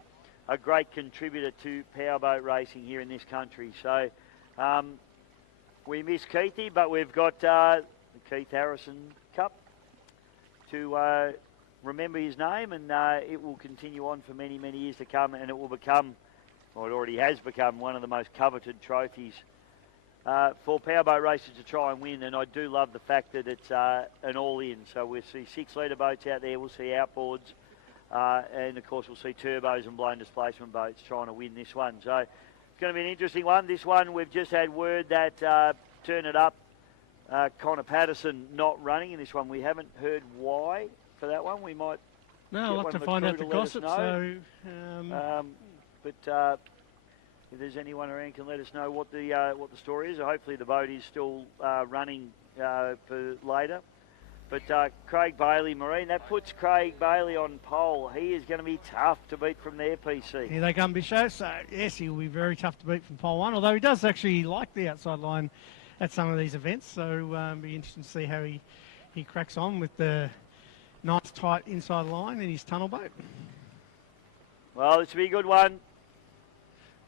a great contributor to powerboat racing here in this country. So we miss Keithy, but we've got the Keith Harrison Cup to remember his name, and it will continue on for many, many years to come, and it will become, or it already has become, one of the most coveted trophies for powerboat racers to try and win. And I do love the fact that it's an all-in, so we'll see 6-litre boats out there, we'll see outboards, and of course we'll see turbos and blown displacement boats trying to win this one. So it's going to be an interesting one. This one, we've just had word that Turn It Up, Connor Patterson not running in this one. We haven't heard why for that one. We might I'll have to find out the gossip. So, but if there's anyone around can let us know what the story is. Hopefully the boat is still running for later. But Craig Bailey Marine, that puts Craig Bailey on pole. He is going to be tough to beat from there, PC. Here they come, Bisho. So, yes, he'll be very tough to beat from pole 1, although he does actually like the outside line at some of these events. So, it'll be interesting to see how he cracks on with the nice, tight inside line in his tunnel boat. Well, this will be a good one.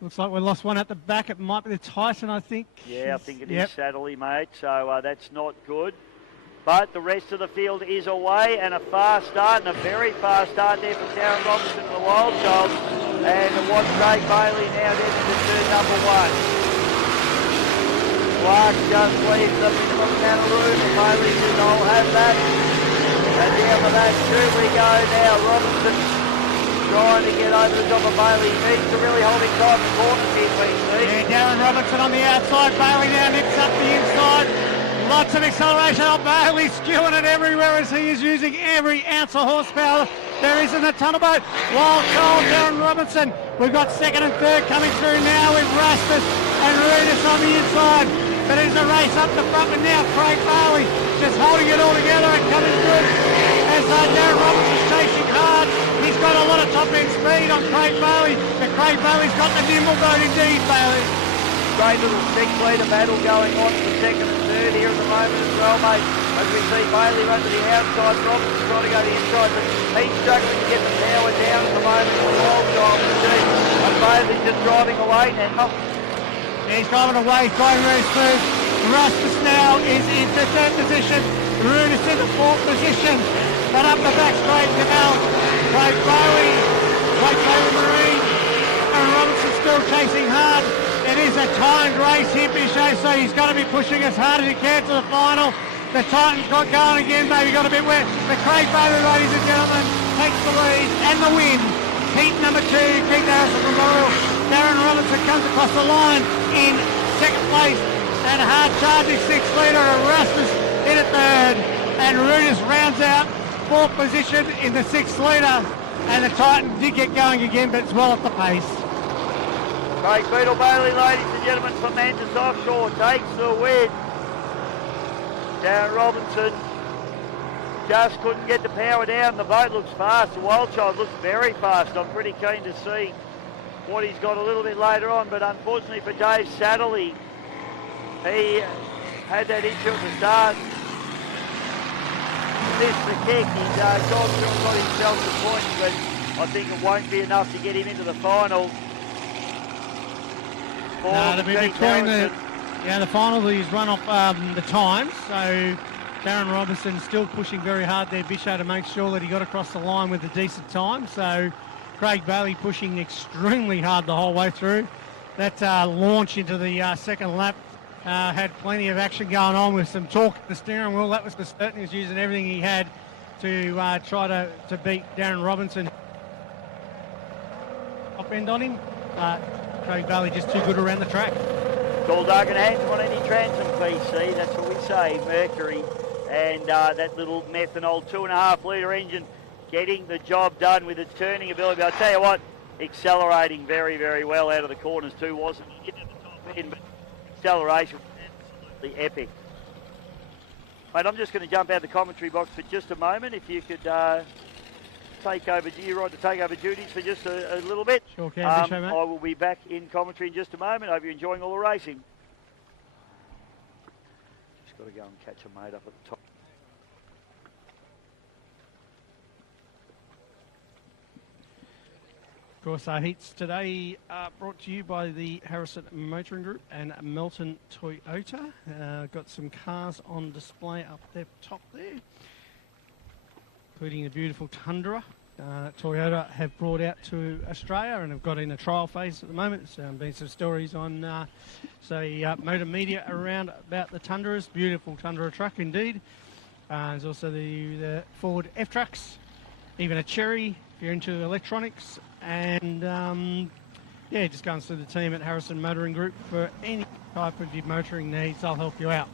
Looks like we lost one at the back. It might be the Titan, I think. Yeah, I think it is Satterley, mate. So, that's not good. But the rest of the field is away, and a fast start, and a very fast start there for Darren Robinson and the Wild Child. And it was Craig Bailey now then into turn number 1. Clark just leaves the minimum amount of room, and Bailey says, I'll have that. And down to that tube we go now. Robinson trying to get over the top of Bailey. Needs to really hold him tight in the corners here, PC. Yeah, Darren Robinson on the outside. Bailey now nips up the inside. Lots of acceleration on Bailey, skewing it everywhere as he is using every ounce of horsepower there is in the tunnel boat. Wild Child, Darren Robinson. We've got second and third coming through now with Rasmus and Rudis on the inside. But it's a race up the front, and now Craig Bailey just holding it all together and coming good as Darren Robinson's chasing hard. He's got a lot of top-end speed on Craig Bailey, but Craig Bailey's got the nimble boat indeed, Bailey. Great little 6-litre battle going on for second and third here at the moment as well, mate. As we see Bailey run to the outside, Robinson trying to go to the inside, but he's struggling to get the power down at the moment for the Wild Child. And Bailey's just driving away now. He's driving away, he's going very smooth. Rasmus now is into third position. Rudis in the fourth position. But up the back straight canal. Craig Bailey Marine, and Robinson still chasing hard. It is a timed race here, Bisho, so he's got to be pushing as hard as he can to the final. The Titan's got going again, maybe got a bit wet. But Craig Bailey, ladies and gentlemen, takes the lead and the win. Heat number 2, Keith Harrison Memorial. Darren Robinson comes across the line in second place, and a hard charging 6-litre, Erasmus in at third, and Rudis rounds out fourth position in the 6-litre, and the Titan did get going again, but it's well at the pace. Craig Beetle-Bailey, ladies and gentlemen, from Mantis Offshore, takes the win. Darren Robinson just couldn't get the power down. The boat looks fast. The Wild Child looks very fast. I'm pretty keen to see what he's got a little bit later on, but unfortunately for Dave Satterley, he had that issue at the start. Missed the kick. He's got himself the point, but I think it won't be enough to get him into the final. No, they'll be between the final. He's run off the times, so Darren Robinson still pushing very hard there, Bisho, to make sure that he got across the line with a decent time. So Craig Bailey pushing extremely hard the whole way through. That launch into the second lap had plenty of action going on with some torque at the steering wheel. That was for certain. He was using everything he had to try to beat Darren Robinson. Top end on him. Craig Bailey just too good around the track. Call dark and handsome on any transom PC, that's what we say, Mercury. And that little methanol 2.5 litre engine getting the job done with its turning ability. But I'll tell you what, accelerating very, very well out of the corners too, wasn't it? At the top end, but acceleration was absolutely epic. Mate, I'm just going to jump out of the commentary box for just a moment. If you could take over duties for just a little bit. Sure can, mate. I will be back in commentary in just a moment. Hope you're enjoying all the racing. Just got to go and catch a mate up at the top. Of course, our heats today are brought to you by the Harrison Motoring Group and Melton Toyota. Got some cars on display up the top there, including a beautiful Tundra. Toyota have brought out to Australia and have got in a trial phase at the moment. There's been some stories on motor media around about the Tundras. Beautiful Tundra truck indeed. There's also the Ford F-Trucks, even a Cherry if you're into electronics. And just go and see the team at Harrison Motoring Group for any type of your motoring needs. They'll help you out.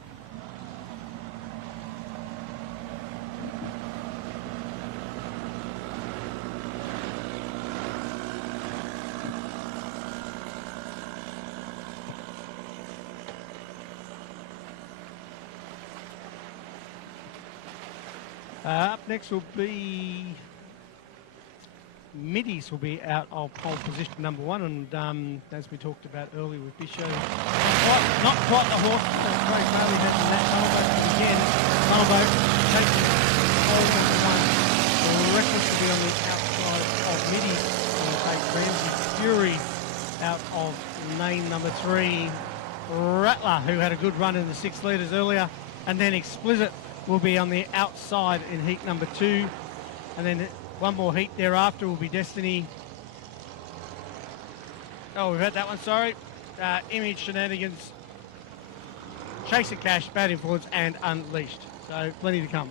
Up next will be Middies will be out of pole position number 1, and as we talked about earlier with Bisho, not quite the horse that Craig Bailey had in that Tunnelboat again. Tunnelboat taking hold of one. Reckless to be on the outside of Middies, and take Ramsey Fury out of lane number 3. Rattler, who had a good run in the 6 litres earlier, and then Explicit will be on the outside in heat number 2, and then one more heat thereafter will be Destiny. Oh, we've had that one, sorry. Image, Shenanigans, Chasing Cash, Bad Influence, and Unleashed. So plenty to come.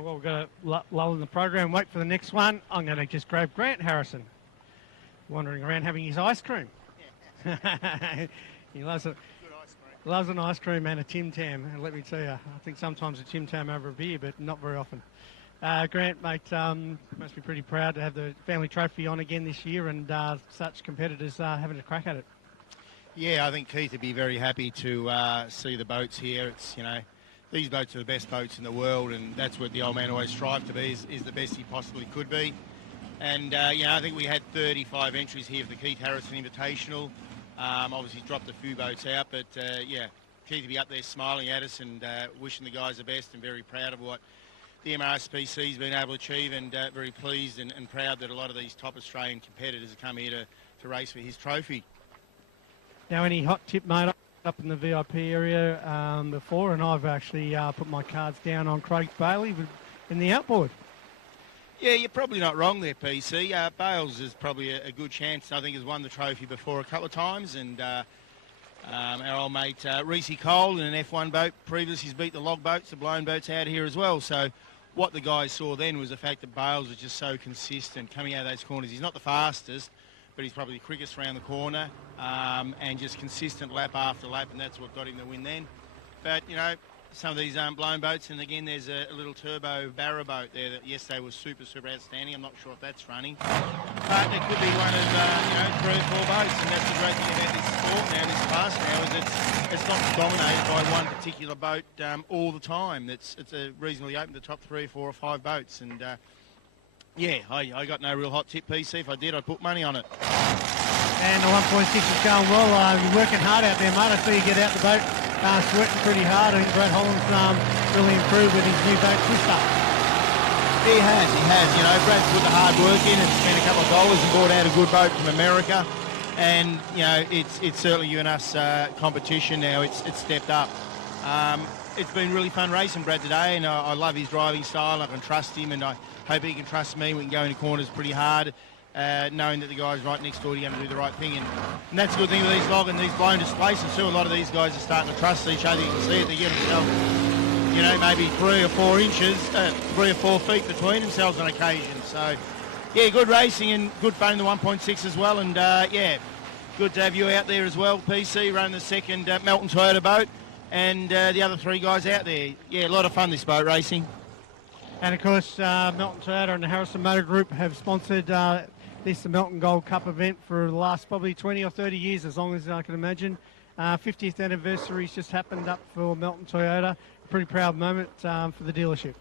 Well, we've got to lull in the program, wait for the next one. I'm going to just grab Grant Harrison, wandering around having his ice cream. He loves an ice cream and a Tim Tam, and let me tell you, I think sometimes a Tim Tam over a beer, but not very often. Grant, mate, must be pretty proud to have the family trophy on again this year, and such competitors having a crack at it. Yeah, I think Keith would be very happy to see the boats here. It's, these boats are the best boats in the world, and that's what the old man always strived to be, is the best he possibly could be. And, I think we had 35 entries here for the Keith Harrison Invitational. Obviously dropped a few boats out, but, Keith would be up there smiling at us and wishing the guys the best, and very proud of what the MRSPC's been able to achieve, and very pleased and proud that a lot of these top Australian competitors have come here to race for his trophy. Now, any hot tip, mate, up in the VIP area before, and I've actually put my cards down on Craig Bailey in the outboard. Yeah, you're probably not wrong there, PC. Bales is probably a good chance. I think has won the trophy before a couple of times, and our old mate Reece Cole in an F1 boat previously has beat the log boats, the blown boats out here as well. So what the guys saw then was the fact that Bales was just so consistent coming out of those corners. He's not the fastest, but he's probably the quickest around the corner, and just consistent lap after lap, and that's what got him the win then. But, you know, some of these blown boats, and again there's a little turbo barra boat there that yesterday was super outstanding. I'm not sure if that's running, but it could be one of 3 or 4 boats, and that's the great thing about this sport now, this class now, is it's not dominated by one particular boat all the time. It's a reasonably open to top 3 or 4 or 5 boats, and yeah, I got no real hot tip, PC. If I did, I'd put money on it. And the 1.6 is going well. You're working hard out there, mate. I see you get out the boat, sweating pretty hard. I think Brad Holland's really improved with his new boat twister. He has. You know, Brad's put the hard work in and spent a couple of dollars and bought out a good boat from America. And, you know, it's certainly given us competition now. It's stepped up. It's been really fun racing Brad today, and I love his driving style. I can trust him, and I hope he can trust me. We can go into corners pretty hard, knowing that the guys right next door are going to do the right thing. And that's a good thing with these log and these blown displacements too. A lot of these guys are starting to trust each other. You can see it. They get themselves, you know, maybe 3 or 4 inches, 3 or 4 feet between themselves on occasion. So, yeah, good racing and good fun in the 1.6 as well. And, yeah, good to have you out there as well, PC, running the second Melbourne Toyota boat. And the other 3 guys out there. Yeah, a lot of fun, this boat racing. And, of course, Melton Toyota and the Harrison Motor Group have sponsored this Melton Gold Cup event for the last probably 20 or 30 years, as long as I can imagine. 50th anniversary's just happened up for Melton Toyota. A pretty proud moment for the dealership.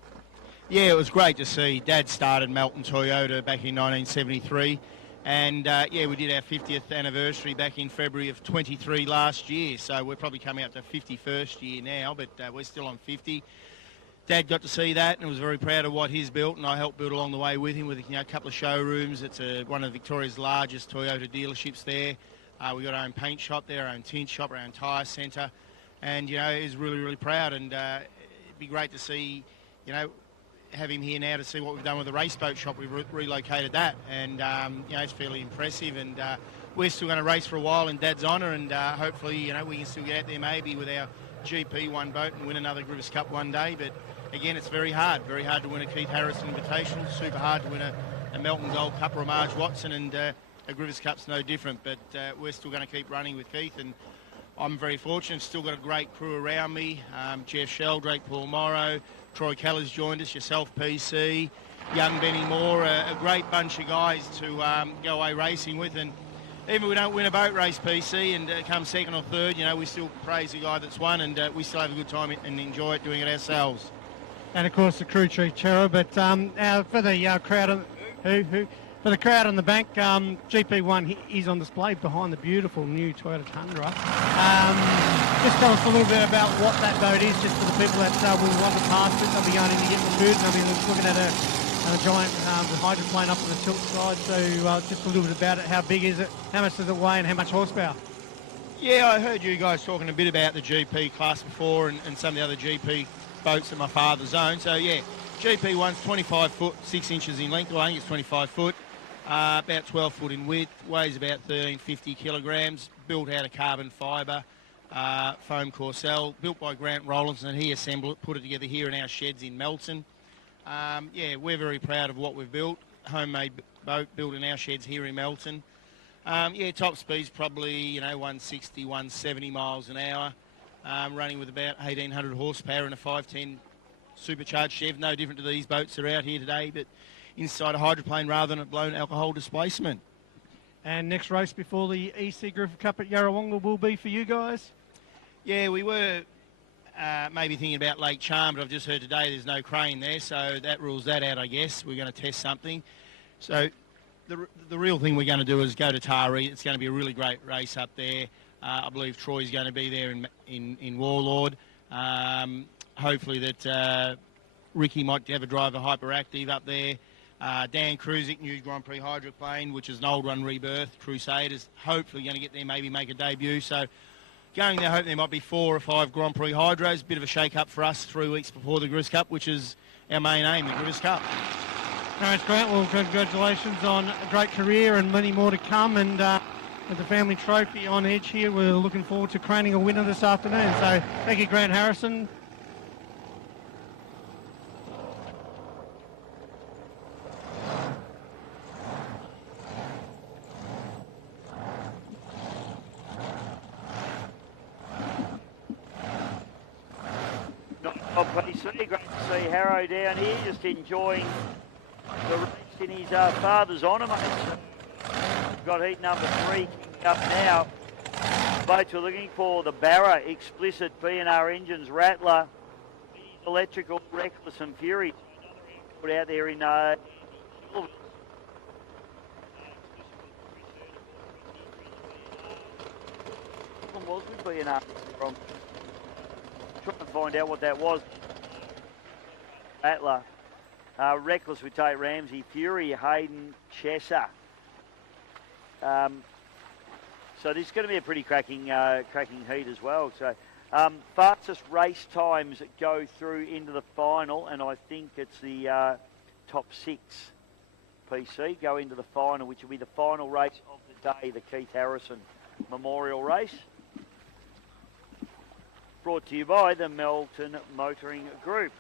Yeah, it was great to see. Dad started Melton Toyota back in 1973. And, yeah, we did our 50th anniversary back in February of 23 last year. So we're probably coming up to 51st year now, but we're still on 50. Dad got to see that and was very proud of what he's built, and I helped build along the way with him with a couple of showrooms. It's one of Victoria's largest Toyota dealerships there. We got our own paint shop there, our own tint shop, our own tyre centre. And, you know, he's really proud, and it'd be great to see, you know, have him here now to see what we've done with the race boat shop. We've relocated that, and you know, it's fairly impressive, and we're still going to race for a while in Dad's honour, and hopefully, you know, we can still get out there maybe with our GP1 boat and win another Griffiths Cup one day. But again, it's very hard to win a Keith Harrison Invitational, super hard to win a Melton Gold Cup or a Marge Watson, and a Griffiths Cup's no different. But we're still going to keep running with Keith, and I'm very fortunate. Still got a great crew around me. Jeff Sheldrake, Paul Morrow, Troy Keller's joined us, yourself, PC, young Benny Moore, a great bunch of guys to go away racing with. And even if we don't win a boat race, PC, and come second or third, you know, we still praise the guy that's won, and we still have a good time and enjoy it doing it ourselves. And of course the crew chief Chero, but for the crowd, for the crowd on the bank, GP1 is on display behind the beautiful new Toyota Tundra. Just tell us a little bit about what that boat is, just for the people that will want to pass it. They'll be going in to get the food. I mean, looking at a giant hydroplane up on the tilt side. So just a little bit about it. How big is it? How much does it weigh, and how much horsepower? Yeah, I heard you guys talking a bit about the GP class before, and some of the other GP boats that my father's owned. So yeah, GP1's 25 foot, 6 inches in length. Well, I think it's 25 foot. About 12 foot in width, weighs about 1350 kilograms, built out of carbon fibre, foam Corcel, built by Grant Rowlandson, and he assembled it, put it together here in our sheds in Melton. Yeah, we're very proud of what we've built, homemade boat built in our sheds here in Melton. Yeah, top speed's probably, you know, 160, 170 miles an hour, running with about 1,800 horsepower in a 510 supercharged Chev, no different to these boats that are out here today, but inside a hydroplane rather than a blown alcohol displacement. And next race before the EC Griffith Cup at Yarrawonga will be for you guys? Yeah, we were maybe thinking about Lake Charm, but I've just heard today there's no crane there, so that rules that out, I guess. We're going to test something. So the real thing we're going to do is go to Taree. It's going to be a really great race up there. I believe Troy's going to be there in Warlord. Hopefully that Ricky might have a driver hyperactive up there. Dan Kruzik, new Grand Prix hydroplane, which is an old one rebirth. Crusaders, hopefully going to get there, maybe make a debut. So going there, hoping there might be 4 or 5 Grand Prix hydros. Bit of a shake-up for us 3 weeks before the Grizz Cup, which is our main aim, the Grizz Cup. Thanks, Grant. Well, congratulations on a great career and many more to come. And with the family trophy on edge here, we're looking forward to crowning a winner this afternoon. So thank you, Grant Harrison. Great to see Harrow down here, just enjoying the race in his father's honour, mate. Got heat number 3 kicking up now. Boats are looking for the Barra Explicit P&R engines, Rattler, Electrical, Reckless and Fury. Put out there in was with P&R from trying to find out what that was. Rattler, Reckless with Tate Ramsey, Fury, Hayden, Chesser. So this is going to be a pretty cracking heat as well. So fastest race times go through into the final, and I think it's the top 6 PC go into the final, which will be the final race of the day, the Keith Harrison Memorial Race. Brought to you by the Melton Motoring Group.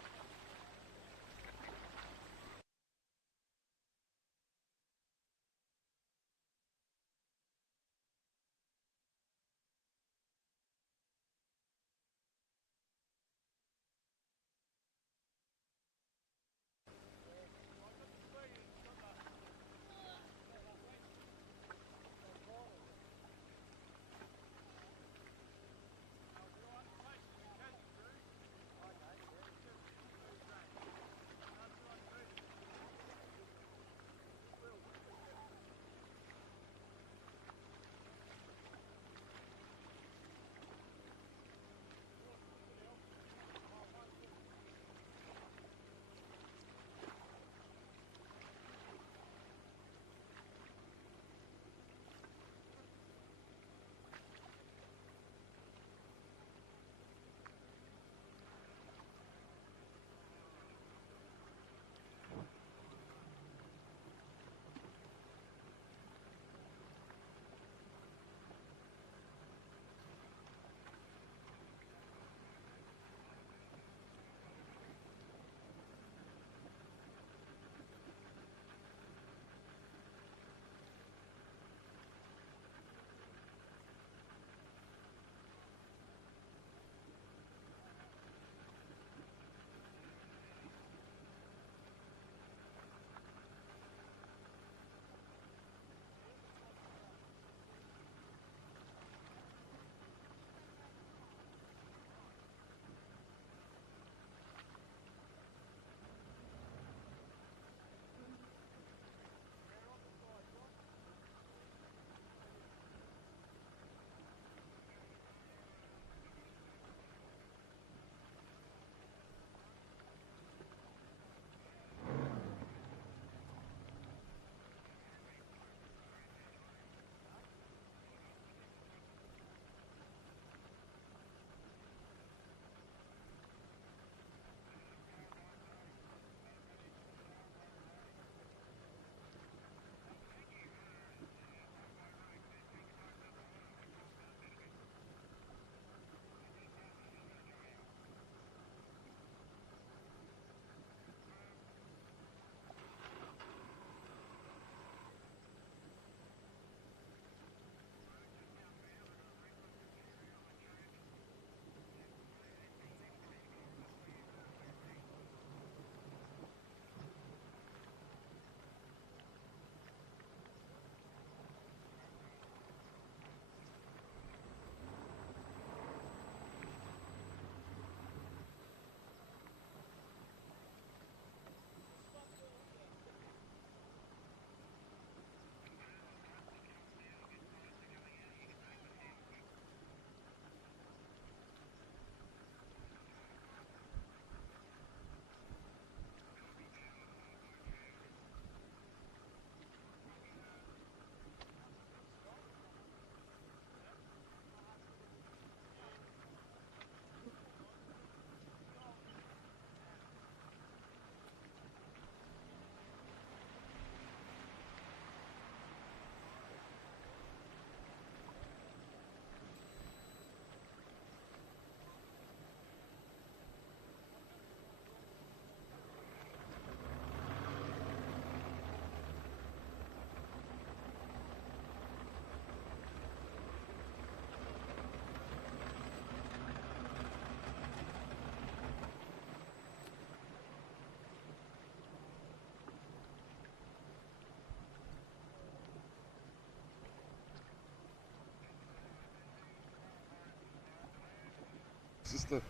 just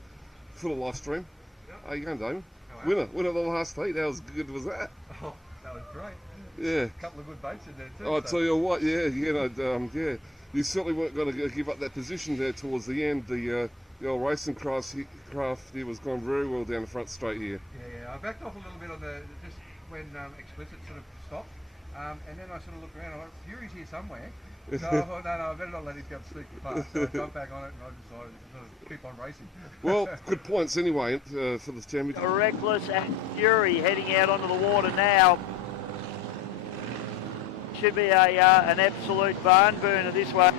for the live stream. How you going, Damon? Oh, wow. Winner of the last heat. How good was that? Oh, that was great. Yeah. A couple of good boats in there too. I tell you what, yeah, you certainly weren't going to give up that position there towards the end. The old racing craft here was going very well down the front straight here. Yeah, I backed off a little bit on just when Explicit sort of stopped, and then I sort of looked around. I went, Fury's here somewhere. So I thought, no, I better not let him come sneaking past. So I jumped back on it, and I decided to sort of keep on racing. Well, good points anyway for the championship. Reckless and Fury heading out onto the water now. Should be an absolute barn burner this one.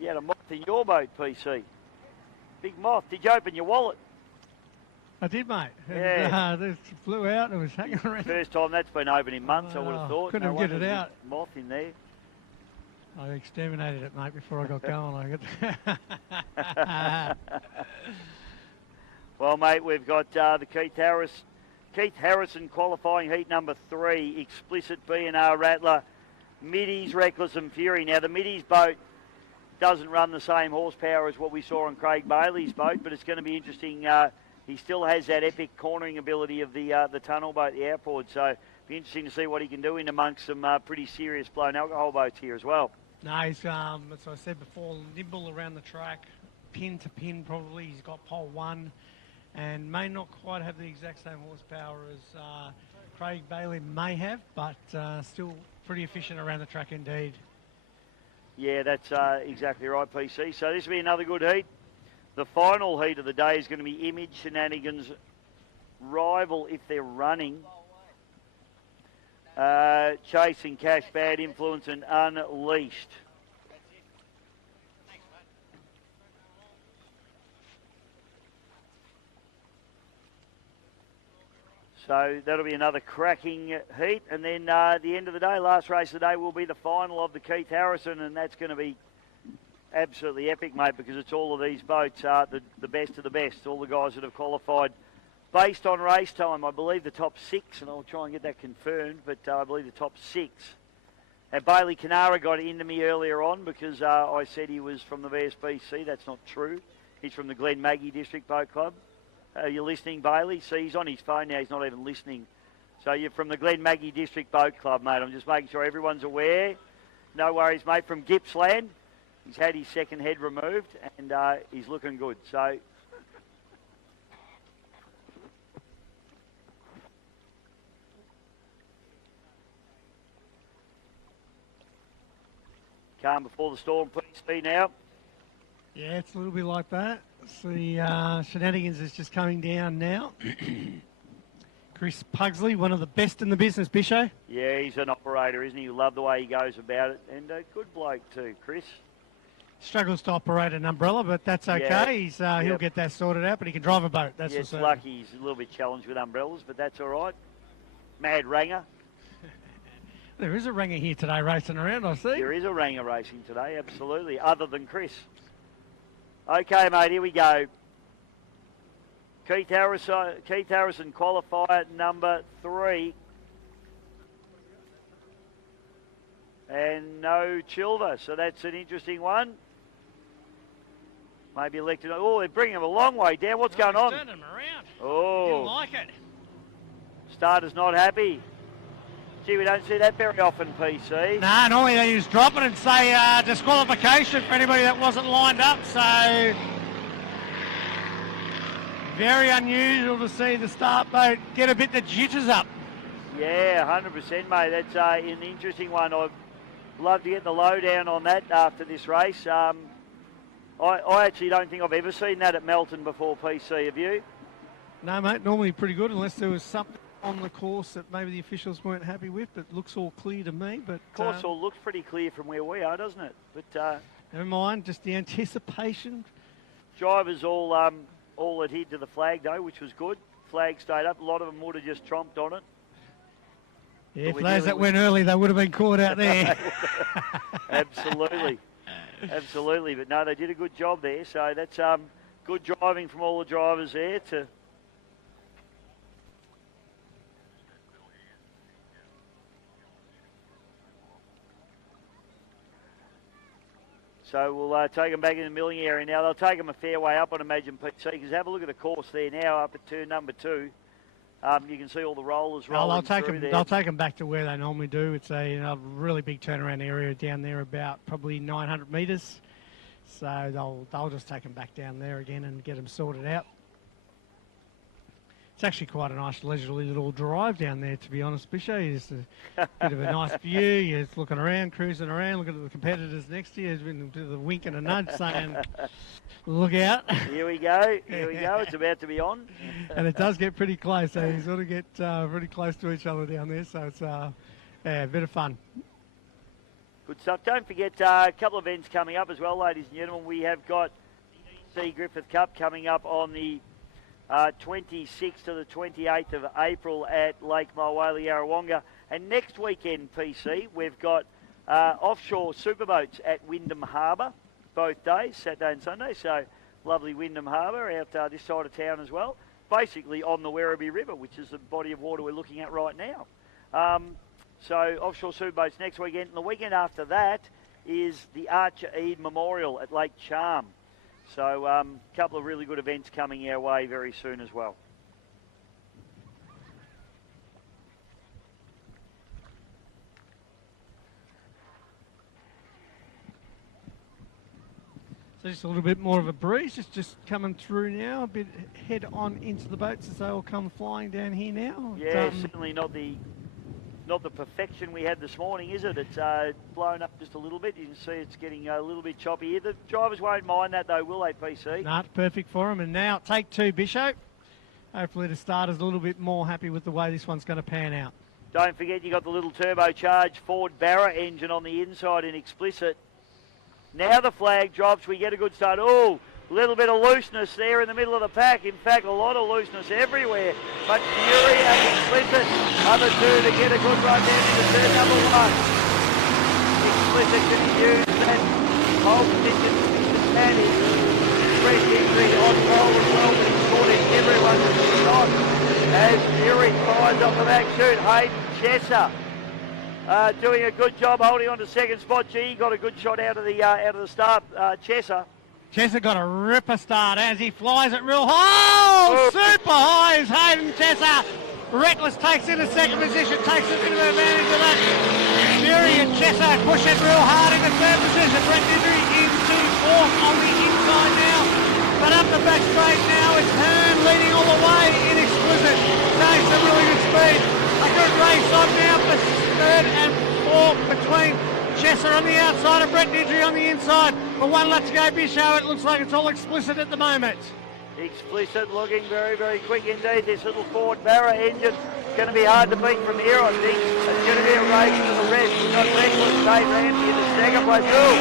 You had a moth in your boat, PC. Big moth. Did you open your wallet? I did, mate. Yeah. It flew out and it was hanging around. First time that's been open in months, I would have thought. Couldn't get it wonder out. there's a moth in there. I exterminated it, mate, before I got going. Well, mate, we've got the Keith Harrison qualifying heat number 3, Explicit B&R Rattler, Middies, Reckless and Fury. Now, the Middies boat doesn't run the same horsepower as what we saw on Craig Bailey's boat, but it's going to be interesting. He still has that epic cornering ability of the tunnel boat, the outboard, so it'll be interesting to see what he can do in amongst some pretty serious blown alcohol boats here as well. No, he's, as I said before, nimble around the track, pin to pin probably. He's got pole 1 and may not quite have the exact same horsepower as Craig Bailey may have, but still pretty efficient around the track indeed. Yeah, that's exactly right, PC. So this will be another good heat. The final heat of the day is going to be Image Shenanigans rival if they're running. Chasing Cash, Bad Influence and Unleashed. So that'll be another cracking heat. And then the end of the day, last race of the day, will be the final of the Keith Harrison. And that's going to be absolutely epic, mate, because it's all of these boats, the best of the best. All the guys that have qualified based on race time. I believe the top 6, and I'll try and get that confirmed, but I believe the top 6. And Bailey Canara got into me earlier on because I said he was from the VSBC. That's not true. He's from the Glen Maggie District Boat Club. You're listening, Bailey? See, he's on his phone now. He's not even listening. So you're from the Glen Maggie District Boat Club, mate. I'm just making sure everyone's aware. No worries, mate. From Gippsland. He's had his second head removed, and he's looking good. So calm before the storm, please, now. Yeah, it's a little bit like that. The Shenanigans is just coming down now. Chris Pugsley, one of the best in the business, Bisho. Yeah, he's an operator, isn't he? You love the way he goes about it. And a good bloke too, Chris. Struggles to operate an umbrella, but that's okay. Yeah. He'll get that sorted out, but he can drive a boat. That's it's lucky he's a little bit challenged with umbrellas, but that's all right. Mad Ranger. There is a Ranger here today racing around, I see. There is a Ranger racing today, absolutely, other than Chris. Okay, mate, here we go. Keith Harrison qualifier number 3. And no Chilver, so that's an interesting one. Maybe elected. Oh, they're bringing him a long way down. What's going on? Turning him around. Oh. Didn't like it. Starter's not happy. Gee, we don't see that very often, PC. Nah, normally they just drop it and say disqualification for anybody that wasn't lined up, so very unusual to see the start boat get a bit the jitters up. Yeah, 100%, mate. That's an interesting one. I'd love to get the lowdown on that after this race. I actually don't think I've ever seen that at Melton before, PC. Have you? No, mate, normally pretty good unless there was something on the course that maybe the officials weren't happy with, but looks all clear to me. But course all looks pretty clear from where we are, doesn't it? But never mind, just the anticipation. Drivers all adhered to the flag though, which was good. flag stayed up, a lot of them would have just tromped on it. Yeah, if those that went early, they would have been caught out there. Absolutely. Absolutely. But no, they did a good job there. So that's good driving from all the drivers there to... So we'll take them back in the milling area now. They'll take them a fair way up, I'd imagine, PC, because have a look at the course there now up at turn number 2. You can see all the rollers rolling through there. They'll take them back to where they normally do. It's a really big turnaround area down there, about probably 900 metres. So they'll just take them back down there again and get them sorted out. It's actually quite a nice leisurely little drive down there, to be honest, Bisho. It's a bit of a nice view. You're just looking around, cruising around, looking at the competitors next to you. There's been a bit of a wink and a nudge saying, look out. Here we go. Here we go. It's about to be on. And it does get pretty close. So you sort of get pretty close to each other down there. So it's a bit of fun. Good stuff. Don't forget a couple of events coming up as well, ladies and gentlemen. We have got the EC Griffith Cup coming up on the 26th to the 28th of April at Lake Mulwala, Yarrawonga. And next weekend, PC, we've got offshore superboats at Wyndham Harbour, both days, Saturday and Sunday. So lovely Wyndham Harbour out this side of town as well. Basically on the Werribee River, which is the body of water we're looking at right now. So offshore superboats next weekend. And the weekend after that is the Archer Eade Memorial at Lake Charm. So a couple of really good events coming our way very soon as well. So just a little bit more of a breeze, just coming through now, a bit head on into the boats as they all come flying down here now. Yeah, certainly not the perfection we had this morning, is it? It's blown up just a little bit. You can see it's getting a little bit choppy here. The drivers won't mind that though, will they, PC? No, it's perfect for them. And now take 2, Bisho. Hopefully the starter's a little bit more happy with the way this one's going to pan out. Don't forget you got the little turbocharged Ford Barra engine on the inside in explicit. Now the flag drops, we get a good start. Oh, a little bit of looseness there in the middle of the pack. In fact, a lot of looseness everywhere. But Fury and Explicit are the two to get a good run down into turn number 1. Explicit can use that pole position advantage. Fresh injury on pole as well, but he's sorting everyone to the shot. As Fury fires off the back chute, Hayden Chesser doing a good job holding on to second spot. He got a good shot out of the start, Chesser. Chesser got a ripper start as he flies it real high. Oh, super high is Hayden Chesser. Reckless takes in a second position, takes a bit of advantage of that. Fury and Chesser push it real hard into third position. Brett Didry into fourth on the inside now. But up the back straight now, it's Hearn leading all the way in Explicit. Showing some really good speed. A good race on now for third and fourth between Chesser on the outside and Brett Didry on the inside. But one left to go, Bisho. It looks like it's all Explicit at the moment. Explicit looking very, very quick indeed. This little Ford Barra engine is going to be hard to beat from here, I think. It's going to be a race to the rest. We've got Reckless, Dave Ramsey in the second place. Oh,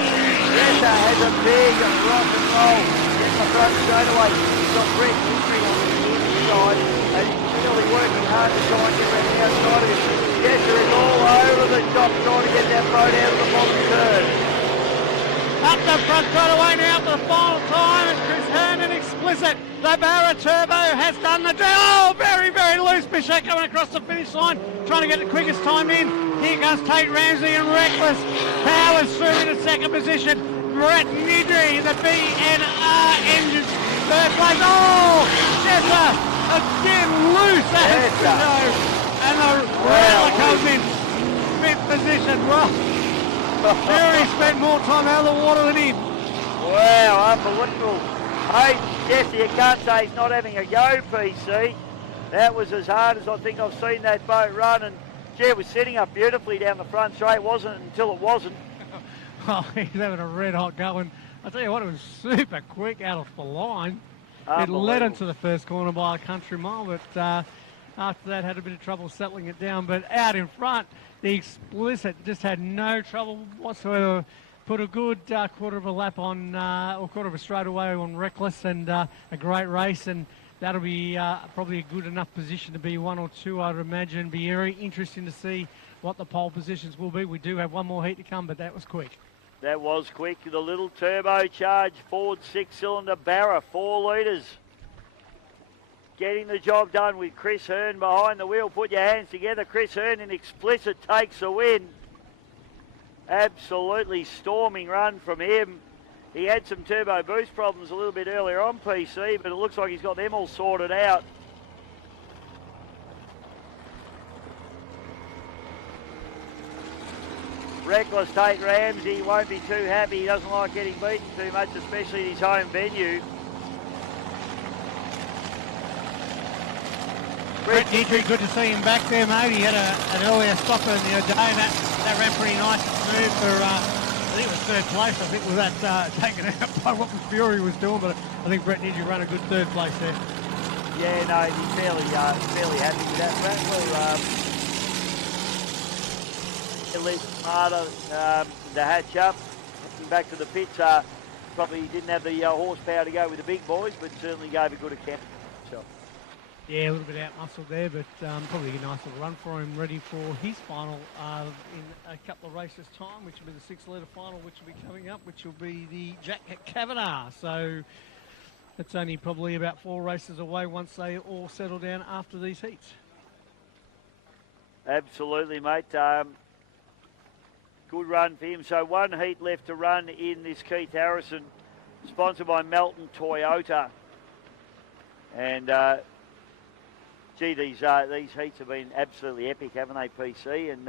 Chesser has a big rock and roll in the front straight away. He's got Brett Didry on the inside, and he's really working hard to try and get around the outside of him. Chesser is all over the shop trying to get that boat out of the bottom third. Up the front straight away now for the final time. It's Chris Hearn and Explicit. The Barra Turbo has done the job. Oh, very, very loose. Bishop coming across the finish line, trying to get the quickest time in. Here comes Tate Ramsey and Reckless. Powers through into second position. Brett Nidri, the BNR engine, third place. Oh, Chesser again loose. And the Rattler comes in fifth position. Well, Fury spent more time out of the water than him. Wow, unbelievable. Hey, Jesse, you can't say he's not having a go, PC. That was as hard as I think I've seen that boat run, and gee, it was setting up beautifully down the front straight, wasn't it, until it wasn't. Oh, he's having a red hot go, and I tell you what, it was super quick out of the line. It led into the first corner by a country mile, but after that had a bit of trouble settling it down. But out in front, the Explicit just had no trouble whatsoever. Put a good quarter of a lap on, or quarter of a straight away on Reckless, and a great race. And that'll be probably a good enough position to be 1 or 2, I'd imagine. Be very interesting to see what the pole positions will be. We do have one more heat to come, but that was quick. That was quick. The little turbocharged Ford 6-cylinder Barra, 4 litres. Getting the job done with Chris Hearn behind the wheel. Put your hands together. Chris Hearn in explicit takes the win. Absolutely storming run from him. He had some turbo boost problems a little bit earlier on, PC, but it looks like he's got them all sorted out. Reckless Tate Ramsey won't be too happy. He doesn't like getting beaten too much, especially in his home venue. Brett Dietrich, good to see him back there, mate. He had an earlier stopper the other day, and that ran pretty nice and smooth for, I think it was third place. I think with that taken out by what Fury was doing, but I think Brett Dietrich ran a good third place there. Yeah, no, he's fairly happy with that. Rattler, a little harder to hatch up. Back to the pits, probably didn't have the horsepower to go with the big boys, but certainly gave a good account. Yeah, a little bit out-muscled there, but probably a nice little run for him, ready for his final in a couple of races' time, which will be the 6-litre final, which will be coming up, which will be the Jack Kavanagh. So it's only probably about 4 races away once they all settle down after these heats. Absolutely, mate. Good run for him. So 1 heat left to run in this Keith Harrison, sponsored by Melton Toyota. And gee, these heats have been absolutely epic, haven't they, PC? And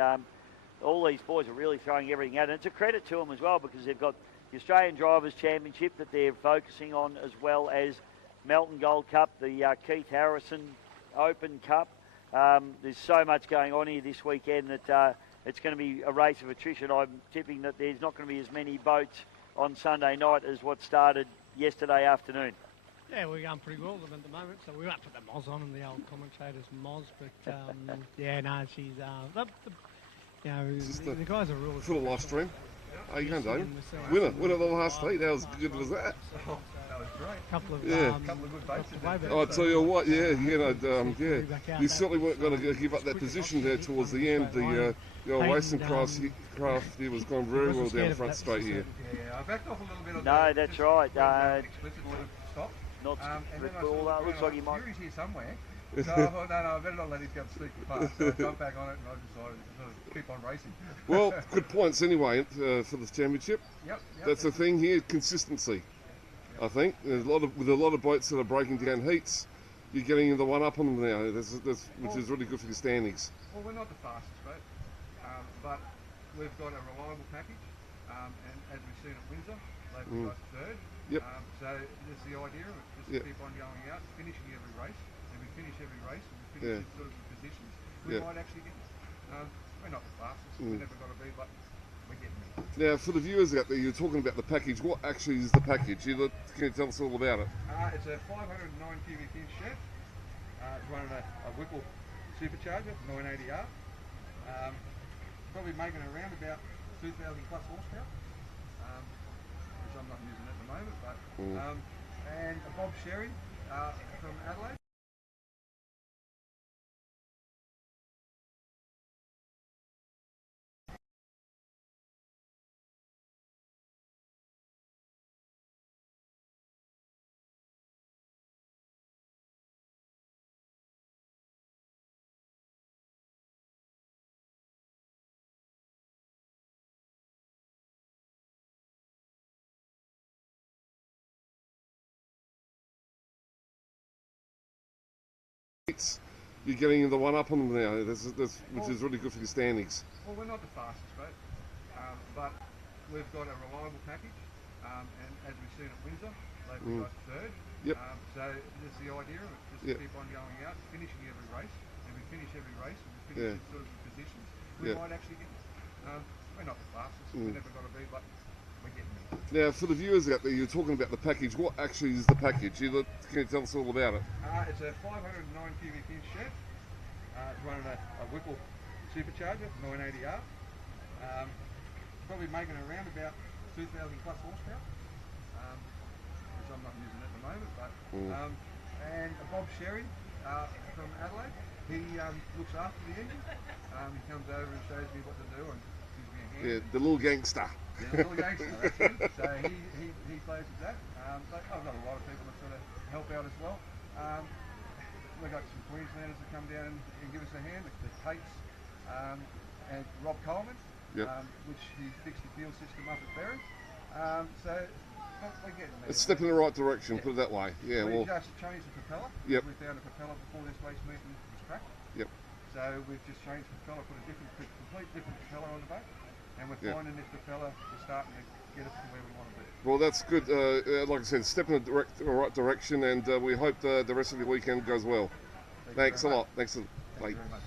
all these boys are really throwing everything out. And it's a credit to them as well, because they've got the Australian Drivers' Championship that they're focusing on, as well as Melton Gold Cup, the Keith Harrison Open Cup. There's so much going on here this weekend that it's going to be a race of attrition. I'm tipping that there's not going to be as many boats on Sunday night as what started yesterday afternoon. Yeah, we're going pretty well at the moment, so we're up to the Moz on and the old commentator's Moz, but yeah, no, she's, the guys are really... Full of live stream. How you going, Dave? Winner the last heat, how good was that? That was great. Couple of good baits. I tell you what, you certainly weren't going to give up that position there towards the end. The old racing craft here was going very well down the front straight here. Yeah, I backed off a little bit on No, that's right. Explicit would have stopped. Not and then looks like he might. Fury's here somewhere. So I thought, no, I better not let him go sneaking past. So I jumped back on it and I decided to sort of keep on racing. Well, good points anyway for the championship. Yep. That's the thing here, consistency. I think there's with a lot of boats that are breaking down heats, you're getting the one up on them now. Which is really good for the standings. Well, we're not the fastest boat, but we've got a reliable package, and as we've seen at Windsor, they've got third. Yep. So that's the idea of it, just to keep on going out, finishing every race. If we finish every race, and we finish in sort of positions, we might actually get it. We're not the fastest, we're never going to be, but we're getting there. Now, for the viewers out there, you're talking about the package. What actually is the package? Can you tell us all about it? It's a 509 cubic inch shaft, running a Whipple supercharger, 980R. Probably making around about 2,000 plus horsepower. Which I'm not using at the moment, but and a Bob Sherry from Adelaide. You're getting the one up on them now, which is really good for the standings. Well, we're not the fastest boat, but we've got a reliable package, and as we've seen at Windsor, they've got third. Yep. So that's the idea of it, just to keep on going out, finishing every race. If we finish every race, and we finish in sort of positions, we might actually get it. We're not the fastest, we're never going to be, but we're getting there. Now, for the viewers out there, you're talking about the package. What actually is the package? Can you tell us all about it? It's a 509 cubic inch shaft, running a Whipple supercharger, 980R. Probably making around about 2,000 plus horsepower, which I'm not using at the moment, but and Bob Sherry from Adelaide. He looks after the engine. He comes over and shows me what to do and gives me a hand. Yeah, the little gangster. Yeah, the little gangster, that's him. So he plays with that. But I've got a lot of people that sort of help out as well. We've got some Queenslanders that come down and give us a hand, the Tates and Rob Coleman, which he fixed the fuel system up at Berry. So we're getting there. It's a step in the right direction, put it that way. Yeah, we well, just changed the propeller. Yep. We found a propeller before this race meeting was cracked. Yep. So we've just changed the propeller, put a complete different propeller on the boat, and we're Yep. finding this propeller is starting to get us to where we want to be. well, that's good. Like I said, step in the right direction, and we hope the rest of the weekend goes well. Thanks a lot. Thanks a lot. Thank you very much.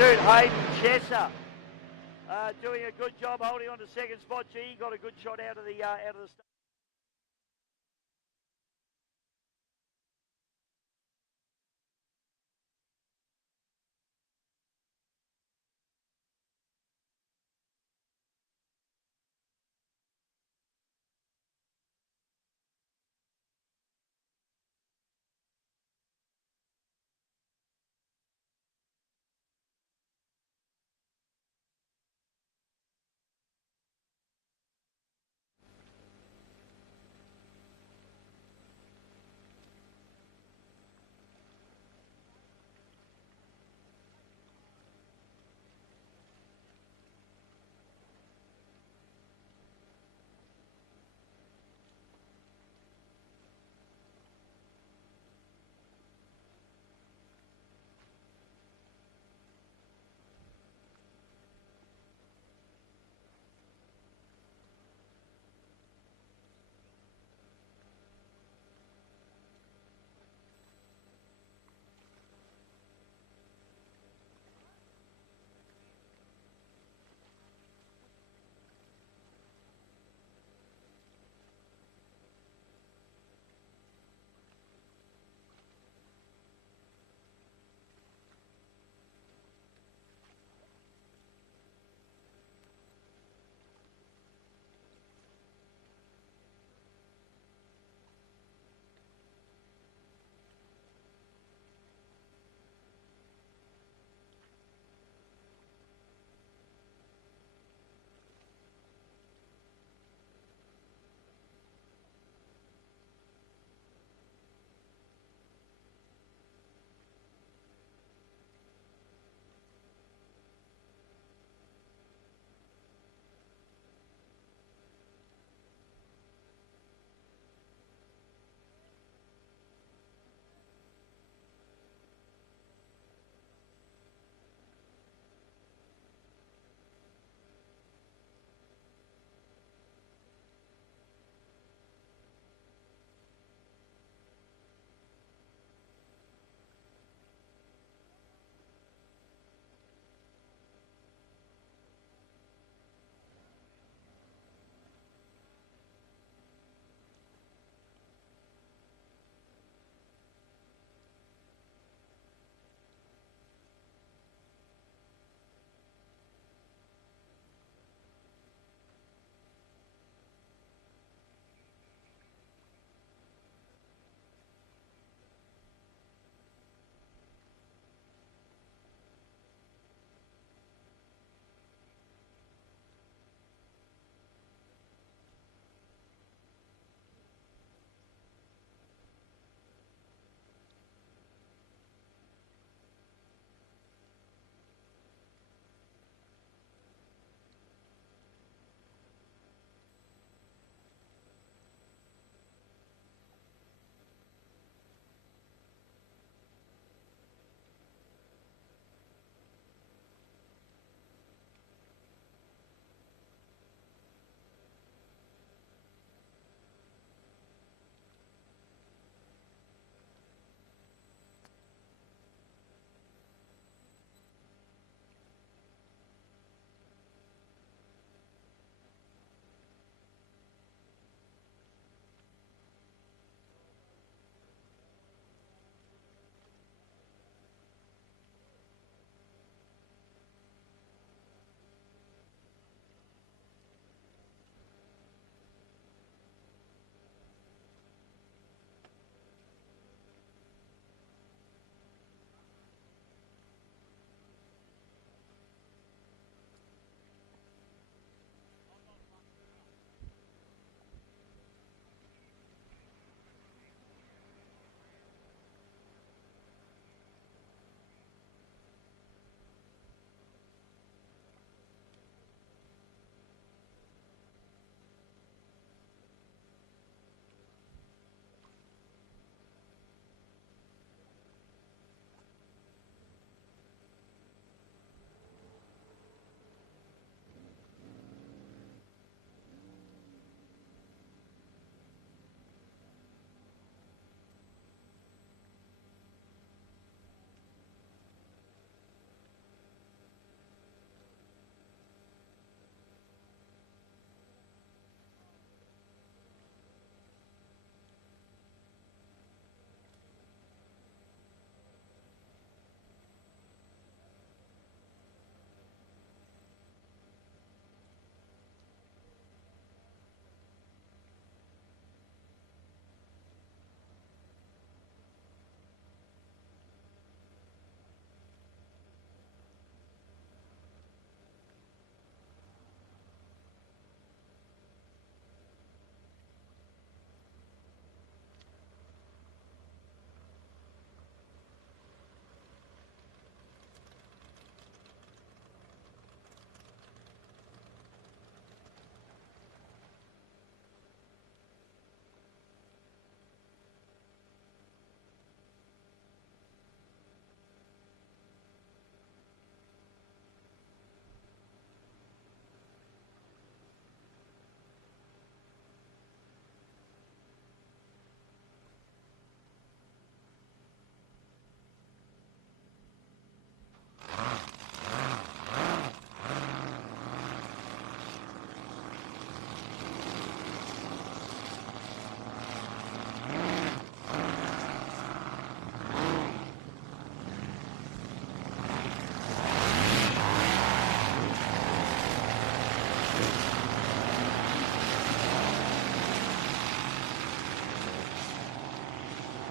pursuit. Hayden Chesser doing a good job holding on to second spot. He got a good shot out of the start.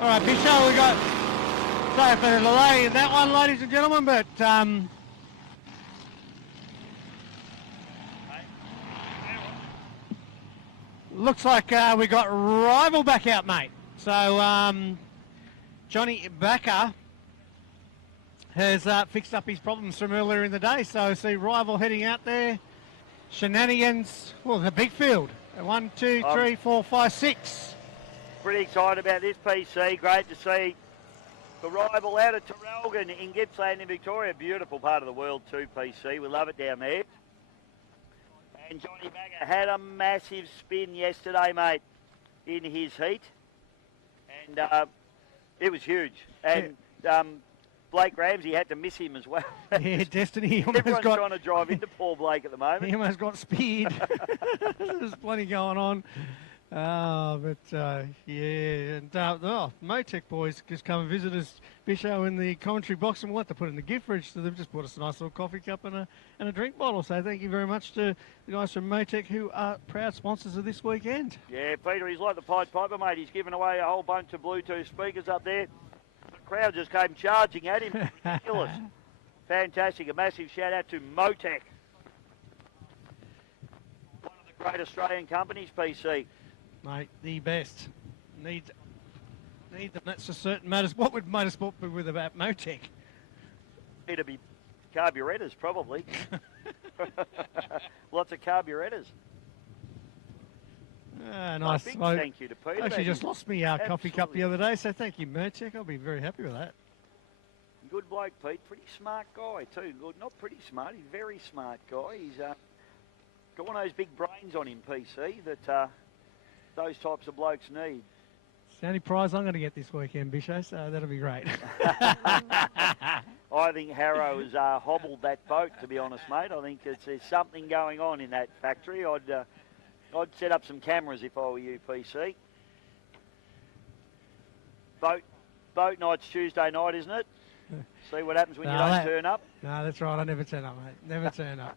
All right, big show. We got, sorry for the delay in that one, ladies and gentlemen, but looks like we got Rival back out, mate. So Johnny Backer has fixed up his problems from earlier in the day. So I see Rival heading out there. Shenanigans, well, the big field. 1, 2, 3, 4, 5, 6. Pretty excited about this PC. Great to see the Rival out of Traralgon in Gippsland in Victoria. Beautiful part of the world too, PC. We love it down there. And Johnny Bagger had a massive spin yesterday, mate, in his heat. And it was huge. And Blake Ramsey had to miss him as well. Yeah, Destiny almost Everyone's trying to drive into poor Blake at the moment. He almost got speared. There's plenty going on. Yeah, and Motec boys just come and visit us, Bisho, in the commentary box, and we'll have to put in the gift fridge. So they've just bought us a nice little coffee cup and a drink bottle. So thank you very much to the guys from Motec, who are proud sponsors of this weekend. Yeah, Peter, he's like the Pied Piper, mate. He's given away a whole bunch of Bluetooth speakers up there. The crowd just came charging at him. Ridiculous. Fantastic. A massive shout out to Motec, one of the great Australian companies, PC. Mate, the best. Need them, that's for certain. What would motorsport be with about Motec? It'd be carburettors, probably. Lots of carburettors. Nice. Big thank you to Peter. I actually just lost me coffee cup the other day, so thank you, Motec. I'll be very happy with that. Good bloke, Pete. Pretty smart guy, too. Good, not pretty smart. He's a very smart guy. He's got one of those big brains on him, PC, that those types of blokes need. It's the only prize I'm going to get this weekend, Bisho, so that'll be great. I think Harrow has hobbled that boat, to be honest, mate. I think there's something going on in that factory. I'd set up some cameras if I were you, PC. Boat night's Tuesday night, isn't it? See what happens when you don't turn up? No, that's right. I never turn up, mate. Never turn up.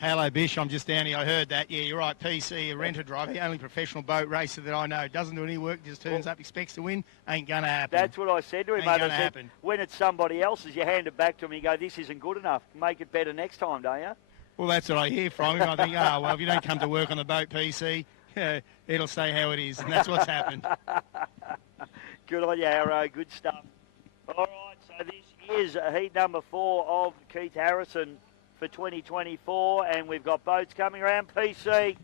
Hello, Bish. I'm just down here. I heard that. Yeah, you're right. PC, a renter driver, the only professional boat racer that I know. Doesn't do any work, just turns up, expects to win. Ain't going to happen. That's what I said to him, mate. I said, when it's somebody else's, you hand it back to him and you go, this isn't good enough. Make it better next time, don't you? Well, that's what I hear from him. I think, well, if you don't come to work on the boat, PC, it'll stay how it is. And that's what's happened. Good on you, Arrow. Good stuff. All right, so this is heat number 4 of Keith Harrison for 2024, and we've got boats coming around. PC.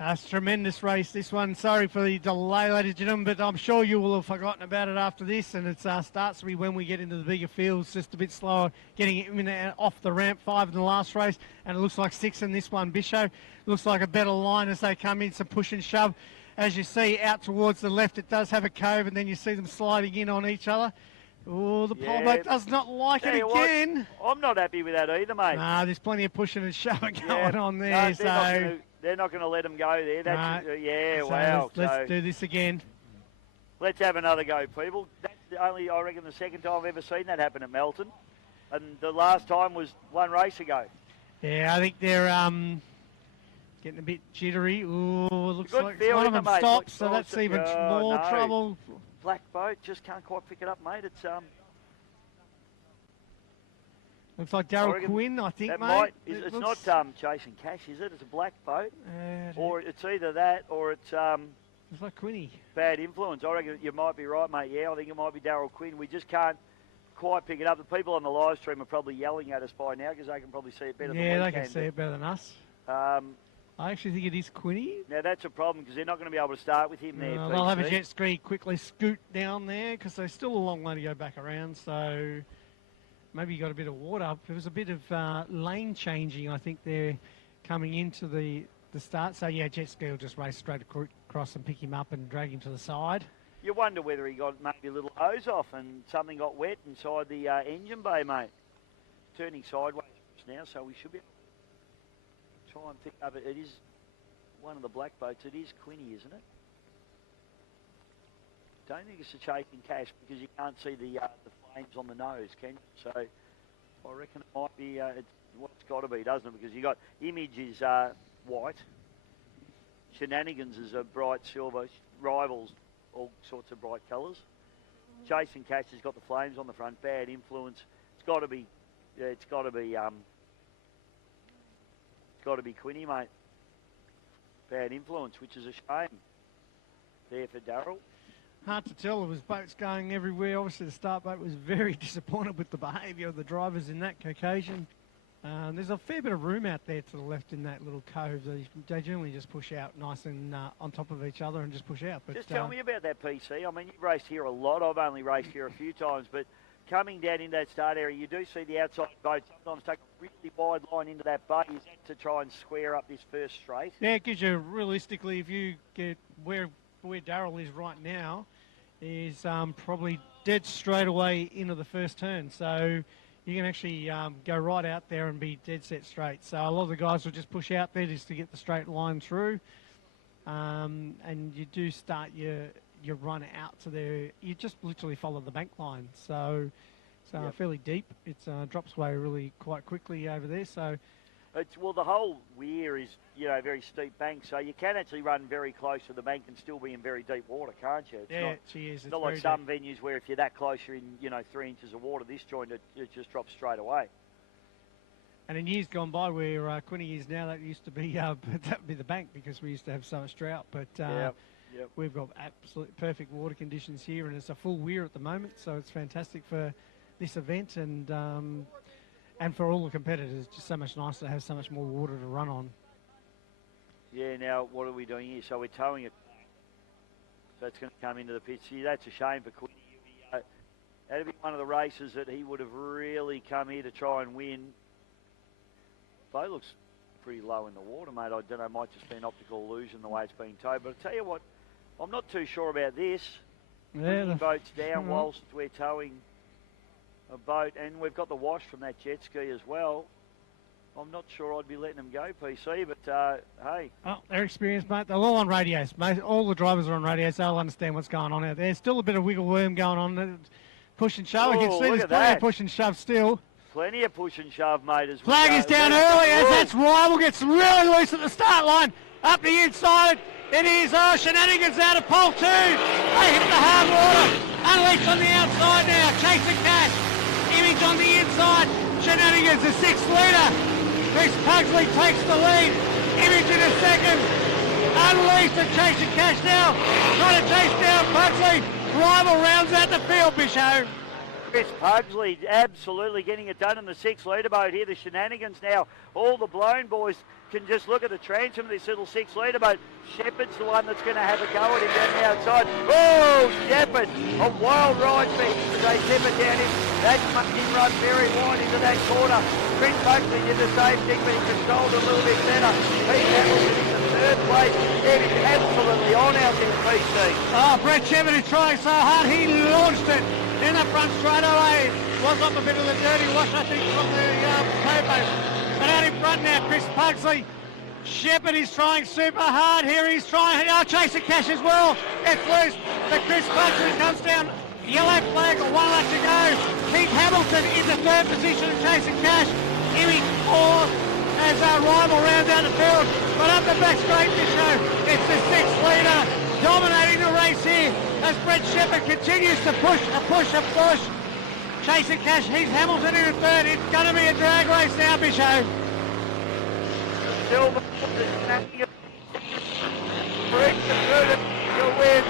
It's a tremendous race, this one. Sorry for the delay, ladies and gentlemen, but I'm sure you will have forgotten about it after this, and it starts to be when we get into the bigger fields, just a bit slower, getting in and off the ramp. 5 in the last race, and it looks like 6 in this one. Bisho looks like a better line as they come in, some push and shove. As you see out towards the left, it does have a cove, and then you see them sliding in on each other. Oh, the pole boat does not like it again. What? I'm not happy with that either, mate. Nah, there's plenty of pushing and shoving going on there. No, they're not going to let them go there. That's, wow. Let's do this again. Let's have another go, people. That's only, I reckon, the second time I've ever seen that happen at Melton. And the last time was one race ago. Yeah, I think they're getting a bit jittery. Ooh, looks like one of them mate. stops, so that's even more trouble. Black boat, just can't quite pick it up, mate. It's looks like Daryl Quinn, I think, mate. It's not chasing cash, is it? It's a black boat, or it's either that or it's it's like Quinny. Bad influence. I reckon you might be right, mate. Yeah, I think it might be Daryl Quinn. We just can't quite pick it up. The people on the live stream are probably yelling at us by now because they can probably see it better than we can. Yeah, they can see it better than us. I actually think it is Quinny. Now, that's a problem because they're not going to be able to start with him there. They'll have a jet ski quickly scoot down there because there's still a long way to go back around. So maybe you got a bit of water. There was a bit of lane changing, I think, there coming into the start. So, yeah, jet ski will just race straight across and pick him up and drag him to the side. You wonder whether he got maybe a little hose off and something got wet inside the engine bay, mate. Turning sideways now, so we should be able to try and pick up. It is one of the black boats. It is Quinny, isn't it? Don't think it's a Chafing Cash because you can't see the flames on the nose, can you? So I reckon it might be it's got to be, doesn't it? Because you got image is white, Shenanigans is a bright silver. Rivals, all sorts of bright colours. Jason Cash has got the flames on the front. Bad Influence. It's got to be Quinny, mate. Bad Influence, which is a shame there for Darryl. Hard to tell. There was boats going everywhere. Obviously, the start boat was very disappointed with the behaviour of the drivers in that occasion. There's a fair bit of room out there to the left in that little cove. They generally just push out nice and on top of each other and just push out. But just tell me about that PC. I mean, you've raced here a lot. I've only raced here a few times, but coming down into that start area, you do see the outside boat sometimes take a really wide line into that bay. Is that to try and square up this first straight? Yeah, it gives you, realistically, if you get where Darryl is right now, is probably dead straight away into the first turn. So you can actually go right out there and be dead set straight. So a lot of the guys will just push out there just to get the straight line through. And you do start your run out to there. You just literally follow the bank line. So it's fairly deep. It drops away really quite quickly over there. So well, the whole weir is, very steep bank, so you can actually run very close to the bank and still be in very deep water, can't you? It's not like some venues where if you're that close, you're in, 3 inches of water. This joint, it just drops straight away. And in years gone by where Quinny is now, that used to be that would be the bank because we used to have so much drought. But we've got absolute perfect water conditions here, and it's a full weir at the moment, so it's fantastic for this event and for all the competitors. It's just so much nicer to have so much more water to run on. Yeah, now what are we doing here? So we're towing it. So it's going to come into the pit. See, that's a shame for Quinny. That'd be one of the races that he would have really come here to try and win. Boat looks pretty low in the water, mate. I don't know, it might just be an optical illusion the way it's being towed. But I'll tell you what, I'm not too sure about this. Yeah, the boat's down whilst we're towing a boat, and we've got the wash from that jet ski as well. I'm not sure I'd be letting them go, PC, but hey. Oh, they're experienced, mate. They're all on radios. All the drivers are on radios. They'll understand what's going on out there. There's still a bit of wiggle worm going on. Push and shove. I can see there's plenty of push and shove still. Plenty of push and shove, mate. As Flag is down early as that's Rival gets really loose at the start line. Up the inside. It is Shenanigans out of pole 2. They hit the hard water. Unleashed on the outside now. Chasing Cash. Image on the inside. Shenanigans, the 6th leader. Chris Pugsley takes the lead. Image in a second. Unleashed and Chasing Cash now. Trying to chase down Pugsley. Rival rounds out the field, Bisho. Chris Pugsley absolutely getting it done in the 6th leader boat here. The Shenanigans now. All the blown boys can just look at the transom of this little 6th leader boat. Shepherd's the one that's going to have a go at him down the outside. Oh, Shepherd, a wild ride for him as they zip it down him. That made him run very wide into that corner. Chris Pugsley did the same thing, but he controlled it a little bit better. Pete Hamilton in the 3rd place. It is absolutely on out there, PC. Oh, Brett Shepherd is trying so hard. He launched it in the front straight away. Was up a bit of the dirty wash, I think, from the towboat. But out in front now, Chris Pugsley. Shepherd is trying super hard here. He's trying, Chasing Cash as well. It's loose. But Chris Pugsley comes down. Yellow flag, 1 lap to go. Keith Hamilton in the 3rd position of Chasing Cash. Image 4th as our Rival rounds out the field. But up the back straight, Bisho. It's the 6th leader dominating the race here as Brett Shepherd continues to push. Chasing Cash, he's Hamilton in a 3rd. It's going to be a drag race now, Bisho. Silver to win.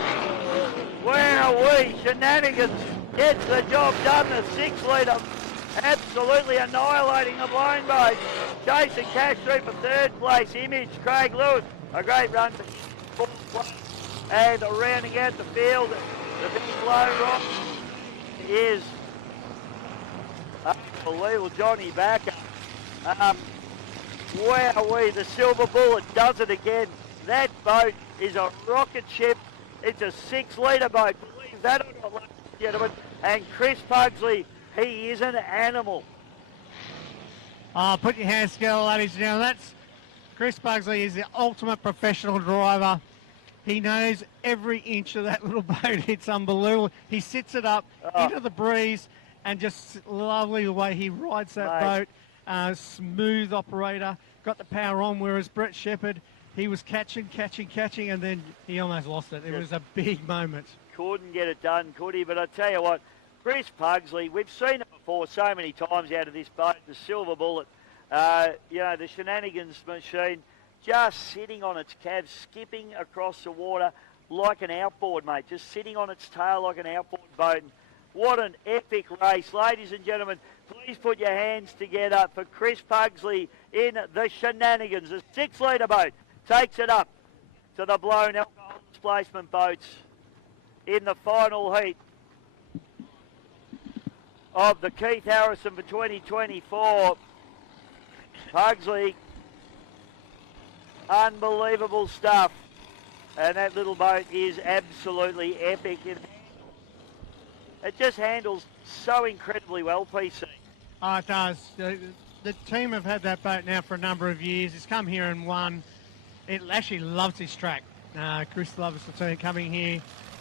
Wowee, Shenanigans gets the job done. The 6th leader absolutely annihilating the blown boat. Chasing Cash through for 3rd place. Image, Craig Lewis, a great run for 4th place. And rounding out the field, the big blown rock is unbelievable. Johnny Backer. Wowee, the Silver Bullet does it again. That boat is a rocket ship. It's a 6-litre boat. Believe that or not, ladies and gentlemen. And Chris Pugsley, he is an animal. Put your hands together, ladies and gentlemen. Chris Pugsley is the ultimate professional driver. He knows every inch of that little boat. It's unbelievable. He sits it up into the breeze, and just lovely the way he rides that boat. Smooth operator, got the power on, whereas Brett Shepherd, he was catching, and then he almost lost it. It was a big moment. Couldn't get it done, could he? But I tell you what, Chris Pugsley, we've seen it before so many times out of this boat, the Silver Bullet. The shenanigans machine just sitting on its calves, skipping across the water like an outboard, mate, just sitting on its tail like an outboard boat. And what an epic race. Ladies and gentlemen, please put your hands together for Chris Pugsley in the shenanigans. The 6-litre boat takes it up to the blown alcohol displacement boats in the final heat of the Keith Harrison for 2024. Pugsley, unbelievable stuff. And that little boat is absolutely epic. It just handles so incredibly well, PC. Oh, it does. The team have had that boat now for a number of years. It's come here and won. It actually loves this track. Chris loves the team coming here.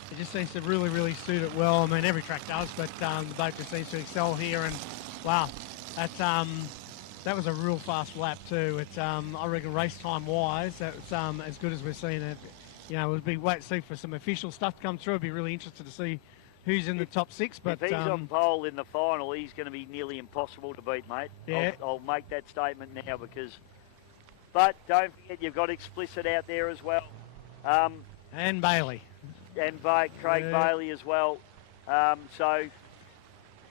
It just seems to really, really suit it well. I mean, every track does, but the boat just seems to excel here. And, wow, that was a real fast lap too. I reckon race time-wise, that was as good as we've seen it. We'll be wait to see for some official stuff to come through. I'd be really interested to see who's in the top 6. But if he's on pole in the final, he's going to be nearly impossible to beat, mate. Yeah. I'll make that statement now but don't forget, you've got Explicit out there as well. And Bailey. And Craig Bailey as well. So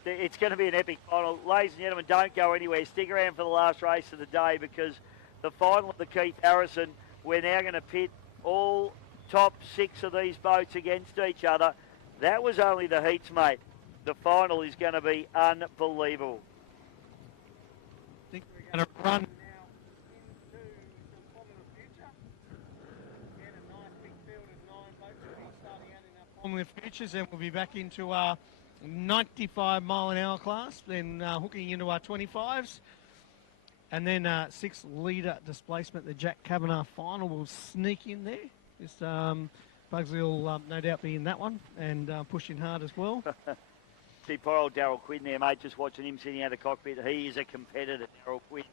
it's going to be an epic final. Ladies and gentlemen, don't go anywhere. Stick around for the last race of the day, because the final of the Keith Harrison, we're now going to pit all top 6 of these boats against each other. That was only the heats, mate. The final is going to be unbelievable. I think we're going to run now into some Formula Future. Get a nice big field of 9 boats will be starting out in our Formula Futures, and we'll be back into our 95 mile an hour class, then hooking into our 25s. And then 6-litre displacement, the Jack Kavanagh final will sneak in there. Just Pugsley will no doubt be in that one and push in hard as well. See, poor old Darryl Quinn there, mate, just watching him sitting out of the cockpit. He is a competitor, Darryl Quinn,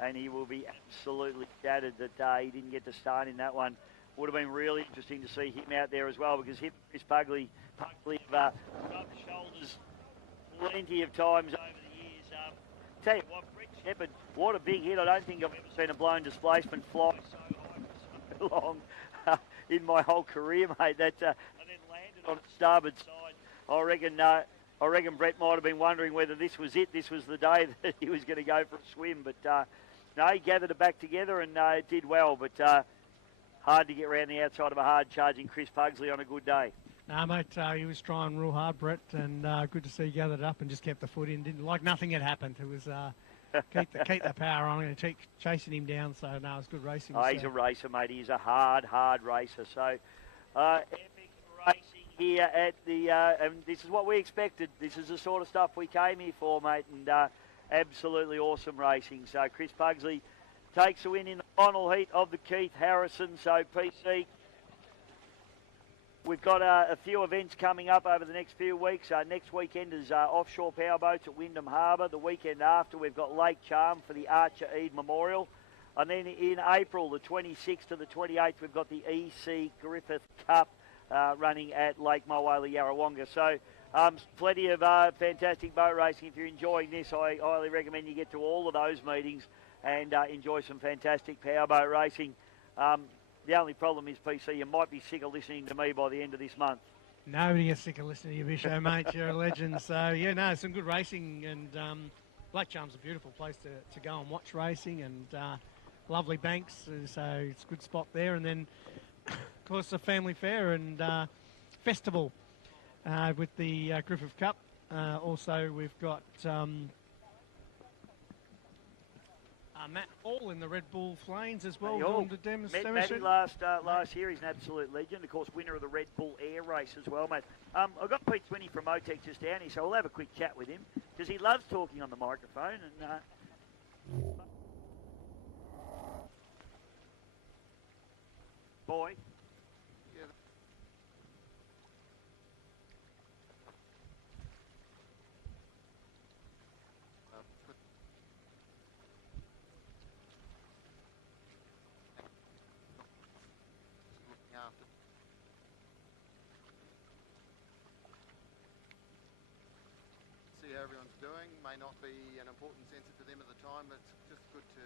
and he will be absolutely shattered that he didn't get to start in that one. Would have been really interesting to see him out there as well, because him and Chris Pugsley have rubbed shoulders plenty of times over the years. Tell you what, Brett Shepherd, what a big hit. I don't think I've ever seen a blown displacement fly so high for so long in my whole career, mate. And then landed on its starboard side. I reckon Brett might have been wondering whether this was it. This was the day that he was going to go for a swim. But no, he gathered it back together and it did well. But hard to get around the outside of a hard-charging Chris Pugsley on a good day. No, mate, he was trying real hard, Brett, and good to see he gathered up and just kept the foot in. Didn't like nothing had happened. It was keep the power on and keep chasing him down. So no, it was good racing. Oh, he's a racer, mate. He's a hard racer. So epic racing here at the, and this is what we expected. This is the sort of stuff we came here for, mate, and absolutely awesome racing. So Chris Pugsley takes a win in the final heat of the Keith Harrison. So PC, we've got a few events coming up over the next few weeks. Next weekend is offshore powerboats at Wyndham Harbour. The weekend after, we've got Lake Charm for the Archer Eade Memorial. And then in April, the 26th to the 28th, we've got the EC Griffith Cup running at Lake Mulwala, Yarrawonga. So plenty of fantastic boat racing. If you're enjoying this, I highly recommend you get to all of those meetings and enjoy some fantastic powerboat racing. The only problem is, PC, you might be sick of listening to me by the end of this month. Nobody gets sick of listening to you, Bisho, mate. You're a legend. So, yeah, no, some good racing. And Lake Charm's a beautiful place to go and watch racing, and lovely banks. So it's a good spot there. And then, of course, the family fair and festival with the Griffith Cup. Also, we've got Matt Hall in the Red Bull Flames as well. Met Matty last year. He's an absolute legend. Of course, winner of the Red Bull Air race as well, mate. I've got Pete Swinney from Motec just down here, so we'll have a quick chat with him because he loves talking on the microphone. And boy. doing may not be an important sensor to them at the time, but it's just good to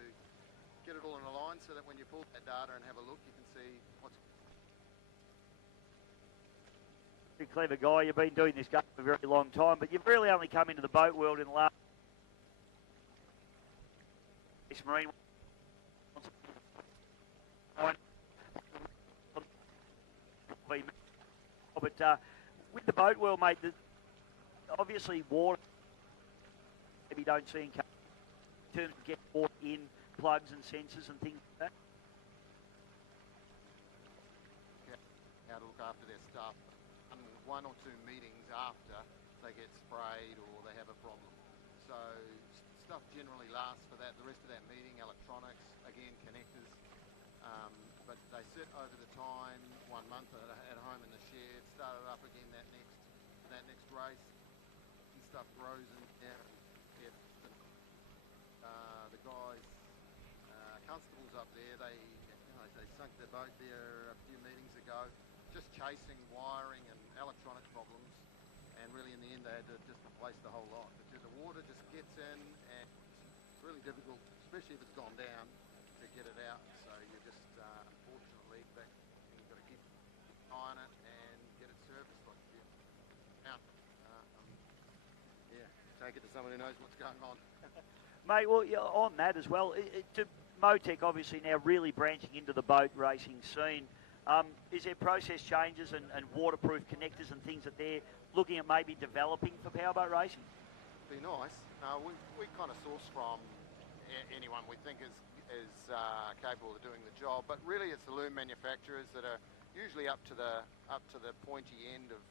get it all in a line so that when you pull that data and have a look, you can see what's... Pretty clever guy. You've been doing this game for a very long time, but you've really only come into the boat world in the last... Marine. But with the boat world, mate, obviously water, maybe don't see in terms of get water in plugs and sensors and things like that. Yeah, how to look after their stuff. One or two meetings after they get sprayed or they have a problem. So stuff generally lasts for that. The rest of that meeting, electronics, again, connectors. But they sit over the time, 1 month at home in the shed, start it up again that next race, and stuff grows in there. The guys, constables up there, they sunk their boat there a few meetings ago, just chasing wiring and electronic problems, and really in the end they had to just replace the whole lot. But the water just gets in, and it's really difficult, especially if it's gone down, to get it out. So you just unfortunately you've got to keep an eye on it and get it serviced like you do. Now, yeah, take it to someone who knows what's going on. Mate, well, on that as well, Motec obviously now really branching into the boat racing scene. Is there process changes and waterproof connectors and things that they're looking at maybe developing for powerboat racing? Be nice. We kind of source from anyone we think is capable of doing the job, but really it's the loom manufacturers that are usually up to the pointy end of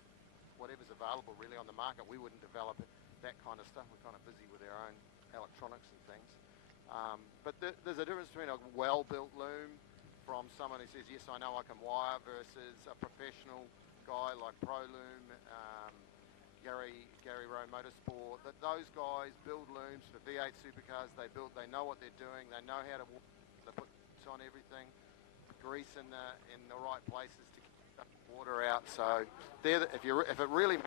whatever's available really on the market. We wouldn't develop that kind of stuff. We're kind of busy with our own electronics and things. But there's a difference between a well-built loom from someone who says, yes, I know I can wire, versus a professional guy like ProLoom, Gary Rowe Motorsport. Those guys build looms for V8 supercars. They know what they're doing. They know how to put on everything, grease in the right places to keep the water out. So if it really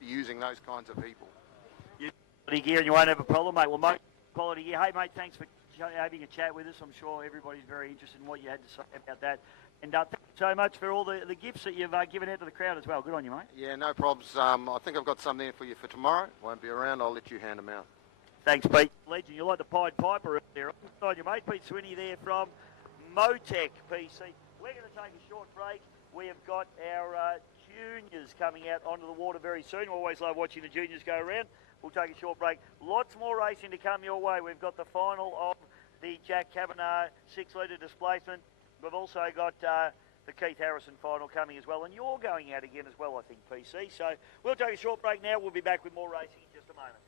using those kinds of people. Quality gear and you won't have a problem, mate. Well, mate, quality gear. Hey, mate, thanks for having a chat with us. I'm sure everybody's very interested in what you had to say about that. And thank you so much for all the gifts that you've given out to the crowd as well. Good on you, mate. Yeah, no problems. I think I've got some there for you for tomorrow. Won't be around. I'll let you hand them out. Thanks, Pete. Legend, you're like the Pied Piper up there. On your mate, Pete Swinney there from Motec PC. We're going to take a short break. We have got our juniors coming out onto the water very soon. We always love watching the juniors go around. We'll take a short break. Lots more racing to come your way. We've got the final of the Jack Kavanagh 6-litre displacement. We've also got the Keith Harrison final coming as well. And you're going out again as well, I think, PC. So we'll take a short break now. We'll be back with more racing in just a moment.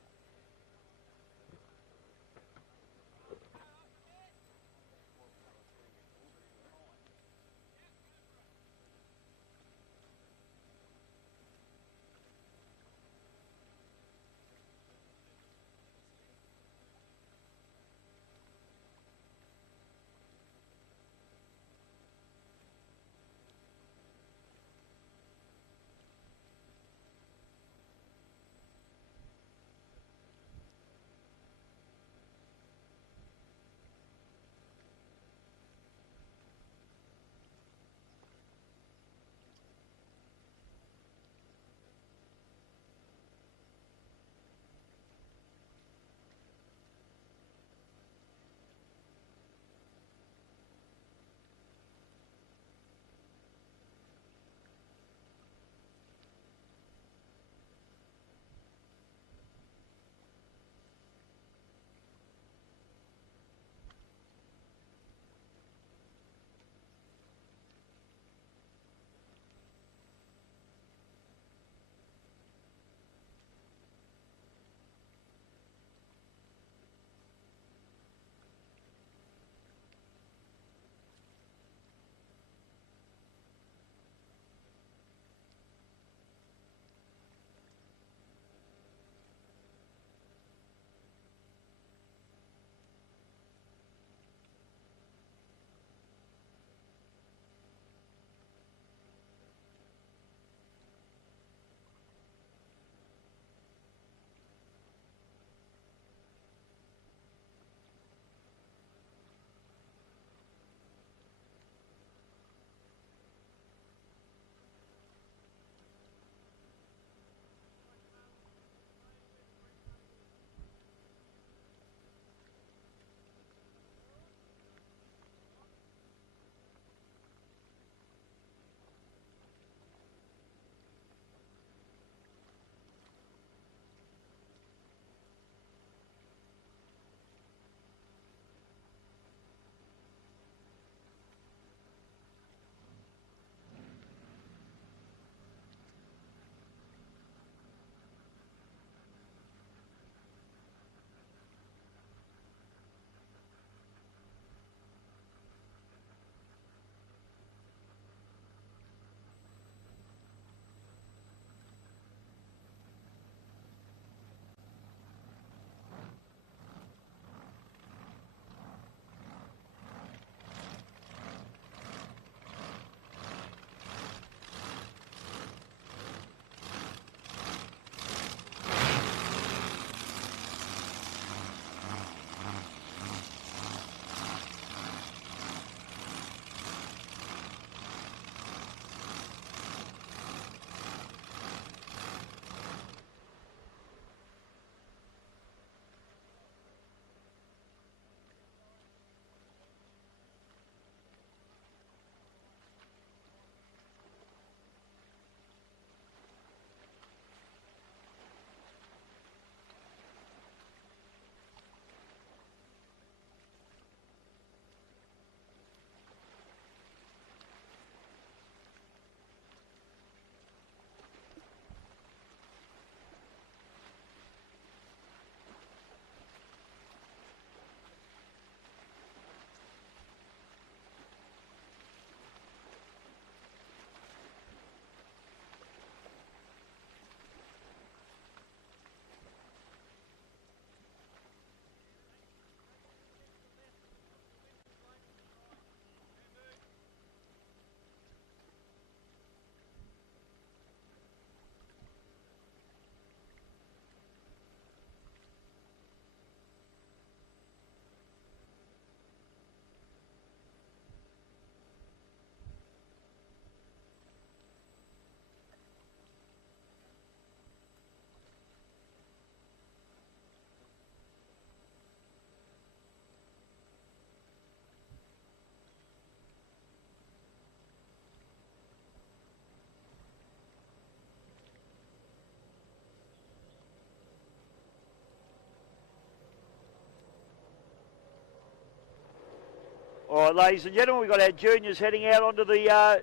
All right, ladies and gentlemen, we've got our juniors heading out onto the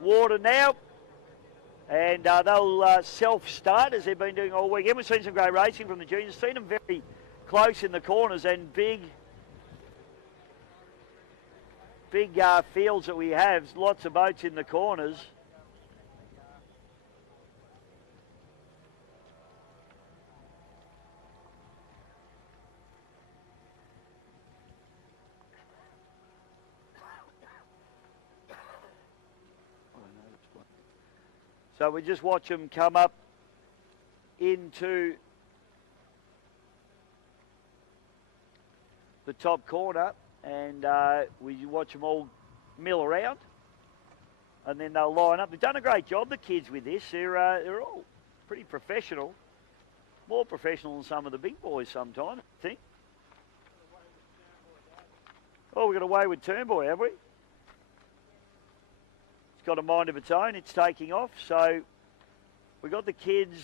water now. And they'll self-start as they've been doing all weekend. We've seen some great racing from the juniors. Seen them very close in the corners and big fields that we have. Lots of boats in the corners. So we just watch them come up into the top corner, and we watch them all mill around, and then they'll line up. They've done a great job, the kids, with this. They're all pretty professional, more professional than some of the big boys sometimes, I think. Oh, we've got a wayward Turnboy, have we? Got a mind of its own. It's taking off. So we got the kids.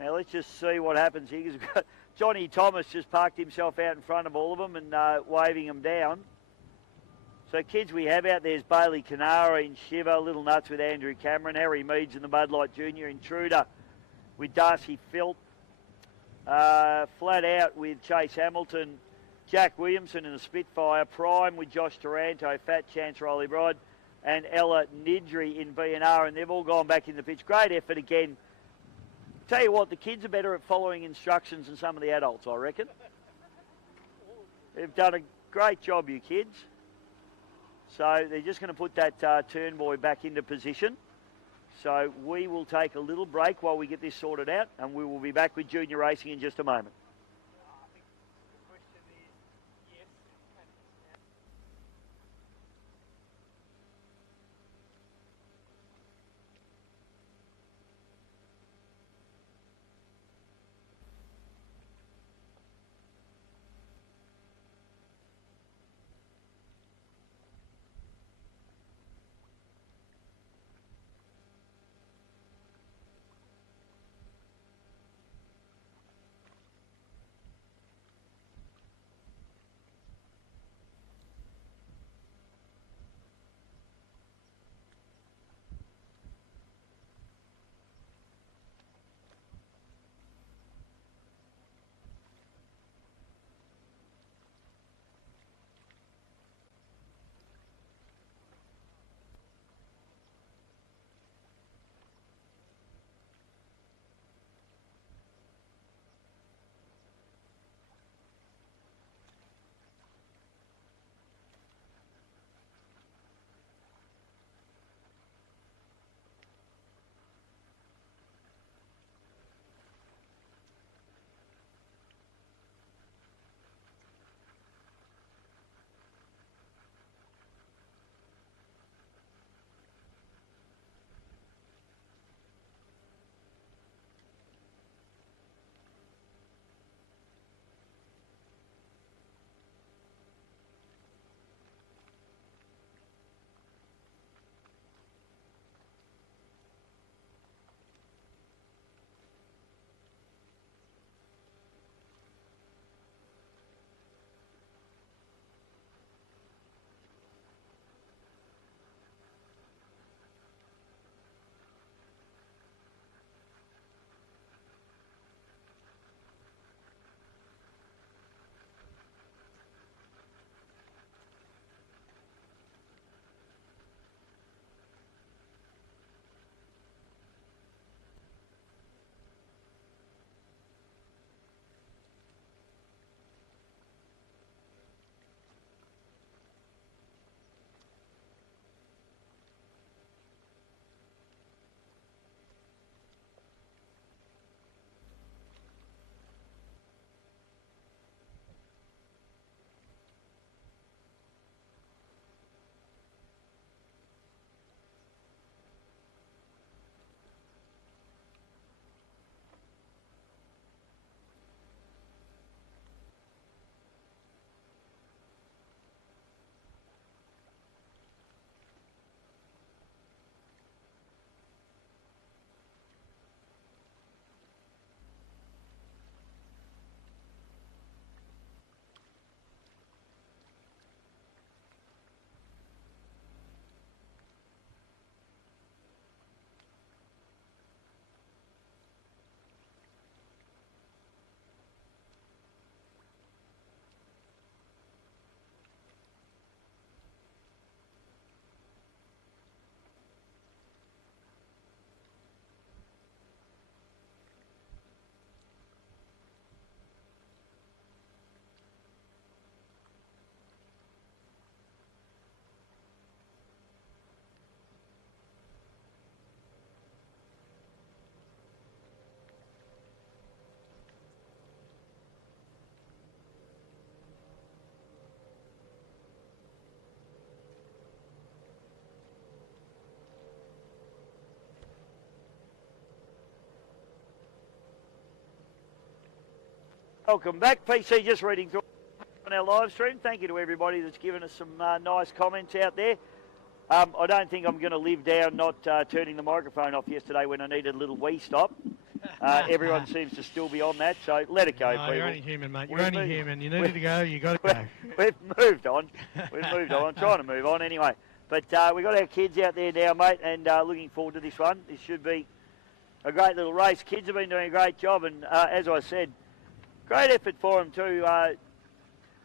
Now let's just see what happens here. 'Cause we've got Johnny Thomas just parked himself out in front of all of them and waving them down. So kids we have out there's Bailey Canara in Shiver, Little Nuts with Andrew Cameron, Harry Meads in the Bud Light Junior, Intruder with Darcy Filt, Flat Out with Chase Hamilton, Jack Williamson in the Spitfire, Prime with Josh Taranto, Fat Chance Rolly Bride, and Ella Nidri in BNR, and they've all gone back in the pitch. Great effort again. Tell you what, the kids are better at following instructions than some of the adults, I reckon. They've done a great job, you kids. So they're just going to put that Turnboy back into position. So we will take a little break while we get this sorted out, and we will be back with junior racing in just a moment. Welcome back. PC just reading through on our live stream. Thank you to everybody that's given us some nice comments out there. I don't think I'm going to live down not turning the microphone off yesterday when I needed a little wee stop. Everyone seems to still be on that, so let it go, people. You're only human, mate. You're only human. You needed to go, you got to go. We've moved on. We've moved on. I'm trying to move on anyway. But we've got our kids out there now, mate, and looking forward to this one. This should be a great little race. Kids have been doing a great job, and as I said, great effort for them too.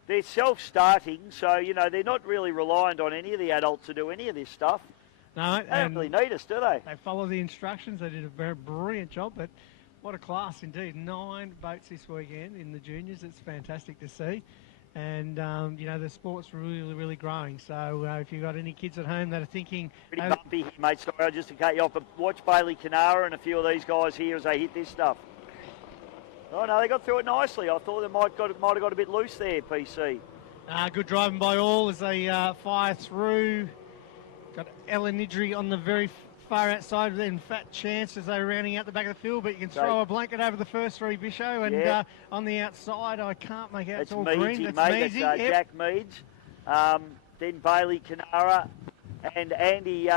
They're self-starting, so, you know, they're not really reliant on any of the adults to do any of this stuff. No, they don't really need us, do they? They follow the instructions. They did a very brilliant job, but what a class indeed. 9 boats this weekend in the juniors. It's fantastic to see. And, you know, the sport's really, really growing. So if you've got any kids at home that are thinking... Pretty bumpy, mate. Sorry, just to cut you off, but watch Bailey Canara and a few of these guys here as they hit this stuff. Oh, no, they got through it nicely. I thought they might have got a bit loose there, PC. Good driving by all as they fire through. Got Ellen Nidri on the very far outside, then Fat Chance as they're rounding out the back of the field, but you can throw a blanket over the first 3, Bisho, and on the outside, I can't make out, it's all green. That's Meadsy. That's Jack Meads. Then Bailey Canara and Andy...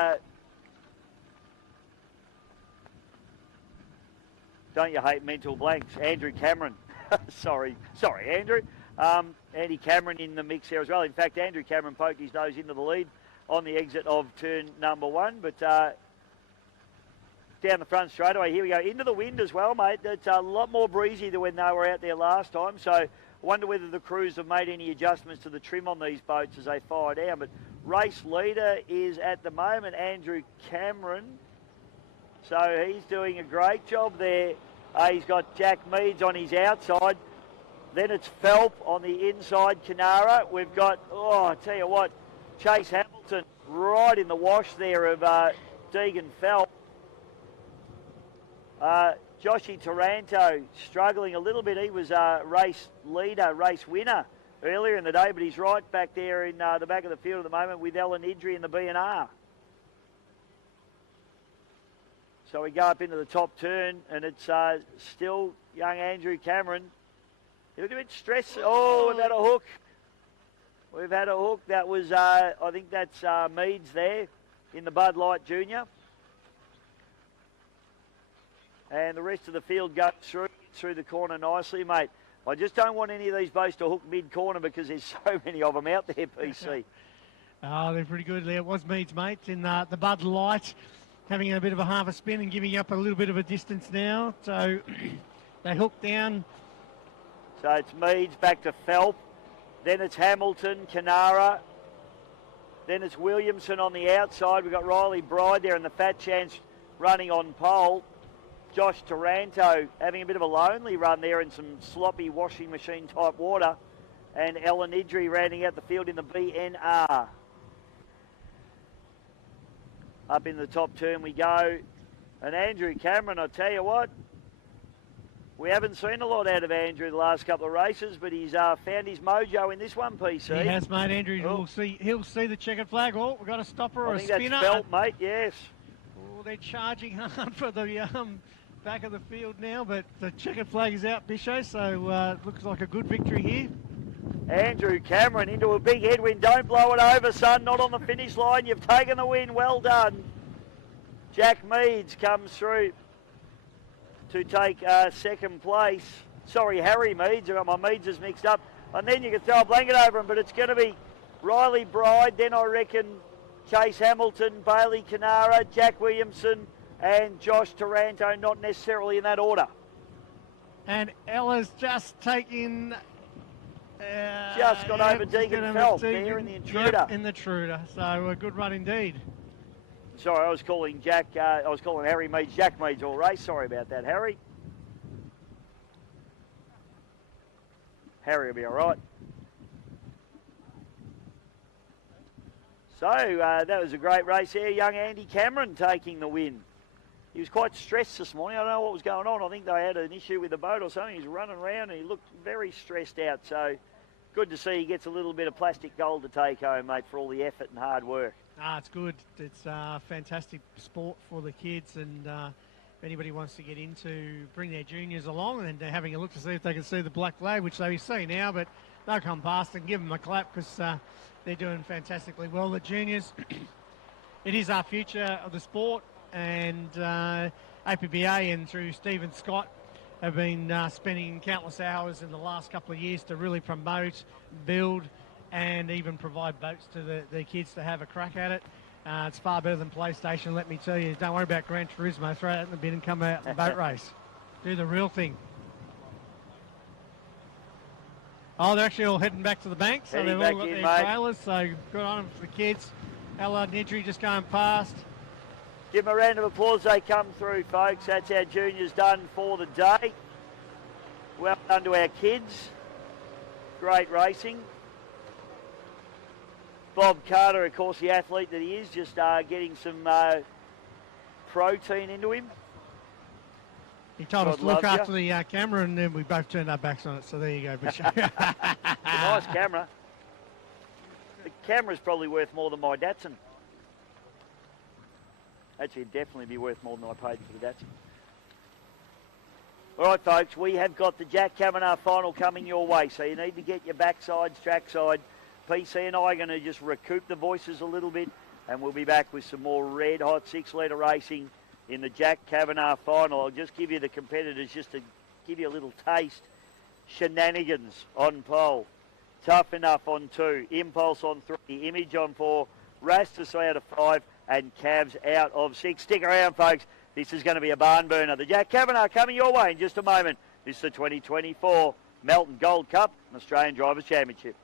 don't you hate mental blanks? Andrew Cameron. sorry, Andrew. Andy Cameron in the mix here as well. In fact, Andrew Cameron poked his nose into the lead on the exit of turn number 1, but down the front straight away. Here we go. Into the wind as well, mate. It's a lot more breezy than when they were out there last time, so I wonder whether the crews have made any adjustments to the trim on these boats as they fire down. But race leader is at the moment Andrew Cameron, so he's doing a great job there. He's got Jack Meads on his outside. Then it's Phelp on the inside, Canara. We've got, I tell you what, Chase Hamilton right in the wash there of Deegan Phelp. Joshy Taranto struggling a little bit. He was a race leader, race winner earlier in the day, but he's right back there in the back of the field at the moment with Ellen Idri in the B&R. So we go up into the top turn, and it's still young Andrew Cameron. He looked a bit stressed. Oh, we've had a hook. We've had a hook. That was, I think that's Meads there in the Bud Light Junior. And the rest of the field goes through the corner nicely, mate. I just don't want any of these boats to hook mid-corner because there's so many of them out there, PC. Oh, they're pretty good there. It was Meads, mate, in the Bud Light. Having a bit of a half a spin and giving up a little bit of a distance now. So they hook down. So it's Meads back to Phelp. Then it's Hamilton, Canara. Then it's Williamson on the outside. We've got Riley Bride there and the Fat Chance running on pole. Josh Taranto having a bit of a lonely run there in some sloppy washing machine type water. And Ellen Idri rounding out the field in the BNR. Up in the top turn we go. And Andrew Cameron, I tell you what, we haven't seen a lot out of Andrew the last couple of races, but he's found his mojo in this one, PC. He has, mate. Andrew he'll see the checkered flag. Oh, we've got a stopper or a spinner. I think that's Phelp, mate, yes. Oh, they're charging hard for the back of the field now, but the checkered flag is out, Bisho, so looks like a good victory here. Andrew Cameron into a big headwind. Don't blow it over, son. Not on the finish line. You've taken the win. Well done. Jack Meads comes through to take second place. Sorry, Harry Meads. I got my Meadses mixed up. And then you can throw a blanket over him, but it's going to be Riley Bride. Then I reckon Chase Hamilton, Bailey Canara, Jack Williamson, and Josh Taranto. Not necessarily in that order. And Ella's just taken... just got over Deegan Phelp there in the intruder. Yep, in the intruder. So a good run indeed. Sorry, I was calling Harry Meads Jack Meads all race. Sorry about that, Harry. Harry will be all right. So that was a great race there. Young Andy Cameron taking the win. He was quite stressed this morning. I don't know what was going on. I think they had an issue with the boat or something. He was running around and he looked very stressed out. So good to see he gets a little bit of plastic gold to take home, mate, for all the effort and hard work. It's good. It's fantastic sport for the kids, and if anybody wants to get into, bring their juniors along, and they're having a look to see if they can see the black flag, which they see now, but they'll come past and give them a clap because they're doing fantastically well. The juniors, it is our future of the sport, and APBA and through Stephen Scott have been spending countless hours in the last couple of years to really promote, build, and even provide boats to the kids to have a crack at it. It's far better than PlayStation, let me tell you. Don't worry about Gran Turismo. Throw that in the bin and come out and boat race. Do the real thing. Oh, they're actually all heading back to the bank, so they've all got their trailers, so good on them for the kids. Allard Nidri just going past. Give them a round of applause. They come through, folks. That's our juniors done for the day. Well done to our kids. Great racing. Bob Carter, of course, the athlete that he is, just getting some protein into him. He told us to look after the camera, and then we both turned our backs on it, so there you go, Bishop. It's a nice camera. The camera's probably worth more than my Datsun. Actually, it'd definitely be worth more than I paid for the Datsun. All right, folks, we have got the Jack Kavanagh final coming your way, so you need to get your backsides, trackside. PC and I are going to just recoup the voices a little bit, and we'll be back with some more red-hot 6-litre racing in the Jack Kavanagh final. I'll just give you the competitors just to give you a little taste. Shenanigans on pole. Tough Enough on 2. Impulse on 3. Image on 4. Rastus out of 5. And Cavs out of 6. Stick around, folks. This is going to be a barn burner. The Jack Kavanagh coming your way in just a moment. This is the 2024 Melton Gold Cup and Australian Drivers' Championship.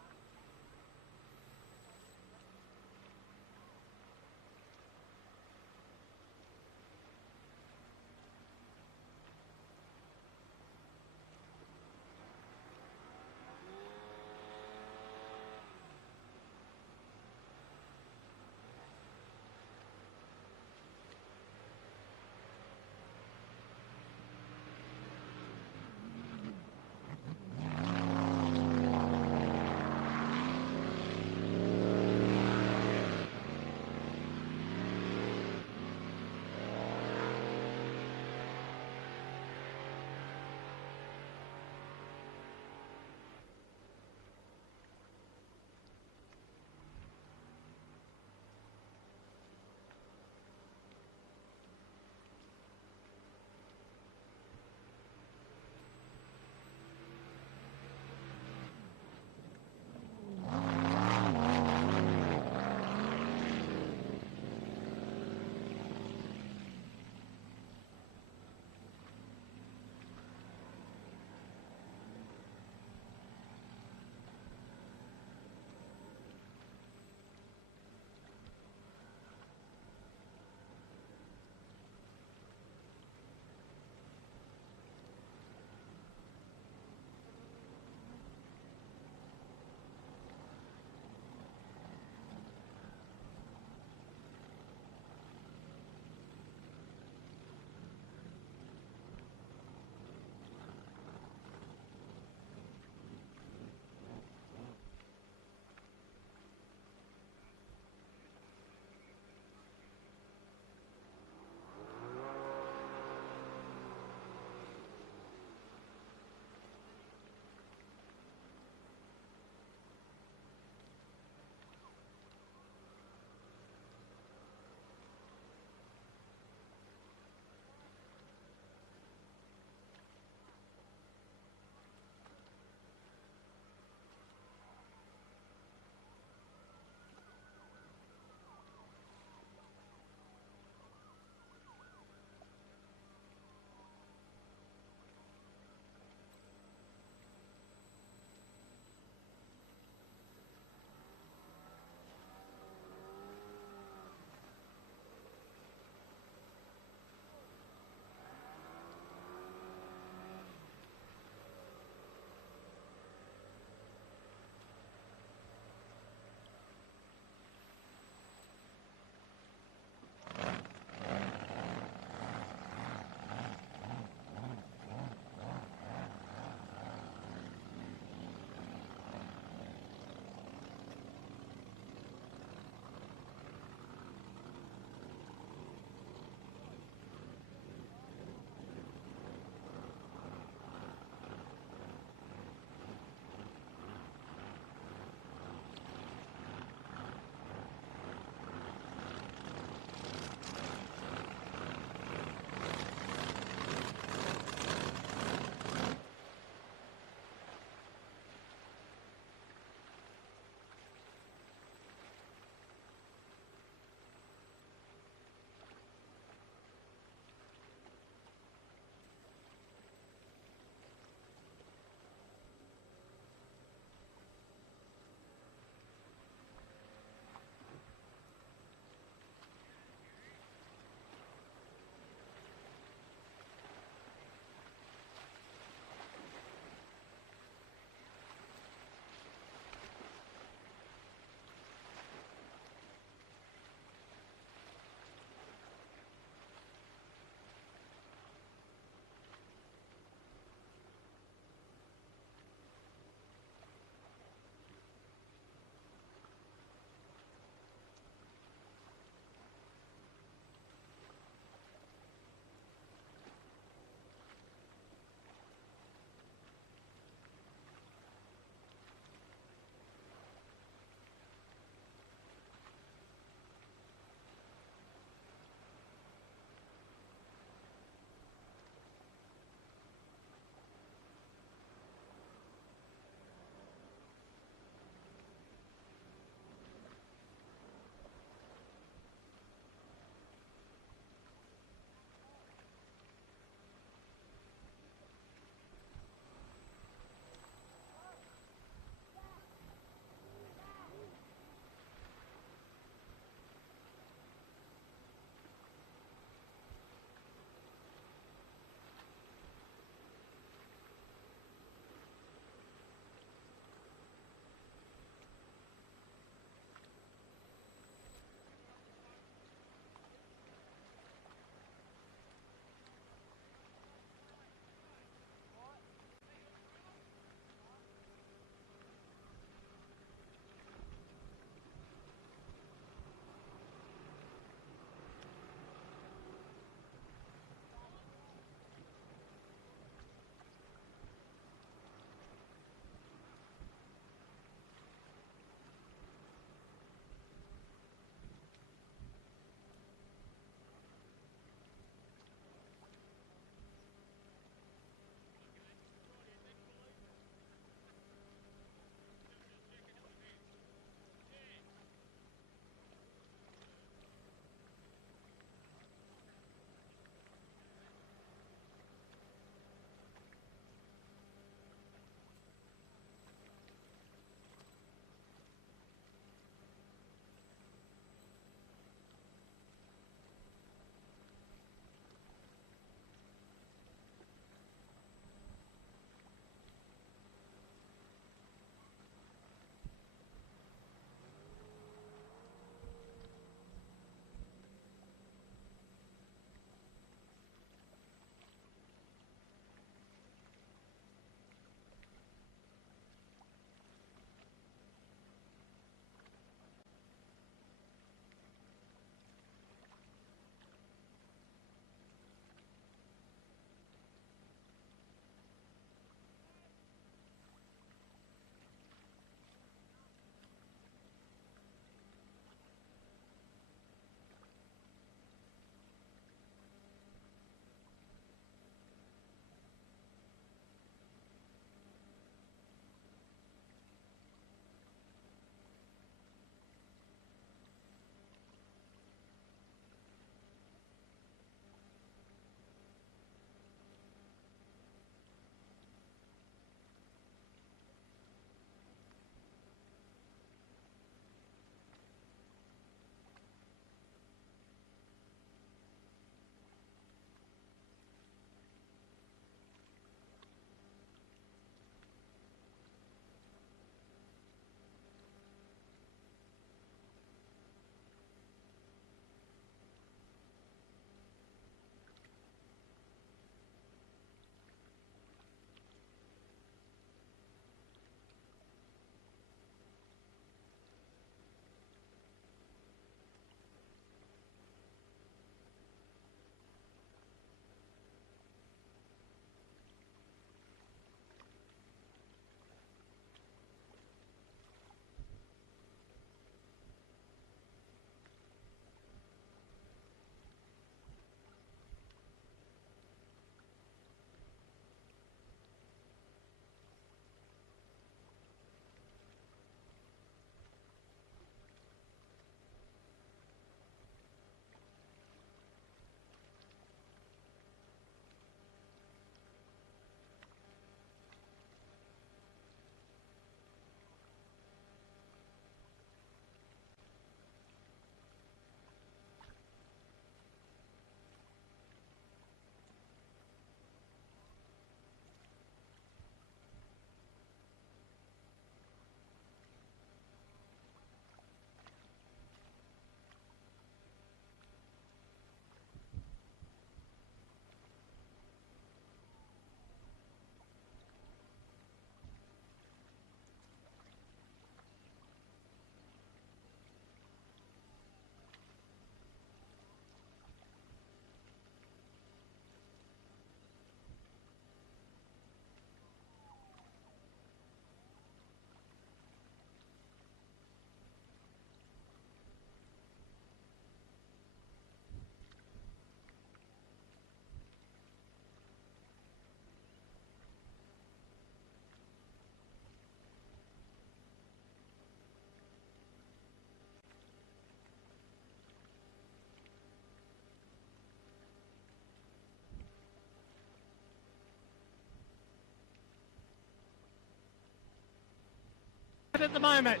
Explicit at the moment.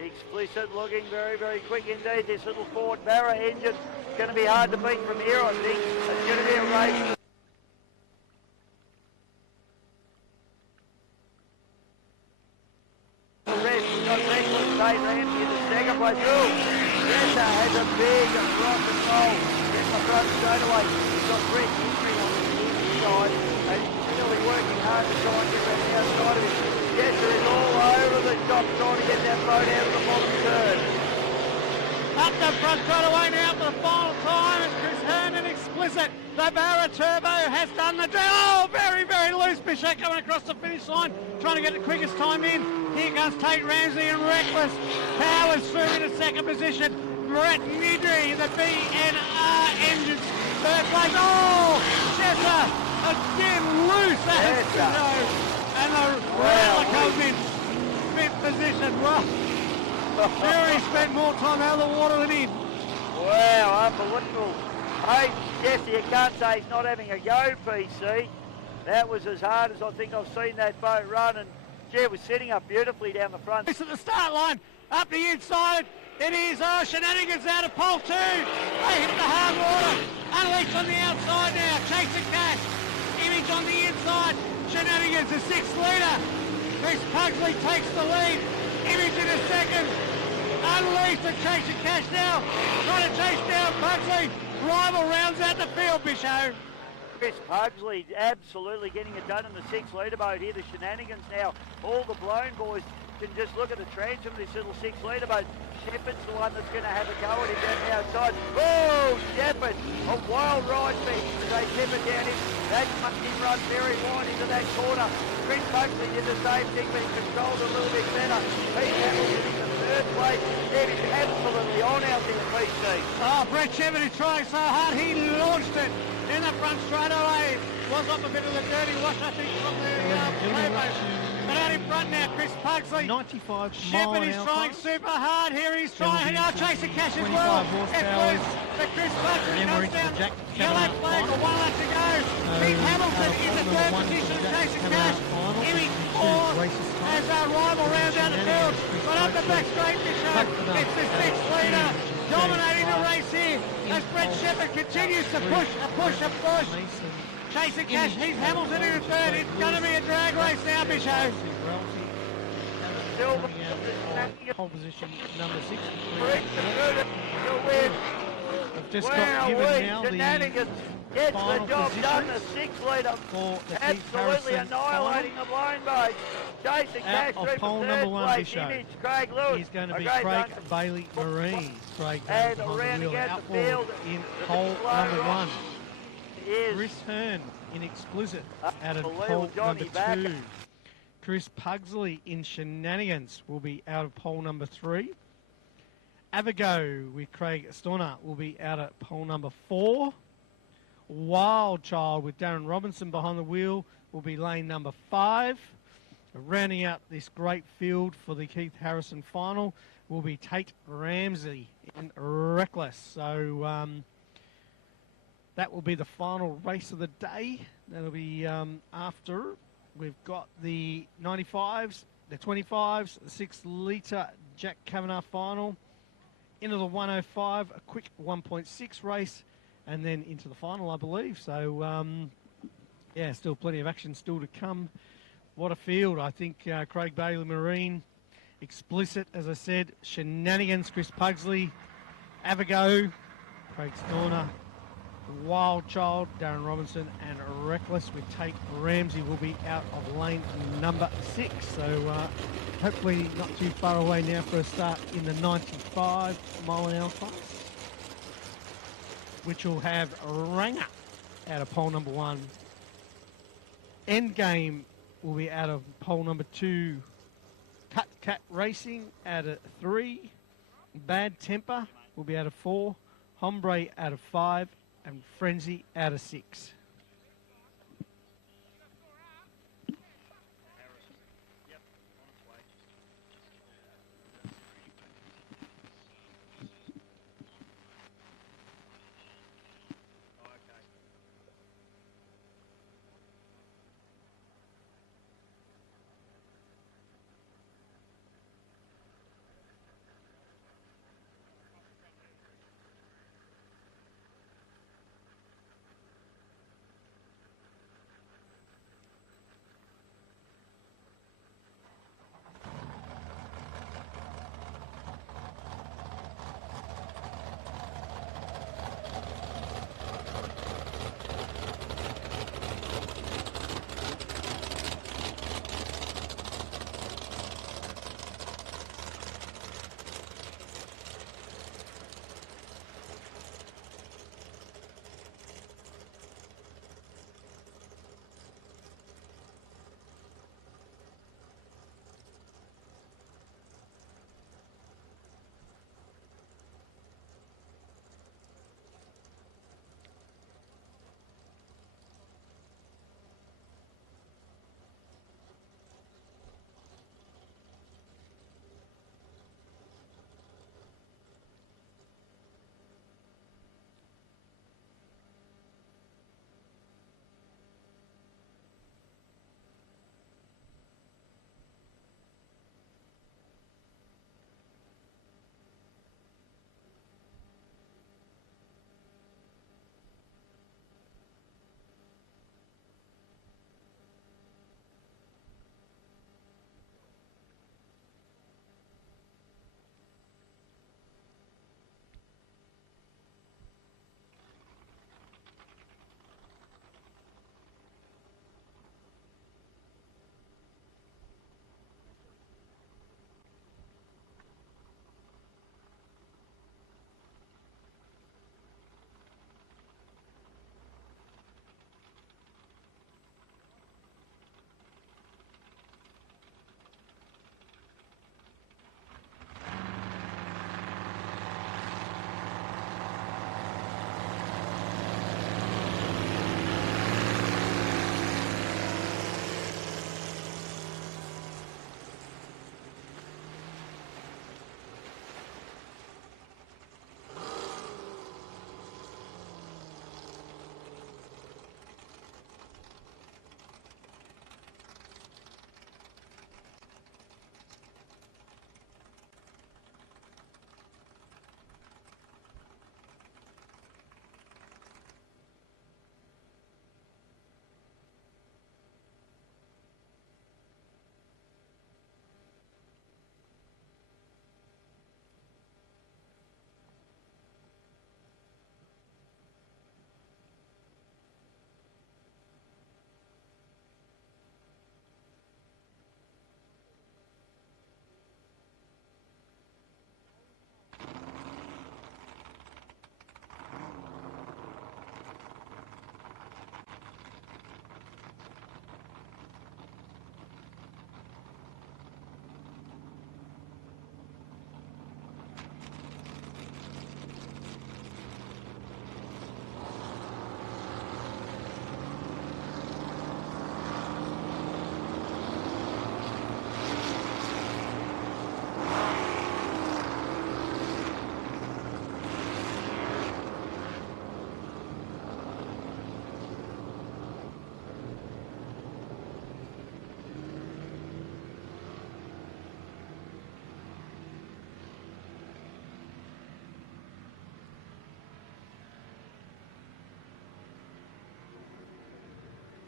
Explicit looking very, very quick indeed. This little Ford Barra engine is going to be hard to beat from here, I think. It's going to be a race. The rest, we've got Reckless Dave Ramsey in the second place. Jessa has a big rock and roll in the front straight away. He's got Brett Henry on the inside, and he's really working hard to try and get around the outside of him. Jessa is all over the shop trying to get that boat out of the bottom third. Up the front straight away now for the final time. It's Chris Hearn and Explicit. The Barra Turbo has done the job. Oh, very, very loose. Bishop coming across the finish line, trying to get the quickest time in. Here comes Tate Ramsey and Reckless. Powers through into second position. Brett Midry, the BNR engines, third place. Oh, Jessa again loose. And the Rattler comes in fifth position. Well, Fury spent more time out of the water than in. Wow, unbelievable. Hey, Jesse, you can't say he's not having a go, PC. That was as hard as I think I've seen that boat run, and Jay was setting up beautifully down the front. At the start line, up the inside, it is Shenanigans out of pole 2. They hit the hard water. Unleashed on the outside now, chasing Cash. Image on the inside, Shenanigans, the 6th leader. Chris Pugsley takes the lead. Image in a second. Unleashed and chasing Cash now. Trying to chase down Pugsley. Rival rounds out the field, Bisho. Chris Pugsley absolutely getting it done in the 6th leader boat here. The Shenanigans now. All the blown boys can just look at the transom of this little 6th leader boat. Shepherd's the one that's going to have a go at him down the outside. Oh, Shepherd, a wild ride for him as they Shepherd down him. That made him run very wide into that corner. Chris Pugsley did the same thing, but he controlled a little bit better. Pete Hamilton in the 3rd place. It is absolutely on out there, PC. Oh, Brett Shepherd is trying so hard. He launched it in the front straight away. Was up a bit of the dirty wash, I think, from the playboat. But out in front now, Chris Pugsley. 95 Shepherd is trying super hard here. He's trying. Oh, chasing Cash as well. It's loose. But Chris Pugsley comes down. Yellow flag for 1 lap to go. Pete Hamilton in the 3rd position, chasing Cash. Image 4 as our rival rounds out the field. But up the back straight, Bishop. It's the 6th leader dominating the race here as Brett Shepherd continues to push. Chasing Cash, he's Hamilton in the 3rd. It's going to be a drag race now, Bisho. Pole position number 6. We've just got given now Shenanigans gets the job done. The 6th leader for the absolutely annihilating the blown boat. Chasing Cash through pole for number 3rd 1, place. Bisho. Image Craig Lewis. He's going to A be great Craig run. Bailey Marine. Craig And behind the rounding wheel out the outboard field, in the pole slow number run 1. Is Chris Hearn in Explicit out of Unbelievable, pole Johnny number back. 2. Chris Pugsley in Shenanigans will be out of pole number 3. Avago with Craig Stoner will be out at pole number 4. Wild Child with Darren Robinson behind the wheel will be lane number 5. Rounding out this great field for the Keith Harrison final will be Tate Ramsey in Reckless. So that will be the final race of the day. That'll be after we've got the 95s, the 25s, the 6 litre Jack Kavanagh final, into the 105, a quick 1.6 race, and then into the final, I believe. So, yeah, still plenty of action still to come. What a field. I think Craig Bailey Marine, Explicit, as I said, Shenanigans, Chris Pugsley, Avago, Craig Storner, Wild Child, Darren Robinson, and Reckless with Tate Ramsey will be out of lane number 6. So hopefully not too far away now for a start in the 95 mile an hour class, which will have Ranger out of pole number 1. Endgame will be out of pole number 2. Cut Cat Racing out of 3. Bad Temper will be out of 4. Hombre out of 5. And Frenzy out of 6.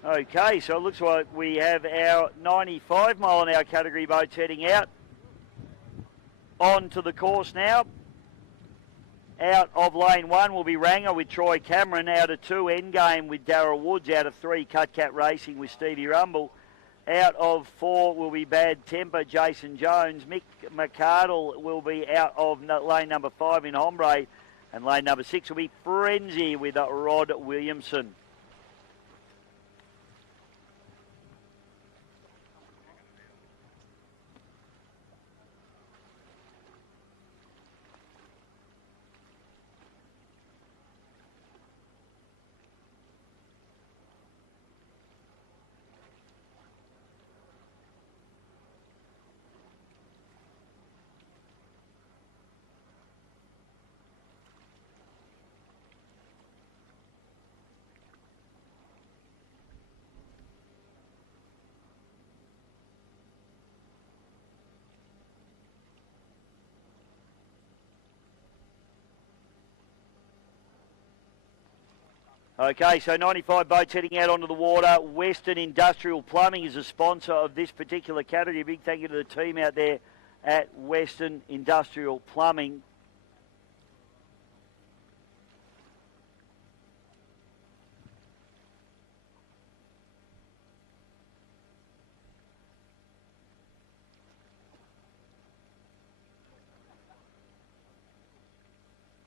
Okay, so it looks like we have our 95 mile an hour category boats heading out onto the course now. Out of lane 1 will be Ranger with Troy Cameron. Out of 2, Endgame with Darryl Woods. Out of 3, Cut Cat Racing with Stevie Rumble. Out of 4 will be Bad Temper, Jason Jones. Mick McCardle will be out of lane number 5 in Hombre. And lane number 6 will be Frenzy with Rod Williamson. Okay, so 95 boats heading out onto the water. Western Industrial Plumbing is a sponsor of this particular category. A big thank you to the team out there at Western Industrial Plumbing.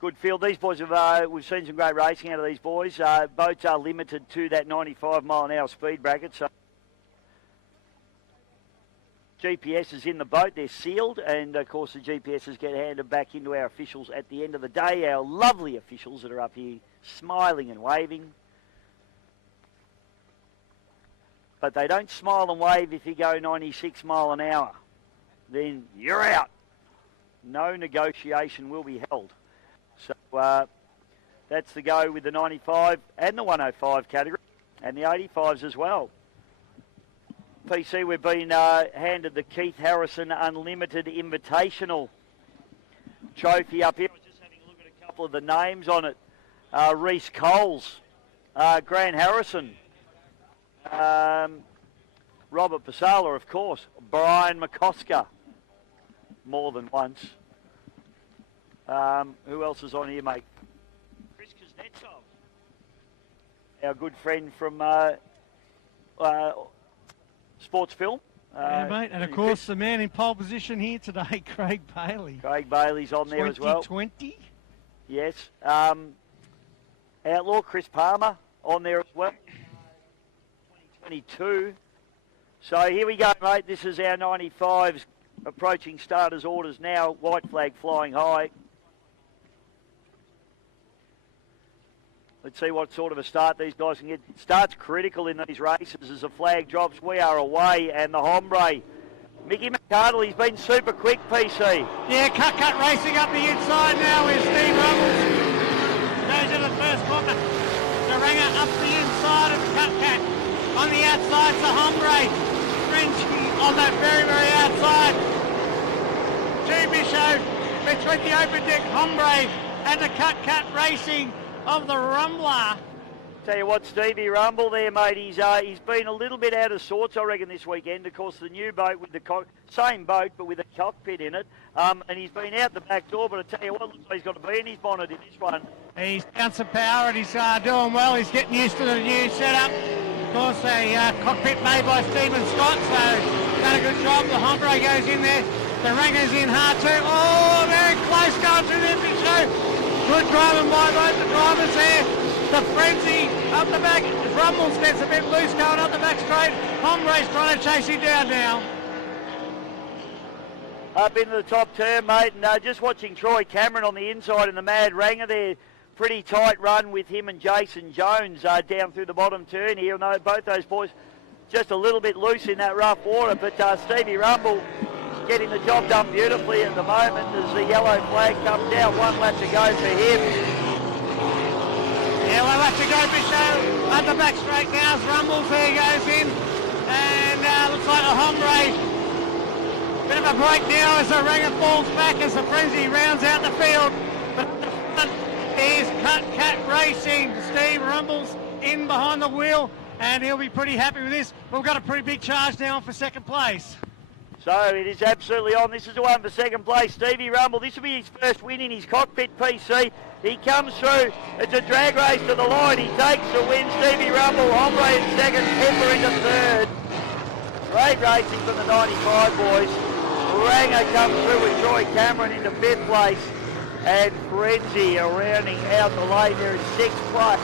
Good field. These boys have, we've seen some great racing out of these boys. Boats are limited to that 95 mile an hour speed bracket. So GPS is in the boat. They're sealed. And of course the GPSs get handed back into our officials at the end of the day. Our lovely officials that are up here smiling and waving. But they don't smile and wave if you go 96 mile an hour. Then you're out. No negotiation will be held. So that's the go with the 95 and the 105 category and the 85s as well. PC, we've been handed the Keith Harrison Unlimited Invitational trophy up here. I was just having a look at a couple of the names on it. Reese Coles, Grant Harrison, Robert Pasala, of course, Brian McCosker, more than once. Who else is on here, mate? Chris Kuznetsov, our good friend from Sports Film. Yeah, mate, and of course the man in pole position here today, Craig Bailey. Craig Bailey's on there as well. 2020? Yes. Outlaw Chris Palmer on there as well. 2022. So here we go, mate. This is our 95s approaching starters' orders now. White flag flying high. Let's see what sort of a start these guys can get. Start's critical in these races as the flag drops. We are away, and the Hombre. Mickey McCardle, he's been super quick, PC. Yeah, Cut racing up the inside now with Steve Ruggles. Goes to the first corner. The Ranger up the inside of Cut. On the outside, the Hombre. Frenchy on that very, very outside. Two Bisho between the open deck Hombre and the Cut Racing of the Rumbler. Tell you what, Stevie Rumble there, mate, he's been a little bit out of sorts, I reckon, this weekend. Of course, the new boat with the same boat, but with a cockpit in it. And he's been out the back door, but I tell you what, looks like he's got to be in his bonnet in this one. He's found some power and he's doing well. He's getting used to the new setup. Of course, a cockpit made by Stephen Scott, so done a good job. The Hombre goes in there. The Ranger's in hard too. Oh, very close going through the empty show. Good driving by both the drivers there. The Frenzy up the back. Rumbles gets a bit loose going up the back straight. Hombre's trying to chase him down now. Up into the top turn, mate, and just watching Troy Cameron on the inside in the Mad Ranger there. Pretty tight run with him and Jason Jones down through the bottom turn here. No, both those boys just a little bit loose in that rough water, but Stevie Rumble getting the job done beautifully at the moment as the yellow flag comes out. One lap to go for him. Yeah, one lap to go for show. At the back straight now as Rumbles there goes in. And looks like a Hombre. Bit of a break now as the Ranger falls back as the Frenzy rounds out the field. But the front is Cut Racing. Steve Rumbles in behind the wheel. and he'll be pretty happy with this. We've got a pretty big charge now for second place. So it is absolutely on. This is the one for second place, Stevie Rumble. This will be his first win in his cockpit PC. He comes through. It's a drag race to the line. He takes the win. Stevie Rumble, Hombre in second, Pepper into third. Great racing from the 95 boys. Rango comes through with Troy Cameron into fifth place. And Frenzy are rounding out the lane there in sixth place.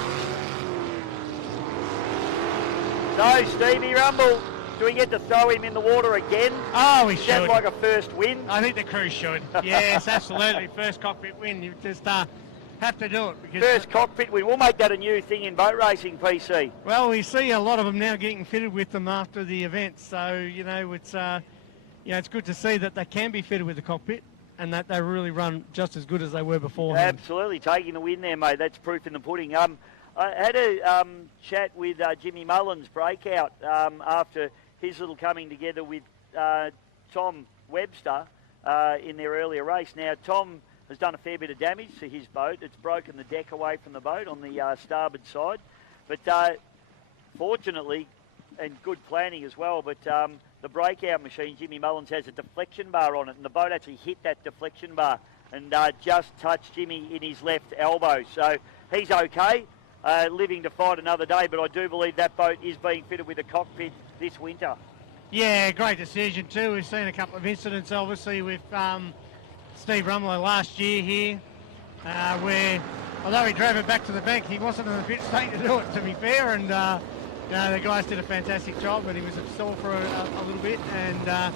So Stevie Rumble, do we get to throw him in the water again? Oh, we should. Sounds like a first win. I think the crew should. Yes, absolutely. First cockpit win. You just have to do it. Because first cockpit win. We'll make that a new thing in boat racing, PC. Well, we see a lot of them now getting fitted with them after the event. So, it's good to see that they can be fitted with the cockpit and that they really run just as good as they were before. Absolutely. Taking the win there, mate. That's proof in the pudding. I had a chat with Jimmy Mullins breakout after his little coming together with Tom Webster in their earlier race. Now, Tom has done a fair bit of damage to his boat. It's broken the deck away from the boat on the starboard side. But fortunately, and good planning as well, but the breakout machine, Jimmy Mullins, has a deflection bar on it, and the boat actually hit that deflection bar and just touched Jimmy in his left elbow. So he's okay. Living to fight another day, but I do believe that boat is being fitted with a cockpit this winter. Yeah, great decision too. We've seen a couple of incidents, obviously, with Steve Rumlow last year here, where although he drove it back to the bank, he wasn't in a fit state to do it, to be fair, and the guys did a fantastic job, but he was at stall for a little bit, and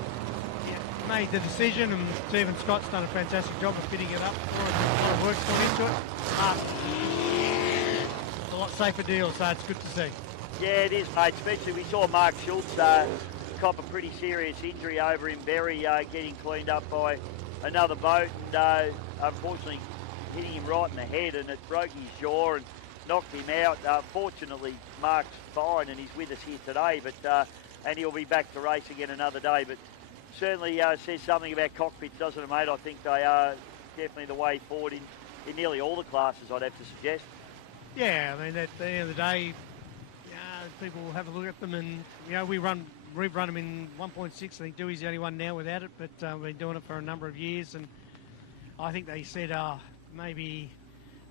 made the decision, and Stephen Scott's done a fantastic job of fitting it up before it works gone into it. It's a lot safer deal, so it's good to see. Yeah, it is, mate. Especially we saw Mark Schultz cop a pretty serious injury over in Berry, getting cleaned up by another boat, and unfortunately hitting him right in the head, and it broke his jaw and knocked him out. Fortunately, Mark's fine, and he's with us here today, but and he'll be back to race again another day. But certainly says something about cockpits, doesn't it, mate? I think they are definitely the way forward in nearly all the classes, I'd have to suggest. Yeah, I mean, at the end of the day, people will have a look at them, and we've run them in 1.6. I think Dewey's the only one now without it, but we've been doing it for a number of years, and I think they said maybe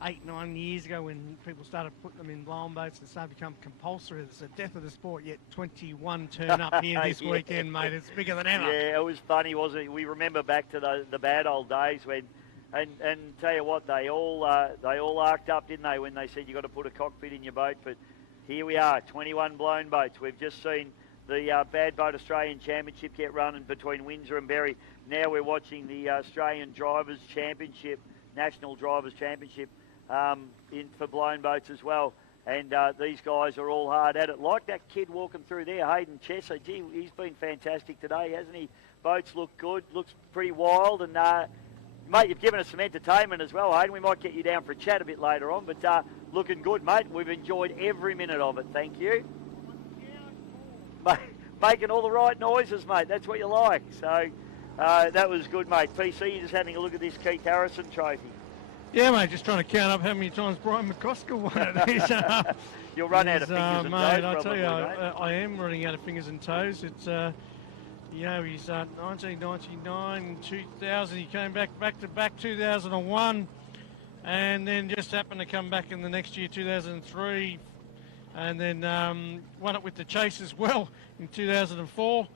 8-9 years ago when people started putting them in blown boats and started to become compulsory. It's the death of the sport, yet 21 turn up here this weekend, mate. It's bigger than ever. Yeah, it was funny, wasn't it? We remember back to the bad old days when, and tell you what, they all arced up, didn't they, when they said you got to put a cockpit in your boat. But here we are, 21 blown boats. We've just seen the Bad Boat Australian Championship get running between Windsor and Berry. Now we're watching the Australian Drivers Championship, National Drivers Championship, for blown boats as well. And these guys are all hard at it. Like that kid walking through there, Hayden Chesser. Gee, he's been fantastic today, hasn't he? Boats look good, looks pretty wild. And, mate, you've given us some entertainment as well, Hayden. We might get you down for a chat a bit later on. But looking good, mate. We've enjoyed every minute of it. Thank you. Making all the right noises, mate. That's what you like. So that was good, mate. PC, you're just having a look at this Keith Harrison trophy. Yeah, mate, just trying to count up how many times Brian McCosker won it. You'll run out of fingers and mate, toes, I tell you, mate. I am running out of fingers and toes. It's, he's 1999, 2000. He came back to back 2001, and then just happened to come back in the next year, 2003, and then won it with the Chase as well in 2004,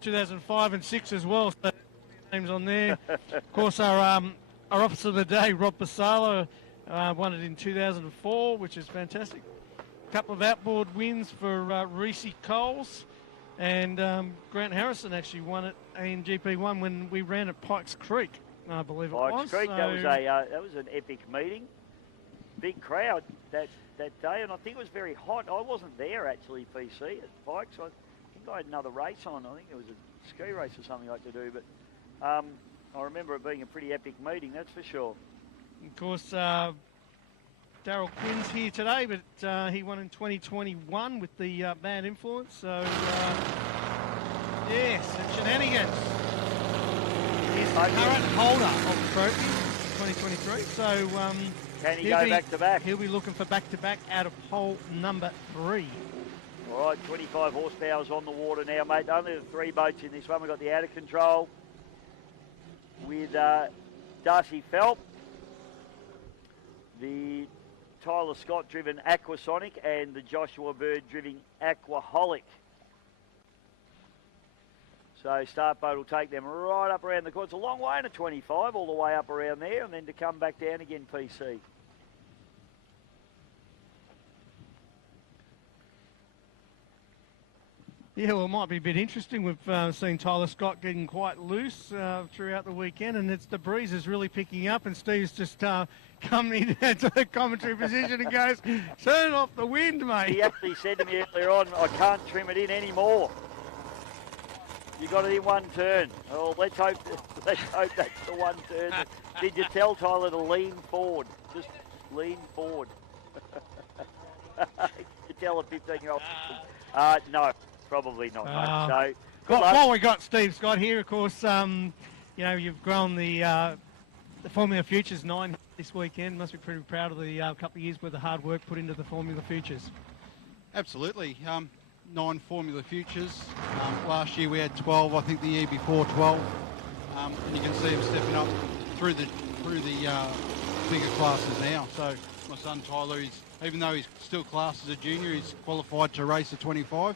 2005 and 6 as well. So names on there. Of course, our officer of the day, Rob Basalo, won it in 2004, which is fantastic. A couple of outboard wins for Reese Coles, and Grant Harrison actually won it in GP1 when we ran at Pikes Creek, I believe it was. Pikes Creek, so, that was an epic meeting. Big crowd that day, and I think it was very hot. I wasn't there actually, PC, at Pikes. I think I had another race on. I think it was a ski race or something like to do, but I remember it being a pretty epic meeting, that's for sure. Of course, Darryl Quinn's here today, but he won in 2021 with the Bad Influence. So, yes, it's Shenanigans. He's the current holder of the trophy in 2023. So, can he go back to back? He'll be looking for back to back out of hole number 3. All right, 25 horsepower's on the water now, mate. Only the 3 boats in this one. We've got the Out of Control with Darcy Phelp, the Tyler Scott-driven Aquasonic, and the Joshua Bird-driven Aquaholic. So start boat will take them right up around the course. It's a long way to 25, all the way up around there, and then to come back down again, PC. Yeah, well, it might be a bit interesting. We've seen Tyler Scott getting quite loose throughout the weekend, and the breeze is really picking up, and Steve's just coming into the commentary position and goes, turn off the wind, mate. He actually said to me earlier on, I can't trim it in anymore. You got it in one turn. Oh, let's hope that's the one turn. Did you tell Tyler to lean forward? Just lean forward. You tell a 15-year-old. No. Probably not, mate. So, while we got Steve Scott here, of course, you've grown the Formula Futures 9 this weekend. Must be pretty proud of the couple of years worth of hard work put into the Formula Futures. Absolutely. 9 Formula Futures. Last year we had 12. I think the year before 12. And you can see him stepping up through the bigger classes now. So my son Tyler, even though he's still classed as a junior, he's qualified to race at 25.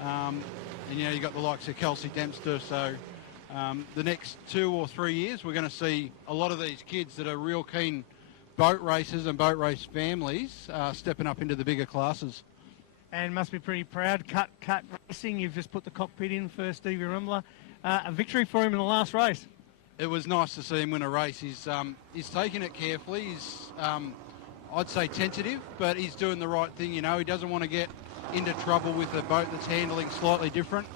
And you've got the likes of Kelsey Dempster, so the next 2 or 3 years we're going to see a lot of these kids that are real keen boat racers and boat race families stepping up into the bigger classes. And must be pretty proud. Cut Racing, you've just put the cockpit in for Stevie Rumbler. A victory for him in the last race. It was nice to see him win a race. He's taking it carefully. He's, I'd say, tentative, but he's doing the right thing. He doesn't want to get into trouble with a boat that's handling slightly different.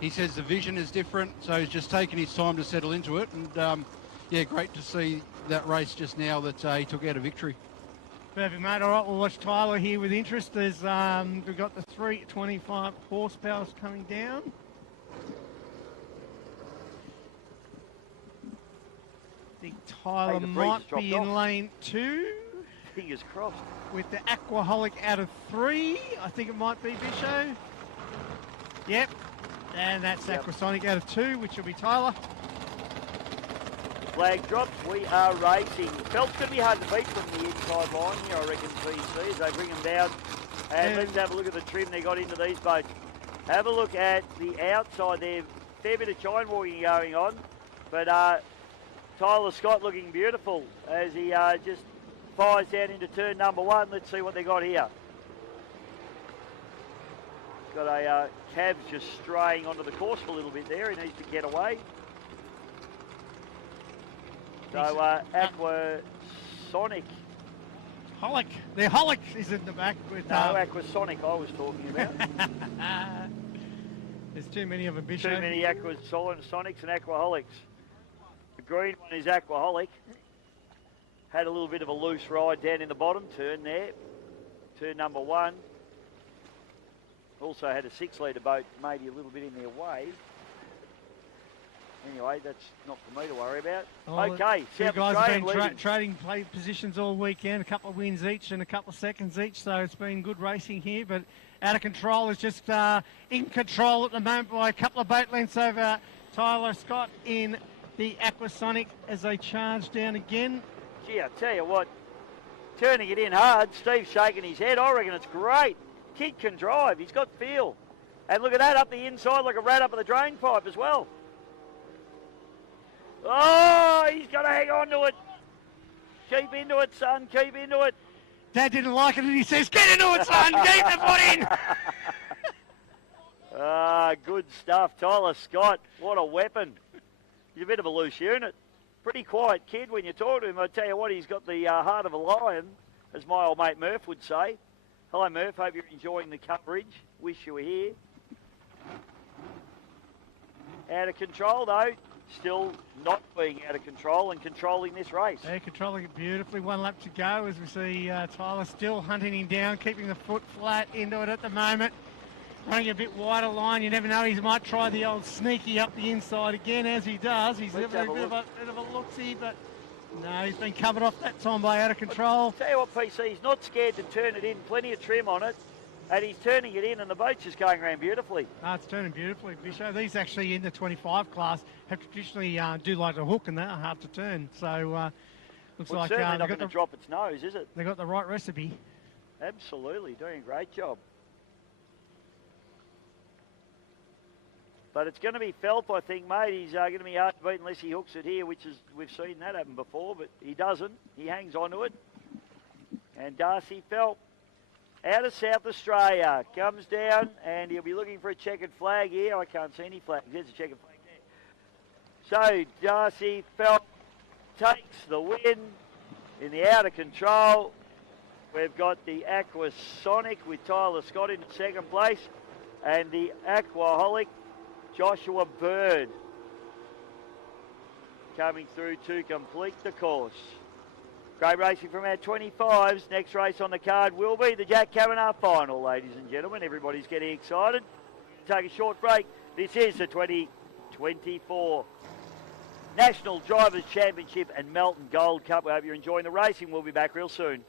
He says the vision is different, so he's just taking his time to settle into it. And great to see that race just now that he took out a victory. Perfect, mate. All right, we'll watch Tyler here with interest. We've got the 325 horsepower coming down. I think Tyler might be in lane 2. Fingers crossed. With the Aquaholic out of 3. I think it might be Bisho. Yep. And that's Aquasonic out of 2, which will be Tyler. Flag drops. We are racing. Phelps going to be hard to beat from the inside line here, I reckon, PC, as they bring them down. And let's have a look at the trim they got into these boats. Have a look at the outside there. Fair bit of chine walking going on. But Tyler Scott looking beautiful as he just fires down into turn number 1. Let's see what they got here. Got a Cavs just straying onto the course for a little bit there. He needs to get away. So Aquasonic. Holic. The Holic is in the back with... No, Aquasonic I was talking about. There's too many of them, Bishop. Too many Aquasonics and Aquaholics. The green one is Aquaholic. Had a little bit of a loose ride down in the bottom turn there. Turn number 1. Also had a 6-litre boat, maybe a little bit in their way. Anyway, that's not for me to worry about. Okay, two guys have been trading play positions all weekend, a couple of wins each and a couple of seconds each, so it's been good racing here, but Out of Control is just in control at the moment by a couple of boat lengths over Tyler Scott in the Aquasonic as they charge down again. Gee, I tell you what, turning it in hard, Steve's shaking his head. I reckon it's great. Kid can drive, he's got feel. And look at that, up the inside like a rat up at the drain pipe as well. Oh, he's got to hang on to it. Keep into it, son, keep into it. Dad didn't like it and he says, get into it, son, keep the foot in. Good stuff, Tyler Scott. What a weapon. He's a bit of a loose unit. Pretty quiet kid when you talk to him. I tell you what, he's got the heart of a lion, as my old mate Murph would say. Hello, Murph. Hope you're enjoying the coverage. Wish you were here. Out of Control, though. Still not being out of control and controlling this race. Yeah, controlling it beautifully. 1 lap to go as we see Tyler still hunting him down, keeping the foot flat into it at the moment. Running a bit wider line. You never know, he might try the old sneaky up the inside again as he does. He's a bit of a look-see, but no, he's been covered off that time by Out of Control. Tell you what, PC, he's not scared to turn it in. Plenty of trim on it. And he's turning it in, and the boat's just going around beautifully. It's turning beautifully, Bisho. These actually in the 25 class have traditionally do like to hook, and they're hard to turn. So looks Well, like certainly they've not got going to drop its nose, is it? They got the right recipe. Absolutely, doing a great job. But it's going to be Phelps, I think, mate. He's going to be hard to beat unless he hooks it here, which is we've seen that happen before, but he doesn't. He hangs onto it. And Darcy Phelps, out of South Australia, comes down, and he'll be looking for a checkered flag here. I can't see any flags. There's a checkered flag there. So Darcy Phelps takes the win in the out of control. We've got the Aquasonic with Tyler Scott in second place, and the Aquaholic Joshua Bird coming through to complete the course. Great racing from our 25s. Next race on the card will be the Jack Kavanagh final, ladies and gentlemen. Everybody's getting excited. Take a short break. This is the 2024 National Drivers' Championship and Melton Gold Cup. We hope you're enjoying the racing. We'll be back real soon.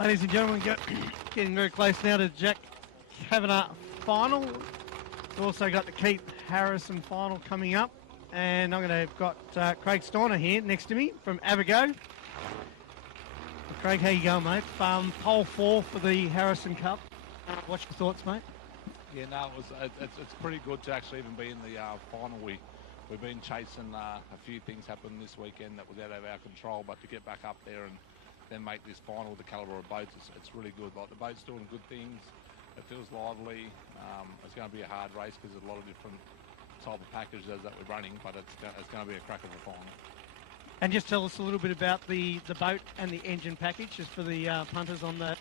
Ladies and gentlemen, getting very close now to Jack Kavanagh final. We've also got the Keith Harrison final coming up. And I'm going to got Craig Storner here next to me from Avigo. Craig, how you going, mate? Pole 4 for the Harrison Cup. What's your thoughts, mate? Yeah, no, it's pretty good to actually even be in the final. We've been chasing a few things happen this weekend that was out of our control, but to get back up there and then make this final with the calibre of boats, it's really good. Like, the boat's doing good things. It feels lively. It's going to be a hard race because there's a lot of different type of packages that we're running, but it's going to be a crack of a final. And just tell us a little bit about the boat and the engine package, just for the punters on that.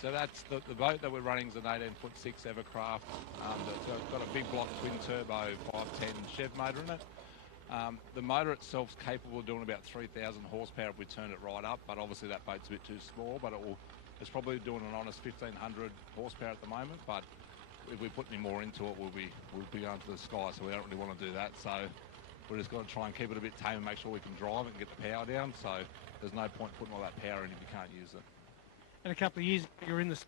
So that's the boat that we're running is an 18'6" Evercraft. It's got a big block twin turbo 510 Chev motor in it. The motor itself's capable of doing about 3,000 horsepower if we turn it right up, but obviously that boat's a bit too small, but it's probably doing an honest 1,500 horsepower at the moment, but if we put any more into it, we'll be going to the sky, so we don't really want to do that. So we're just going to try and keep it a bit tame and make sure we can drive it and get the power down, so there's no point putting all that power in if you can't use it. In a couple of years, you're in the...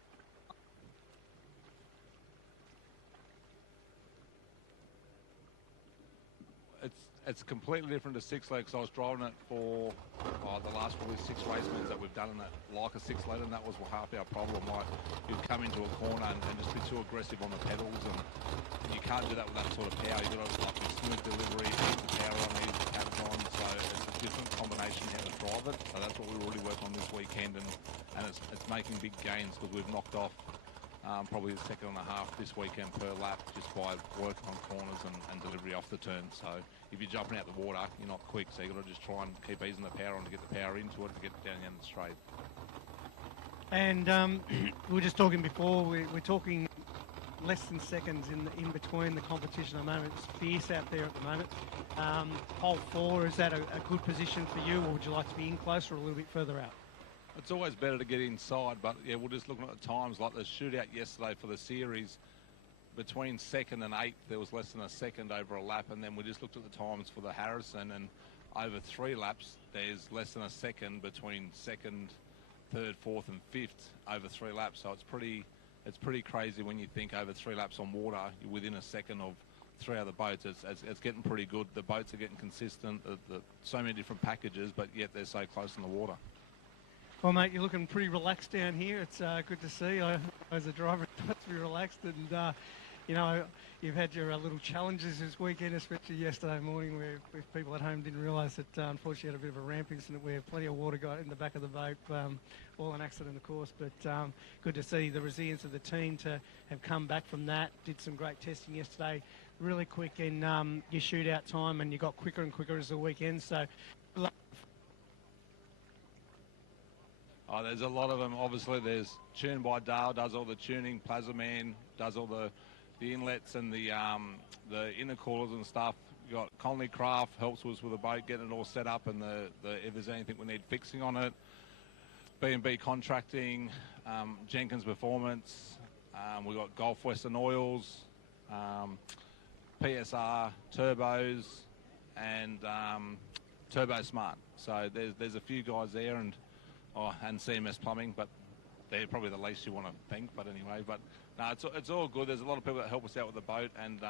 It's completely different to 6-liter because I was driving it for the last probably 6 race meetings that we've done in it like a 6-liter, and that was half our problem. Like, you'd come into a corner and just be too aggressive on the pedals, and you can't do that with that sort of power. You've got to like smooth delivery, keep the power on, keep the cabs on, so it's a different combination how to drive it. So that's what we really work on this weekend, and it's making big gains because we've knocked off probably the second and a half this weekend per lap just by working on corners and delivery off the turn. So if you're jumping out the water, you're not quick, so you've got to just try and keep easing the power on to get the power into it to get down the straight. And we were just talking before, we're talking less than seconds in between the competition at the moment. It's fierce out there at the moment. Pole 4, is that a good position for you, or would you like to be in closer or a little bit further out? It's always better to get inside, but yeah, we're just looking at the times. Like the shootout yesterday for the series, between 2nd and 8th, there was less than a second over a lap, and then we just looked at the times for the Harrison, and over 3 laps, there's less than a second between 2nd, 3rd, 4th, and 5th over 3 laps. So it's pretty crazy when you think over 3 laps on water, you're within a second of 3 other boats. It's getting pretty good. The boats are getting consistent. So many different packages, but yet they're so close in the water. Well, mate, you're looking pretty relaxed down here. It's good to see. As a driver, it's to be relaxed, and you know, you've had your little challenges this weekend, especially yesterday morning, where if people at home didn't realise that, unfortunately, you had a bit of a ramp incident where plenty of water got in the back of the boat. All an accident, of course, but good to see the resilience of the team to have come back from that. Did some great testing yesterday, really quick in your shootout time, and you got quicker and quicker as the weekend. So. Oh, there's a lot of them. Obviously, there's Tune by Dale, does all the tuning. Plaza Man does all the inlets and the intercoolers and stuff. You got Conley Craft helps us with the boat, getting it all set up, and if there's anything we need fixing on it. B&B Contracting, Jenkins Performance. We've got Gulf Western Oils, PSR Turbos, and Turbo Smart. So there's a few guys there, and CMS Plumbing, but they're probably the least you want to thank. But anyway, no, it's all good. There's a lot of people that help us out with the boat, and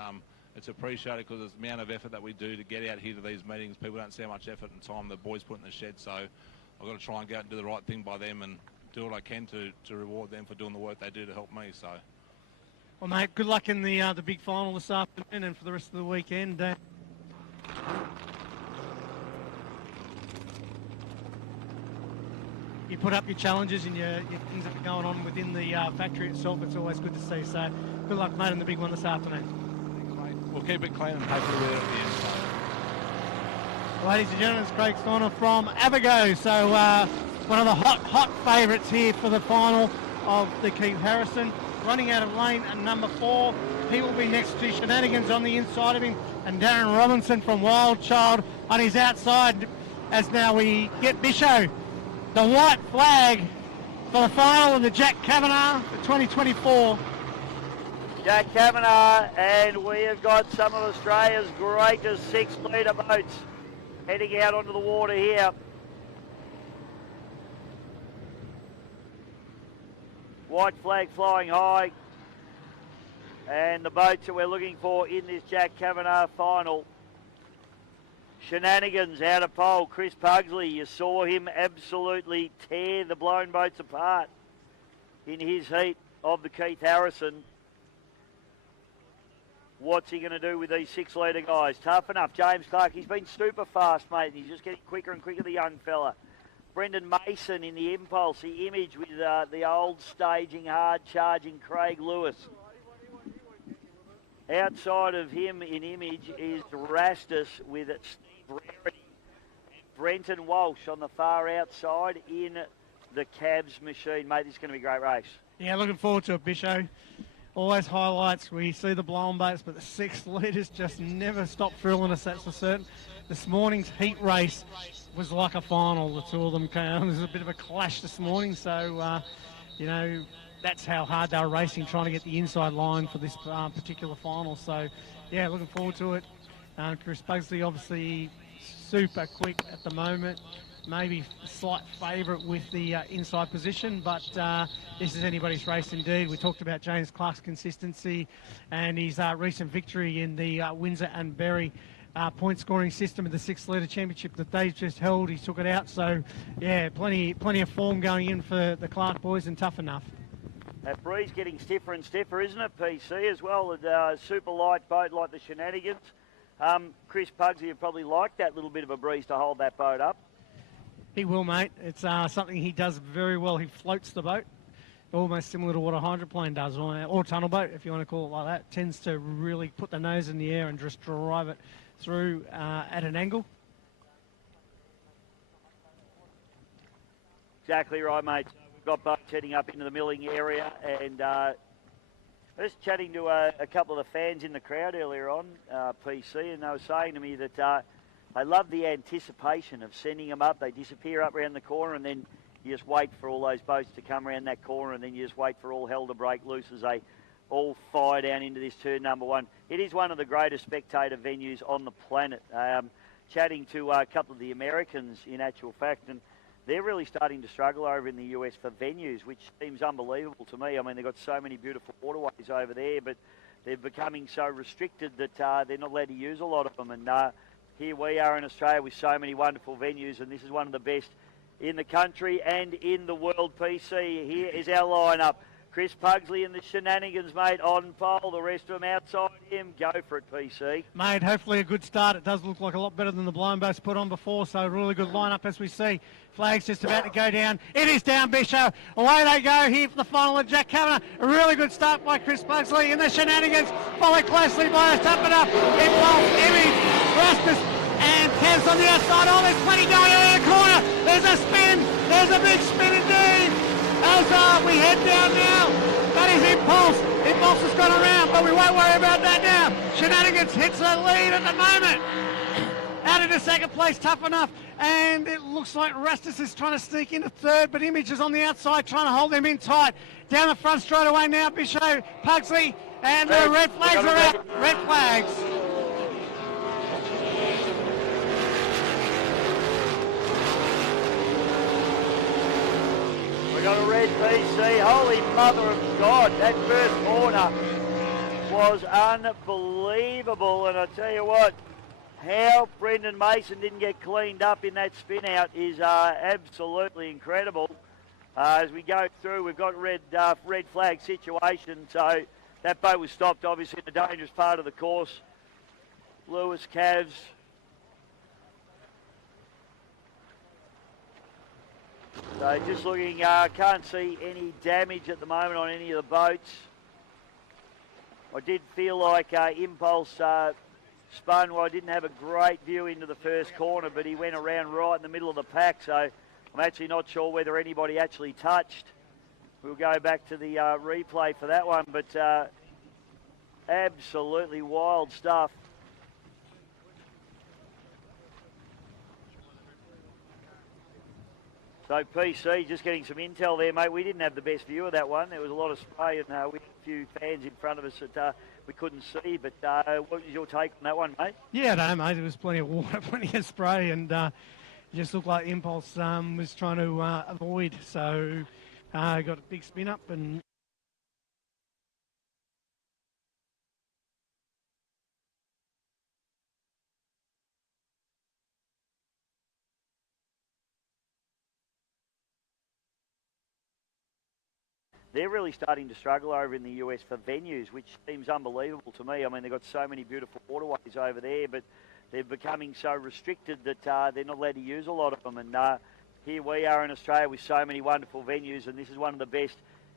it's appreciated because there's the amount of effort that we do to get out here to these meetings. People don't see how much effort and time the boys put in the shed, so I've got to try and go out and do the right thing by them and do what I can to reward them for doing the work they do to help me. So, well, mate, good luck in the big final this afternoon and for the rest of the weekend. You put up your challenges and your things that are going on within the factory itself. It's always good to see. So good luck, mate, in the big one this afternoon. Thanks, mate. We'll keep it clean and hopefully we're at the end. So. Ladies and gentlemen, it's Craig Storner from Avigo. So one of the hot favourites here for the final of the Keith Harrison. Running out of lane at number 4. He will be next to Shenanigans on the inside of him, and Darren Robinson from Wild Child on his outside. As now we get Bisho. The white flag for the final of the Jack Kavanagh for 2024. Jack Kavanagh, and we have got some of Australia's greatest 6-litre boats heading out onto the water here. White flag flying high. And the boats that we're looking for in this Jack Kavanagh final. Shenanigans out of pole. Chris Pugsley, you saw him absolutely tear the blown boats apart in his heat of the Keith Harrison. What's he going to do with these 6-litre guys? Tough enough. James Clark, he's been super fast, mate. He's just getting quicker and quicker, the young fella. Brendan Mason in the Impulse, the Image with the old staging, hard-charging Craig Lewis. Outside of him in Image is Rastus with Steve Rarity. Brenton Walsh on the far outside in the Cavs machine. Mate, this is going to be a great race. Yeah, looking forward to it, Bisho. Always highlights. We see the blown boats, but the 6 litres just never stop thrilling us, that's for certain. This morning's heat race was like a final. The two of them came. There was a bit of a clash this morning, so, you know, that's how hard they were racing, trying to get the inside line for this particular final. So, yeah, looking forward to it. Chris Pugsley, obviously super quick at the moment. Maybe slight favourite with the inside position, but this is anybody's race indeed. We talked about James Clark's consistency and his recent victory in the Windsor and Berry point scoring system of the 6-litre championship that they've just held. He took it out, so yeah, plenty of form going in for the Clark boys, and tough enough. That breeze getting stiffer and stiffer, isn't it, PC, as well? A super light boat like the Shenanigans. Chris Pugsley would probably like that little bit of a breeze to hold that boat up. He will, mate. It's something he does very well. He floats the boat, almost similar to what a hydroplane does, or tunnel boat, if you want to call it like that. Tends to really put the nose in the air and just drive it through at an angle. Exactly right, mate. We've got boats heading up into the milling area, and I was chatting to a couple of the fans in the crowd earlier on, PC, and they were saying to me that they love the anticipation of sending them up. They disappear up around the corner, and then you just wait for all those boats to come around that corner, and then you just wait for all hell to break loose as they all fire down into this turn number 1. It is one of the greatest spectator venues on the planet. Chatting to a couple of the Americans, in actual fact, and they're really starting to struggle over in the US for venues, which seems unbelievable to me. I mean, they've got so many beautiful waterways over there, but they're becoming so restricted that they're not allowed to use a lot of them. And here we are in Australia with so many wonderful venues, and this is one of the best in the country and in the world, PC. Here is our lineup. Chris Pugsley and the Shenanigans, mate, on pole. The rest of them outside him. Go for it, PC. Mate, hopefully a good start. It does look like a lot better than the blown boats put on before, so a really good lineup as we see. Flag's just about to go down. It is down, Bishop. Away they go here for the final of Jack Kavanagh. A really good start by Chris Pugsley, and the Shenanigans followed closely by us. Up and up. Impulse, Image, Rastus, and Kev's on the outside. Oh, there's plenty going on in the corner. There's a spin. There's a big spin indeed. As we head down now, that is Impulse. Impulse has gone around, but we won't worry about that now. Shenanigans hits the lead at the moment. Out into second place, tough enough. And it looks like Rastus is trying to sneak into third, but Image is on the outside trying to hold them in tight. Down the front straight away now, Bishop, Pugsley, and the red flags are out. Red flags. We got a red PC. Holy mother of God, that first corner was unbelievable. And I tell you what, how Brendan Mason didn't get cleaned up in that spin out is absolutely incredible. As we go through, we've got red flag situation. So that boat was stopped, obviously, in a dangerous part of the course. Lewis, Cavs. So just looking, can't see any damage at the moment on any of the boats. I did feel like Impulse spun. Well, I didn't have a great view into the first corner, but he went around right in the middle of the pack, so I'm actually not sure whether anybody actually touched. We'll go back to the replay for that one, but absolutely wild stuff. So PC, just getting some intel there, mate. We didn't have the best view of that one. There was a lot of spray and we had a few fans in front of us that we couldn't see. But what was your take on that one, mate? Yeah, no, mate. There was plenty of water, plenty of spray, and it just looked like Impulse was trying to avoid. So got a big spin up and... They're really starting to struggle over in the US for venues, which seems unbelievable to me. I mean, they've got so many beautiful waterways over there, but they're becoming so restricted that they're not allowed to use a lot of them. And here we are in Australia with so many wonderful venues, and this is one of the best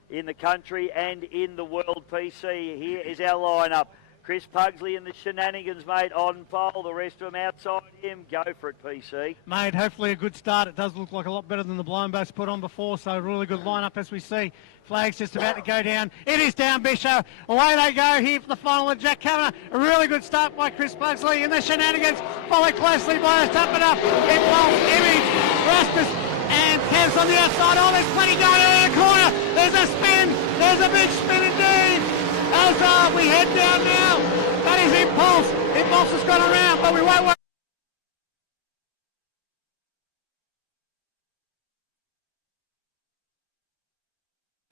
in the country and in the world. PC, here is our lineup. Chris Pugsley and the Shenanigans, mate, on pole. The rest of them outside him. Go for it, PC. Mate, hopefully a good start. It does look like a lot better than the blind boats put on before, so a really good lineup as we see. Flag's just about to go down. It is down, Bishop. Away they go here for the final of Jack Kavanagh. A really good start by Chris Pugsley. And the Shenanigans followed closely by us up and up. Impulse, Image, Rustus, and Kev's on the outside. Oh, there's plenty going on in the corner. There's a spin. There's a big spin indeed. As we head down now, that is Impulse. Impulse has gone around, but we won't worry.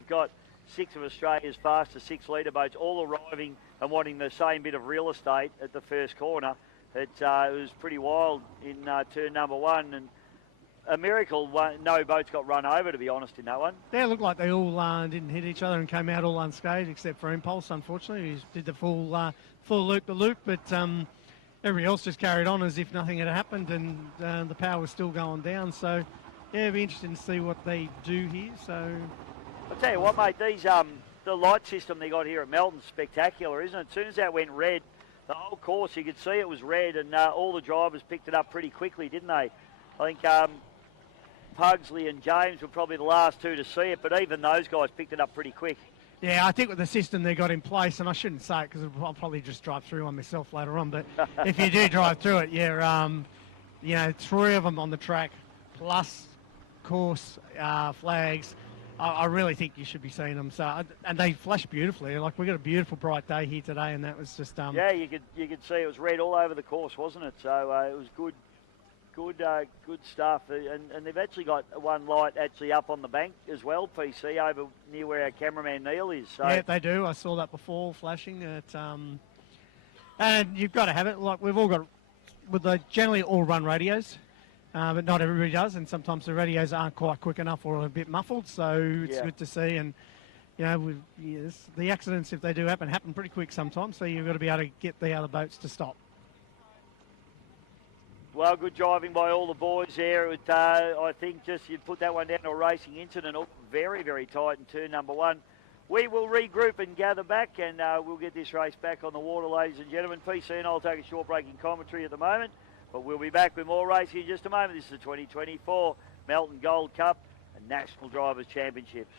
Got 6 of Australia's fastest 6-litre boats all arriving and wanting the same bit of real estate at the first corner. It was pretty wild in turn number 1, and a miracle no boats got run over, to be honest, in that one. Yeah, it looked like they all didn't hit each other and came out all unscathed, except for Impulse, unfortunately. He did the full loop-the-loop, but everybody else just carried on as if nothing had happened, and the power was still going down. So, yeah, it'll be interesting to see what they do here. So, I'll tell you what, mate, these the light system they got here at Melbourne's spectacular, isn't it? As soon as that went red, the whole course, you could see it was red, and all the drivers picked it up pretty quickly, didn't they? I think Pugsley and James were probably the last two to see it, but even those guys picked it up pretty quick. yeah, I think with the system they got in place, and I shouldn't say it because I'll probably just drive through one myself later on, but if you do drive through it, yeah, 3 of them on the track, plus course flags, I really think you should be seeing them. So, and they flash beautifully. Like, we got a beautiful bright day here today, and that was just... yeah, you could see it was red all over the course, wasn't it? So it was good stuff, and they've actually got one light actually up on the bank as well, PC, over near where our cameraman Neil is. So. Yeah, they do. I saw that before flashing. And you've got to have it. Like, we've all got, they generally all run radios, but not everybody does, and sometimes the radios aren't quite quick enough or a bit muffled. So it's good to see, and the accidents, if they do happen pretty quick sometimes. So you've got to be able to get the other boats to stop. Well, good driving by all the boys there. I think just you put that one down to a racing incident. Very, very tight in turn number 1. We will regroup and gather back, and we'll get this race back on the water, ladies and gentlemen. PC and I'll take a short break in commentary at the moment, but we'll be back with more racing in just a moment. This is the 2024 Melbourne Gold Cup and National Drivers' Championships.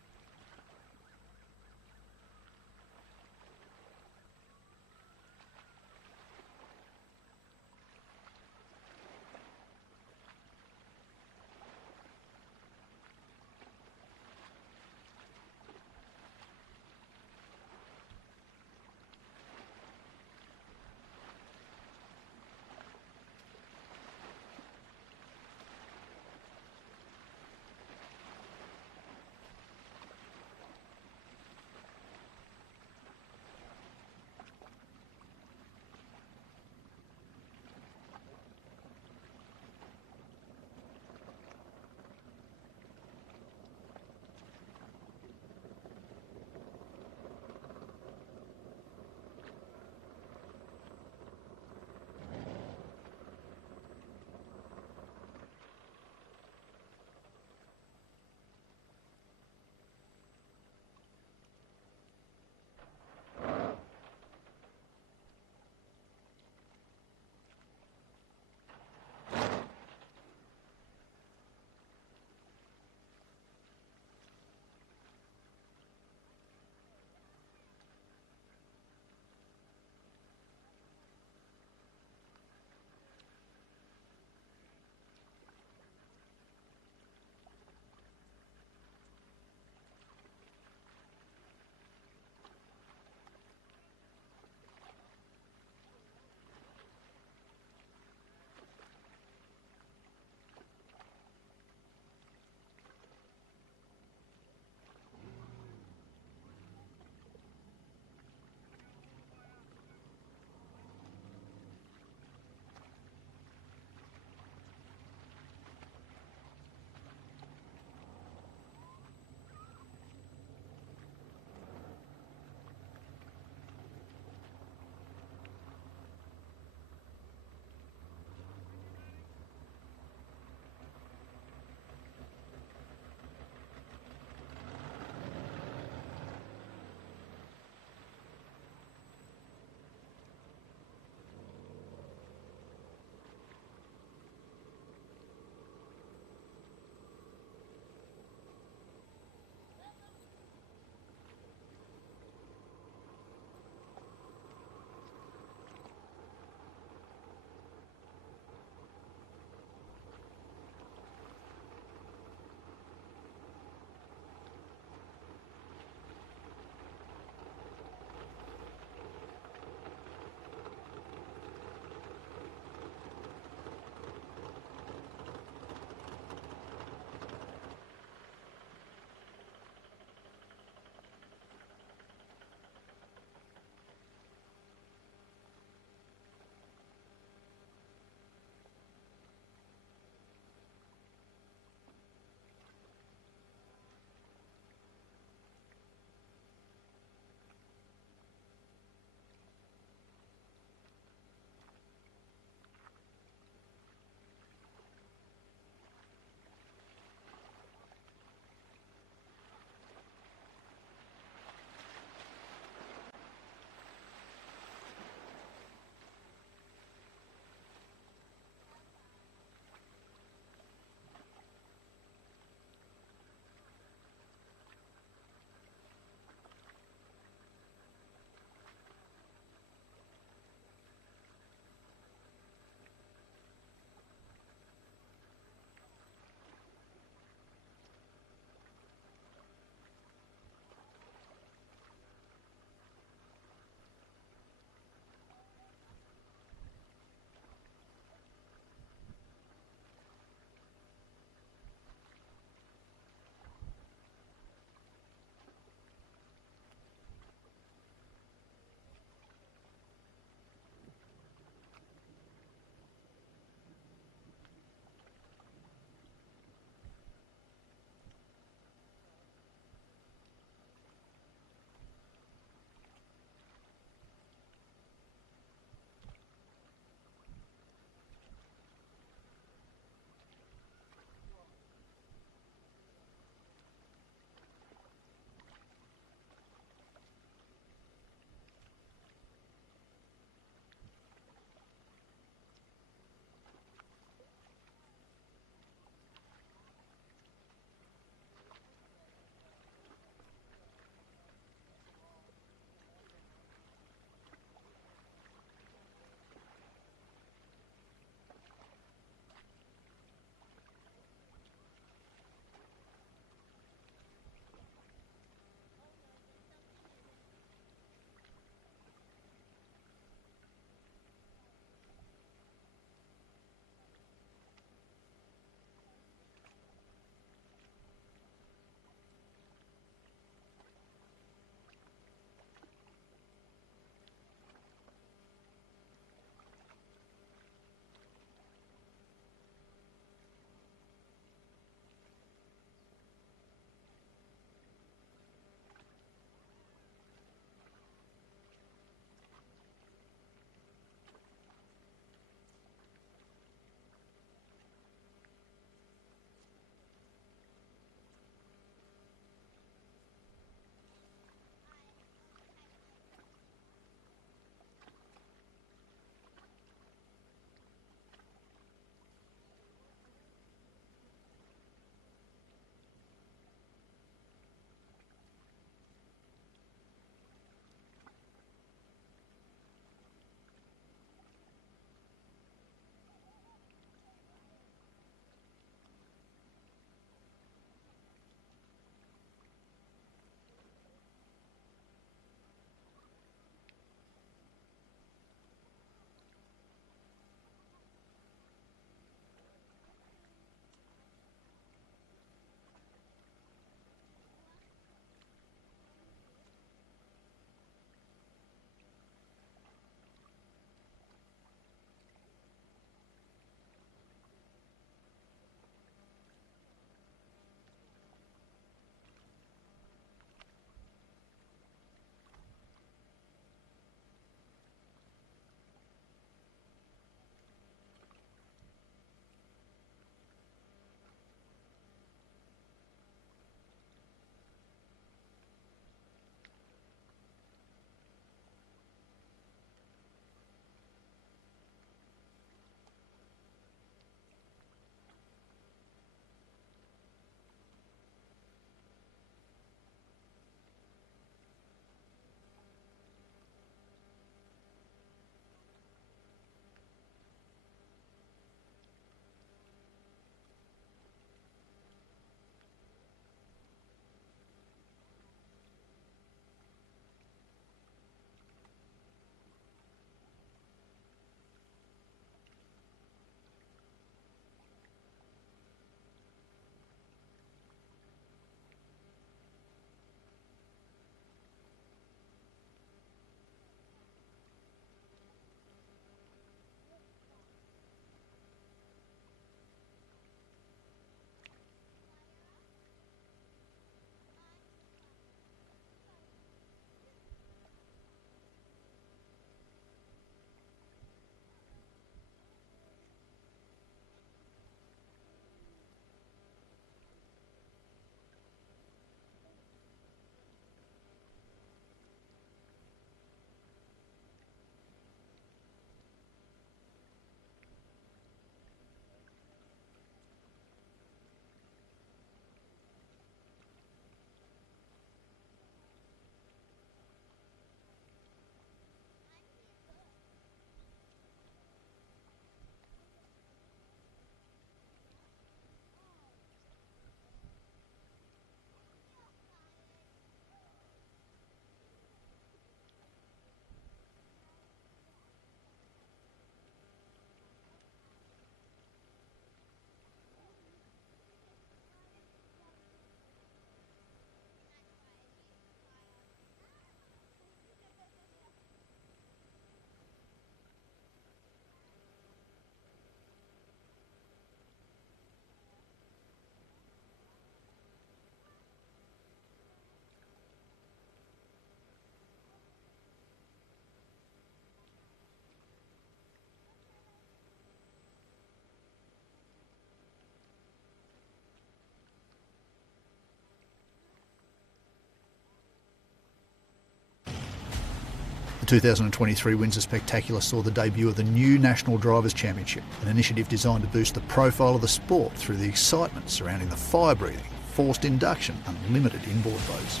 2023 Windsor Spectacular saw the debut of the new National Drivers' Championship, an initiative designed to boost the profile of the sport through the excitement surrounding the fire-breathing, forced induction, unlimited inboard boats.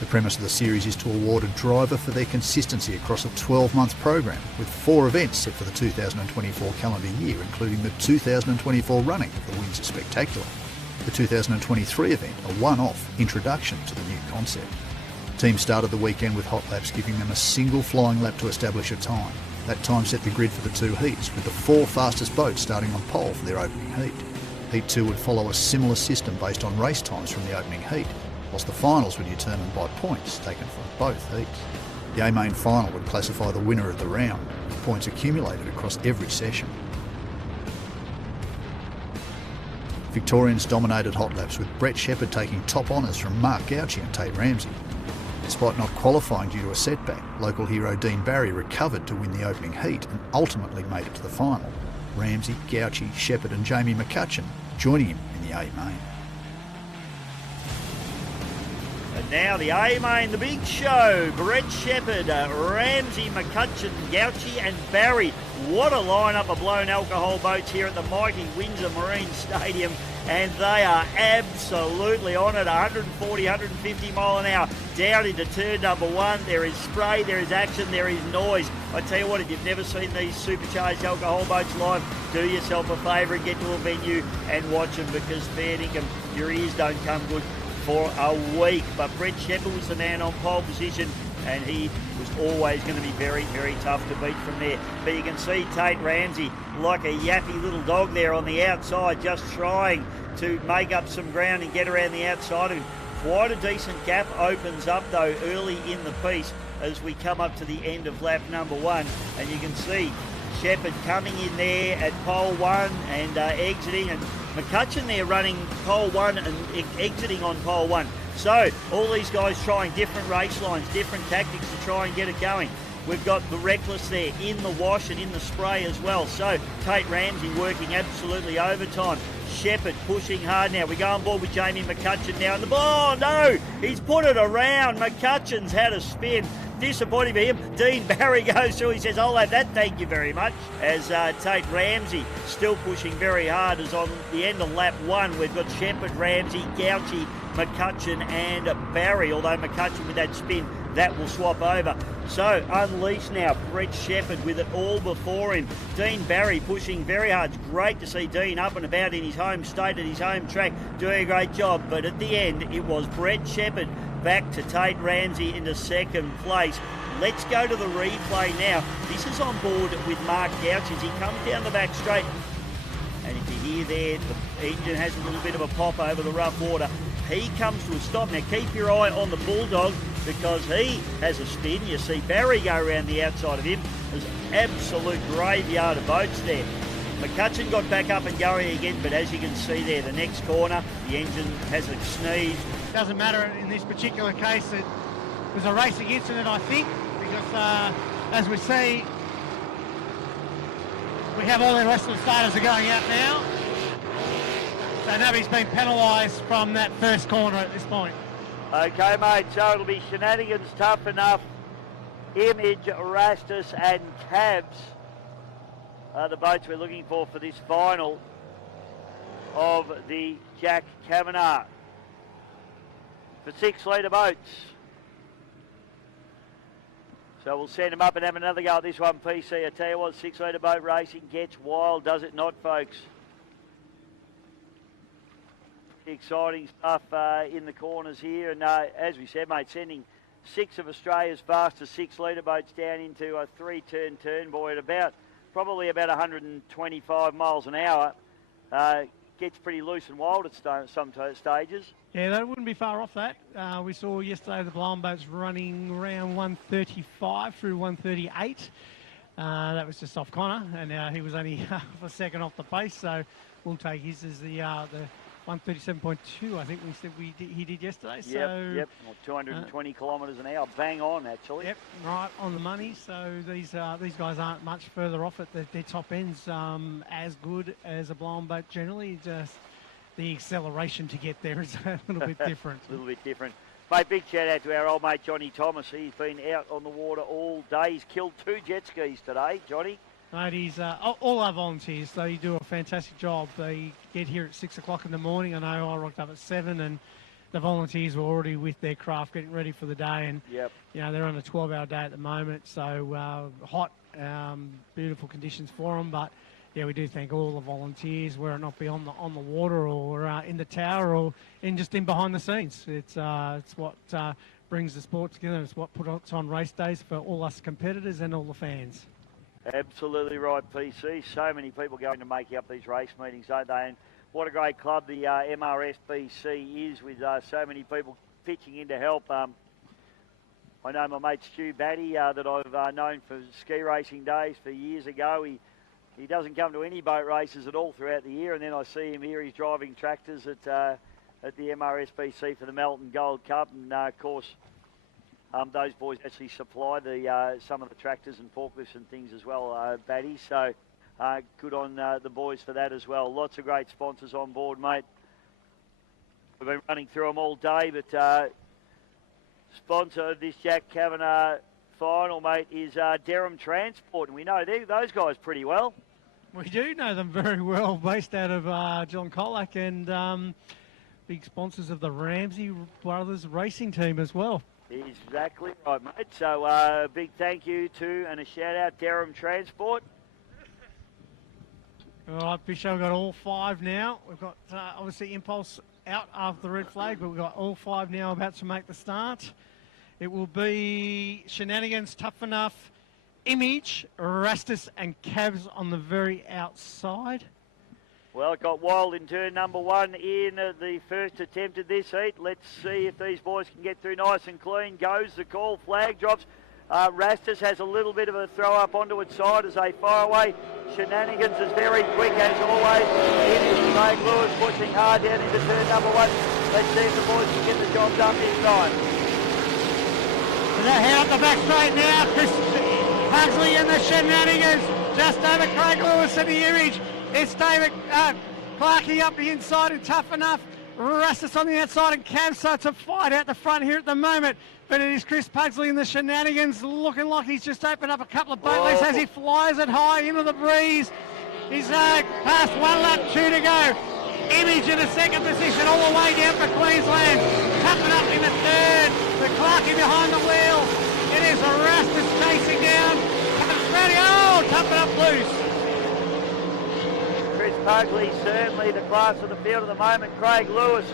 The premise of the series is to award a driver for their consistency across a 12-month program, with 4 events set for the 2024 calendar year, including the 2024 running of the Windsor Spectacular, the 2023 event, a one-off introduction to the new concept. Teams started the weekend with hot laps, giving them a single flying lap to establish a time. That time set the grid for the 2 heats, with the 4 fastest boats starting on pole for their opening heat. Heat 2 would follow a similar system based on race times from the opening heat, whilst the finals were determined by points taken from both heats. The A-Main final would classify the winner of the round, with points accumulated across every session. Victorians dominated hot laps, with Brett Shepherd taking top honours from Mark Gauci and Tate Ramsey. Despite not qualifying due to a setback, local hero Dean Barry recovered to win the opening heat and ultimately made it to the final. Ramsey, Gauci, Shepherd and Jamie McCutcheon joining him in the A-Main. And now the A-Main, the big show. Brett Shepherd, Ramsey, McCutcheon, Gauci and Barry. What a lineup of blown alcohol boats here at the mighty Windsor Marine Stadium. And they are absolutely on it, 140, 150 mile an hour. Down into turn number 1, there is spray, there is action, there is noise. I tell you what, if you've never seen these supercharged alcohol boats live, do yourself a favour and get to a venue and watch them, because fair dinkum, your ears don't come good for a week. But Brett Shepherd was the man on pole position, and he was always going to be very, very tough to beat from there. But you can see Tate Ramsey like a yappy little dog there on the outside, just trying to make up some ground and get around the outside of him. Quite a decent gap opens up though early in the piece as we come up to the end of lap number 1, and you can see Shepherd coming in there at pole 1 and exiting, and McCutcheon there running pole 1 and exiting on pole 1. So all these guys trying different race lines, different tactics to try and get it going. We've got the Reckless there in the wash and in the spray as well. So Tate Ramsey working absolutely overtime. Shepherd pushing hard now. We go on board with Jamie McCutcheon now. And oh no, he's put it around. McCutcheon's had a spin. Disappointing for him. Dean Barry goes through. He says, I'll have that, thank you very much. As Tate Ramsey still pushing very hard, as on the end of lap 1, we've got Shepherd, Ramsey, Gauci, McCutcheon and Barry, although McCutcheon with that spin, that will swap over. So unleashed now, Brett Shepherd with it all before him. Dean Barry pushing very hard. It's great to see Dean up and about in his home state, at his home track, doing a great job. But at the end, it was Brett Shepherd back to Tate Ramsey into second place. Let's go to the replay now. This is on board with Mark Gauci as he comes down the back straight. And if you hear there, the engine has a little bit of a pop over the rough water. He comes to a stop. Now keep your eye on the Bulldog, because he has a spin. You see Barry go around the outside of him. There's absolute graveyard of boats there. McCutcheon got back up and going again, but as you can see there, the next corner, the engine has a sneeze. Doesn't matter in this particular case. It was a racing incident, I think, because as we see, we have all the rest of the starters are going out now. So nobody's been penalised from that first corner at this point. Okay, mate, so it'll be Shenanigans, Tough Enough, Image, Rastus and Cabs are the boats we're looking for this final of the Jack Kavanagh. For 6-litre boats. So we'll send them up and have another go at this one, PC. I tell you what, 6-litre boat racing gets wild, does it not, folks? Exciting stuff in the corners here, and as we said, mate, sending 6 of Australia's fastest 6-litre boats down into a 3-turn turnbuoy at probably about 125 miles an hour. Gets pretty loose and wild at some stages. Yeah, that wouldn't be far off that. We saw yesterday the blown boats running around 135 through 138. That was just off Connor, and he was only half a second off the pace, so we'll take his as the 137.2, I think we said he did yesterday. Yep, 220 kilometres an hour, bang on actually. Yep, right on the money. So these guys aren't much further off it. Their top end's as good as a blown boat generally. Just the acceleration to get there is a little bit different. A little bit different. Mate, big shout out to our old mate Johnny Thomas. He's been out on the water all day. He's killed 2 jet skis today, Johnny. Mate, he's all our volunteers. They do a fantastic job. They get here at 6 o'clock in the morning. I know I rocked up at 7, and the volunteers were already with their craft getting ready for the day. And yep. You know, they're on a 12-hour day at the moment, so hot, beautiful conditions for them. But yeah, we do thank all the volunteers, whether it not be on the water or in the tower or just in behind the scenes. It's what brings the sport together. It's what puts on race days for all us competitors and all the fans. Absolutely right, PC. So many people going to make up these race meetings, don't they? And what a great club the MRSBC is, with so many people pitching in to help. I know my mate Stu Batty that I've known for ski racing days for years ago. He doesn't come to any boat races at all throughout the year, and then I see him here. He's driving tractors at the MRSBC for the Melbourne Gold Cup, and of course those boys actually supply some of the tractors and forklifts and things as well, Batty. So good on the boys for that as well. Lots of great sponsors on board, mate. We've been running through them all day, but sponsor of this Jack Kavanagh final, mate, is Derham Transport, and we know those guys pretty well. We do know them very well, based out of John Colac, and big sponsors of the Ramsey Brothers racing team as well. Exactly right, mate. So big thank you to and a shout out Derham Transport. All right, Bishop, we've got all 5 now. We've got obviously Impulse out after the red flag, but we've got all 5 now about to make the start. It will be Shenanigans, Tough Enough, Image, Rastus and Cavs on the very outside. Well, it got wild in turn number 1 in the first attempt of this heat. Let's see if these boys can get through nice and clean. Goes the call, flag drops. Rastus has a little bit of a throw up onto its side as they fire away. Shenanigans is very quick as always. It is Craig Lewis pushing hard down into turn number 1. Let's see if the boys can get the job done this time. They're head up the back straight now. Chris Pugsley and the Shenanigans just over Craig Lewis and the Image. It's David Clarkey up the inside and Tough Enough. Rastus on the outside and Cam, so it's a fight out the front here at the moment. But it is Chris Pugsley and the Shenanigans, looking like he's just opened up a couple of boat legs as he flies it high into the breeze. He's past 1 lap, 2 to go. Image in the second position all the way down for Queensland. Tough Enough in the third. The Clarkey behind the wheel. It is Rastus chasing down. Oh, Tough Enough loose. Chris Pugsley certainly the class of the field at the moment. Craig Lewis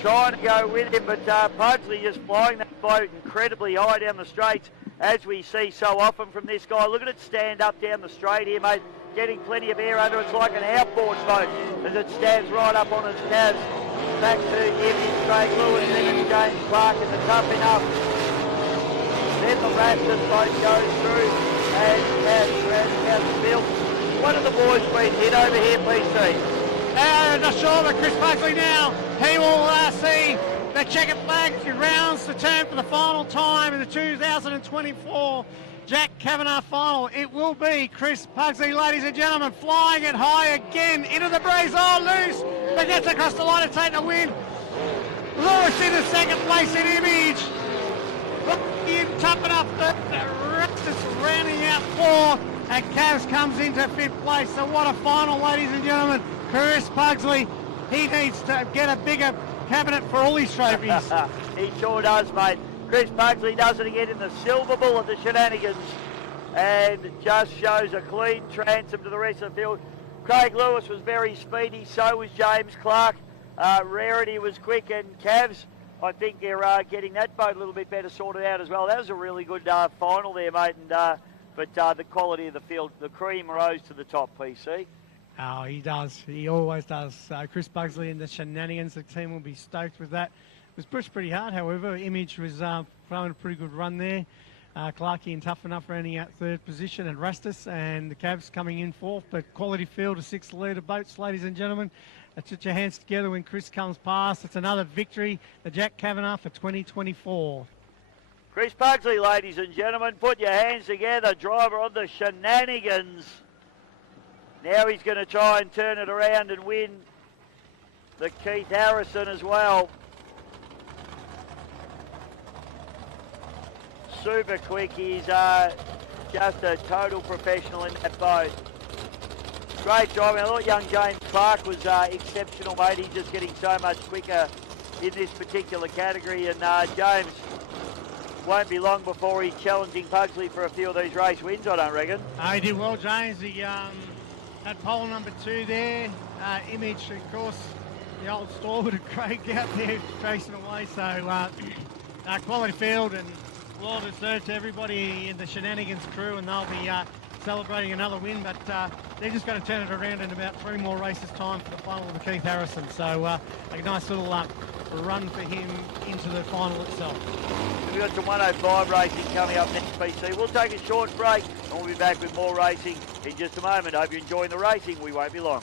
trying to go with him, but Pugsley just flying that boat incredibly high down the straights, as we see so often from this guy. Look at it stand up down the straight here, mate, getting plenty of air under it. It's like an outboard boat as it stands right up on its calves. Back to Image, Craig Lewis, then it's James Clark and the Tough Enough. Then the Rastus boat goes through and rounding out the field. One of the boys been hit over here, please see. Not sure, but Chris Pugsley now, he will see the checkered flag. He rounds the turn for the final time in the 2024 Jack Kavanagh final. It will be Chris Pugsley, ladies and gentlemen, flying it high again into the breeze. Oh, loose, but gets across the line to take the win. Lewis in the second place in Image. Tough Enough third. Rastus rounding out 4th. And Cavs comes into 5th place. So what a final, ladies and gentlemen. Chris Pugsley, he needs to get a bigger cabinet for all his trophies. He sure does, mate. Chris Pugsley does it again in the silver bull at the Shenanigans and just shows a clean transom to the rest of the field. Craig Lewis was very speedy, so was James Clark. Rarity was quick, and Cavs, I think they're getting that boat a little bit better sorted out as well. That was a really good final there, mate, and but the quality of the field, the cream rose to the top, PC. Oh, he does. He always does. Chris Pugsley and the Shenanigans, the team will be stoked with that. It was pushed pretty hard, however. Image was throwing a pretty good run there. Clarkey and Tough Enough rounding out 3rd position, and Rastus and the Cavs coming in 4th. But quality field of 6-litre boats, ladies and gentlemen. Put your hands together when Chris comes past. It's another victory, the Jack Kavanagh for 2024. Chris Pugsley, ladies and gentlemen, put your hands together. Driver of the Shenanigans. Now he's going to try and turn it around and win the Keith Harrison as well. super quick. He's just a total professional in that boat. Great driving. I thought young James Clark was exceptional, mate. He's just getting so much quicker in this particular category, and James won't be long before he's challenging Pugsley for a few of these race wins, I don't reckon. He did well, James. He had pole number 2 there. Image, of course, the old stalwart of Craig out there chasing away. So quality field and well deserved to everybody in the Shenanigans crew, and they'll be celebrating another win, but they're just going to turn it around in about 3 more races time for the final of the Keith Harrison. So a nice little run for him into the final itself. We've got some 105 racing coming up next, PC. We'll take a short break and we'll be back with more racing in just a moment. Hope you're enjoying the racing. We won't be long.